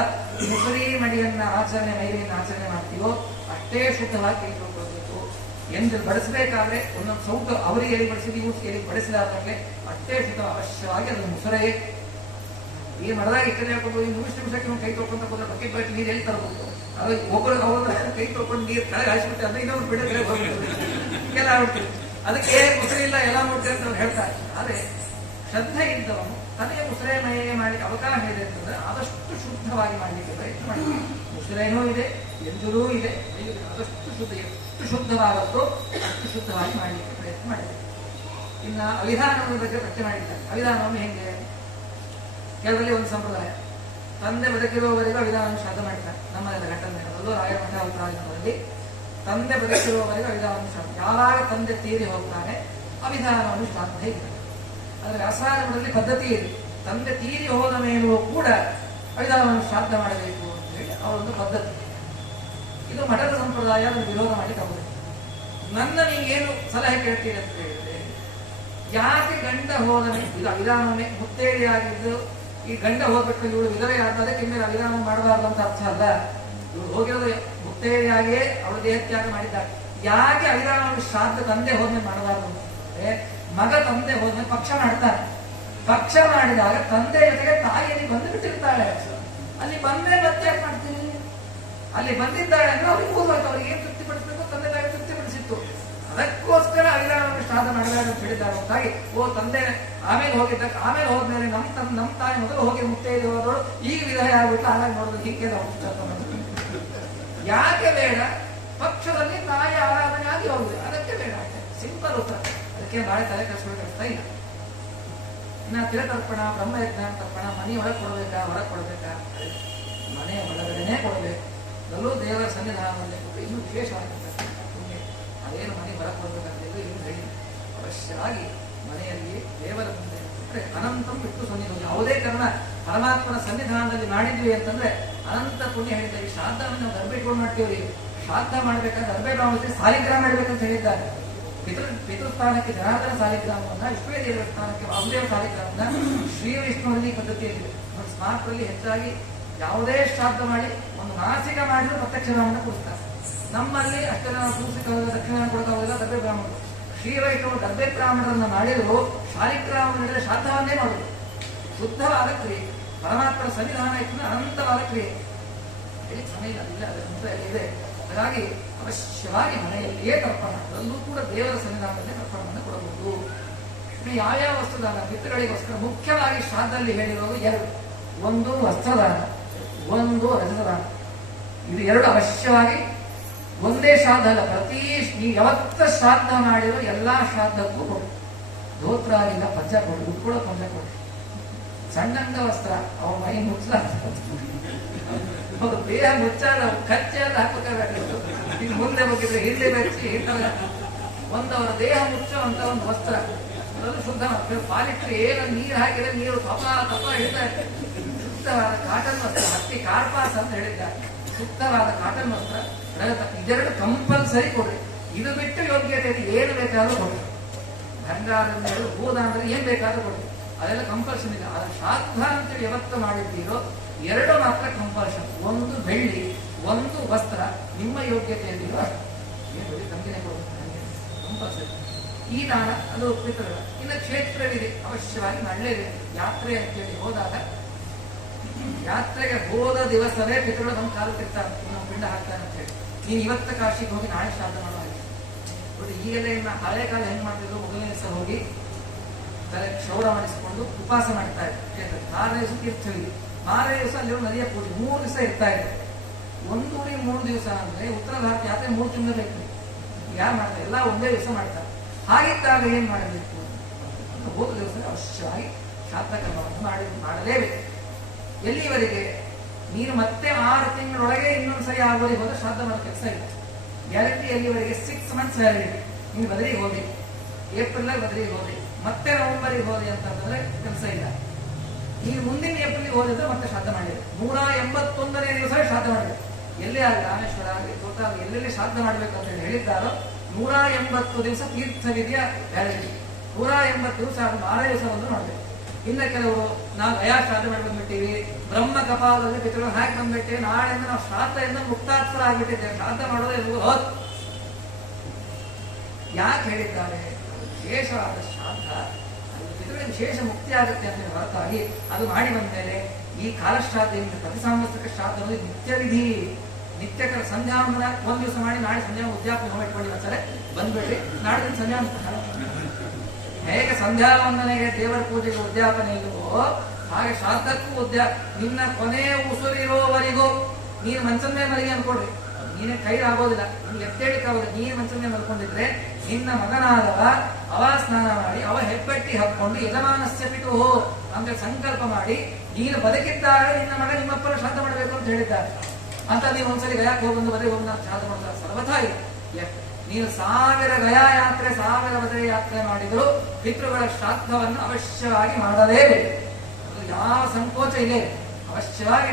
ಮುಸ್ಲಿಂ ಅಡಿಯನ್ನ ಆಚರಣೆ ಮೈಲಿಯನ್ನು ಆಚರಣೆ ಮಾಡ್ತೀವೋ ಅಷ್ಟೇ ಶುದ್ಧವಾಗಿ ತೆಗೆದುಕೊಳ್ಬೇಕು. ಎಂದು ಬಡಿಸಬೇಕಾದ್ರೆ ಒಂದೊಂದು ಸೌಟು ಅವರಿಗೆ ಎಲ್ಲಿ ಬಡಿಸಿದ ಇವ್ರು ಎಲ್ಲಿ ಬಡಿಸಲಾದಂಗೆ ಅಷ್ಟೇ ಶುದ್ಧ. ಅವಶ್ಯವಾಗಿ ಅದನ್ನು ಮುಸರೆಯೇ ಈ ಮರದಾಗ ಇಟ್ಟರೆ ಹಾಕೊಂಡು ಈ 3 ನಿಮಿಷಕ್ಕೆ ಕೈ ತೊಳ್ಕೊಂತ ಹೋದ್ರೆ ಬಕೆಟ್ ಬಕೆಟ್ ನೀರು ಎಲ್ಲಿ ತರಬಹುದು? ಅದು ಒಬ್ಬರು ಅವ್ರ ಕೈ ತೊಳ್ಕೊಂಡು ನೀರು ಕೆಳಗೆ ಹಾಯಿಸ್ಬಿಟ್ಟು ಅಂದ್ರೆ ಇನ್ನೊಂದು ಬಿಡಕ್ಕೆ ಎಲ್ಲ ಆಗ್ಬಿಡ್ತೀವಿ. ಅದಕ್ಕೆ ಮುಸರೆ ಇಲ್ಲ ಎಲ್ಲ ನೋಡ್ತೀವಿ ಅಂತ ಅವ್ರು ಹೇಳ್ತಾರೆ. ಆದ್ರೆ ಶ್ರದ್ಧೆ ಇದ್ದವನು ತನಗೆ ಮುಸರೆ ಮೈಗೆ ಮಾಡಲಿಕ್ಕೆ ಅವಕಾಶ ಇದೆ ಅಂತಂದ್ರೆ ಆದಷ್ಟು ಶುದ್ಧವಾಗಿ ಮಾಡಲಿಕ್ಕೆ ಪ್ರಯತ್ನ ಮಾಡಿ. ಮುಸರೇನೂ ಇದೆ, ಎಂದೂ ಇದೆ, ಆದಷ್ಟು ಶುದ್ಧ, ಎಷ್ಟು ಶುದ್ಧವಾಗುತ್ತೋ ಅಷ್ಟು ಶುದ್ಧವಾಗಿ ಮಾಡಲಿಕ್ಕೆ ಪ್ರಯತ್ನ ಮಾಡಿದೆ. ಇನ್ನ ಅವಿಧಾನದ ಬಗ್ಗೆ ಪ್ರಶ್ನೆ ಮಾಡಿದ್ದಾರೆ. ಅವಿಧಾನವನ್ನು ಹೆಂಗೆ? ಕೆಲವರಲ್ಲಿ ಒಂದು ಸಂಪ್ರದಾಯ, ತಂದೆ ಬದುಕಿರುವವರೆಗೂ ಅವಿಧಾನವನ್ನು ಶ್ರಾದ್ದ ಮಾಡಿದ್ದಾರೆ. ನಮ್ಮದೆಲ್ಲ ಘಟನೆಗಳಲ್ಲೂ ರಾಯಮಠ ಅವತಾರದಲ್ಲಿ ತಂದೆ ಬದುಕಿರುವವರೆಗೂ ಅವಿಧಾನವನ್ನು ಶ್ರಾದ್ದ. ಯಾವಾಗ ತಂದೆ ತೀರಿ ಹೋಗ್ತಾನೆ ಅವಿಧಾನವನ್ನು ಶ್ರಾದ್ದ ಇದೆ. ಆದರೆ ವ್ಯಾಸಾಯದಲ್ಲಿ ಪದ್ಧತಿ ಇದೆ, ತಂದೆ ತೀರಿ ಹೋದ ಮೇಲೂ ಕೂಡ ಅವಿಧಾನವನ್ನು ಶ್ರಾದ್ದ ಮಾಡಬೇಕು ಅಂತ ಹೇಳಿ ಅವರೊಂದು ಪದ್ಧತಿ. ಇದು ಮಠದ ಸಂಪ್ರದಾಯ, ಅದನ್ನು ವಿರೋಧ ಮಾಡಲಿಕ್ಕೆ ಆಗುತ್ತದೆ. ನನ್ನ ನೀವೇನು ಸಲಹೆ ಕೇಳ್ತೀರಿ ಅಂತ ಹೇಳಿದ್ರೆ, ಯಾಕೆ ಗಂಡ ಹೋದನೆ ಇದು ಅವಿಧಾನವನ್ನೇ ಮುತ್ತೇಳಿಯಾಗಿದ್ದು ಈ ಗಂಡ ಹೋಗ್ಬೇಕು ಇವಳು ವಿಧವೆ ಆದಕ್ಕೆ ಇನ್ಮೇಲೆ ಅವಿರಾಮ ಮಾಡಬಾರ್ದು ಅಂತ ಅರ್ಥ ಅಲ್ಲ. ಇವಳು ಹೋಗಿರೋದು ಮುತ್ತೈದೆಯಾಗಿಯೇ ಅವಳು ದೇಹತ್ಯಾಗ ಮಾಡಿದ್ದಾಳೆ. ಯಾಕೆ ಅವಿರಾಮ ಶ್ರಾದ್ದ ತಂದೆ ಹೋದ್ಮೇಲೆ ಮಾಡಬಾರ್ದು ಅಂತಂದ್ರೆ, ಮಗ ತಂದೆ ಹೋದ್ಮೇಲೆ ಪಕ್ಷ ಮಾಡ್ತಾನೆ. ಪಕ್ಷ ಮಾಡಿದಾಗ ತಂದೆ ಜೊತೆಗೆ ತಾಯಿಯಲ್ಲಿ ಬಂದು ಬಿಟ್ಟಿರ್ತಾಳೆ. ಅಲ್ಲಿ ಬಂದ್ರೆ ಮತ್ತೆ ಯಾಕೆ ಮಾಡ್ತೀನಿ? ಅಲ್ಲಿ ಬಂದಿದ್ದಾಳೆ ಅಂದ್ರೆ ಅವ್ರಿಗೆ ಹೋಗ್ಬೇಕು, ಅವ್ರಿಗೆ ಏನ್ ತೃಪ್ತಿಪಡಿಸ್ಬೇಕು ತಂದೆ ತಾಯಿ ತೃಪ್ತಿಪಡಿಸಿತ್ತು. ಅದಕ್ಕೋಸ್ಕರ ಅವಿರಾಮ ಶ್ರಾದ್ದ ಮಾಡಬೇಡ ಅಂತ ಹೇಳಿದ್ದಾರೆ. ಹೊರತಾಗಿ ತಂದೆ ಆಮೇಲೆ ಹೋಗಿದ್ದಕ್ಕೆ ಆಮೇಲೆ ಹೋದ್ಮೇಲೆ ನಮ್ಮ ತಾಯಿ ಮೊದಲು ಹೋಗಿ ಮುತ್ತೈದೆ ಹೋದವಳು ಈಗ ವಿಧವೆ ಆಗ್ಬಿಟ್ಟು ಆಗ ನೋಡಿದ್ರೆ ಹೀಗೆ ಯಾಕೆ ಬೇಡ? ಪಕ್ಷದಲ್ಲಿ ತಾಯಿ ಆರಾಧನೆ ಆಗಿ ಹೋಗುದು, ಅದಕ್ಕೆ ಬೇಡ. ಸಿಂಪಲ್ ಉತ್ತರ. ಅದಕ್ಕೆ ಬಾಳೆ ತಲೆ ಕಳಿಸ್ತಾ ಇಲ್ಲ. ಇನ್ನ ತಿರತರ್ಪಣ, ಬ್ರಹ್ಮಯಜ್ಞ ತರ್ಪಣ ಮನೆ ಒಳಗೆ ಕೊಡ್ಬೇಕಾ ಹೊರಗೆ ಕೊಡ್ಬೇಕಾ? ಮನೆ ಒಳಗಡೆನೆ ಕೊಡಬೇಕು. ಎಲ್ಲೂ ದೇವರ ಸನ್ನಿಧಾನದಲ್ಲಿ ಕೊಟ್ಟು ಇನ್ನೂ ವಿಶೇಷವಾಗಿರ್ತಕ್ಕಂಥ ಪುಣ್ಯ. ಅದೇನು ಮನೆ ಹೊರಗೆ ಕೊಡ್ಬೇಕಂತ ಇನ್ನೂ ಹೇಳಿ ಅವಶ್ಯವಾಗಿ ಮನೆಯಲ್ಲಿ ದೇವರ ಮುಂದೆ ಕೊಟ್ಟರೆ ಅನಂತಂ ಬಿಟ್ಟು ಸನ್ನಿಧಾನ. ಯಾವುದೇ ಕಾರಣ ಪರಮಾತ್ಮನ ಸನ್ನಿಧಾನದಲ್ಲಿ ಮಾಡಿದ್ವಿ ಅಂತಂದ್ರೆ ಅನಂತ ಪುಣ್ಯ ಹೇಳಿದ್ದಾರೆ. ಈ ಶ್ರಾದ್ದವನ್ನು ನಾವು ದರ್ಬೆ ಇಟ್ಕೊಂಡು ಮಾಡ್ತೀವ್ರಿ. ಶ್ರಾದ್ದ ಮಾಡ್ಬೇಕಾದ್ರೆ ದರ್ಬೆ ಬ್ರಾಹ್ಮಣಕ್ಕೆ ಸಾಲಿಗ್ರಾಮ ಮಾಡ್ಬೇಕಂತ ಹೇಳಿದ್ದಾರೆ. ಪಿತೃಸ್ಥಾನಕ್ಕೆ ಜನಾರ್ದನ ಸಾಲಿಗ್ರಾಮವನ್ನ, ವಿಶ್ವೇ ದೇವರ ಸ್ಥಾನಕ್ಕೆ ವಾಸುದೇವ ಸಾಲಿಗ್ರಾಮವನ್ನ ಶ್ರೀ ವಿಷ್ಣುವಿನಲ್ಲಿ ಪದ್ಧತಿಯಲ್ಲಿ ಸ್ಮಾರಕದಲ್ಲಿ ಹೆಚ್ಚಾಗಿ ಯಾವುದೇ ಶ್ರಾದ್ದ ಮಾಡಿ ಒಂದು ಮಾಸಿಕ ಮಾಡಿದ್ರು ಪ್ರತ್ಯಕ್ಷ ಬ್ರಾಹ್ಮಣ ಕೊಡ್ತಾರೆ. ನಮ್ಮಲ್ಲಿ ಅಷ್ಟೇ ನಾವು ಸೂಸಿಕ ದಕ್ಷಿಣ ಕೊಡೋದಿಲ್ಲ. ದರ್ಬೆ ಬ್ರಾಹ್ಮಣರು ಶ್ರೀ ವೈಷ್ಣವರು ದರ್ಬೆ ಬ್ರಾಹ್ಮಣರನ್ನ ಮಾಡಿದ್ರು ಶಾಲಿಗ್ರಾಮ ಮಾಡಿದ್ರೆ ಶ್ರಾದ್ದವನ್ನೇ ಮಾಡುದು. ಶುದ್ಧವಾದ ಕ್ರಿಯೆ, ಪರಮಾತ್ಮನ ಸನ್ನಿಧಾನ ಇಟ್ಟು ಅನಂತವಾದ ಕ್ರಿಯೆ. ಸಮಯ ಇಲ್ಲ, ಅದರ ಇದೆ. ಹಾಗಾಗಿ ಅವಶ್ಯವಾಗಿ ಮನೆಯಲ್ಲಿಯೇ ತರ್ಪಣ, ಅದರಲ್ಲೂ ಕೂಡ ದೇವರ ಸನ್ನಿಧಾನದಲ್ಲಿ ತರ್ಪಣವನ್ನು ಕೊಡಬಹುದು. ಯಾವ್ಯಾವ ವಸ್ತುದಾನ ಪಿತೃಗಳಿಗೋಸ್ಕರ ಮುಖ್ಯವಾಗಿ ಶ್ರಾದ್ದದಲ್ಲಿ ಹೇಳಿರೋದು ಎರಡು. ಒಂದು ವಸ್ತ್ರದಾನ, ಒಂದು ರಜತದಾನ. ಇದು ಎರಡು ಅವಶ್ಯವಾಗಿ ಒಂದೇ ಶ್ರಾದ್ದ ಅಲ್ಲ, ಪ್ರತಿ ಯಾವತ್ತ ಶ್ರಾದ್ದ ಮಾಡಿರೋ ಎಲ್ಲಾ ಶ್ರಾದ್ದಕ್ಕೂ ಕೊಡು. ಧೋತ್ರ ಆಗಿಲ್ಲ ಪಂಚ ಕೊಡು, ಉಟ್ಕೊಳ್ಳೋ ಪಂಚ ಕೊಡು. ಸಣ್ಣಂಗ ವಸ್ತ್ರ ಅವ್ರ ಮೈ ಮುಚ್ಚಲ, ಅವ್ರ ದೇಹ ಮುಚ್ಚಾದ ಕಚ್ಚೆಲ್ಲ ಹಾಕಬೇಕಾಗಿತ್ತು. ಈಗ ಮುಂದೆ ಹೋಗಿದ್ರೆ ಹಿಂದೆ ಬೆಚ್ಚಿ ಒಂದವರ ದೇಹ ಮುಚ್ಚುವಂತ ಒಂದು ವಸ್ತ್ರ, ಅದನ್ನು ಶುದ್ಧ ಪಾಲಿಟ್ರಿ ಏನು ನೀರು ಹಾಕಿದ್ರೆ ನೀರು ತಪ ಹಿಡಿತಾ ಇರ್ತದೆ. ಶುದ್ಧವಾದ ಕಾಟನ್ ವಸ್ತ್ರ, ಹತ್ತಿ ಕಾರ್ಪಾಸ್ ಅಂತ ಹೇಳಿದ್ದಾರೆ. ಶುದ್ಧವಾದ ಕಾಟನ್ ವಸ್ತ್ರ, ಇದೆರಡು ಕಂಪಲ್ಸರಿ ಕೊಡ್ರಿ. ಇದು ಬಿಟ್ಟು ಯೋಗ್ಯತೆ ಏನು ಬೇಕಾದ್ರೂ ಕೊಡ್ರಿ. ಬಂಗಾರ ಗೋದ ಅಂದ್ರೆ ಏನ್ ಬೇಕಾದ್ರೂ ಕೊಡ್ರಿ, ಅದೆಲ್ಲ ಕಂಪಲ್ಷನ್ ಇದೆ. ಆದ್ರೆ ಶ್ರಾದ್ದ ಅಂತೇಳಿ ಯಾವತ್ತು ಮಾಡಿದ್ದೀರೋ ಎರಡು ಮಾತ್ರ ಕಂಪಲ್ಷನ್. ಒಂದು ಬೆಳ್ಳಿ, ಒಂದು ವಸ್ತ್ರ, ನಿಮ್ಮ ಯೋಗ್ಯತೆಯಲ್ಲಿರೋ ಕಂಪನಿ ಕಂಪಲ್ಸರಿ. ಈ ದಾನ ಅದು ಪಿತೃಗಳ. ಇನ್ನು ಕ್ಷೇತ್ರವಿದೆ, ಅವಶ್ಯವಾಗಿ ಮಾಡಲೇಬೇಕು. ಯಾತ್ರೆ ಅಂತೇಳಿ ಹೋದಾಗ ಯಾತ್ರೆಗೆ ಹೋದ ದಿವಸವೇ ಪಿತೃಗಳು ನಮ್ಮ ಕಾಲು ತಿರ್ತಾರೆ, ನಾವು ಪಿಂಡ ಹಾಕ್ತಾನೆ ಅಂತ ಹೇಳಿ. ನೀನು ಇವತ್ತ ಕಾಶಿಗೆ ಹೋಗಿ ನಾಳೆ ಶ್ರಾದ್ದ ಮಾಡೋ ಹಾಗೆ. ಈಗೆಲ್ಲ ಇನ್ನು ಹಳೆ ಕಾಲ ಹೆಂಗ್ ಮಾಡ್ತಿದ್ರು, ಮೊದಲನೇ ದಿವಸ ಹೋಗಿ ತಲೆ ಕ್ಷೌರ ಮಾಡಿಸಿಕೊಂಡು ಉಪವಾಸ ಮಾಡ್ತಾ ಇದ್ರು ಕ್ಷೇತ್ರ. 6ನೇ ದಿವಸ ತೀರ್ಥವಿದೆ, 6ನೇ ದಿವಸ ಅಲ್ಲಿ ನದಿಯ ಪೂಜೆ, 3 ದಿವಸ ಇರ್ತಾ ಇದೆ. 1 ಊರಿಗೆ 3 ದಿವಸ ಅಂದ್ರೆ ಉತ್ತರ ಭಾರತ ಯಾತ್ರೆ 3 ತಿಂಗಳು ಬೇಕು. ಯಾರು ಮಾಡ್ತಾರೆ? ಎಲ್ಲ ಒಂದೇ ದಿವಸ ಮಾಡ್ತಾರೆ. ಹಾಗಿದ್ದಾಗ ಏನ್ ಮಾಡಬೇಕು? ಹೋದ ದಿವಸ ಅವಶ್ಯವಾಗಿ ಶ್ರಾದ್ದ ಕರ್ಮವನ್ನು ಮಾಡಲೇಬೇಕು. ಎಲ್ಲಿವರೆಗೆ? ನೀನು ಮತ್ತೆ 6 ತಿಂಗಳೊಳಗೆ ಇನ್ನೊಂದ್ಸರಿ ಆಗೋರಿಗೆ ಹೋದ ಶ್ರಾದ್ದ ಮಾಡೋ ಕೆಲಸ ಇಲ್ಲ. ಗ್ಯಾರಂಟಿ ಎಲ್ಲಿವರೆಗೆ? 6 ಮಂತ್ಸ್ ವ್ಯಾಲಿಡಿಟಿ. ನೀನು ಬದಲಿಗೆ ಹೋಗಿ ಏಪ್ರಿಲ್ ಬದಲಿಗೆ ಹೋದೆ, ಮತ್ತೆ ನವೆಂಬರಿಗೆ ಹೋದೆ ಅಂತಂದ್ರೆ ಕೆಲಸ ಇಲ್ಲ. ನೀವು ಮುಂದಿನ ಏಪ್ರಿಲ್ ಹೋದಿದ್ರೆ ಮತ್ತೆ ಶ್ರಾದ್ದ ಮಾಡಿದೆ. 181ನೇ ದಿವಸ ಶ್ರಾದ್ದ ಮಾಡಬೇಕು. ಎಲ್ಲೇ ಆಗಲಿ, ರಾಮೇಶ್ವರ ಆಗಲಿ, ತೋಟ ಆಗಲಿ, ಎಲ್ಲೆಲ್ಲಿ ಶ್ರಾದ್ದ ಮಾಡಬೇಕು ಅಂತ ಹೇಳಿ ಹೇಳಿದ್ದಾರೋ 180 ದಿವಸ ತೀರ್ಥ ವಿಧಿಯ ವ್ಯಾಲಿಡಿಟಿ. 180 ದಿವಸ 6 ದಿವಸ ಒಂದು ಮಾಡಬೇಕು. ಇನ್ನ ಕೆಲವರು ನಾವು ಗಯಾ ಶ್ರಾದ್ದ ಮಾಡಿ ಬಂದ್ಬಿಟ್ಟಿವಿ, ಬ್ರಹ್ಮ ಕಪಾಲದಲ್ಲಿ ಪಿತೃಗಳು ಹಾಕಿ ಬಂದ್ಬಿಟ್ಟಿವಿ, ನಾಳೆಯಿಂದ ನಾವು ಶ್ರಾದ್ದದಿಂದ ಮುಕ್ತಾತ್ಸರ ಆಗಿಬಿಟ್ಟಿದ್ದೇವೆ, ಶ್ರಾದ್ದ ಮಾಡೋದೇ ಹೋದ್. ಯಾಕೆ ಹೇಳಿದ್ದಾರೆ? ವಿಶೇಷವಾದ ಶ್ರಾದ್ದ, ಅದು ಪಿತೃಗಳಿಗೆ ವಿಶೇಷ ಮುಕ್ತಿ ಆಗುತ್ತೆ ಅಂತ ಹೊರತಾಗಿ ಅದು ಮಾಡಿ ಬಂದ್ಮೇಲೆ ಈ ಕಾಲಶ್ರಾದ್ದದಿಂದ ಪ್ರತಿ ಸಾಂವತ್ಸರಿಕ ಶ್ರಾದ್ದ ಅನ್ನೋದು ನಿತ್ಯ ವಿಧಿ. ನಿತ್ಯಕರ ಸಂಧ್ಯಾವಂದನ ಒಂದ್ ದಿವಸ ಮಾಡಿ ನಾಳೆ ಸಂಧ್ಯಾ ಉದ್ಯಾಪನೆ ಹೋಮ ಇಟ್ಕೊಂಡು ಬರ್ತಾರೆ, ಬಂದ್ಬಿಟ್ರಿ ನಾಳೆ ಸಂಧ್ಯಾ. ಹೇಗೆ ಸಂಧ್ಯಾವಂದನೆಗೆ ದೇವರ ಪೂಜೆಗೆ ಉದ್ಯಾಪನೆ ಇಲ್ಲವೋ ಹಾಗೆ ಶ್ರಾದ್ದಕ್ಕೂ ನಿನ್ನ ಕೊನೆಯ ಉಸುರಿರೋವರೆಗೂ ನೀನು ಮಂಚದ ಮೇಲೆ ಮಲಗಿ ಅನ್ಕೊಡ್ರಿ, ನೀನೇ ಕೈ ಆಗೋದಿಲ್ಲ, ನಿಮ್ಗೆ ಎತ್ತೇಳಿಕಾಗೋದಿಲ್ಲ. ನೀನು ಮಂಚದ ಮೇಲೆ ಮಲ್ಕೊಂಡಿದ್ರೆ ನಿನ್ನ ಮಗನಾದವ ಅವ ಸ್ನಾನ ಮಾಡಿ ಅವ ಹೆಬ್ಬೆಟ್ಟಿ ಹಾಕೊಂಡು ಯಜಮಾನಸ್ಯ ಪಿತು ಅಂದ್ರೆ ಸಂಕಲ್ಪ ಮಾಡಿ ನೀನು ಬದುಕಿದ್ದಾಗ ನಿನ್ನ ಮಗ ನಿಮ್ಮಪ್ಪನ ಶ್ರಾದ್ದ ಮಾಡಬೇಕು ಅಂತ ಹೇಳಿದ್ದಾರೆ. ಅಂತ ನೀವು ಒಂದ್ಸರಿ ಗಯಾಕ್ಕೆ ಹೋಗೊಂದು ಬರೀ ಹೋಗಿ ನಾನು ಶ್ರಾದ್ದ ಮಾಡ್ತಾರೆ ಸರ್ವಥಾ ಇಲ್ಲ. ನೀನು 1000 ಗಯಾ ಯಾತ್ರೆ 1000 ಬದರಿ ಯಾತ್ರೆ ಮಾಡಿದ್ರು ಪಿತೃಗಳ ಶ್ರಾದ್ದವನ್ನು ಅವಶ್ಯವಾಗಿ ಮಾಡಲೇಬೇಕು. ಯಾವ ಸಂಕೋಚ ಇದೆ, ಅವಶ್ಯವಾಗಿ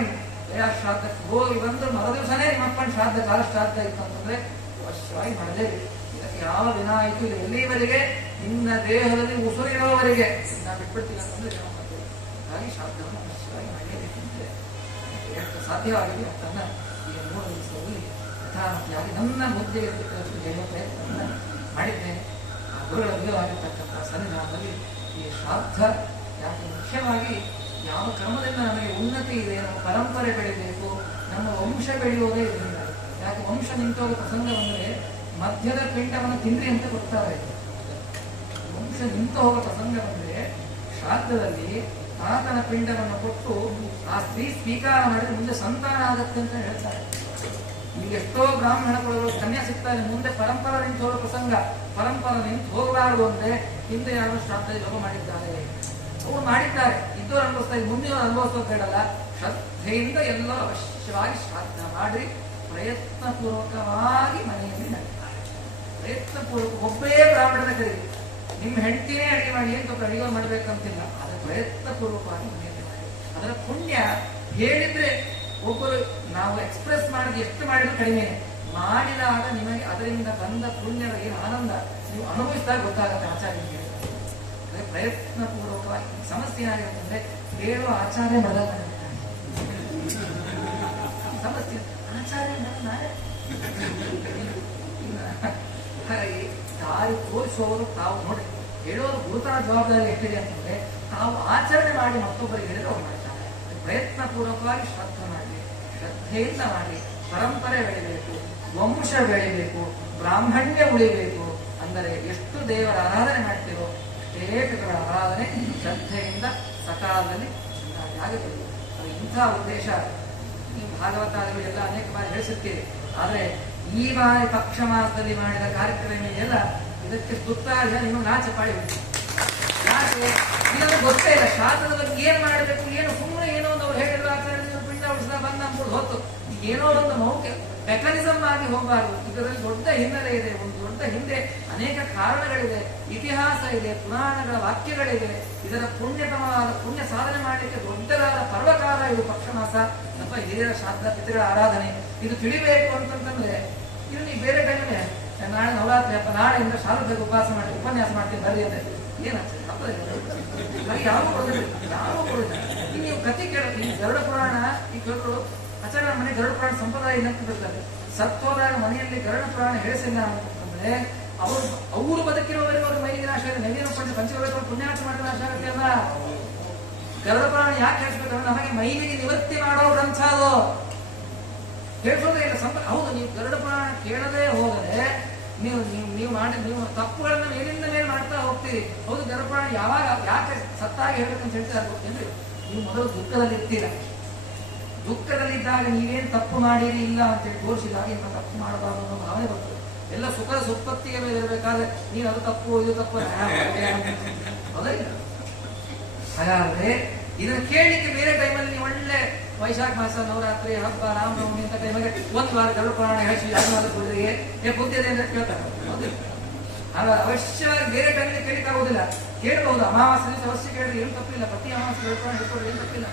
ಗಯಾ ಶ್ರಾದ್ದಕ್ಕೆ ಹೋಗಿ ಬಂದು ಮರುದಿವಸನೇ ನಿಮ್ಮಪ್ಪನ ಶ್ರಾದ್ದ ಕಾಲ ಶ್ರಾದ್ದ ಇತ್ತು ಅಂತಂದ್ರೆ ಅವಶ್ಯವಾಗಿ ಮಾಡಲೇಬೇಕು. ಇದಕ್ಕೆ ಯಾವ ವಿನಾಯಿತು ಇಲ್ಲ. ಎಲ್ಲಿವರೆಗೆ? ನಿನ್ನ ದೇಹದಲ್ಲಿ ಉಸುರಿರೋವರೆಗೆ. ನಾನು ಬಿಟ್ಬಿಡ್ತೀನಿ ಅಂತಂದ್ರೆ ಹಾಗಾಗಿ ಶ್ರಾದ್ದವನ್ನು ಅವಶ್ಯವಾಗಿ ಮಾಡಲೇಬೇಕಂತೆ ಎಷ್ಟು ಸಾಧ್ಯವಾಗಿದೆ ಅದನ್ನು ಈಗ 3 ದಿವಸದಲ್ಲಿ ಯಥಾಮತಿಯಾಗಿ ನನ್ನ ಮುದ್ದೆಗೆ ಹೇಳುವ ಪ್ರಯತ್ನವನ್ನು ಮಾಡಿದ್ದೇನೆ. ಆ ಗುರುಗಳ ವಿಧವಾಗಿರ್ತಕ್ಕಂಥ ಸನ್ನಿಧಾನದಲ್ಲಿ ಈ ಶ್ರಾದ್ದ ಯಾಕೆ ಮುಖ್ಯವಾಗಿ ಯಾವ ಕರ್ಮದಿಂದ ನಮಗೆ ಉನ್ನತಿ ಇದೆ, ನಮ್ಮ ಪರಂಪರೆ ಬೆಳಿಬೇಕು, ನಮ್ಮ ವಂಶ ಬೆಳೆಯುವುದೇ ಇದರಿಂದ. ಯಾಕೆ ವಂಶ ನಿಂತೋಗ ಪ್ರಸಂಗ ಬಂದರೆ ಮಧ್ಯದ ಪಿಂಡವನ್ನು ತಿಂದ್ರಿ ಅಂತ ಕೊಡ್ತಾರೆ. ವಂಶ ನಿಂತು ಹೋಗೋ ಪ್ರಸಂಗ ಬಂದರೆ ಶ್ರಾದ್ದದಲ್ಲಿ ಆತನ ಪಿಂಡವನ್ನು ಕೊಟ್ಟು ಆ ಸ್ತ್ರೀ ಸ್ವೀಕಾರ ಮಾಡಿದ್ರೆ ಮುಂದೆ ಸಂತಾನ ಆಗತ್ತೆ ಅಂತ ಹೇಳ್ತಾರೆ. ಈಗ ಎಷ್ಟೋ ಬ್ರಾಹ್ಮಣ ಕೊಡಗಳು ಕನ್ಯಾ ಸಿಗ್ತಾರೆ, ಮುಂದೆ ಪರಂಪರ ನಿಂತು ಹೋಗೋ ಪ್ರಸಂಗ, ಪರಂಪರ ನಿಂತು ಹೋಗಬಾರದು ಅಂದ್ರೆ ಹಿಂದೆ ಯಾರು ಶ್ರಾದ್ದ ಯೋಗ ಮಾಡಿದ್ದಾರೆ, ಅವರು ಮಾಡಿದ್ದಾರೆ, ಇದ್ದವರು ಅನುಭವಿಸ್ತಾರೆ, ಮುಂದಿನವರು ಅನುಭವಿಸೋದು ಬೇಡಲ್ಲ. ಶ್ರದ್ಧೆಯಿಂದ ಎಲ್ಲರೂ ಅವಶ್ಯವಾಗಿ ಶ್ರಾದ್ದ ಮಾಡಿ ಪ್ರಯತ್ನ ಪೂರ್ವಕವಾಗಿ ಮನೆಯಲ್ಲಿ ನಡೀತಾರೆ. ಪ್ರಯತ್ನ ಪೂರ್ವಕ ಒಬ್ಬೇ ಬ್ರಾಹ್ಮಣನ ಕರೀರಿ, ನಿಮ್ಮ ಹೆಂಡತಿನೇ ಅಡಿಗೆ ಮಾಡಿ ಏನು ಸ್ವಲ್ಪ ಅಡಿಗೆ ಮಾಡ್ಬೇಕಂತಿಲ್ಲ, ಅದರ ಪ್ರಯತ್ನ ಪೂರ್ವಕವಾಗಿ ಮನೆಯಲ್ಲಿ ಮಾಡಿ. ಅದರ ಪುಣ್ಯ ಹೇಳಿದ್ರೆ ಒಬ್ಬರು ನಾವು ಎಕ್ಸ್ಪ್ರೆಸ್ ಮಾಡಿದ ಎಷ್ಟು ಮಾಡಿದ್ರು ಕಡಿಮೆ, ಮಾಡಿದಾಗ ನಿಮಗೆ ಅದರಿಂದ ಬಂದ ಪುಣ್ಯದ ಏನು ಆನಂದ ನೀವು ಅನುಭವಿಸಿದಾಗ ಗೊತ್ತಾಗುತ್ತೆ. ಆಚಾರ್ಯ ಅದೇ ಪ್ರಯತ್ನ ಪೂರ್ವಕವಾಗಿ ಸಮಸ್ಯೆ ಏನಾಗಿರುತ್ತಂದ್ರೆ ಹೇಳುವ ಆಚಾರ್ಯ ಮೊದಲ ಸಮಸ್ಯೆ ಆಚಾರ್ಯ ನಾಳೆ ಹಾಗಾಗಿ ದಾರಿ ತೋರಿಸುವವರು ತಾವು ನೋಡಿ ಹೇಳೋರು ಗುರುತರ ಜವಾಬ್ದಾರಿ ಎಷ್ಟಿದೆ ಅಂತಂದ್ರೆ ತಾವು ಆಚರಣೆ ಮಾಡಿ ಮತ್ತೊಬ್ಬರಿಗೆ ಹೇಳಿದ್ರೆ ಅವ್ರು ಮಾಡ್ತಾರೆ. ಪ್ರಯತ್ನ ಪೂರ್ವಕವಾಗಿ ಶ್ರದ್ಧೆ ಮಾಡಿ, ಶ್ರದ್ಧೆಯಿಂದ ಮಾಡಿ, ಪರಂಪರೆ ಬೆಳಿಬೇಕು, ವಂಶ ಬೆಳಿಬೇಕು, ಬ್ರಾಹ್ಮಣ್ಯ ಉಳಿಬೇಕು. ಅಂದರೆ ಎಷ್ಟು ದೇವರ ಆರಾಧನೆ ಮಾಡ್ತೀರೋ ಅಷ್ಟೇ ಪಿತೃಗಳ ಆರಾಧನೆ ಶ್ರದ್ಧೆಯಿಂದ ಸಕಾಲದಲ್ಲಿ ಆಗುತ್ತದೆ. ಅದು ಇಂಥ ಉದ್ದೇಶ ನೀವು ಭಾಗವತಾದಿಗಳೆಲ್ಲ ಅನೇಕ ಬಾರಿ ಹೇಳಿಸುತ್ತೀರಿ. ಆದರೆ ಈ ಬಾರಿ ಪಕ್ಷ ಮಾಸದಲ್ಲಿ ಮಾಡಿದ ಕಾರ್ಯಕ್ರಮ ಎಲ್ಲ ಇದಕ್ಕೆ ಸುತ್ತಾಗ ನಿಮಗೆ ನಾಚಪಾಡಿ ಉಂಟು. ಯಾಕೆ ಇದನ್ನು ಗೊತ್ತೇ ಇಲ್ಲ. ಶಾಸ್ತ್ರದ ಬಗ್ಗೆ ಏನ್ ಮಾಡಬೇಕು, ಏನು ಸುಮ್ಮನೆ ಏನೋ ಒಂದು ಅವ್ರು ಹೇಳಿದ್ರು ಆಚಾರ್ಯ ಪಿಂಡ ಉಳಿಸಿದ ಬಂದ ಅಂದ್ಬಿಟ್ಟು ಹೊತ್ತು ಏನೋ ಒಂದು ಮೌಖ ಮೆಕಾನಿಸಮ್ ಆಗಿ ಹೋಗಬಾರದು. ಇದರಲ್ಲಿ ದೊಡ್ಡ ಹಿನ್ನೆಲೆ ಇದೆ, ಒಂದು ದೊಡ್ಡ ಹಿಂದೆ ಅನೇಕ ಕಾರಣಗಳಿದೆ, ಇತಿಹಾಸ ಇದೆ, ಪುರಾಣಗಳ ವಾಕ್ಯಗಳಿವೆ. ಇದರ ಪುಣ್ಯತಮವಾದ ಪುಣ್ಯ ಸಾಧನೆ ಮಾಡಲಿಕ್ಕೆ ದೊಡ್ಡದಾದ ಪರ್ವಕಾಲ ಇದು ಪಕ್ಷ ಮಾಸ ಅಥವಾ ಹಿರಿಯರ ಶ್ರಾದ್ದ ಪಿತೃಗಳ ಆರಾಧನೆ. ಇದು ತಿಳಿಬೇಕು ಅಂತಂತಂದ್ರೆ ಇದು ನೀವು ಬೇರೆ ಟೈಮೇ ನಾಳೆ ನವರಾತ್ರಿ ಹಬ್ಬ, ನಾಳೆಯಿಂದ ಶಾರದೆಗೆ ಉಪವಾಸ ಮಾಡಿ ಉಪನ್ಯಾಸ ಮಾಡ್ತೀನಿ ಬರ್ರಿ ಅಂತ ಏನಾಗ್ತದೆ ಹಬ್ಬದ ಯಾವ ಕೊಡೋದಿಲ್ಲ, ಯಾವ ಕೊಡೋದಿಲ್ಲ. ನೀವು ಕಥೆ ಕೇಳ, ಈ ಗರುಡ ಪುರಾಣ ಈ ಕೇಳರು ಆಚಾರ್ಯ ಮನೆ ಗರುಡ ಪುರಾಣ ಸಂಪ್ರದಾಯ ಏನಂತ ಬರ್ತಾರೆ. ಸತ್ತೋದಾಗ ಮನೆಯಲ್ಲಿ ಗರುಡ ಪುರಾಣ ಹೇಳಿಸಿಲ್ಲ ಅಂತಂದ್ರೆ ಅವರು ಬದುಕಿರೋವರೆಗೂ ಅವ್ರ ಮೈಲಿಗೆ ನಾಶ ಇದೆ. ನೆಗೆಯನ್ನು ಪಡೆದು ಪಂಚವರ್ಗಗಳು ಪುಣ್ಯಾರ್ಥ ಮಾಡಿದ ನಾಶ ಆಗುತ್ತೆ ಅಲ್ಲ. ಗರುಡ ಪುರಾಣ ಯಾಕೆ ಹೇಳಿಸ್ಬೇಕಂದ್ರೆ ನಮಗೆ ಮೈಲಿಗೆ ನಿವೃತ್ತಿ ಮಾಡೋ ಗ್ರಂಥ ಅದು. ಹೇಳ್ಸೋದೇ ಇಲ್ಲ ಹೌದು. ನೀವು ಗರುಡ ಪುರಾಣ ಕೇಳದೇ ಹೋದರೆ ನೀವು ತಪ್ಪುಗಳನ್ನ ಮೇಲಿಂದ ಮೇಲೆ ಮಾಡ್ತಾ ಹೋಗ್ತೀರಿ. ಹೌದು, ಗರುಡ ಪುರಾಣ ಯಾವಾಗ ಯಾಕೆ ಸತ್ತಾಗಿ ಹೇಳ್ಬೇಕಂತ ಹೇಳ್ತಾರೆ ಗೊತ್ತೇನ್ರಿ? ನೀವು ಮೊದಲು ದುಃಖದಲ್ಲಿ ಇರ್ತೀರ. ದುಃಖದಲ್ಲಿದ್ದಾಗ ನೀವೇನು ತಪ್ಪು ಮಾಡಿರಿ ಇಲ್ಲ ಅಂತೇಳಿ ತೋರಿಸಿದಾಗ ಇಂಥ ತಪ್ಪು ಮಾಡಬಾರ್ದು ಅನ್ನೋ ಭಾವನೆ ಬರ್ತದೆ. ಎಲ್ಲ ಸುಖದ ಸುಪ್ಪತ್ತಿಗೆ ಮೇಲೆ ಇರಬೇಕಾದ್ರೆ ನೀವು ಅದು ತಪ್ಪು ಇದು ತಪ್ಪು ಹೌದಿಲ್ಲ. ಹಾಗಾದ್ರೆ ಇದನ್ನು ಕೇಳಲಿಕ್ಕೆ ಬೇರೆ ಟೈಮಲ್ಲಿ ನೀವು ಒಳ್ಳೆ ವೈಶಾಖ ಮಾಸ, ನವರಾತ್ರಿ, ಹಬ್ಬ, ರಾಮನವಮಿ ಅಂತ ಟೈಮಗೆ ಒಂದು ವಾರ ಗರುಡ ಪುರಾಣ ಹೇಳಿಸಿ ಯಾರು ಕುದುರೆಗೆ ಬುದ್ಧಿದೆ ಅಂತ ಕೇಳ್ತಾರೆ. ಹೌದಿಲ್ಲ. ಅವಶ್ಯವಾಗಿ ಬೇರೆ ಟೈಮಲ್ಲಿ ಕೇಳಲಿಕ್ಕೆ ಆಗೋದಿಲ್ಲ. ಕೇಳಬಹುದು, ಅಮಾವಾಸ್ಯ ದಿವಸ ಅವಶ್ಯ ಕೇಳಿದ್ರೆ ಏನು ತಪ್ಪಿಲ್ಲ. ಪ್ರತಿ ಅಮಾವಾಸ್ಯ ಗರುಡ ಪುರಾಣ ಹಿಡ್ಕೊಂಡ್ರೆ ಏನು ತಪ್ಪಿಲ್ಲ.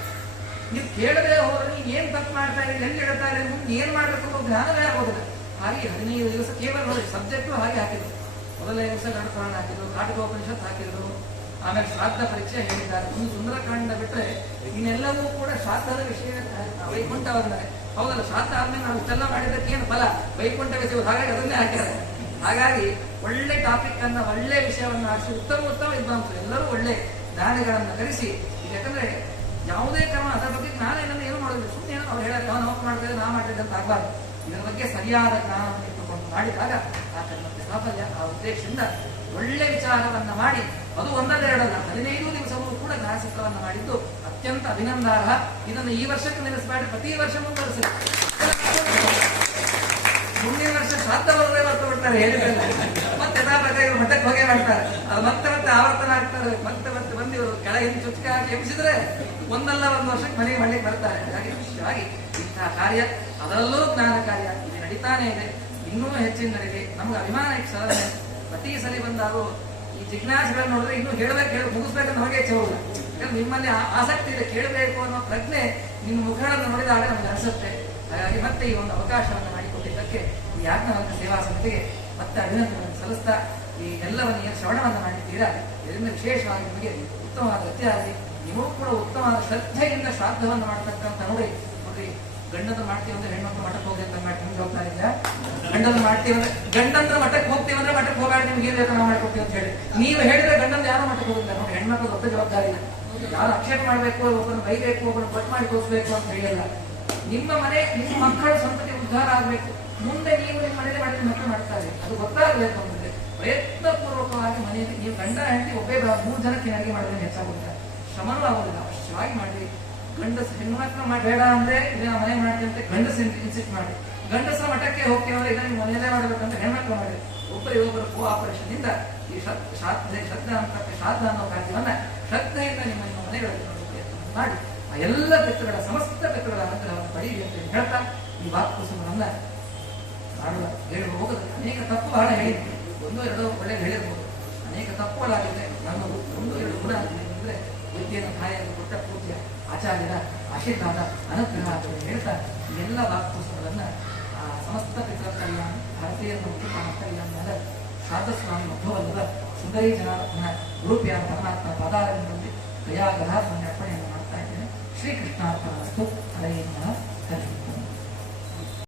ನೀವು ಕೇಳದೆ ಹೋದ್ರೆ ನೀವು ಏನ್ ತಪ್ಪು ಮಾಡ್ತಾ ಇದ್ದೀರಿ, ಎಲ್ಲಿ ಇಡ್ತಾ ಇದ್ದೀರಿ, ಮುಂದೆ ಏನ್ ಮಾಡ್ಬೇಕು ಅನ್ನೋ ಜ್ಞಾನವೇ ಆಗೋದಿಲ್ಲ. ಹಾಗೆ 15 ದಿವಸ ಕೇವಲ ನೋಡಿ ಸಬ್ಜೆಕ್ಟು ಹಾಗೆ ಹಾಕಿದ್ರು. ಮೊದಲನೇ ದಿವಸ ಗರುಡ ಪುರಾಣ ಹಾಕಿದ್ರು, ಕಾಟಕೋಪನಿಷತ್ ಹಾಕಿದ್ರು, ಆಮೇಲೆ ಶ್ರಾದ್ದ ಪರೀಕ್ಷೆ ಹೇಳಿದ್ದಾರೆ. ಒಂದು ಸುಂದರಕಾಂಡ ಬಿಟ್ಟರೆ ಇನ್ನೆಲ್ಲವೂ ಕೂಡ ಶ್ರಾದ್ದದ ವಿಷಯ ವೈಕುಂಠ ವರ್ಣನೆ. ಹೌದಲ್ಲ, ಶ್ರಾದ್ದ ಆದ್ಮೇಲೆ ನಾವು ಇಷ್ಟೆಲ್ಲ ಮಾಡಿದ್ದಕ್ಕೆ ಏನು ಫಲ, ವೈಕುಂಠ ವಿಷಯ. ಹಾಗಾಗಿ ಅದನ್ನೇ ಹಾಕಿದ್ದಾರೆ. ಹಾಗಾಗಿ ಒಳ್ಳೆ ಟಾಪಿಕ್ ಅನ್ನ, ಒಳ್ಳೆ ವಿಷಯವನ್ನ ಆರಿಸಿ ಉತ್ತಮ ವಿದ್ವಾಂಸರು ಎಲ್ಲರೂ ಒಳ್ಳೆ ಜ್ಞಾನಿಗಳನ್ನ ಕರೆಸಿ. ಯಾಕಂದ್ರೆ ಯಾವುದೇ ಕ್ರಮ ಅದರ ಬಗ್ಗೆ ಜ್ಞಾನ ಏನು ಮಾಡೋದಿಲ್ಲ. ಸುಮ್ಮನೆ ಅವ್ರು ಹೇಳೋದು ನಾವು ನೋವು ಮಾಡ್ತೇವೆ, ನಾ ಮಾಡಿದ್ರೆ ಅಂತ ಆಗಬಾರ್ದು. ಇದರ ಬಗ್ಗೆ ಸರಿಯಾದ ಜ್ಞಾನವನ್ನು ಇಟ್ಟುಕೊಂಡು ಮಾಡಿದಾಗ ಆ ಕರ್ಮಕ್ಕೆ ಸಾಫಲ್ಯ. ಆ ಉದ್ದೇಶದಿಂದ ಒಳ್ಳೆ ವಿಚಾರವನ್ನ ಮಾಡಿ, ಅದು ಒಂದೆರಡಲ್ಲ 15 ದಿವಸವೂ ಕೂಡ ಜ್ಞಾನಸೂತ್ರವನ್ನು ಮಾಡಿದ್ದು ಅತ್ಯಂತ ಅಭಿನಂದಾರ್ಹ. ಇದನ್ನು ಈ ವರ್ಷಕ್ಕೆ ನಿಲ್ಲಿಸಬೇಡಿ, ಪ್ರತಿ ವರ್ಷ ಮುಂದುವರಿಸಿ. ಮುಂದಿನ ವರ್ಷ ಶ್ರಾದ್ದ ಬರದೇ ಬರ್ತಾ ಬಿಡ್ತಾರೆ ಹೇಳಿದ್ರಲ್ಲ, ಮತ್ತೆ ಮಠಕ್ಕೆ ಹೋಗೇ ಮಾಡ್ತಾರೆ. ಅದು ಮತ್ತೆ ಆವರ್ತನ ಆಗ್ತಾರೆ. ಮತ್ತೆ ಬಂದಿವರು ಕೆಳಗಿನ ಚುಚ್ಚಿ ಹಾಕಿ ಎಬ್ಬಿಸಿದ್ರೆ ಒಂದಲ್ಲ ಒಂದು ವರ್ಷಕ್ಕೆ ಮನೆಗೆ ಮಾಡ್ಲಿಕ್ಕೆ ಬರ್ತಾರೆ. ಹಾಗೆ ವಿಶೇಷವಾಗಿ ಇಂತಹ ಕಾರ್ಯ, ಅದರಲ್ಲೂ ಜ್ಞಾನ ಕಾರ್ಯ ಇದು ನಡೀತಾನೆ ಇದೆ. ಇನ್ನೂ ಹೆಚ್ಚಿನ ನಡೀಲಿ. ನಮ್ಗೆ ಅಭಿಮಾನ ಸಾಧನೆ ಪ್ರತಿ ಸರಿ ಬಂದಾಗೂ ಈ ಜಿಜ್ಞಾಸೆಗಳನ್ನು ನೋಡಿದ್ರೆ ಇನ್ನೂ ಮುಗಿಸ್ಬೇಕಂತ ನಮಗೆ ಇಚ್ಛೆ ಹೋಗಿಲ್ಲ. ಯಾಕಂದ್ರೆ ನಿಮ್ಮಲ್ಲಿ ಆಸಕ್ತಿ ಇದೆ, ಕೇಳಬೇಕು ಅನ್ನೋ ಪ್ರಜ್ಞೆ ನಿಮ್ಮ ಮುಖಗಳನ್ನು ನೋಡಿದಾಗ ನಮಗೆ ಅನಿಸುತ್ತೆ. ಹಾಗಾಗಿ ಮತ್ತೆ ಈ ಒಂದು ಅವಕಾಶವನ್ನು ಮಾಡಿಕೊಟ್ಟಿದ್ದಕ್ಕೆ ಈ ಯಾಜ್ಞವಲ್ಕ್ಯ ಸೇವಾ ಸಮಿತಿಗೆ ಮತ್ತೆ ಅಭಿನಂದನೆಯನ್ನು ಸಲ್ಲಿಸ್ತಾ ಈ ಎಲ್ಲವನ್ನು ಶ್ರವಣವನ್ನು ಮಾಡಿದ್ದೀರಾ, ಇದರಿಂದ ವಿಶೇಷವಾಗಿ ನಿಮಗೆ ಉತ್ತಮವಾದ ಗತಿ ಆಗಲಿ. ನೀವು ಕೂಡ ಉತ್ತಮವಾದ ಶ್ರದ್ಧೆಯಿಂದ ಶ್ರಾದ್ದವನ್ನು ಮಾಡ್ತಕ್ಕಂಥ ನೋಡ್ರಿ ಗಂಡನ ಮಾಡ್ತೀವಿ ಅಂದ್ರೆ ಹೆಣ್ಮಕ್ಳು ಮಠಕ್ಕೆ ಹೋಗಿ ಅಂತ ಮಾಡಿ ನಿಮ್ಗೆ ಹೋಗ್ತಾ ಇಲ್ಲ. ಗಂಡನ ಮಾಡ್ತೀವಿ ಅಂದ್ರೆ ಗಂಡಂದ್ರ ಮಠಕ್ಕೆ ಹೋಗ್ತೀವಿ ಅಂದ್ರೆ ಮಠಕ್ಕೆ ಹೋಗಾಡಿ ನಿಮ್ಗೆ ಏನ್ ಬೇಕು ನಾವು ಮಾಡ್ಕೊಡ್ತೀವಿ ಅಂತ ಹೇಳಿ ನೀವು ಹೇಳಿದ್ರೆ ಗಂಡಂದ ಯಾರು ಮಠಕ್ಕೆ ಹೋಗಿಲ್ಲ ನೋಡಿ. ಹೆಣ್ಮಕ್ಳು ದೊಡ್ಡ ಜವಾಬ್ದಾರಿ ಇಲ್ಲ. ಯಾರು ಆಕ್ಷೇಪ ಮಾಡ್ಬೇಕು, ಒಬ್ಬರನ್ನು ಬೈಬೇಕು, ಒಬ್ಬರನ್ನು ಪಟ್ ಮಾಡಿ ತೋರಿಸ್ಬೇಕು ಅಂತ ಹೇಳಿಲ್ಲ. ನಿಮ್ಮ ಮನೆ ನಿಮ್ಮ ಮಕ್ಕಳ ಸಂತತಿ ಉದ್ಧಾರ ಆಗ್ಬೇಕು. ಮುಂದೆ ನೀವು ನಿಮ್ಮ ಮನೇಲಿ ಮಾಡಿದ ಮಕ್ಕಳು ಮಾಡ್ತಾರೆ, ಅದು ಗೊತ್ತಾಗಬೇಕು ಅಂದ್ರೆ ಪ್ರಯತ್ನ ಪೂರ್ವಕವಾಗಿ ಮನೆಯಲ್ಲಿ ನೀವು ಗಂಡ ಹೆಂಡತಿ ಒಬ್ಬೇ 3 ಜನಕ್ಕೆ ಅಡಿಗೆ ಮಾಡಿದ್ರೆ ಹೆಚ್ಚಾಗುತ್ತೆ, ಶ್ರಮನೂ ಆಗೋದಿಲ್ಲ. ಅವಶ್ಯವಾಗಿ ಮಾಡಿ. ಗಂಡಸ ಹೆಣ್ಮಕ್ಳು ಬೇಡ ಅಂದ್ರೆ ಇದನ್ನ ಮನೆ ಮಾಡ್ತೀವಿ ಅಂತ ಗಂಡಸ ಇನ್ಸಿಸ್ಟ್ ಮಾಡಿ. ಗಂಡಸರ ಮಠಕ್ಕೆ ಹೋಗ್ತೀವಿ ಅಂದ್ರೆ ಇದನ್ನ ಮನೆಯಲ್ಲೇ ಮಾಡಬೇಕಂತ ಹೆಣ್ಮಕ್ಳು ಮಾಡಿ. ಒಬ್ಬರು ಕೋಆಪರೇಷನ್ ಇಂದ ಈ ಶ್ರದ್ಧೆ ಅಂತ ಶ್ರಾದ್ದ ಅನ್ನೋ ಕಾರ್ಯವನ್ನ ಶ್ರದ್ಧೆಯಿಂದ ನಿಮ್ಮ ಮನೆಗಳಲ್ಲಿ ಮಾಡಿ ಆ ಎಲ್ಲ ಪಿತೃಗಳ ಸಮಸ್ತ ಪಿತೃಗಳ ಅನುಗ್ರಹವನ್ನು ಪಡೆಯಿರಿ ಅಂತ ಹೇಳ್ತಾ ಈ ವಾಕ್ಪುಸ್ತಕವನ್ನ ಮಾಡುವ ಹೇಳುವ ಹೋಗೋದು ಅನೇಕ ತಪ್ಪು ಬಹಳ ಹೇಳಿದ್ವಿ. 1-2 ಒಳ್ಳೆ ಹೇಳಿರ್ಬೋದು, ಅನೇಕ ತಪ್ಪುಗಳಾಗಿದೆ. ನಮ್ಮದು 1-2 ಗುಣ ಅಂದ್ರೆ ವಿದ್ಯೆಯನ್ನು ತಾಯಿಯನ್ನು ಕೊಟ್ಟ ಪೂಜ್ಯ ಆಚಾರ್ಯರ ಆಶೀರ್ವಾದ ಅನುಗ್ರಹ ಅಂತ ಹೇಳ್ತಾ ಎಲ್ಲ ವಾಕ್ಪುಸ್ತಕಗಳನ್ನ ಸಮಸ್ತ ಪಿತೃ ಕಲ್ಯಾಣ ಭಾರತೀಯ ಕಲ್ಯಾಣದ ಶ್ರಾದ್ದಸ್ವಾಮಿ ಮಧ್ವವಲ್ಲದ ಸುಂದರಿ ಜನಾರ್ದನ ರೂಪಿಯಾದ ಪರಮಾತ್ಮ ಪಾದಾರವಿಂದದಲ್ಲಿ ಕಯಾಗರಾತ್ಮನ ಅರ್ಪಣೆಯನ್ನು ಮಾಡ್ತಾ ಇದ್ದೇನೆ. ಶ್ರೀಕೃಷ್ಣಾರ್ಪಣ ವಸ್ತು ಹರೇ ನಮಃ.